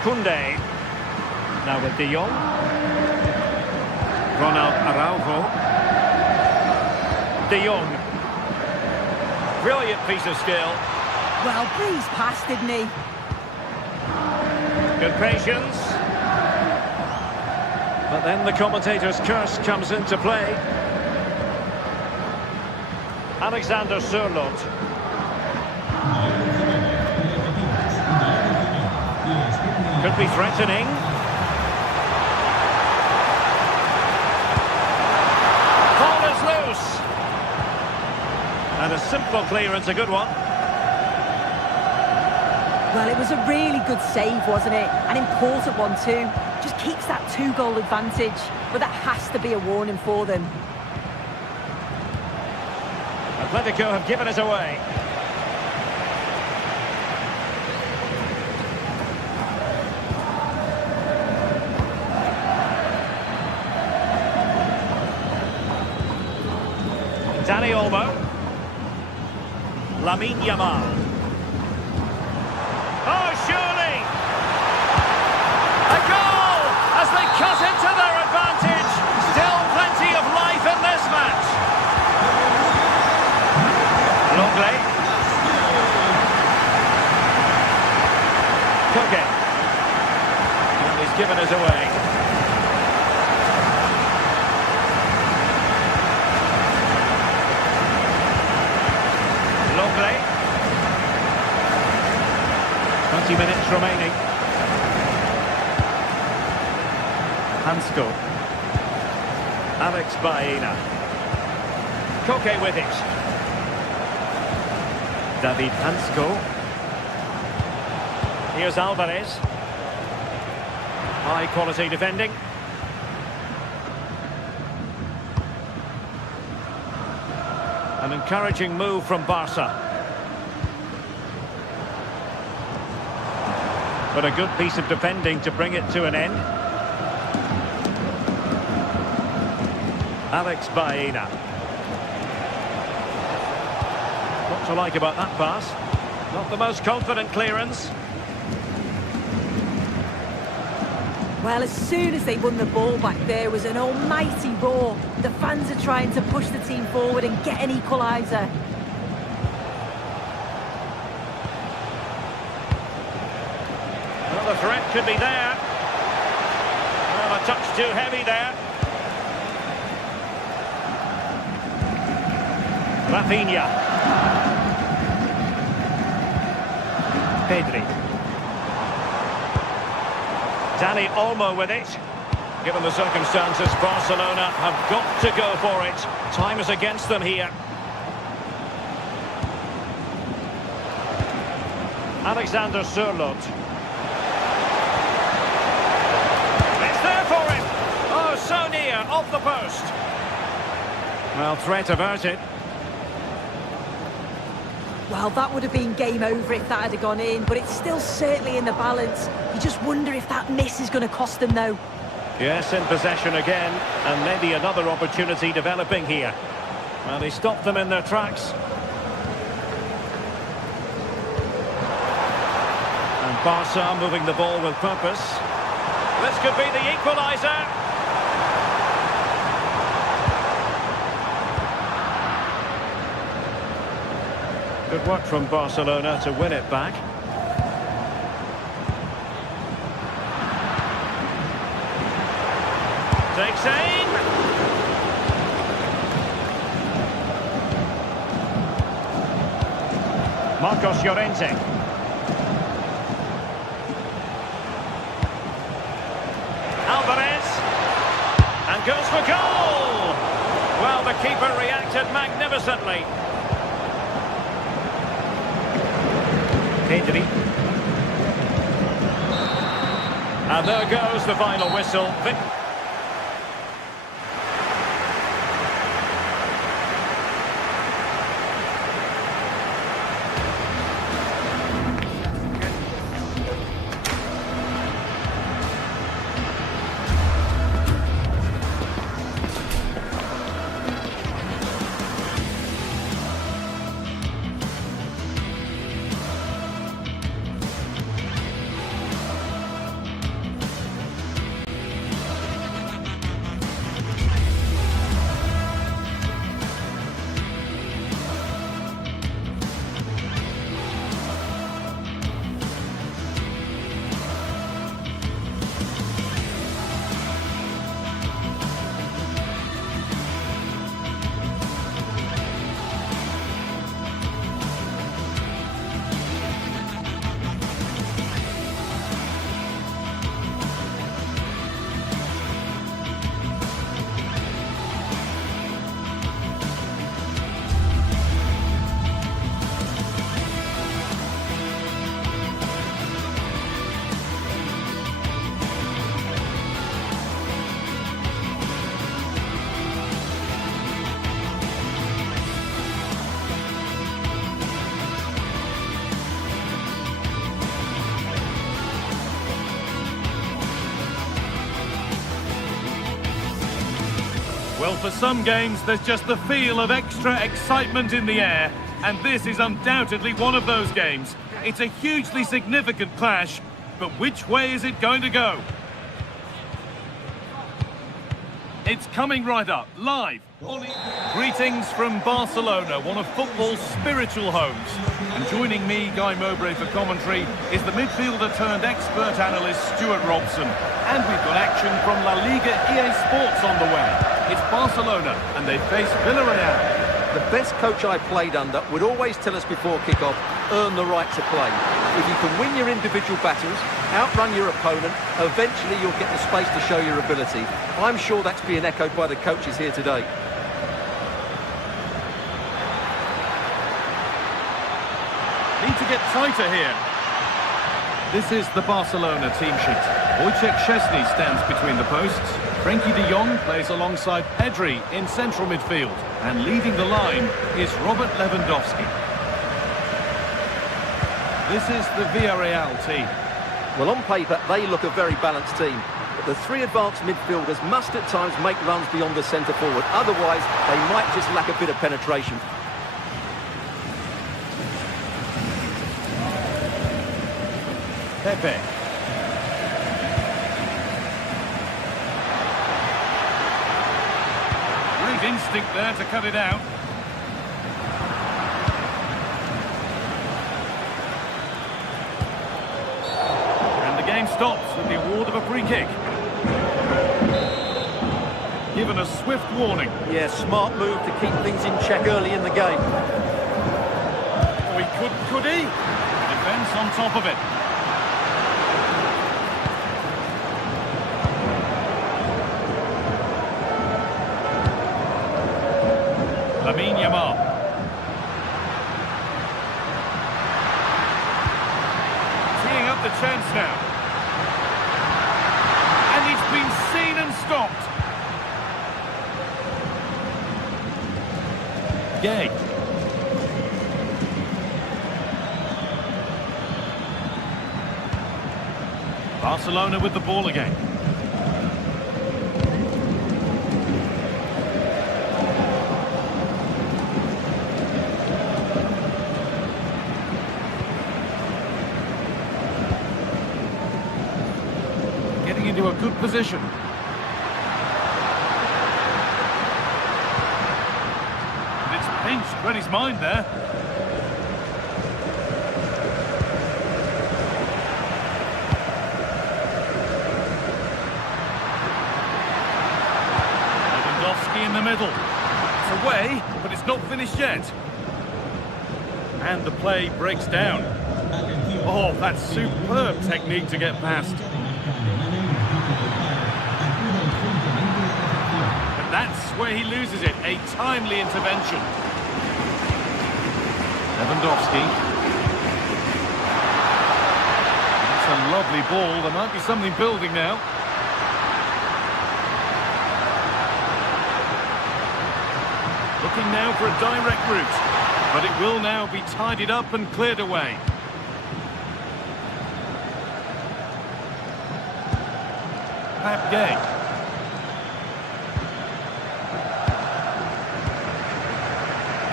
Koundé. Now with De Jong. Ronald Araujo. De Jong. Brilliant piece of skill. Well, breeze past, didn't he? Good patience. But then the commentator's curse comes into play. Alexander Sørloth. Could be threatening. Ball is loose. And a simple clearance, a good one. Well, it was a really good save, wasn't it? An important one too. Just keeps that 2-goal advantage. But that has to be a warning for them. Atletico have given it away. Dani Olmo. Lamine Yamal. Oh, surely! A goal as they cut into their advantage. Still plenty of life in this match. Longley. 20 minutes remaining. Hansko. Alex Baena. Koke with it. David Hansko. Here's Alvarez. High quality defending. An encouraging move from Barca. But a good piece of defending to bring it to an end. Alex Baena. What to like about that pass? Not the most confident clearance. Well, as soon as they won the ball back, there was an almighty roar. The fans are trying to push the team forward and get an equaliser. Well, the threat could be there. Well, a touch too heavy there. Rafinha. Pedri. Dani Olmo with it. Given the circumstances, Barcelona have got to go for it. Time is against them here. Alexander Sørloth. It's there for him. Oh, so near, off the post. Well, threat averted. Well, that would have been game over if that had gone in, but it's still certainly in the balance. You just wonder if that miss is going to cost them, though. Yes, in possession again, and maybe another opportunity developing here. Well, he stopped them in their tracks. And Barca moving the ball with purpose. This could be the equaliser. Good work from Barcelona to win it back. Takes aim. Marcos Llorente. Alvarez. And goes for goal. Well, the keeper reacted magnificently. Pedri. And there goes the final whistle. Well, for some games, there's just the feel of extra excitement in the air, and this is undoubtedly one of those games. It's a hugely significant clash, but which way is it going to go? It's coming right up, live. Greetings from Barcelona, one of football's spiritual homes. And joining me, Guy Mowbray, for commentary is the midfielder turned expert analyst Stuart Robson. And we've got action from La Liga GTSports on the way. It's Barcelona, and they face Villarreal. The best coach I played under would always tell us before kick-off earn the right to play. If you can win your individual battles, outrun your opponent, eventually you'll get the space to show your ability. I'm sure that's being echoed by the coaches here today. Need to get tighter here. This is the Barcelona team sheet. Wojciech Szczesny stands between the posts. Frenkie de Jong plays alongside Pedri in central midfield. And leading the line is Robert Lewandowski. This is the Villarreal team. Well, on paper, they look a very balanced team. But the three advanced midfielders must at times make runs beyond the centre forward. Otherwise, they might just lack a bit of penetration. Pepe. Great instinct there to cut it out. And the game stops with the award of a free kick. Given a swift warning. Yeah, smart move to keep things in check early in the game. Oh, could he? Defence on top of it. Lamine Yamal. Teeing up the chance now. And he's been seen and stopped. Gay. Barcelona with the ball again. Getting into a good position. And it's pinched, read his mind there. In the middle. It's away, but it's not finished yet. And the play breaks down. Oh, that's superb technique to get past. But that's where he loses it. A timely intervention. Lewandowski. That's a lovely ball. There might be something building now. Looking now for a direct route, but it will now be tidied up and cleared away. Pap Gay.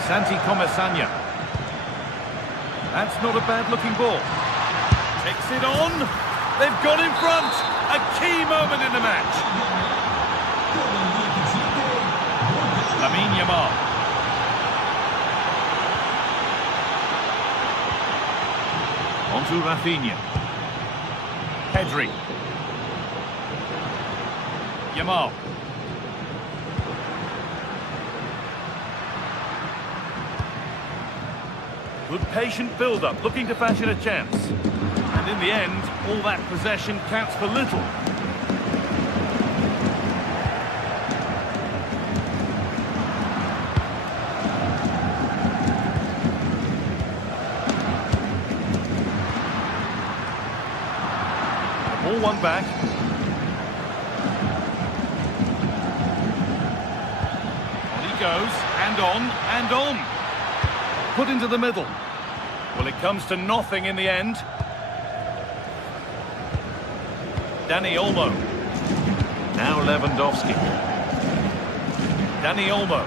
Santi Comesaña. That's not a bad-looking ball. Takes it on. They've got in front. A key moment in the match. Lamine Yamal. On to Rafinha. Pedri. Yamal. Good patient build-up, looking to fashion a chance. And in the end, all that possession counts for little. Ball one back. On he goes, and on. Put into the middle. Well, it comes to nothing in the end. Dani Olmo. Now Lewandowski. Dani Olmo.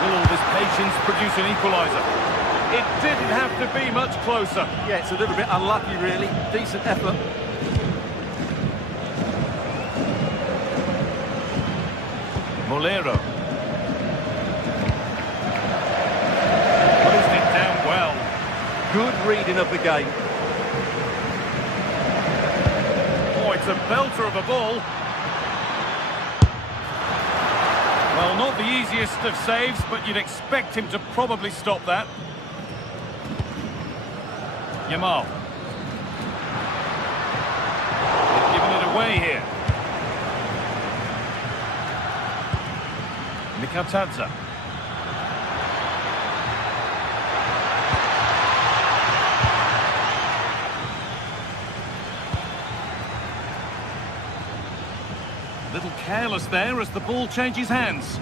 Will all this patience produce an equaliser? It didn't have to be much closer. Yeah, it's a little bit unlucky, really. Decent effort. Molero. Closed it down well. Good reading of the game. Oh, it's a belter of a ball. Well, Well, not the easiest of saves, but you'd expect him to probably stop that. Yamal. They've given it away here. Mikatadze. A little careless there as the ball changes hands.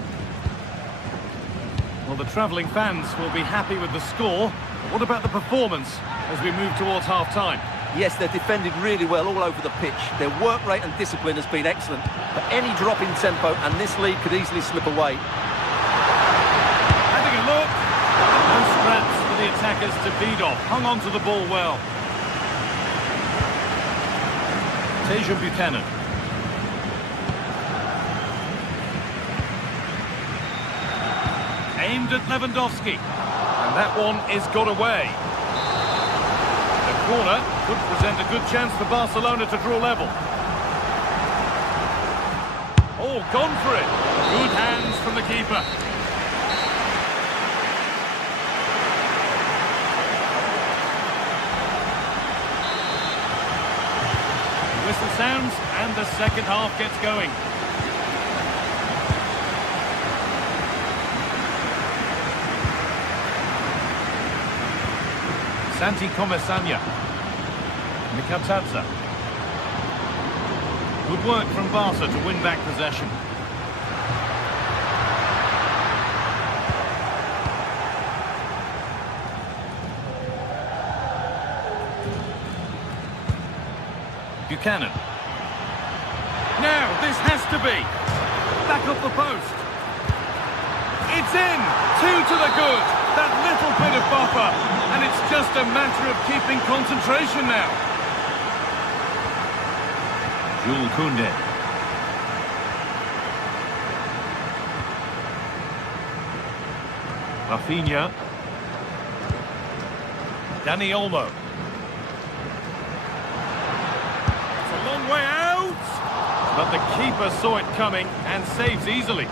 Well, the travelling fans will be happy with the score. But what about the performance as we move towards half-time? Yes, they're defended really well all over the pitch. Their work rate and discipline has been excellent. But any drop in tempo and this lead could easily slip away. Having a look. No scraps for the attackers to feed off. Hung on to the ball well. Buchanan. Aimed at Lewandowski. And that one is got away. The corner could present a good chance for Barcelona to draw level. Oh, gone for it. Good hands from the keeper. The whistle sounds and the second half gets going. Santi Comesanya. Mikatadze. Good work from Barca to win back possession. Buchanan. Now, this has to be. Back up the post. It's in. 2 to the good. That little bit of buffer. And it's just a matter of keeping concentration now. Jules Koundé. Rafinha. Dani Olmo. It's a long way out. But the keeper saw it coming and saves easily.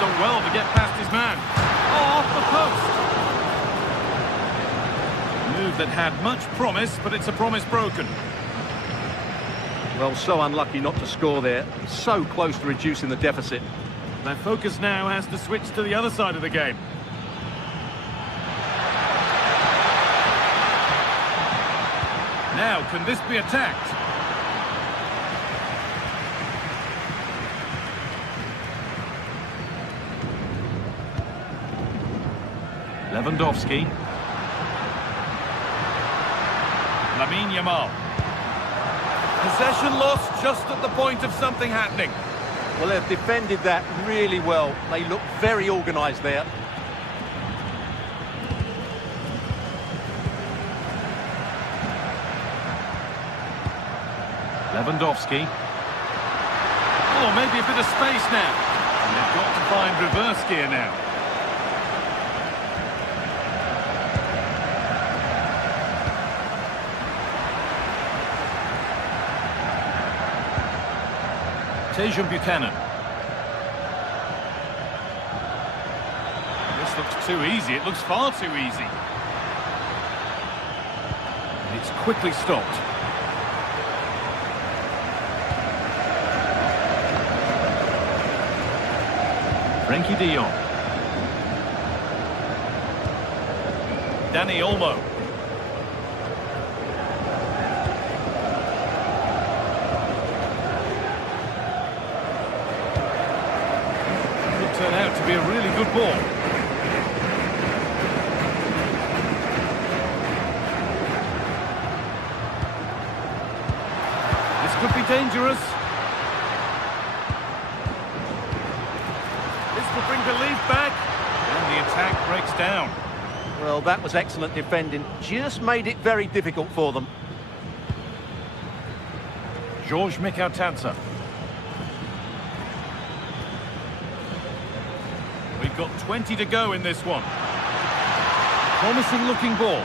Done well to get past his man. Oh, off the post. Move that had much promise, but it's a promise broken. Well, so unlucky not to score there. So close to reducing the deficit. Their focus now has to switch to the other side of the game. Now, can this be attacked? Lewandowski. Lamine Yamal. Possession lost just at the point of something happening. Well, they've defended that really well. They look very organised there. Lewandowski. Oh, maybe a bit of space now. And they've got to find reverse gear now. Buchanan. This looks too easy. It looks far too easy. It's quickly stopped. Frenkie de Jong. Dani Olmo. Turn out to be a really good ball. This could be dangerous. This will bring belief back, and the attack breaks down. Well, that was excellent defending. Just made it very difficult for them. George Mikatadze. We've got 20 to go in this one. Promising looking ball.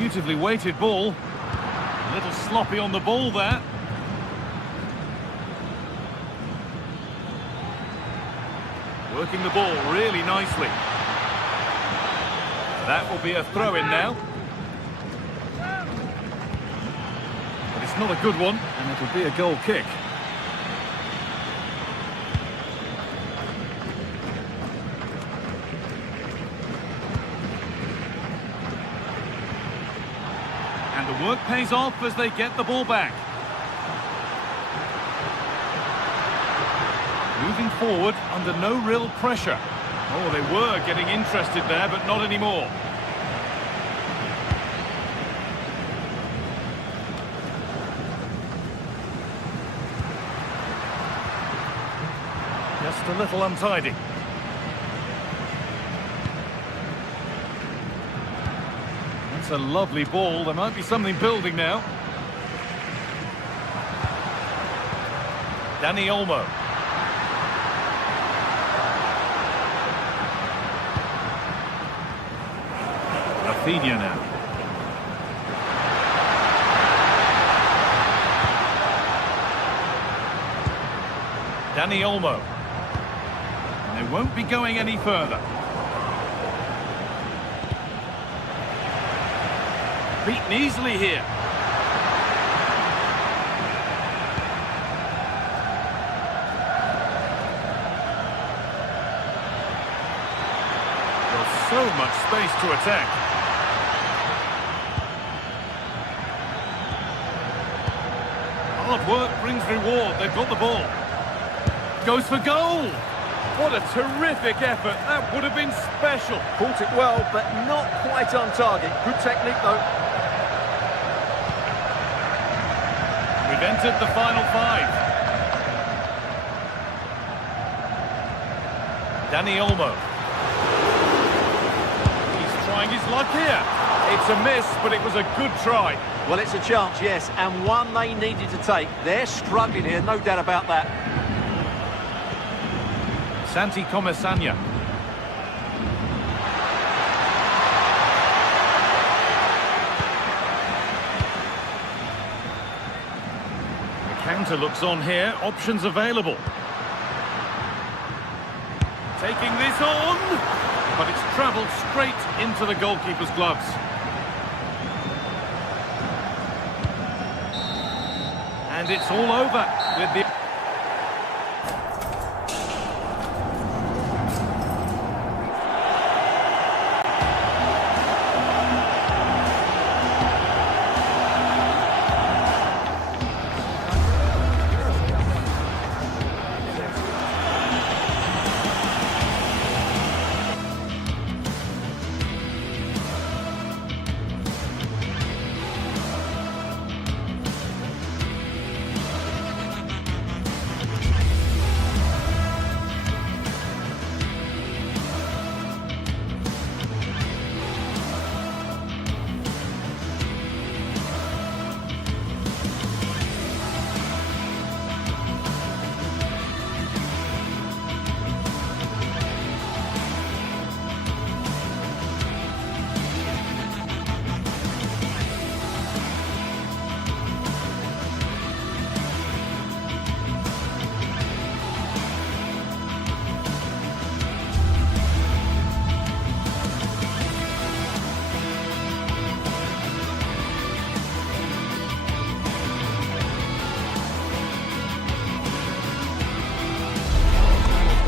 Beautifully weighted ball. A little sloppy on the ball there. Working the ball really nicely. That will be a throw-in now. But it's not a good one, and it'll be a goal kick. And the work pays off as they get the ball back. Moving forward under no real pressure. Oh, they were getting interested there, but not anymore. Just a little untidy. That's a lovely ball. There might be something building now. Dani Olmo. Rafinha now. Dani Olmo. And they won't be going any further. Beaten easily here. There's so much space to attack. Hard work brings reward. They've got the ball. Goes for goal. What a terrific effort. That would have been special. Caught it well, but not quite on target. Good technique, though. We've entered the final 5. Dani Olmo. He's trying his luck here. It's a miss, but it was a good try. Well, it's a chance, yes, and one they needed to take. They're struggling here, no doubt about that. Santi Comesaña. The counter looks on here. Options available. Taking this on, but it's travelled straight into the goalkeeper's gloves. And it's all over with the...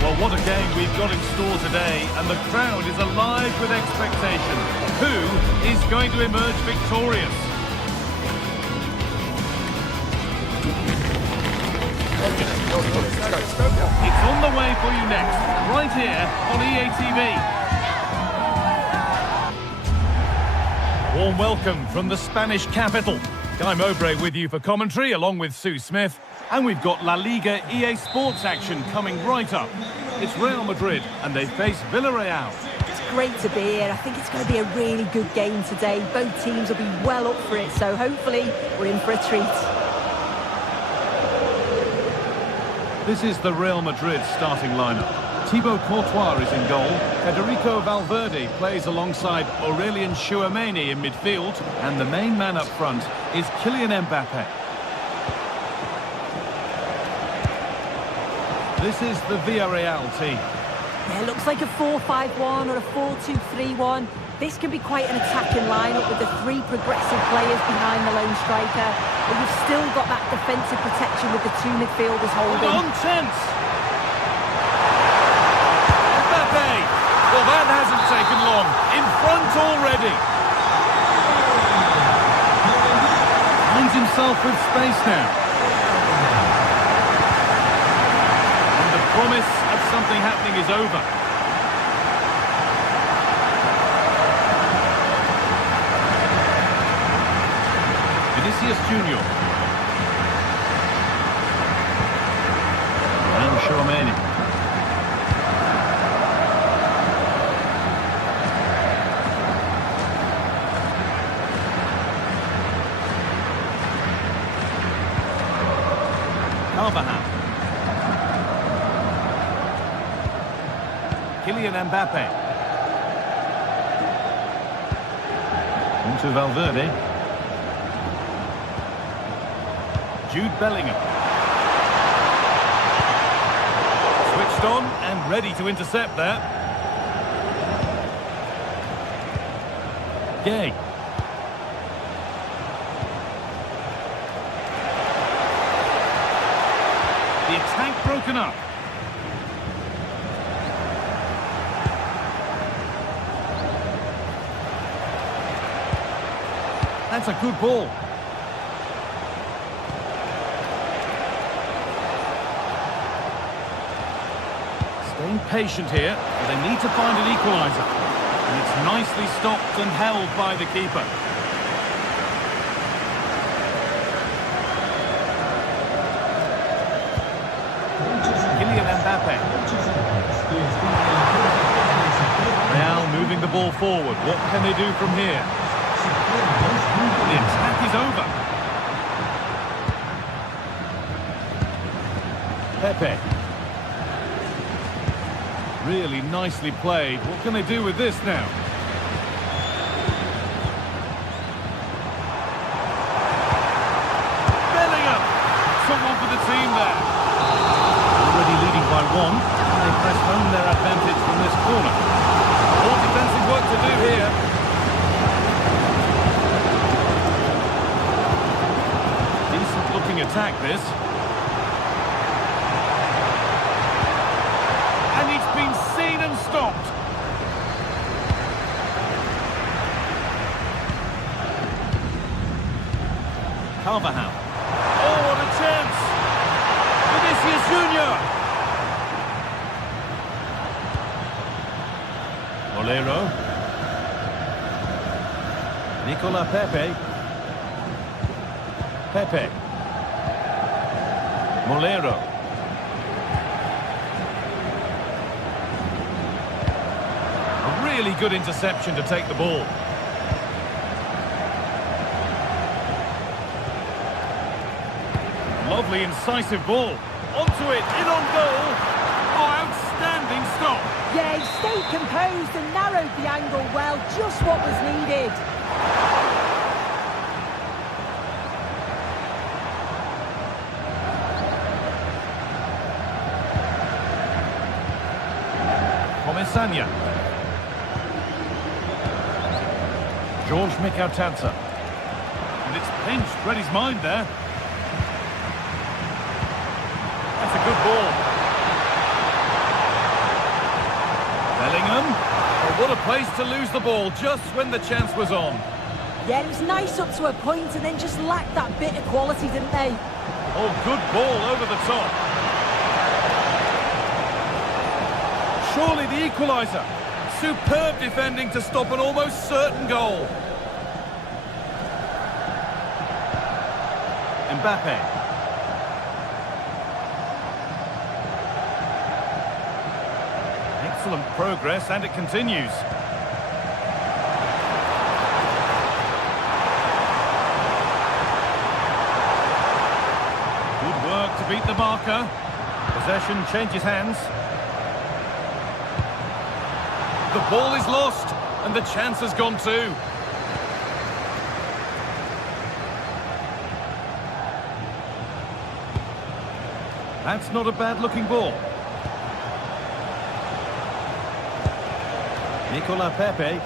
Well, what a game we've got in store today, and the crowd is alive with expectation. Who is going to emerge victorious? It's on the way for you next, right here on EA TV. Warm welcome from the Spanish capital. Guy Mowbray with you for commentary, along with Sue Smith. And we've got La Liga EA Sports action coming right up. It's Real Madrid, and they face Villarreal. It's great to be here. I think it's going to be a really good game today. Both teams will be well up for it, so hopefully we're in for a treat. This is the Real Madrid starting lineup. Thibaut Courtois is in goal. Federico Valverde plays alongside Aurelien Tchouameni in midfield. And the main man up front is Kylian Mbappe. This is the Villarreal team. Yeah, it looks like a 4-5-1 or a 4-2-3-1. This can be quite an attacking lineup with the three progressive players behind the lone striker. But you've still got that defensive protection with the two midfielders holding. On chance! Mbappe! Well, that hasn't taken long. In front already. Finds himself with space now. And the promise of something happening is over. Vinicius Junior. And Tchouameni. Carvajal. Kylian Mbappe. Into Valverde. Jude Bellingham. Switched on and ready to intercept that. Gay. The attack broken up. That's a good ball. Staying patient here, but they need to find an equaliser. And it's nicely stopped and held by the keeper. Kylian Mbappe. Now moving the ball forward. What can they do from here? The attack is over. Pepe. Really nicely played. What can they do with this now? Bellingham! Someone for the team there. Already leading by one. And they press home their advantage from this corner. More defensive work to do here. Decent looking attack this. And it's been seen and stopped. Carvajal. Oh, what a chance! Vinicius Junior. Molero. Nicola Pepe. Pepe. Molero. Really good interception to take the ball. Lovely incisive ball. Onto it, in on goal. Oh, outstanding stop. Yeah, he stayed composed and narrowed the angle well, just what was needed. Comesaña. George Mikautanza. And it's pinched, read his mind there. That's a good ball. Bellingham. Oh, what a place to lose the ball just when the chance was on. Yeah, it was nice up to a point and then just lacked that bit of quality, didn't they? Oh, good ball over the top. Surely the equaliser. Superb defending to stop an almost certain goal. Mbappe. Excellent progress, and it continues. Good work to beat the marker. Possession changes hands. The ball is lost, and the chance has gone too. That's not a bad-looking ball. Nicola Pepe.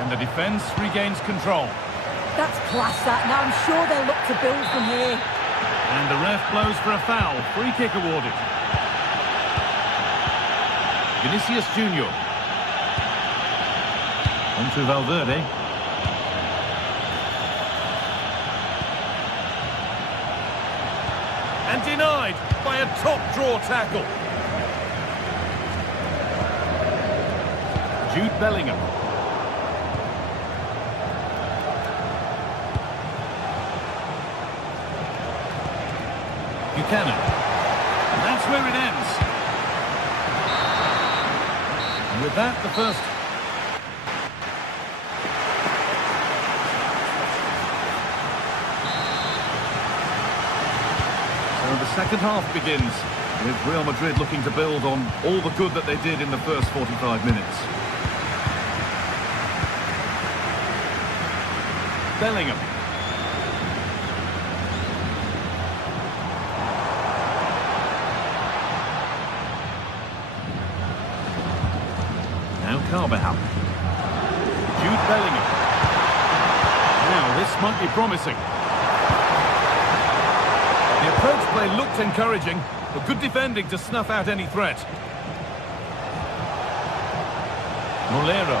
And the defence regains control. That's class, that. Now I'm sure they'll look to build from here. And the ref blows for a foul. Free kick awarded. Vinicius Junior. On to Valverde. And denied by a top-draw tackle. Jude Bellingham. Buchanan. And that's where it ends. And with that, the first... So the second half begins, with Real Madrid looking to build on all the good that they did in the first 45 minutes. Bellingham. Now Carvajal. Jude Bellingham. Now this might be promising. The approach play looked encouraging, but good defending to snuff out any threat. Molero.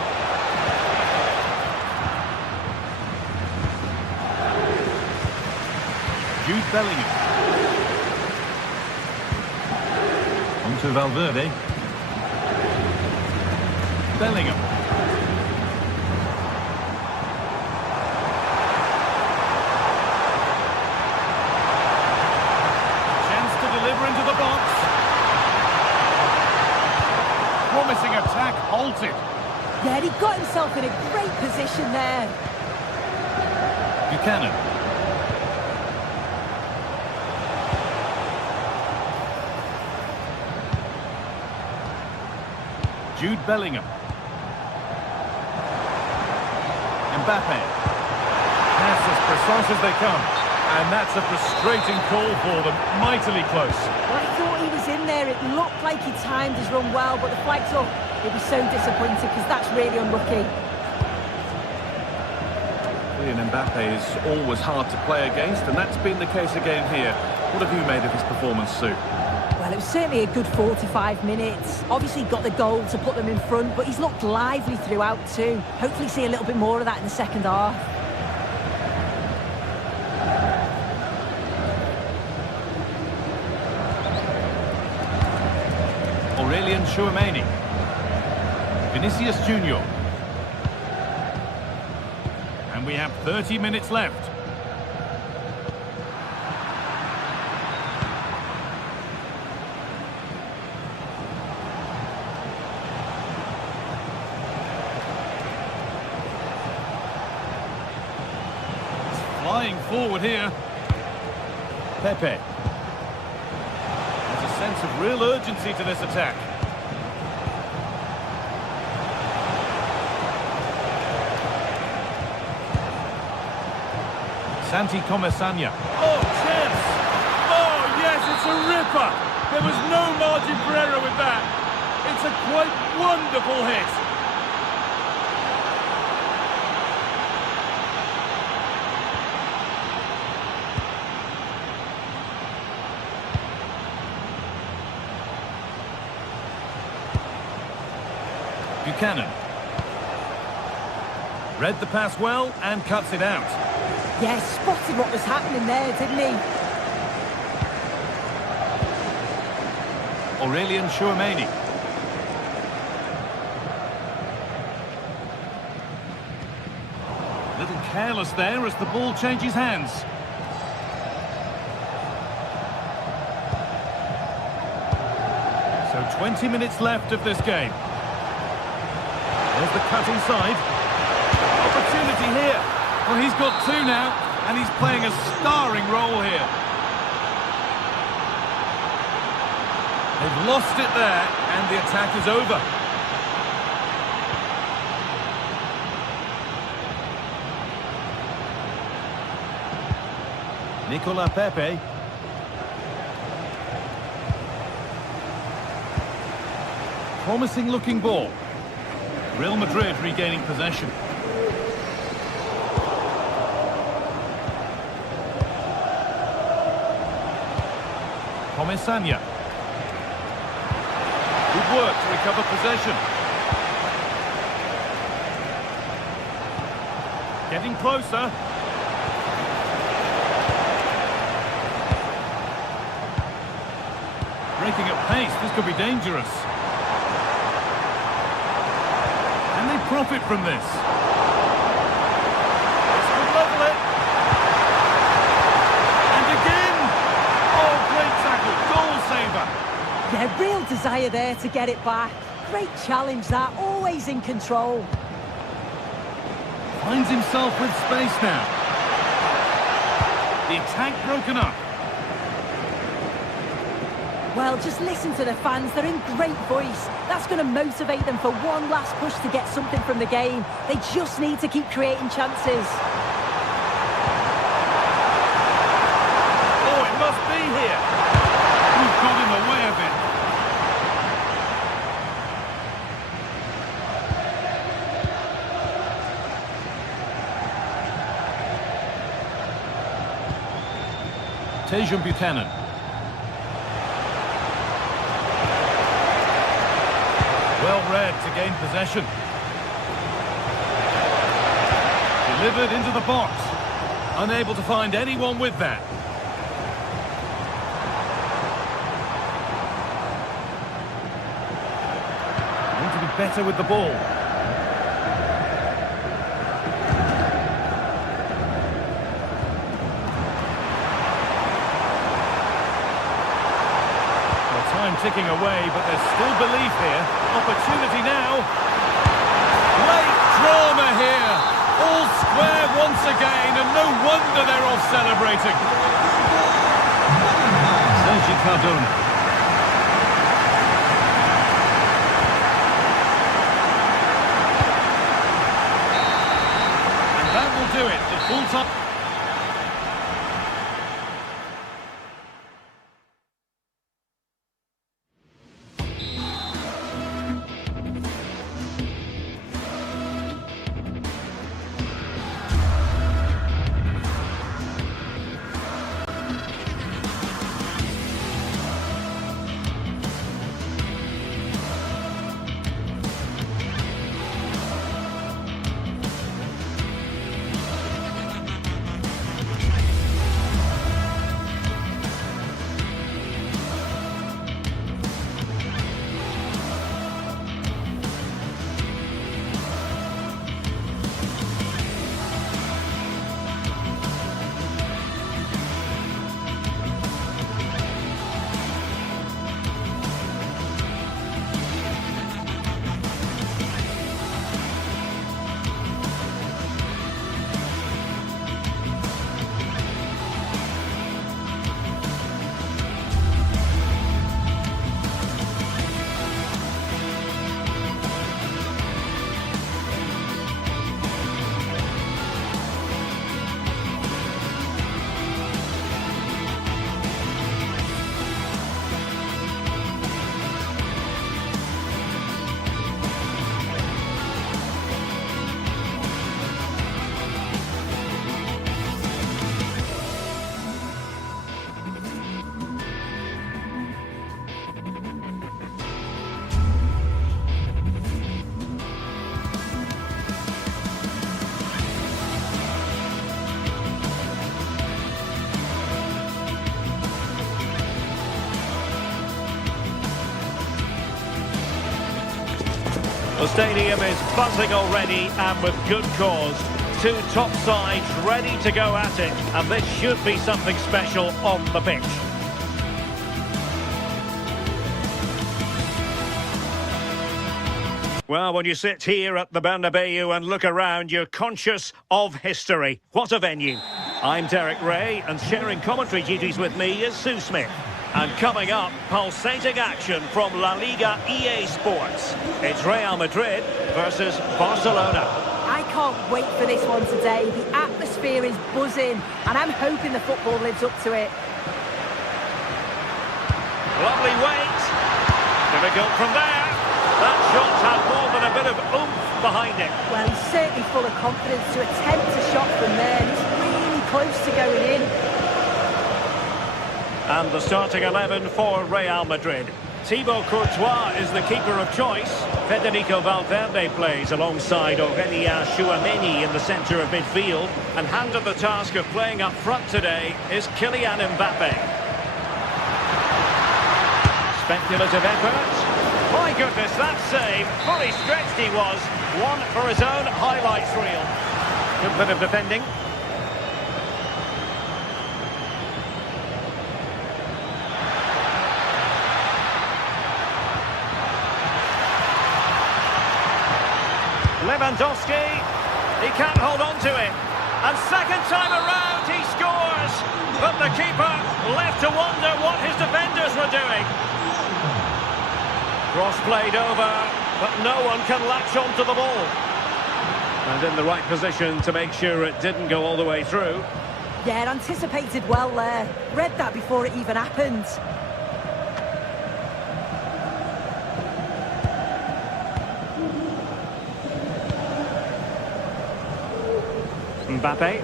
Jude Bellingham. On to Valverde. Bellingham. Chance to deliver into the box. Promising attack halted. Yeah, he got himself in a great position there. Buchanan. Jude Bellingham. Mbappe. That's as precise as they come. And that's a frustrating call for them. Mightily close. Well, I thought he was in there. It looked like he timed his run well, but the flag's up. It was so disappointing because that's really unlucky. Kylian Mbappe is always hard to play against, and that's been the case again here. What have you made of his performance, Sue? Well, it was certainly a good 45 minutes. Obviously got the goal to put them in front, but he's looked lively throughout too. Hopefully see a little bit more of that in the second half. Aurelien Tchouameni. Vinicius Junior. And we have 30 minutes left. Flying forward here. Pepe. There's a sense of real urgency to this attack. Santi Comesaña. Oh, chance! Oh, yes, it's a ripper! There was no margin for error with that. It's a quite wonderful hit. Buchanan. Read the pass well and cuts it out. Yeah, spotted what was happening there, didn't he? Aurelien Tchouameni. A little careless there as the ball changes hands. So 20 minutes left of this game. There's the cut inside. Opportunity here. Well, he's got two now, and he's playing a starring role here. They've lost it there, and the attack is over. Nicola Pepe. Promising looking ball. Real Madrid regaining possession. Comisania. Good work to recover possession. Getting closer. Breaking at pace, this could be dangerous. Can they profit from this? This could level it. And again! Oh, great tackle, goal saver. Yeah, real desire there to get it back. Great challenge that, always in control. Finds himself with space now. The attack broken up. Well, just listen to the fans. They're in great voice. That's going to motivate them for one last push to get something from the game. They just need to keep creating chances. Oh, it must be here. We've got in the way of it. Tejan Buchanan. Well read to gain possession. Delivered into the box. Unable to find anyone with that. Need to be better with the ball. Time ticking away, but there's still belief here. Opportunity now. Late drama here. All square once again, and no wonder they're off celebrating. Sergi Cardona. And that will do it. The full time. The stadium is buzzing already, and with good cause. Two top sides ready to go at it, and this should be something special on the pitch. Well, when you sit here at the Bernabeu and look around, you're conscious of history. What a venue. I'm Derek Ray, and sharing commentary duties with me is Sue Smith. And coming up, pulsating action from La Liga EA Sports. It's Real Madrid versus Barcelona. I can't wait for this one today. The atmosphere is buzzing, and I'm hoping the football lives up to it. Lovely weight. Difficult from there. That shot had more than a bit of oomph behind it. Well, he's certainly full of confidence to attempt a shot from there. It's really close to going in. And the starting 11 for Real Madrid. Thibaut Courtois is the keeper of choice. Federico Valverde plays alongside Aurélien Tchouameni in the centre of midfield. And handed the task of playing up front today is Kylian Mbappe. Speculative effort. My goodness, that save. Fully stretched he was. One for his own highlights reel. Good bit of defending. Lewandowski. He can't hold on to it. And second time around he scores. But the keeper left to wonder what his defenders were doing. Cross played over, but no one can latch onto the ball. And in the right position to make sure it didn't go all the way through. Yeah, anticipated well there. Read that before it even happened. Mbappe.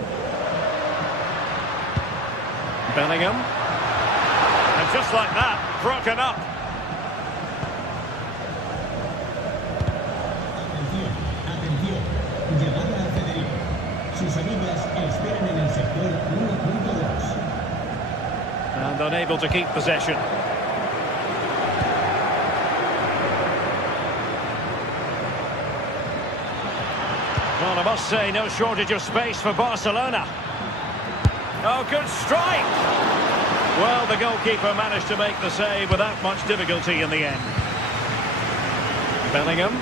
Bellingham. And just like that, broken up. Atención, llamada al Federico. Sus amigas esperan en el sector 1.2. And unable to keep possession. Well, I must say, no shortage of space for Barcelona. Oh, good strike! Well, the goalkeeper managed to make the save without much difficulty in the end. Bellingham.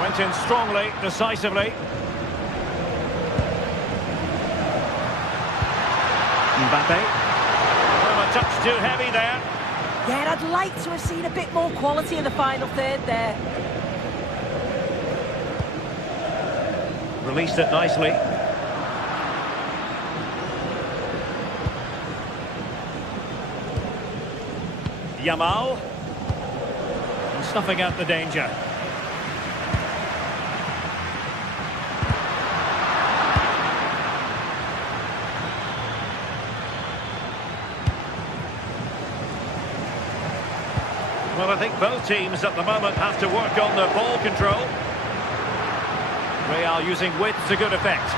Went in strongly, decisively. Mbappe. Oh, a touch too heavy there. Yeah, I'd like to have seen a bit more quality in the final third there. Released it nicely. Yamal. And snuffing out the danger. Well, I think both teams at the moment have to work on their ball control. Real using width to good effect.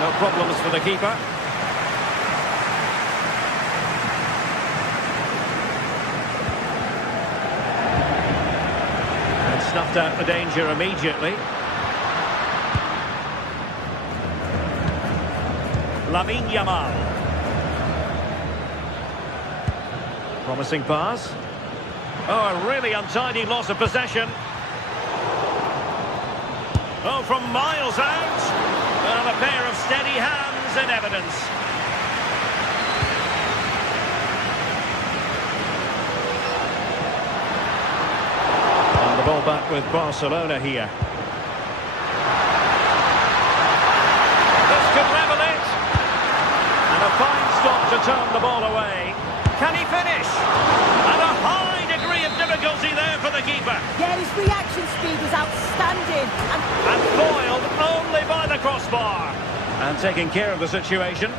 No problems for the keeper. And snuffed out the danger immediately. Lamine Yamal. Promising pass. Oh, a really untidy loss of possession. Oh, from miles out. Well, a pair of steady hands in evidence. And the ball back with Barcelona here. This could level it. And a fine stop to turn the ball away. Can he finish? And a high degree of difficulty there for the keeper. Yeah, his reaction speed was outstanding. And foiled only by the crossbar. And taking care of the situation.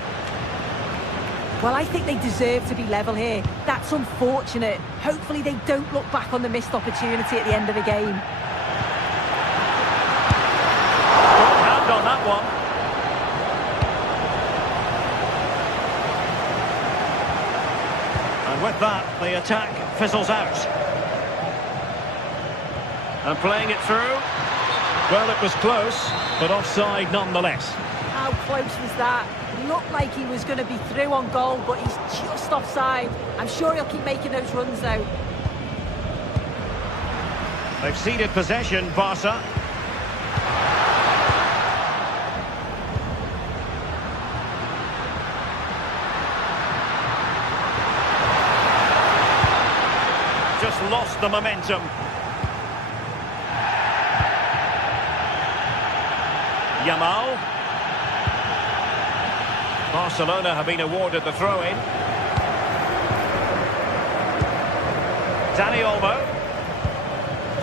Well, I think they deserve to be level here. That's unfortunate. Hopefully they don't look back on the missed opportunity at the end of the game. Good hand on that one. And with that, the attack fizzles out. And playing it through. Well, it was close, but offside nonetheless. How close was that? Looked like he was going to be through on goal, but he's just offside. I'm sure he'll keep making those runs, though. They've ceded possession, Barca. Just lost lost the momentum. Yamal. Barcelona have been awarded the throw-in. Dani Olmo.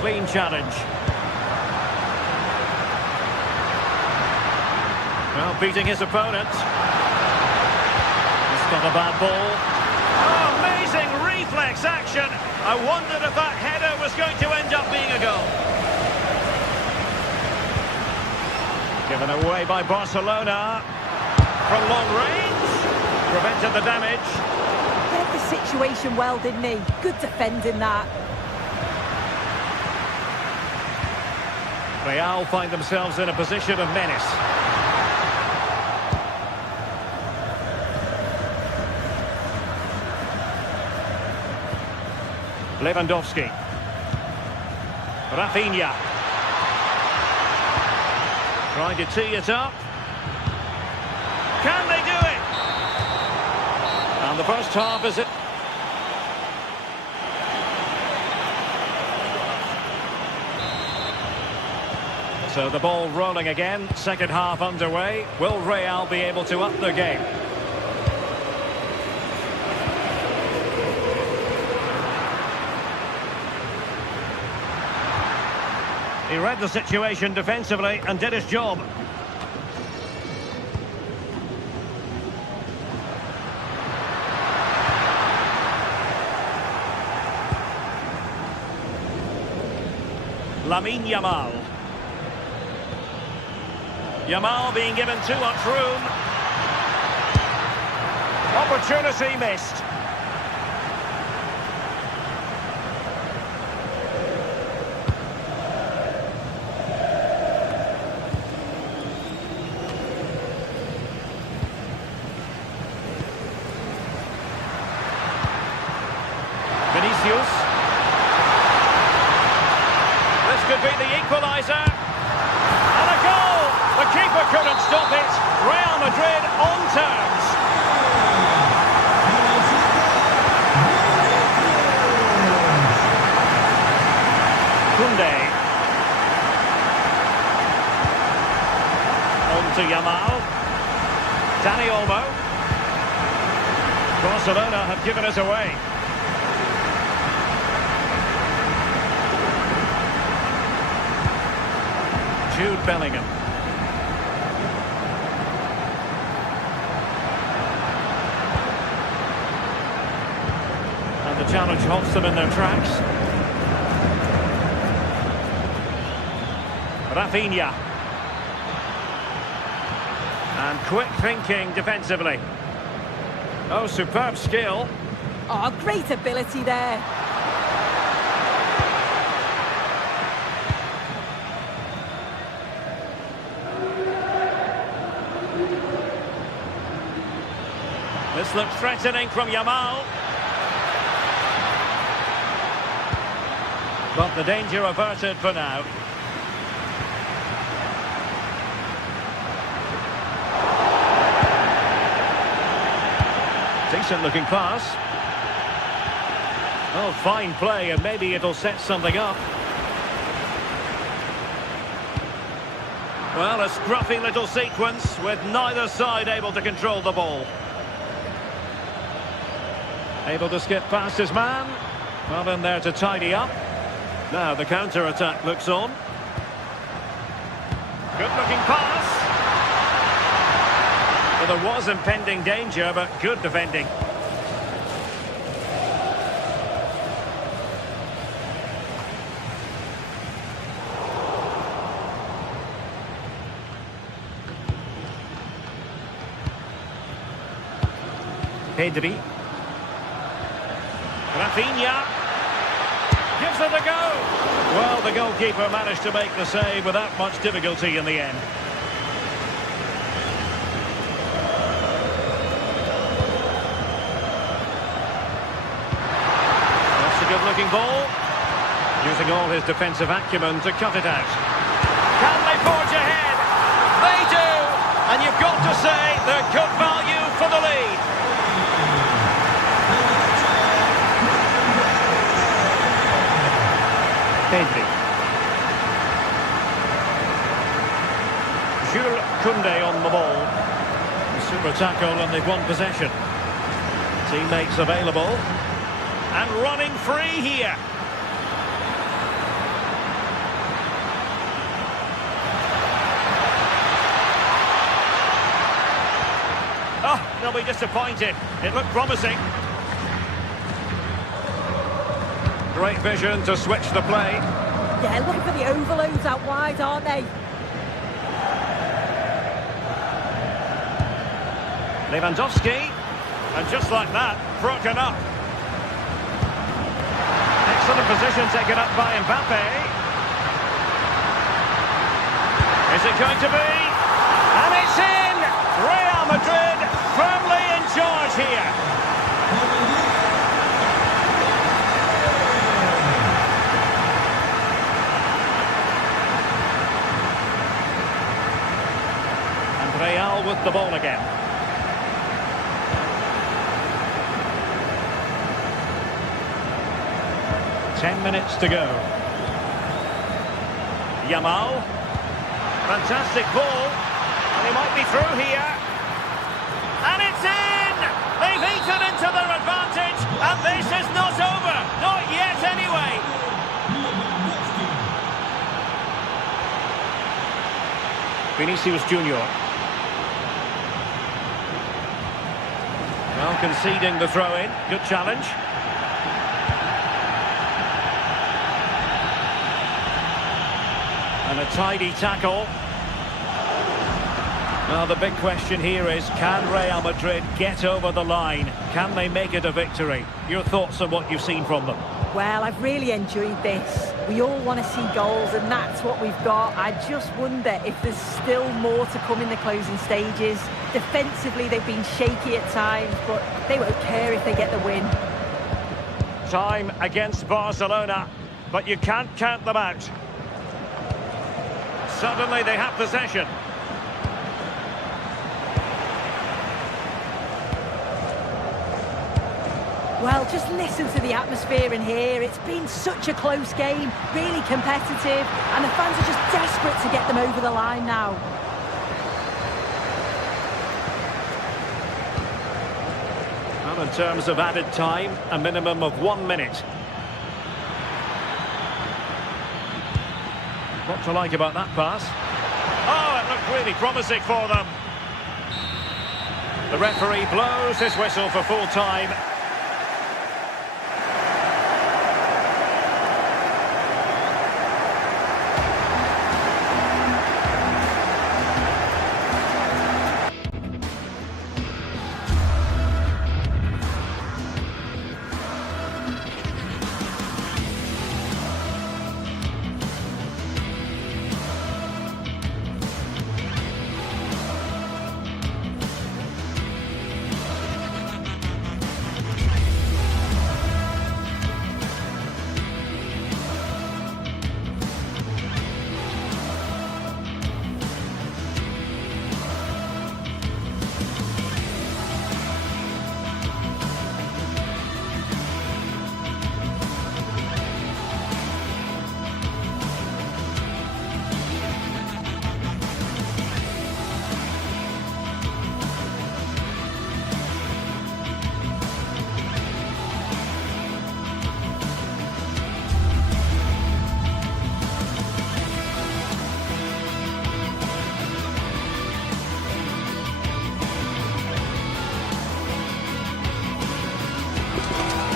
Clean challenge. Well, beating his opponent. It's not a bad ball. Oh, amazing reflex action. I wondered if that header was going to end up being a goal. Given away by Barcelona. From long range. Prevented the damage. Read the situation well, didn't he? Good defending that. Real find themselves in a position of menace. Lewandowski. Rafinha. Trying to tee it up. Can they do it? And the first half is it. So the ball rolling again, second half underway. Will Real be able to up their game? He read the situation defensively and did his job. Lamine Yamal. Yamal being given too much room. Opportunity missed. Vinicius. This could be the equaliser. And a goal! The keeper couldn't stop it. Real Madrid on terms. Koundé. On to Yamal. Dani Olmo. Barcelona have given us away. Jude Bellingham. And the challenge halts them in their tracks. Rafinha. And quick thinking defensively. Oh, superb skill. Oh, great ability there. This looks threatening from Yamal. But the danger averted for now. Decent looking pass. Oh, fine play, and maybe it'll set something up. Well, a scruffy little sequence with neither side able to control the ball. Able to skip past his man. Well, in there to tidy up. Now the counter-attack looks on. Good-looking pass. Well, there was impending danger, but good defending. Pedri. Rafinha gives it a go. Well, the goalkeeper managed to make the save without much difficulty in the end. That's a good-looking ball. Using all his defensive acumen to cut it out. Can they forge ahead? They do! And you've got to say they're good value for the lead. Pedri. Jules Koundé on the ball. Super tackle and they've won possession. Teammates available. And running free here. Oh, they'll be disappointed. It looked promising. Great vision to switch the play. Yeah, looking for the overloads out wide, aren't they? Lewandowski. And just like that, broken up. Excellent position taken up by Mbappe. Is it going to be? And it's in! Real Madrid firmly in charge here. And Real with the ball again. Ten minutes to go. Yamal. Fantastic ball. And he might be through here. And it's in! They've eaten into their advantage. And this is not over. Not yet anyway. Vinicius Junior. Well, conceding the throw-in. Good challenge. And a tidy tackle. Now the big question here is, can Real Madrid get over the line? Can they make it a victory? Your thoughts on what you've seen from them? Well, I've really enjoyed this. We all want to see goals, and that's what we've got. I just wonder if there's still more to come in the closing stages. Defensively, they've been shaky at times, but they won't care if they get the win. Time against Barcelona, but you can't count them out. Suddenly they have possession. Well, just listen to the atmosphere in here. It's been such a close game, really competitive, and the fans are just desperate to get them over the line now. Well, in terms of added time, a minimum of 1 minute. What to like about that pass? Oh, it looked really promising for them. The referee blows his whistle for full time.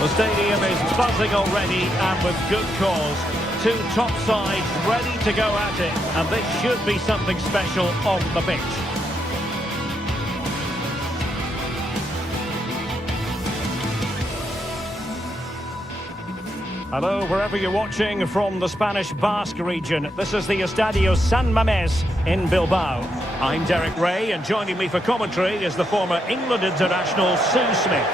The stadium is buzzing already, and with good cause. Two top sides ready to go at it, and this should be something special on the pitch. Hello, wherever you're watching from the Spanish Basque region. This is the Estadio San Mamés in Bilbao. I'm Derek Ray, and joining me for commentary is the former England international Sue Smith.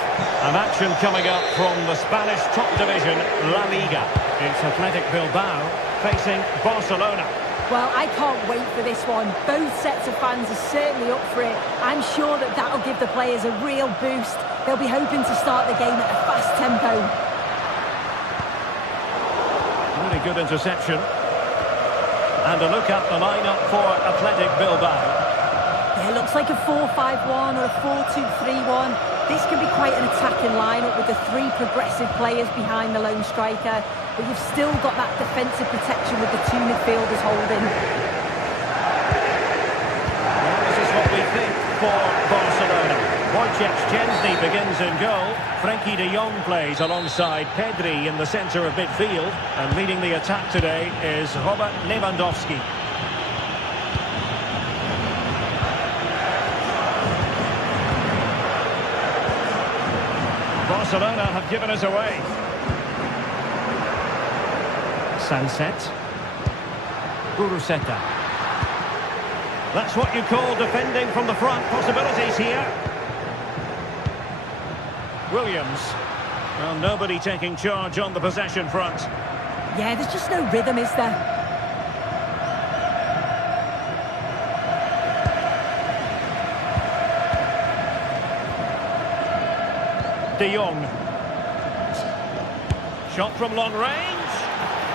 An action coming up from the Spanish top division, La Liga. It's Athletic Bilbao facing Barcelona. Well, I can't wait for this one. Both sets of fans are certainly up for it. I'm sure that that'll give the players a real boost. They'll be hoping to start the game at a fast tempo. Really good interception. And a look at the lineup for Athletic Bilbao. Yeah, it looks like a 4-5-1 or a 4-2-3-1. This can be quite an attacking lineup with the three progressive players behind the lone striker. But you've still got that defensive protection with the two midfielders holding. Well, this is what we think for Barcelona. Wojciech Szczęsny begins in goal. Frenkie de Jong plays alongside Pedri in the centre of midfield. And leading the attack today is Robert Lewandowski. Barcelona have given us away. Sunset. Guruseta. That's what you call defending from the front. Possibilities here. Williams. Well, nobody taking charge on the possession front. Yeah, there's just no rhythm, is there? De Jong. Shot from long range.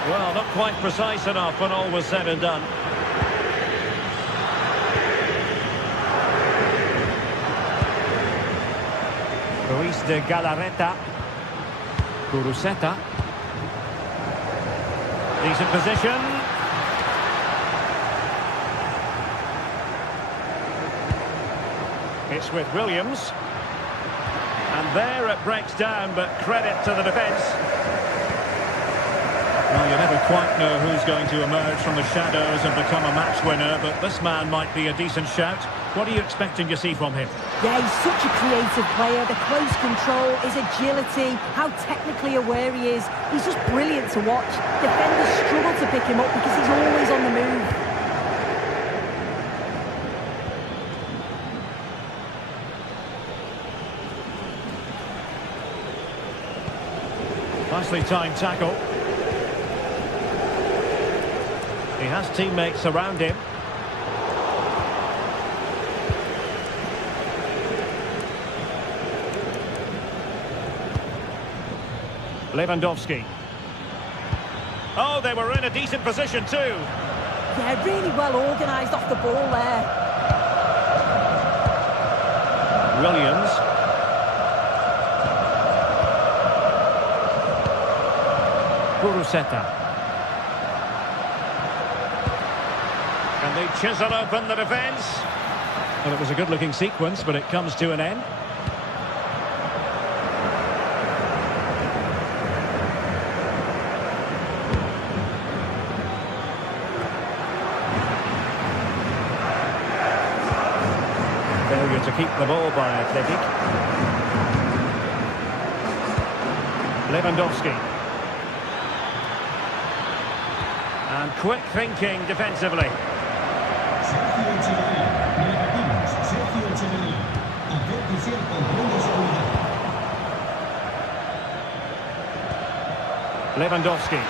Well, not quite precise enough when all was said and done. Ruiz de Galarreta. Guruseta. Decent position. It's with Williams. And there it breaks down, but credit to the defence. Well, you never quite know who's going to emerge from the shadows and become a match winner, but this man might be a decent shout. What are you expecting to see from him? Yeah, he's such a creative player. The close control, his agility, how technically aware he is. He's just brilliant to watch. Defenders struggle to pick him up because he's always on the move. Nicely timed tackle. He has teammates around him. Lewandowski. Oh, they were in a decent position too. Yeah, really well organised off the ball there. Williams. Guruseta. And they chisel open the defence. Well, it was a good-looking sequence, but it comes to an end. Failure to keep the ball by Athletic. Lewandowski. And quick thinking defensively. Sergio Echeverría. Repetimos, Sergio Echeverría. Acérquese al control de seguridad. Lewandowski.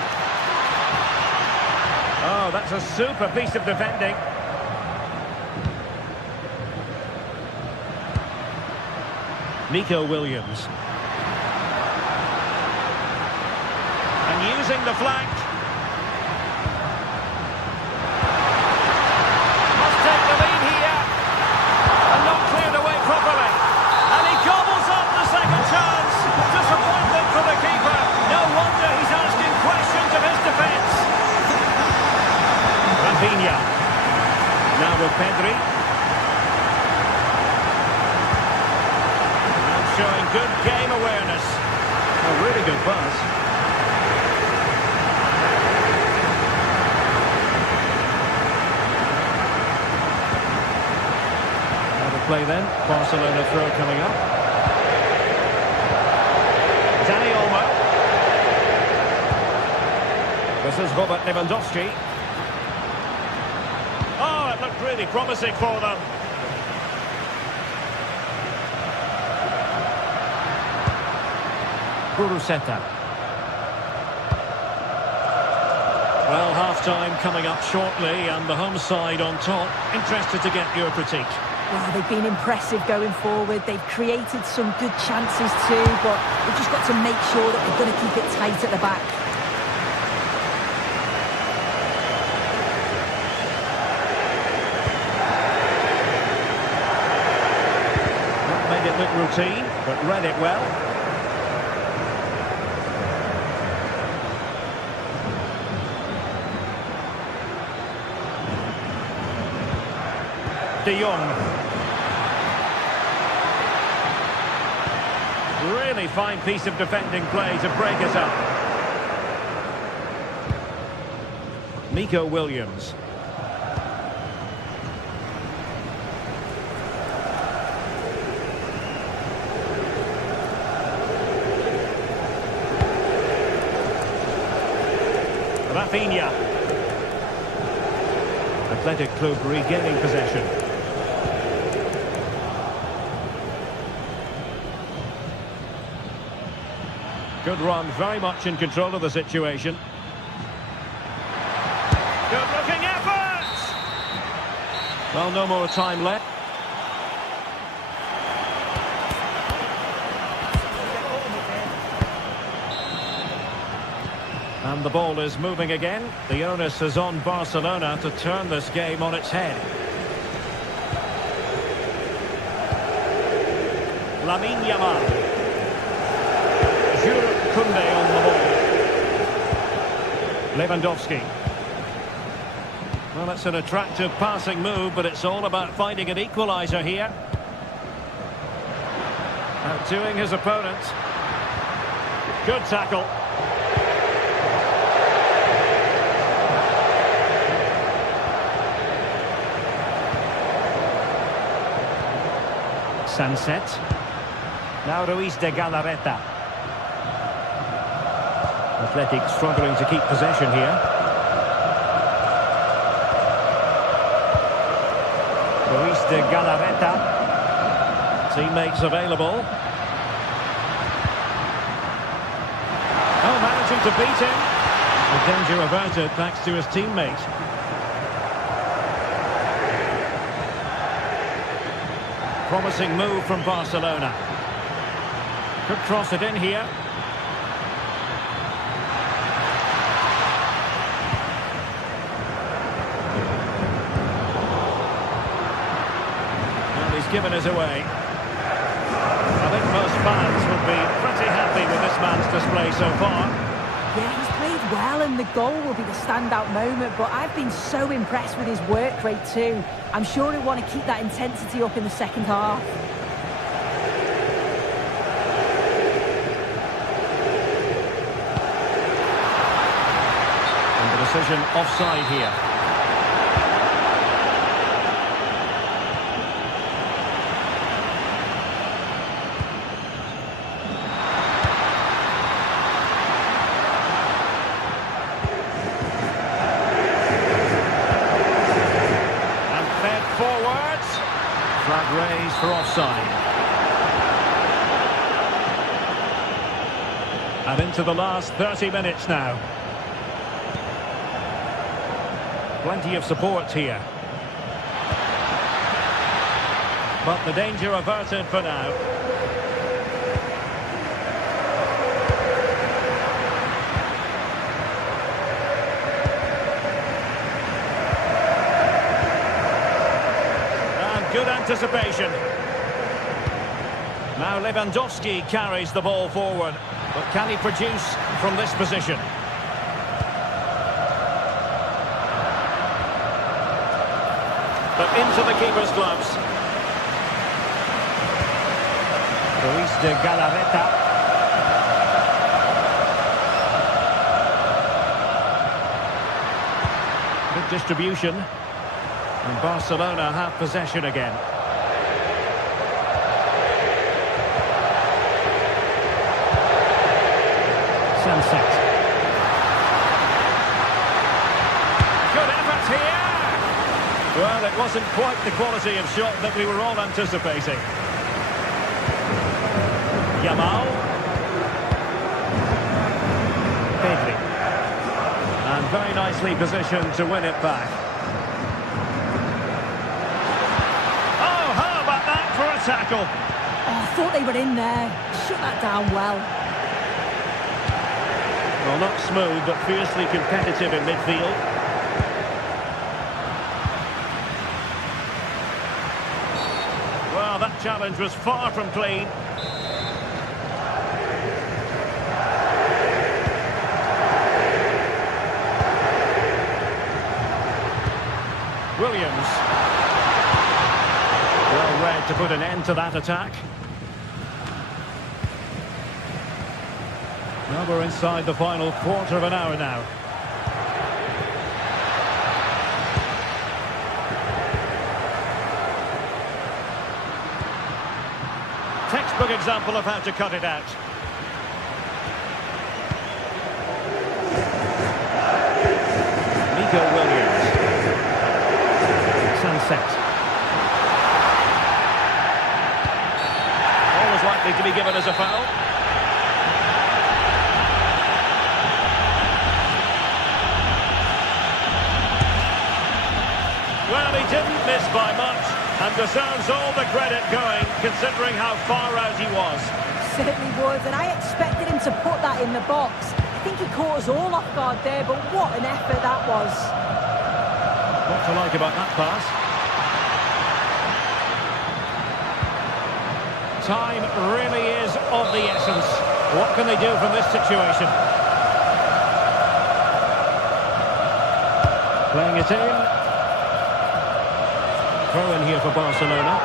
Oh, that's a super piece of defending. Nico Williams. And using the flank. Must take the lead here. And not cleared away properly. And he gobbles up the second chance. Disappointment for the keeper. No wonder he's asking questions of his defence. Rafinha. Now with Pedri. Showing good game awareness. A really good pass. Now the play then. Barcelona throw coming up. Dani Olmo. This is Robert Lewandowski. Oh, it looked really promising for them. Guruseta. Well, half-time coming up shortly and the home side on top. Interested to get your critique. Well, they've been impressive going forward. They've created some good chances too, but they've just got to make sure that they're going to keep it tight at the back. routine, but read it well. De Jong. Really fine piece of defending play to break us up. Nico Williams. Rafinha. Athletic Club regaining possession. Good run, very much in control of the situation. Good looking effort! Well, no more time left. And the ball is moving again. The onus is on Barcelona to turn this game on its head. Lamine Yamal. Jules Koundé on the ball. Lewandowski. Well, it's an attractive passing move, but it's all about finding an equaliser here. Outdoing his opponent. Good tackle. Sunset. Now Ruiz de Galarreta. Athletic struggling to keep possession here. Ruiz de Galarreta. Teammates available. Oh, managing to beat him. The danger averted thanks to his teammate. Promising move from Barcelona. Could cross it in here. And he's given us away. I think most fans would be pretty happy with this man's display so far. Yeah, he's played well and the goal will be the standout moment, but I've been so impressed with his work rate too. I'm sure he'll want to keep that intensity up in the second half. And the decision offside here. Flag raised for offside. And into the last 30 minutes now. Plenty of support here. But the danger averted for now. Good anticipation. Now Lewandowski carries the ball forward. But can he produce from this position? But into the keeper's gloves. Ruiz de Galarreta. Good distribution. And Barcelona have possession again. Sunset. Good effort here! Well, it wasn't quite the quality of shot that we were all anticipating. Yamal. Pedri. And very nicely positioned to win it back. Tackle. Oh, I thought they were in there. Shut that down well. Well, not smooth, but fiercely competitive in midfield. Well, that challenge was far from clean. Williams. Well read to put an end to that attack. Well, we're inside the final quarter of an hour now. Textbook example of how to cut it out. Nico Williams. Sunset. Always likely to be given as a foul. Well, he didn't miss by much, and deserves all the credit going, considering how far out he was. Certainly would, and I expected him to put that in the box. I think he caught us all off guard there, but what an effort that was. What to like about that pass? Time really is of the essence. What can they do from this situation? Playing it in. Throw in here for Barcelona.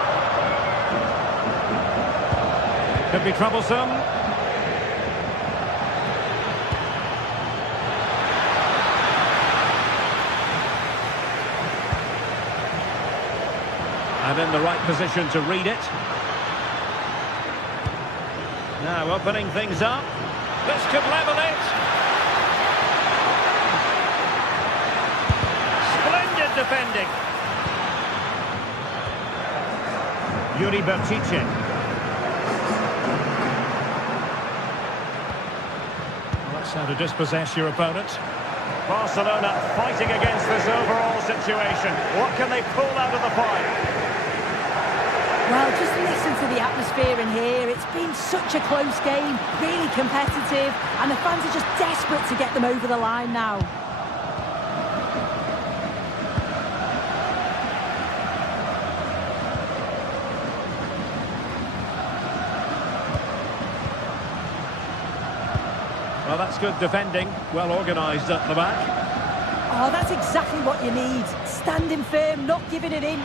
Could be troublesome. And in the right position to read it. Now opening things up. This could level it. Splendid defending. Yuri Bertice. Well, that's how to dispossess your opponent. Barcelona fighting against this overall situation. What can they pull out of the fire? Well, just listen to the atmosphere in here. It's been such a close game, really competitive, and the fans are just desperate to get them over the line now. Well, that's good defending. Well organised at the back. Oh, that's exactly what you need. Standing firm, not giving an inch.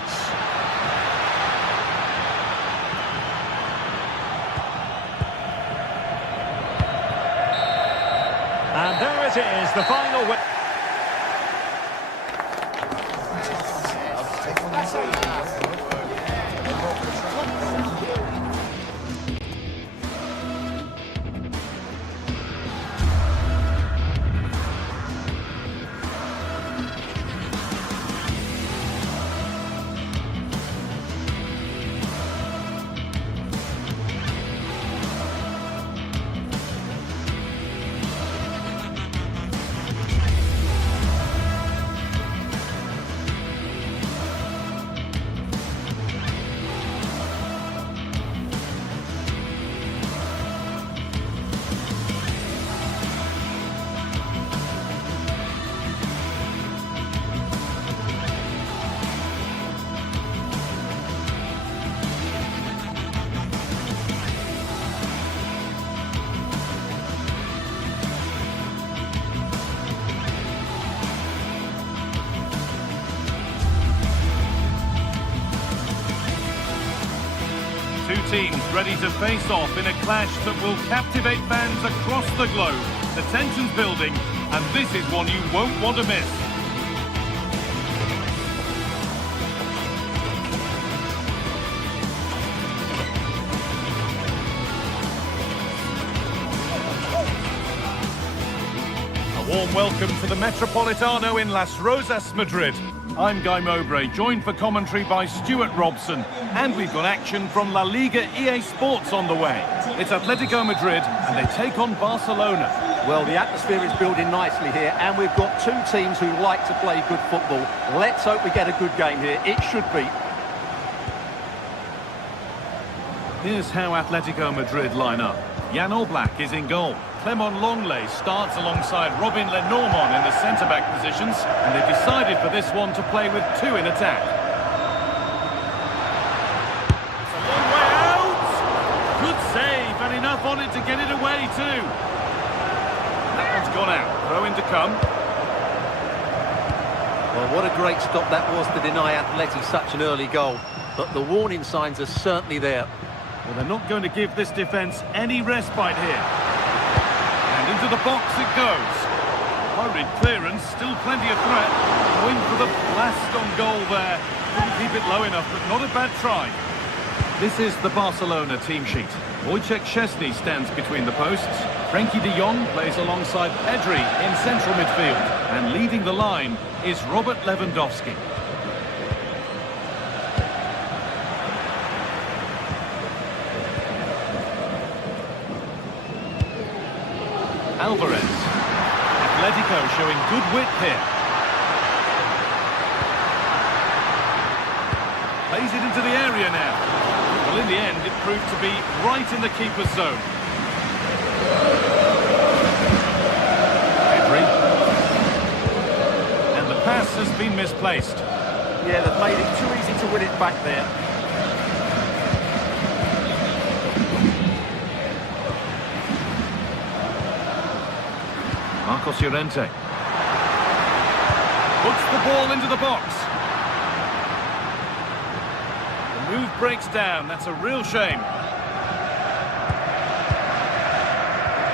And there it is, the final win. Two teams ready to face off in a clash that will captivate fans across the globe. The tension's building, and this is one you won't want to miss. A warm welcome to the Metropolitano in Las Rosas, Madrid. I'm Guy Mowbray, joined for commentary by Stuart Robson. And we've got action from La Liga GTSports on the way. It's Atletico Madrid, and they take on Barcelona. Well, the atmosphere is building nicely here, and we've got two teams who like to play good football. Let's hope we get a good game here. It should be. Here's how Atletico Madrid line up. Jan Oblak is in goal. Clement Longley starts alongside Robin Lenormand in the centre-back positions, and they've decided for this one to play with two in attack. It's a long way And enough on it to get it away too. That one's gone out. Throw in to come. Well, what a great stop that was to deny Atleti such an early goal. But the warning signs are certainly there. Well, they're not going to give this defence any respite here. And into the box it goes. Hurried clearance, still plenty of threat. Going for the blast on goal there. Couldn't keep it low enough, but not a bad try. This is the Barcelona team sheet. Wojciech Szczesny stands between the posts. Frenkie de Jong plays alongside Pedri in central midfield. And leading the line is Robert Lewandowski. Alvarez. Atletico showing good width here. Plays it into the area now. Well, in the end, it proved to be right in the keeper's zone. Pedri. And the pass has been misplaced. Yeah, they've made it too easy to win it back there. Marcos Llorente. Puts the ball into the box. The move breaks down. That's a real shame.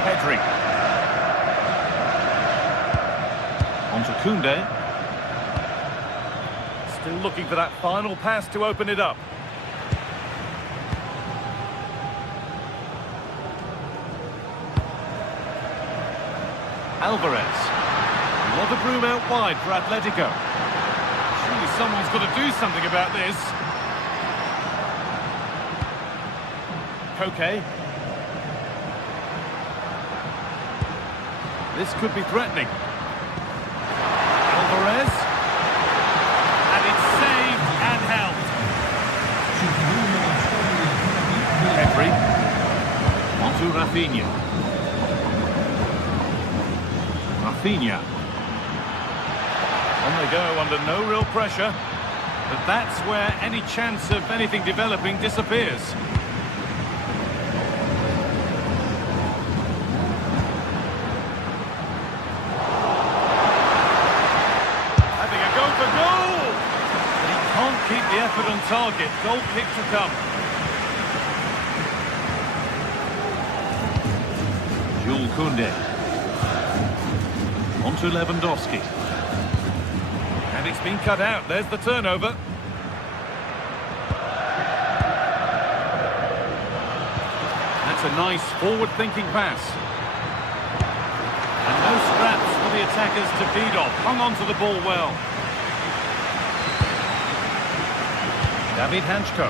Pedri. On to Koundé. Still looking for that final pass to open it up. Alvarez. A lot of room out wide for Atletico. Surely someone's got to do something about this. Koke. This could be threatening. Alvarez. And it's saved and held. Pedri. On to Rafinha. Rafinha. On they go under no real pressure, but that's where any chance of anything developing disappears. Having a go for goal! But he can't keep the effort on target. Goal kick to come. Jules Koundé. On to Lewandowski. And it's been cut out. There's the turnover. That's a nice forward-thinking pass. And no scraps for the attackers to feed off. Hung on to the ball well. David Hanchko.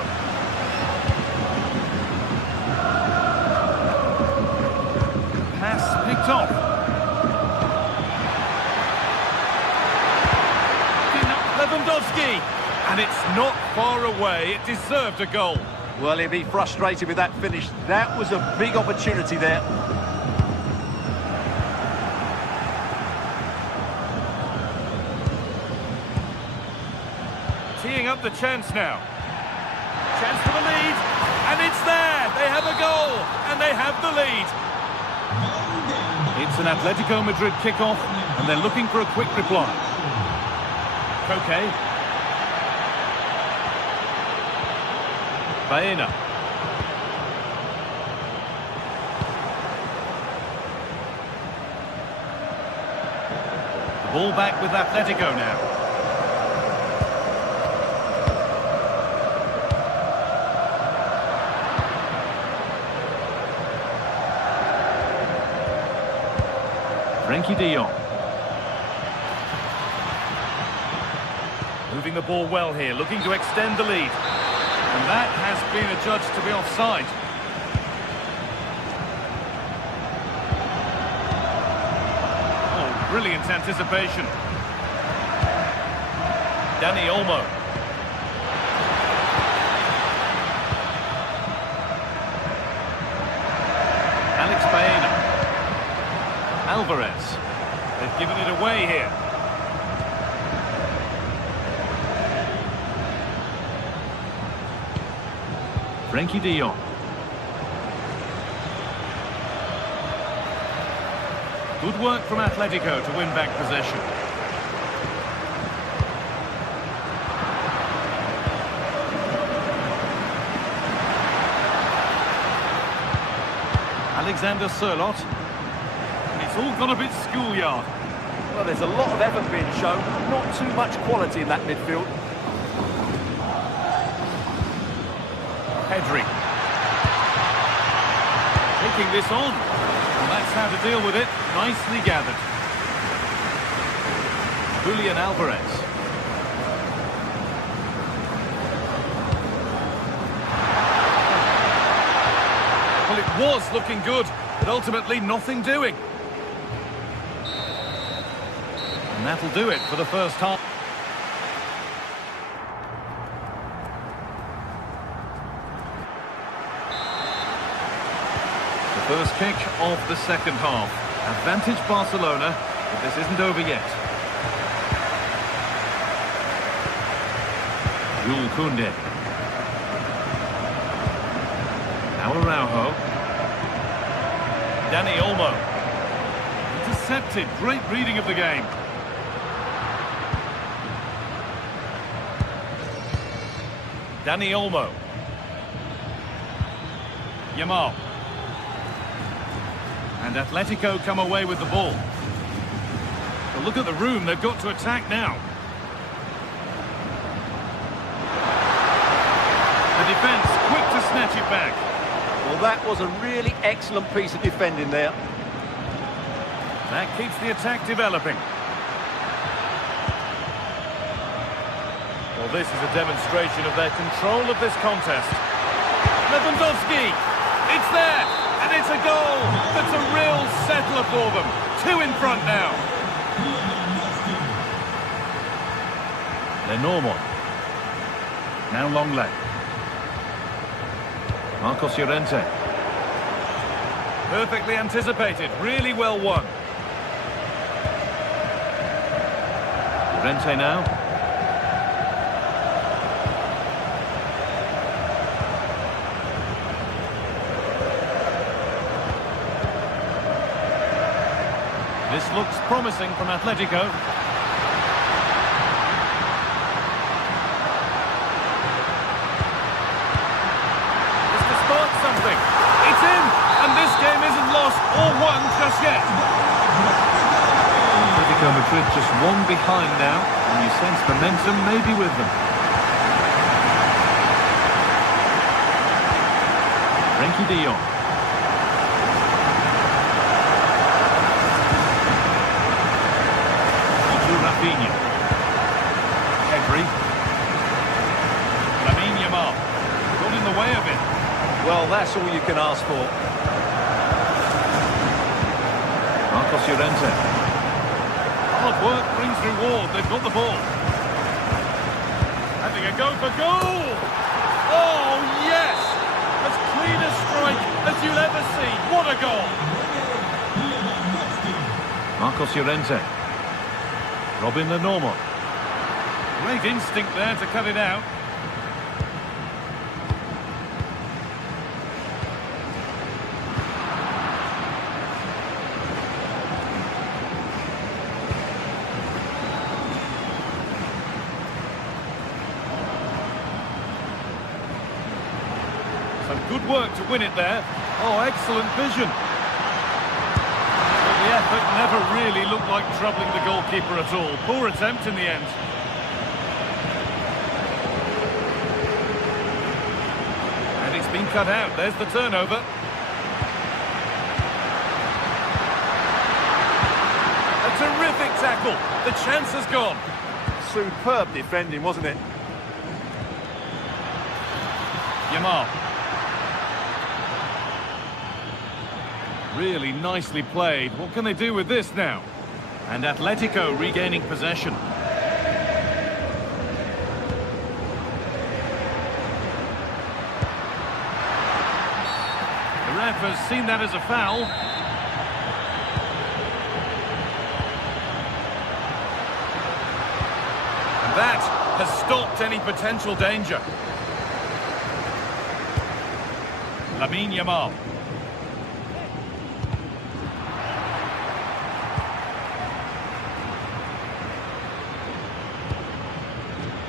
Pass picked off. Lewandowski, and it's not far away. It deserved a goal. Well, he'll be frustrated with that finish. That was a big opportunity there. Teeing up the chance now. Chance for the lead, and it's there. They have a goal, and they have the lead. It's an Atletico Madrid kickoff, and they're looking for a quick reply. Koke. Baena. The ball back with Atletico now. Frenkie de Jong. Moving the ball well here, looking to extend the lead. And that has been adjudged to be offside. Oh, brilliant anticipation. Dani Olmo. Alex Baena. Alvarez. They've given it away here. Frenkie de Jong. Good work from Atletico to win back possession. Alexander Sørloth. It's all gone a bit schoolyard. Well, there's a lot of effort being shown, not too much quality in that midfield. Pedri. Taking this on. And that's how to deal with it. Nicely gathered. Julian Alvarez. Well, it was looking good, but ultimately nothing doing. And that'll do it for the first half. The first kick of the second half. Advantage Barcelona, but this isn't over yet. Jules Koundé. Now Araujo. Dani Olmo. Intercepted. Great reading of the game. Dani Olmo. Yamal. And Atletico come away with the ball. But look at the room they've got to attack now. The defence quick to snatch it back. Well, that was a really excellent piece of defending there. That keeps the attack developing. Well, this is a demonstration of their control of this contest. Lewandowski! It's there! And it's a goal! That's a real settler for them. 2 in front now. Lenormand. Now Longley. Marcos Llorente. Perfectly anticipated. Really well won. Llorente now. This looks promising from Atletico. It's to spark something. It's in, and this game isn't lost or won just yet. Atletico Madrid just 1 behind now, and you sense momentum may be with them. Frenkie de Jong. Rafinha. Pedri. Lamine Yamal. Got in the way of it. Well, that's all you can ask for. Marcos Llorente. Hard work brings reward. They've got the ball. Having a go for goal. Oh, yes! As clean a strike as you'll ever see. What a goal! Marcos Llorente. Robin Lenormand. Great instinct there to cut it out. Some good work to win it there. Oh, excellent vision. The effort never really looked like troubling the goalkeeper at all. Poor attempt in the end. And it's been cut out. There's the turnover. A terrific tackle. The chance has gone. Superb defending, wasn't it? Yamal. Really nicely played. What can they do with this now? And Atletico regaining possession. The ref has seen that as a foul. And that has stopped any potential danger. Lamine Yamal.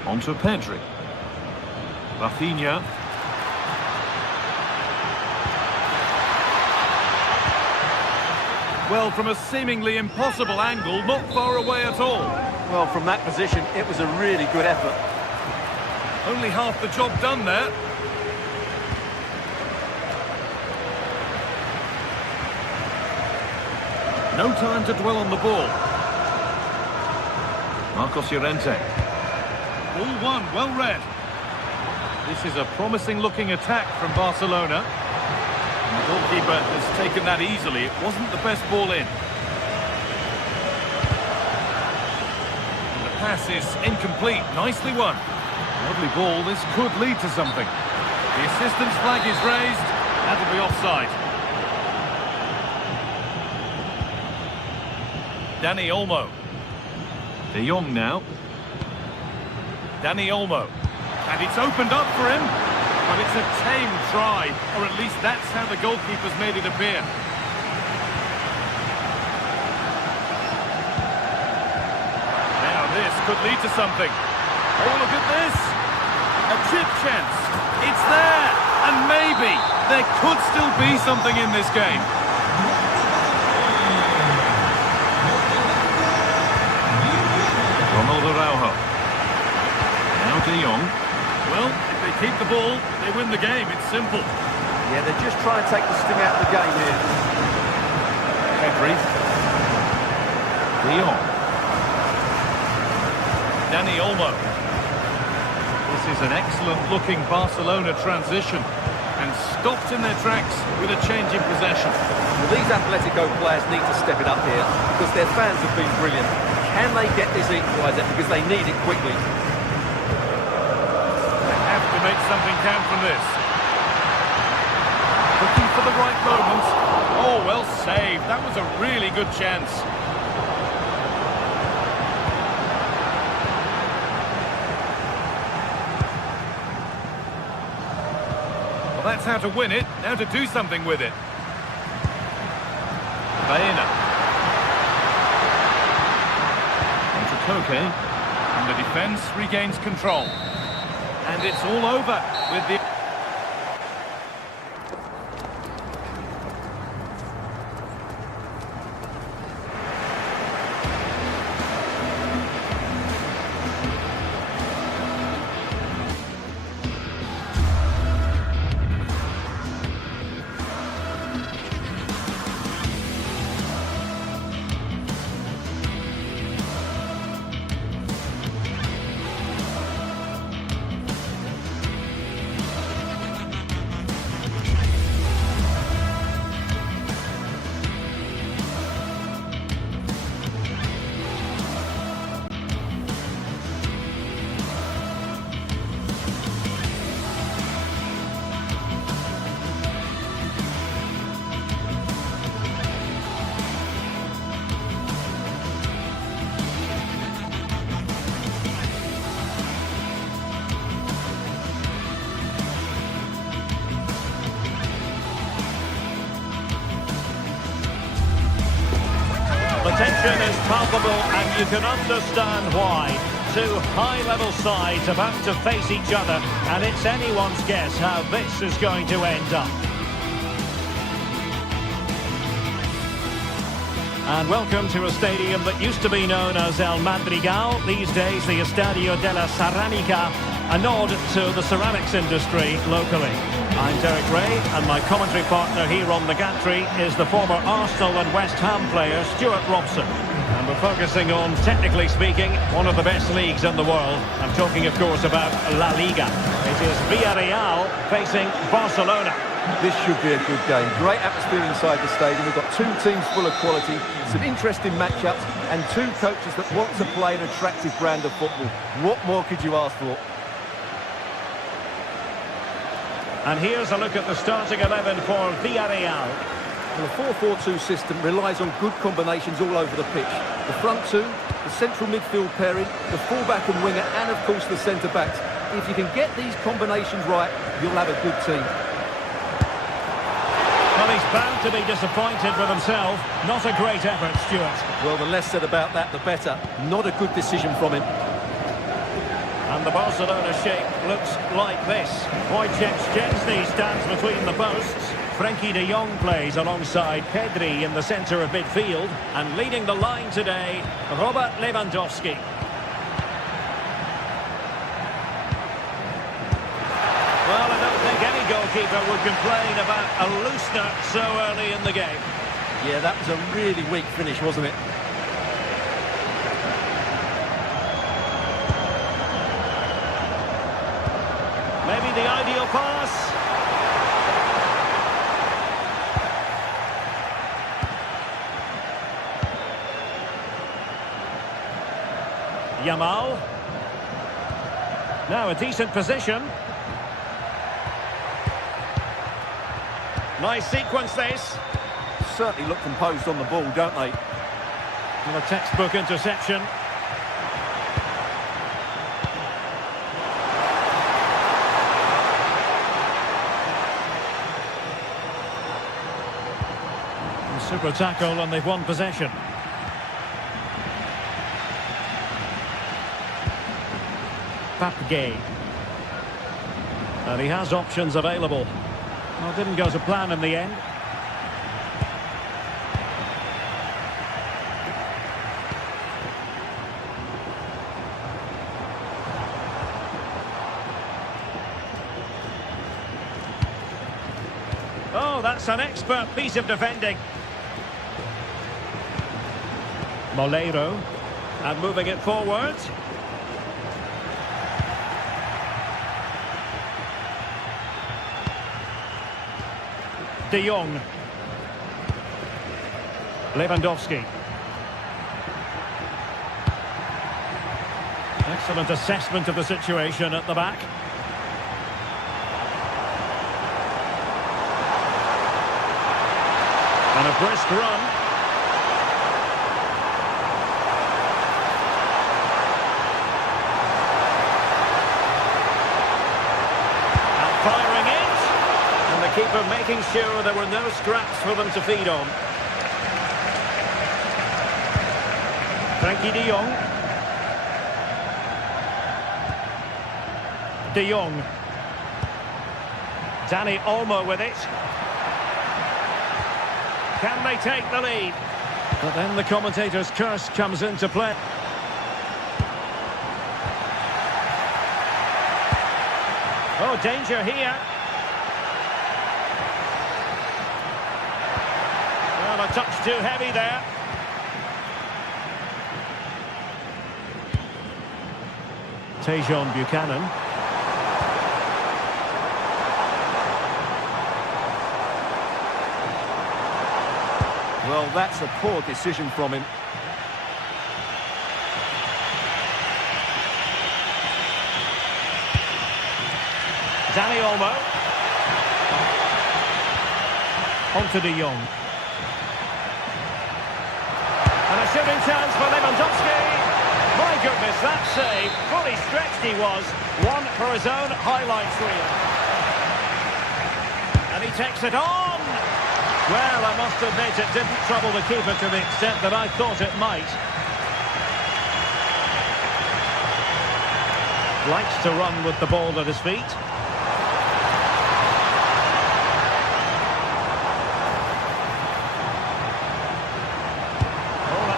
On to Pedri. Rafinha. Well, from a seemingly impossible angle, not far away at all. Well, from that position, it was a really good effort. Only half the job done there. No time to dwell on the ball. Marcos Llorente. All one, well read. This is a promising-looking attack from Barcelona. And the goalkeeper has taken that easily. It wasn't the best ball in. And the pass is incomplete. Nicely won. Lovely ball. This could lead to something. The assistant's flag is raised. That'll be offside. Dani Olmo. De Jong now. Dani Olmo. And it's opened up for him. But it's a tame try. Or at least that's how the goalkeeper's made it appear. Now this could lead to something. Oh, look at this. A chip chance. It's there. And maybe there could still be something in this game. Now De Jong. Well, if they keep the ball, they win the game. It's simple. Yeah, they're just trying to take the sting out of the game here. Pedri. De Jong. Dani Olmo. This is an excellent-looking Barcelona transition. And stopped in their tracks with a change in possession. Well, these Atletico players need to step it up here because their fans have been brilliant. Can they get this equaliser? Because they need it quickly. They have to make something count from this. Looking for the right moment. Oh, well saved. That was a really good chance. Well, that's how to win it. Now to do something with it. Baena. Okay, and the defence regains control. And it's all over with the... The tension is palpable and you can understand why. Two high-level sides about to face each other, and it's anyone's guess how this is going to end up. And welcome to a stadium that used to be known as El Madrigal, these days the Estadio de la Ceramica, a nod to the ceramics industry locally. I'm Derek Ray, and my commentary partner here on the gantry is the former Arsenal and West Ham player Stuart Robson. And we're focusing on, technically speaking, one of the best leagues in the world. I'm talking, of course, about La Liga. It is Villarreal facing Barcelona. This should be a good game. Great atmosphere inside the stadium. We've got two teams full of quality, some interesting matchups, and two coaches that want to play an attractive brand of football. What more could you ask for? And here's a look at the starting 11 for Villarreal. Well, the 4-4-2 system relies on good combinations all over the pitch. The front two, the central midfield pairing, the fullback and winger, and of course the centre-backs. If you can get these combinations right, you'll have a good team. Well, he's bound to be disappointed with himself. Not a great effort, Stuart. Well, the less said about that, the better. Not a good decision from him. And the Barcelona shape looks like this. Szczęsny stands between the posts. Frenkie de Jong plays alongside Pedri in the centre of midfield. And leading the line today, Robert Lewandowski. Well, I don't think any goalkeeper would complain about a loosener so early in the game. Yeah, that was a really weak finish, wasn't it? Maybe the ideal pass. Yamal. Now a decent position. Nice sequence this. Certainly look composed on the ball, don't they? And a textbook interception. Super tackle and they've won possession. Papgay. And he has options available. Well, didn't go to plan in the end. Oh, that's an expert piece of defending. Moleiro, and moving it forward. De Jong. Lewandowski. Excellent assessment of the situation at the back. And a brisk run. Firing it, and the keeper making sure there were no scraps for them to feed on. Frenkie de Jong. De Jong. Dani Olmo with it. Can they take the lead? But then the commentator's curse comes into play. Oh, danger here. Well, a touch too heavy there. Tejon Buchanan. Well, that's a poor decision from him. Dani Olmo. On to De Jong. And a shooting chance for Lewandowski. My goodness, that save. Fully stretched he was. One for his own highlights reel. And he takes it on. Well, I must admit it didn't trouble the keeper to the extent that I thought it might. Likes to run with the ball at his feet.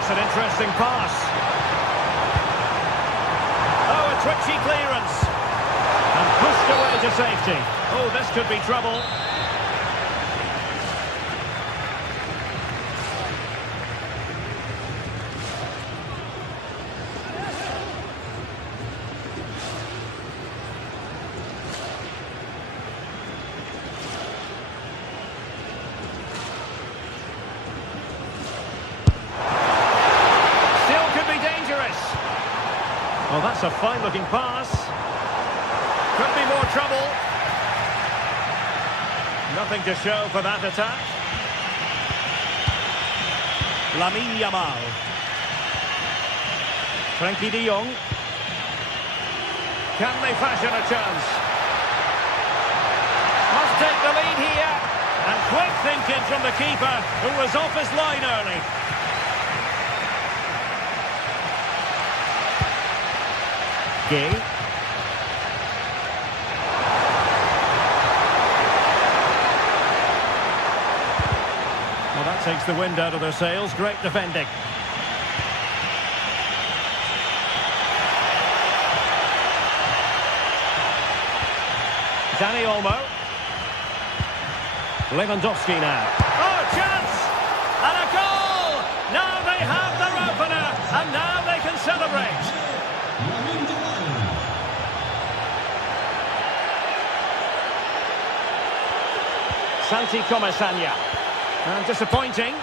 An interesting pass. Oh, a twitchy clearance. And pushed away to safety. Oh, this could be trouble. Well, that's a fine-looking pass. Could be more trouble. Nothing to show for that attack. Lamine Yamal. Frenkie de Jong. Can they fashion a chance? Must take the lead here. And quick thinking from the keeper, who was off his line early. Gay. takes the wind out of their sails. Great defending. Dani Olmo. Lewandowski now. Oh, chance! And a goal! Now they have their opener, and now they can celebrate. Santi Comasagna. And disappointing.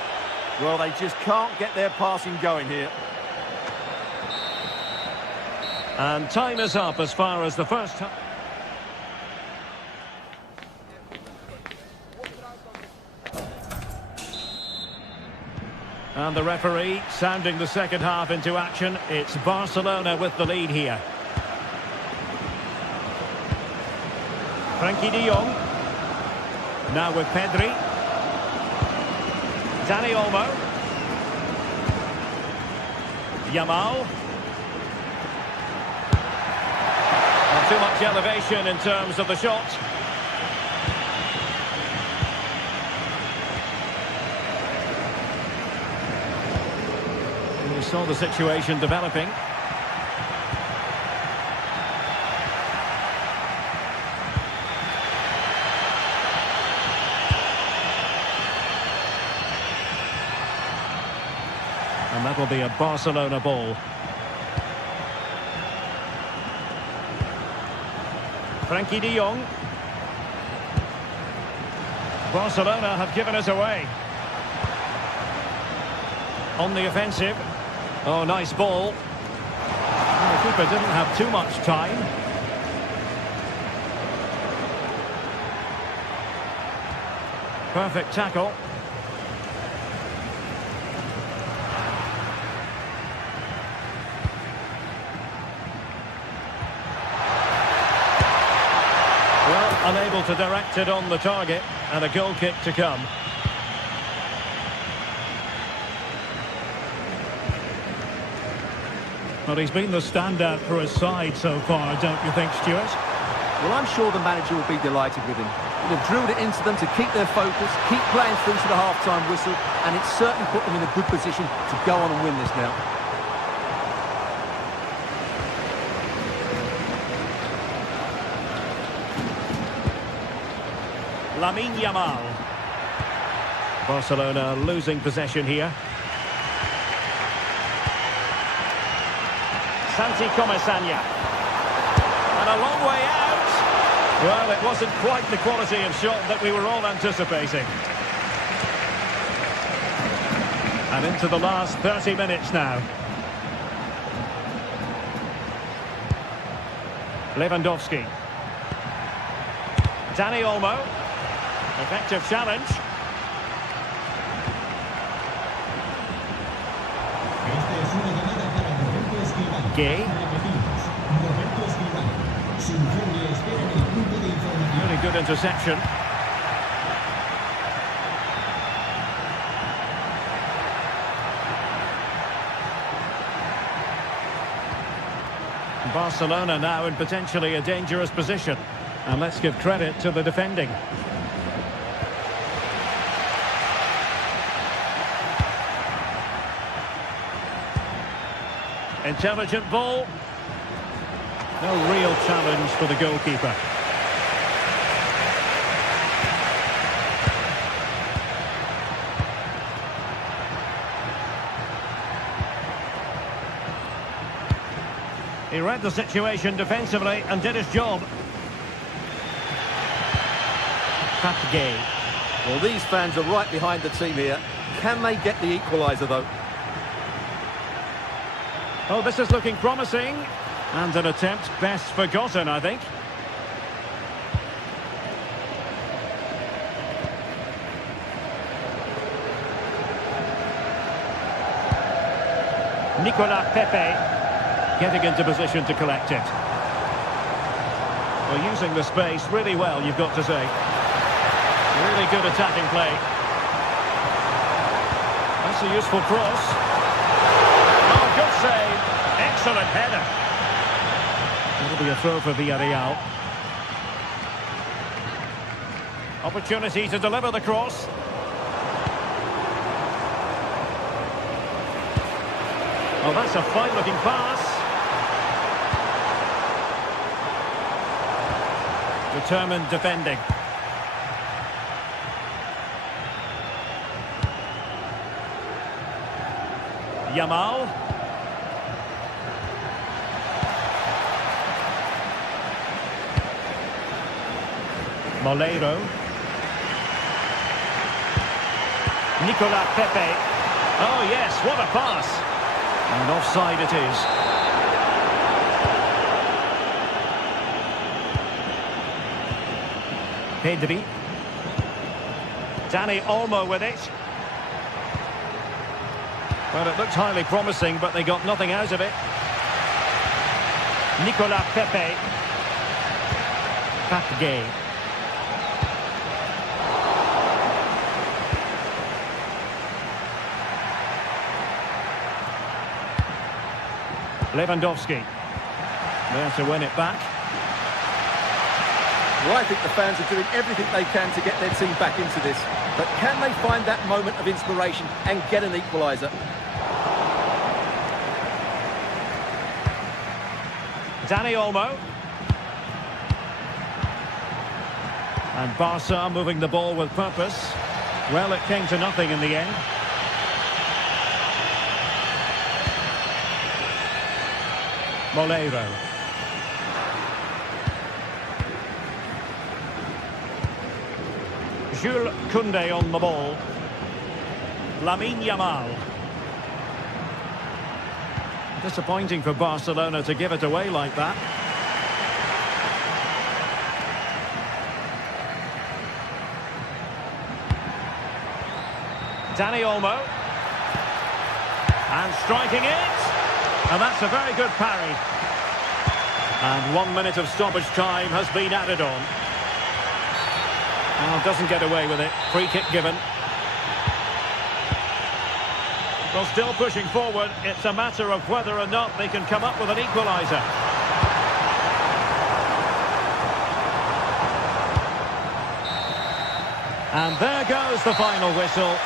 Well, they just can't get their passing going here. And time is up as far as the first time. And the referee sounding the second half into action. It's Barcelona with the lead here. Frenkie de Jong. Now with Pedri. Dani Olmo. Yamal. Not too much elevation in terms of the shot. We saw the situation developing. And that will be a Barcelona ball. Frenkie de Jong. Barcelona have given us away. On the offensive. Oh, nice ball. And the keeper didn't have too much time. Perfect tackle. Well, unable to direct it on the target, and a goal kick to come. Well, he's been the standout for his side so far, don't you think, Stuart? Well, I'm sure the manager will be delighted with him. He'll have drilled it into them to keep their focus, keep playing through to the half-time whistle, and it's certainly put them in a good position to go on and win this now. Lamine Yamal. Barcelona losing possession here. Santi Comasagna. And a long way out. Well, it wasn't quite the quality of shot that we were all anticipating. And into the last 30 minutes now. Lewandowski. Dani Olmo. Effective challenge. Gay. Really good interception. Barcelona now in potentially a dangerous position. And let's give credit to the defending. Intelligent ball. No real challenge for the goalkeeper. He read the situation defensively and did his job. Gay. Well, these fans are right behind the team here. Can they get the equaliser, though? Oh, this is looking promising. And an attempt best forgotten, I think. Nicolas Pepe getting into position to collect it. Well, using the space really well, you've got to say. Really good attacking play. That's a useful cross. Oh, good save. Excellent header. It'll be a throw for Villarreal. Opportunity to deliver the cross. Oh, that's a fine-looking pass. Determined defending. Yamal. Moleiro. Nicolas Pepe. Oh yes, what a pass. And offside it is. Pedri. Dani Olmo with it. Well, it looked highly promising, but they got nothing out of it. Nicolas Pepe. Papgay. Lewandowski. There to win it back. Well, I think the fans are doing everything they can to get their team back into this. But can they find that moment of inspiration and get an equaliser? Dani Olmo. And Barca moving the ball with purpose. Well, it came to nothing in the end. Moleiro. Jules Koundé on the ball. Lamine Yamal. Disappointing for Barcelona to give it away like that. Dani Olmo. And striking it. And that's a very good parry. And 1 minute of stoppage time has been added on. Oh, doesn't get away with it. Free kick given. Well, still pushing forward. It's a matter of whether or not they can come up with an equaliser. And there goes the final whistle.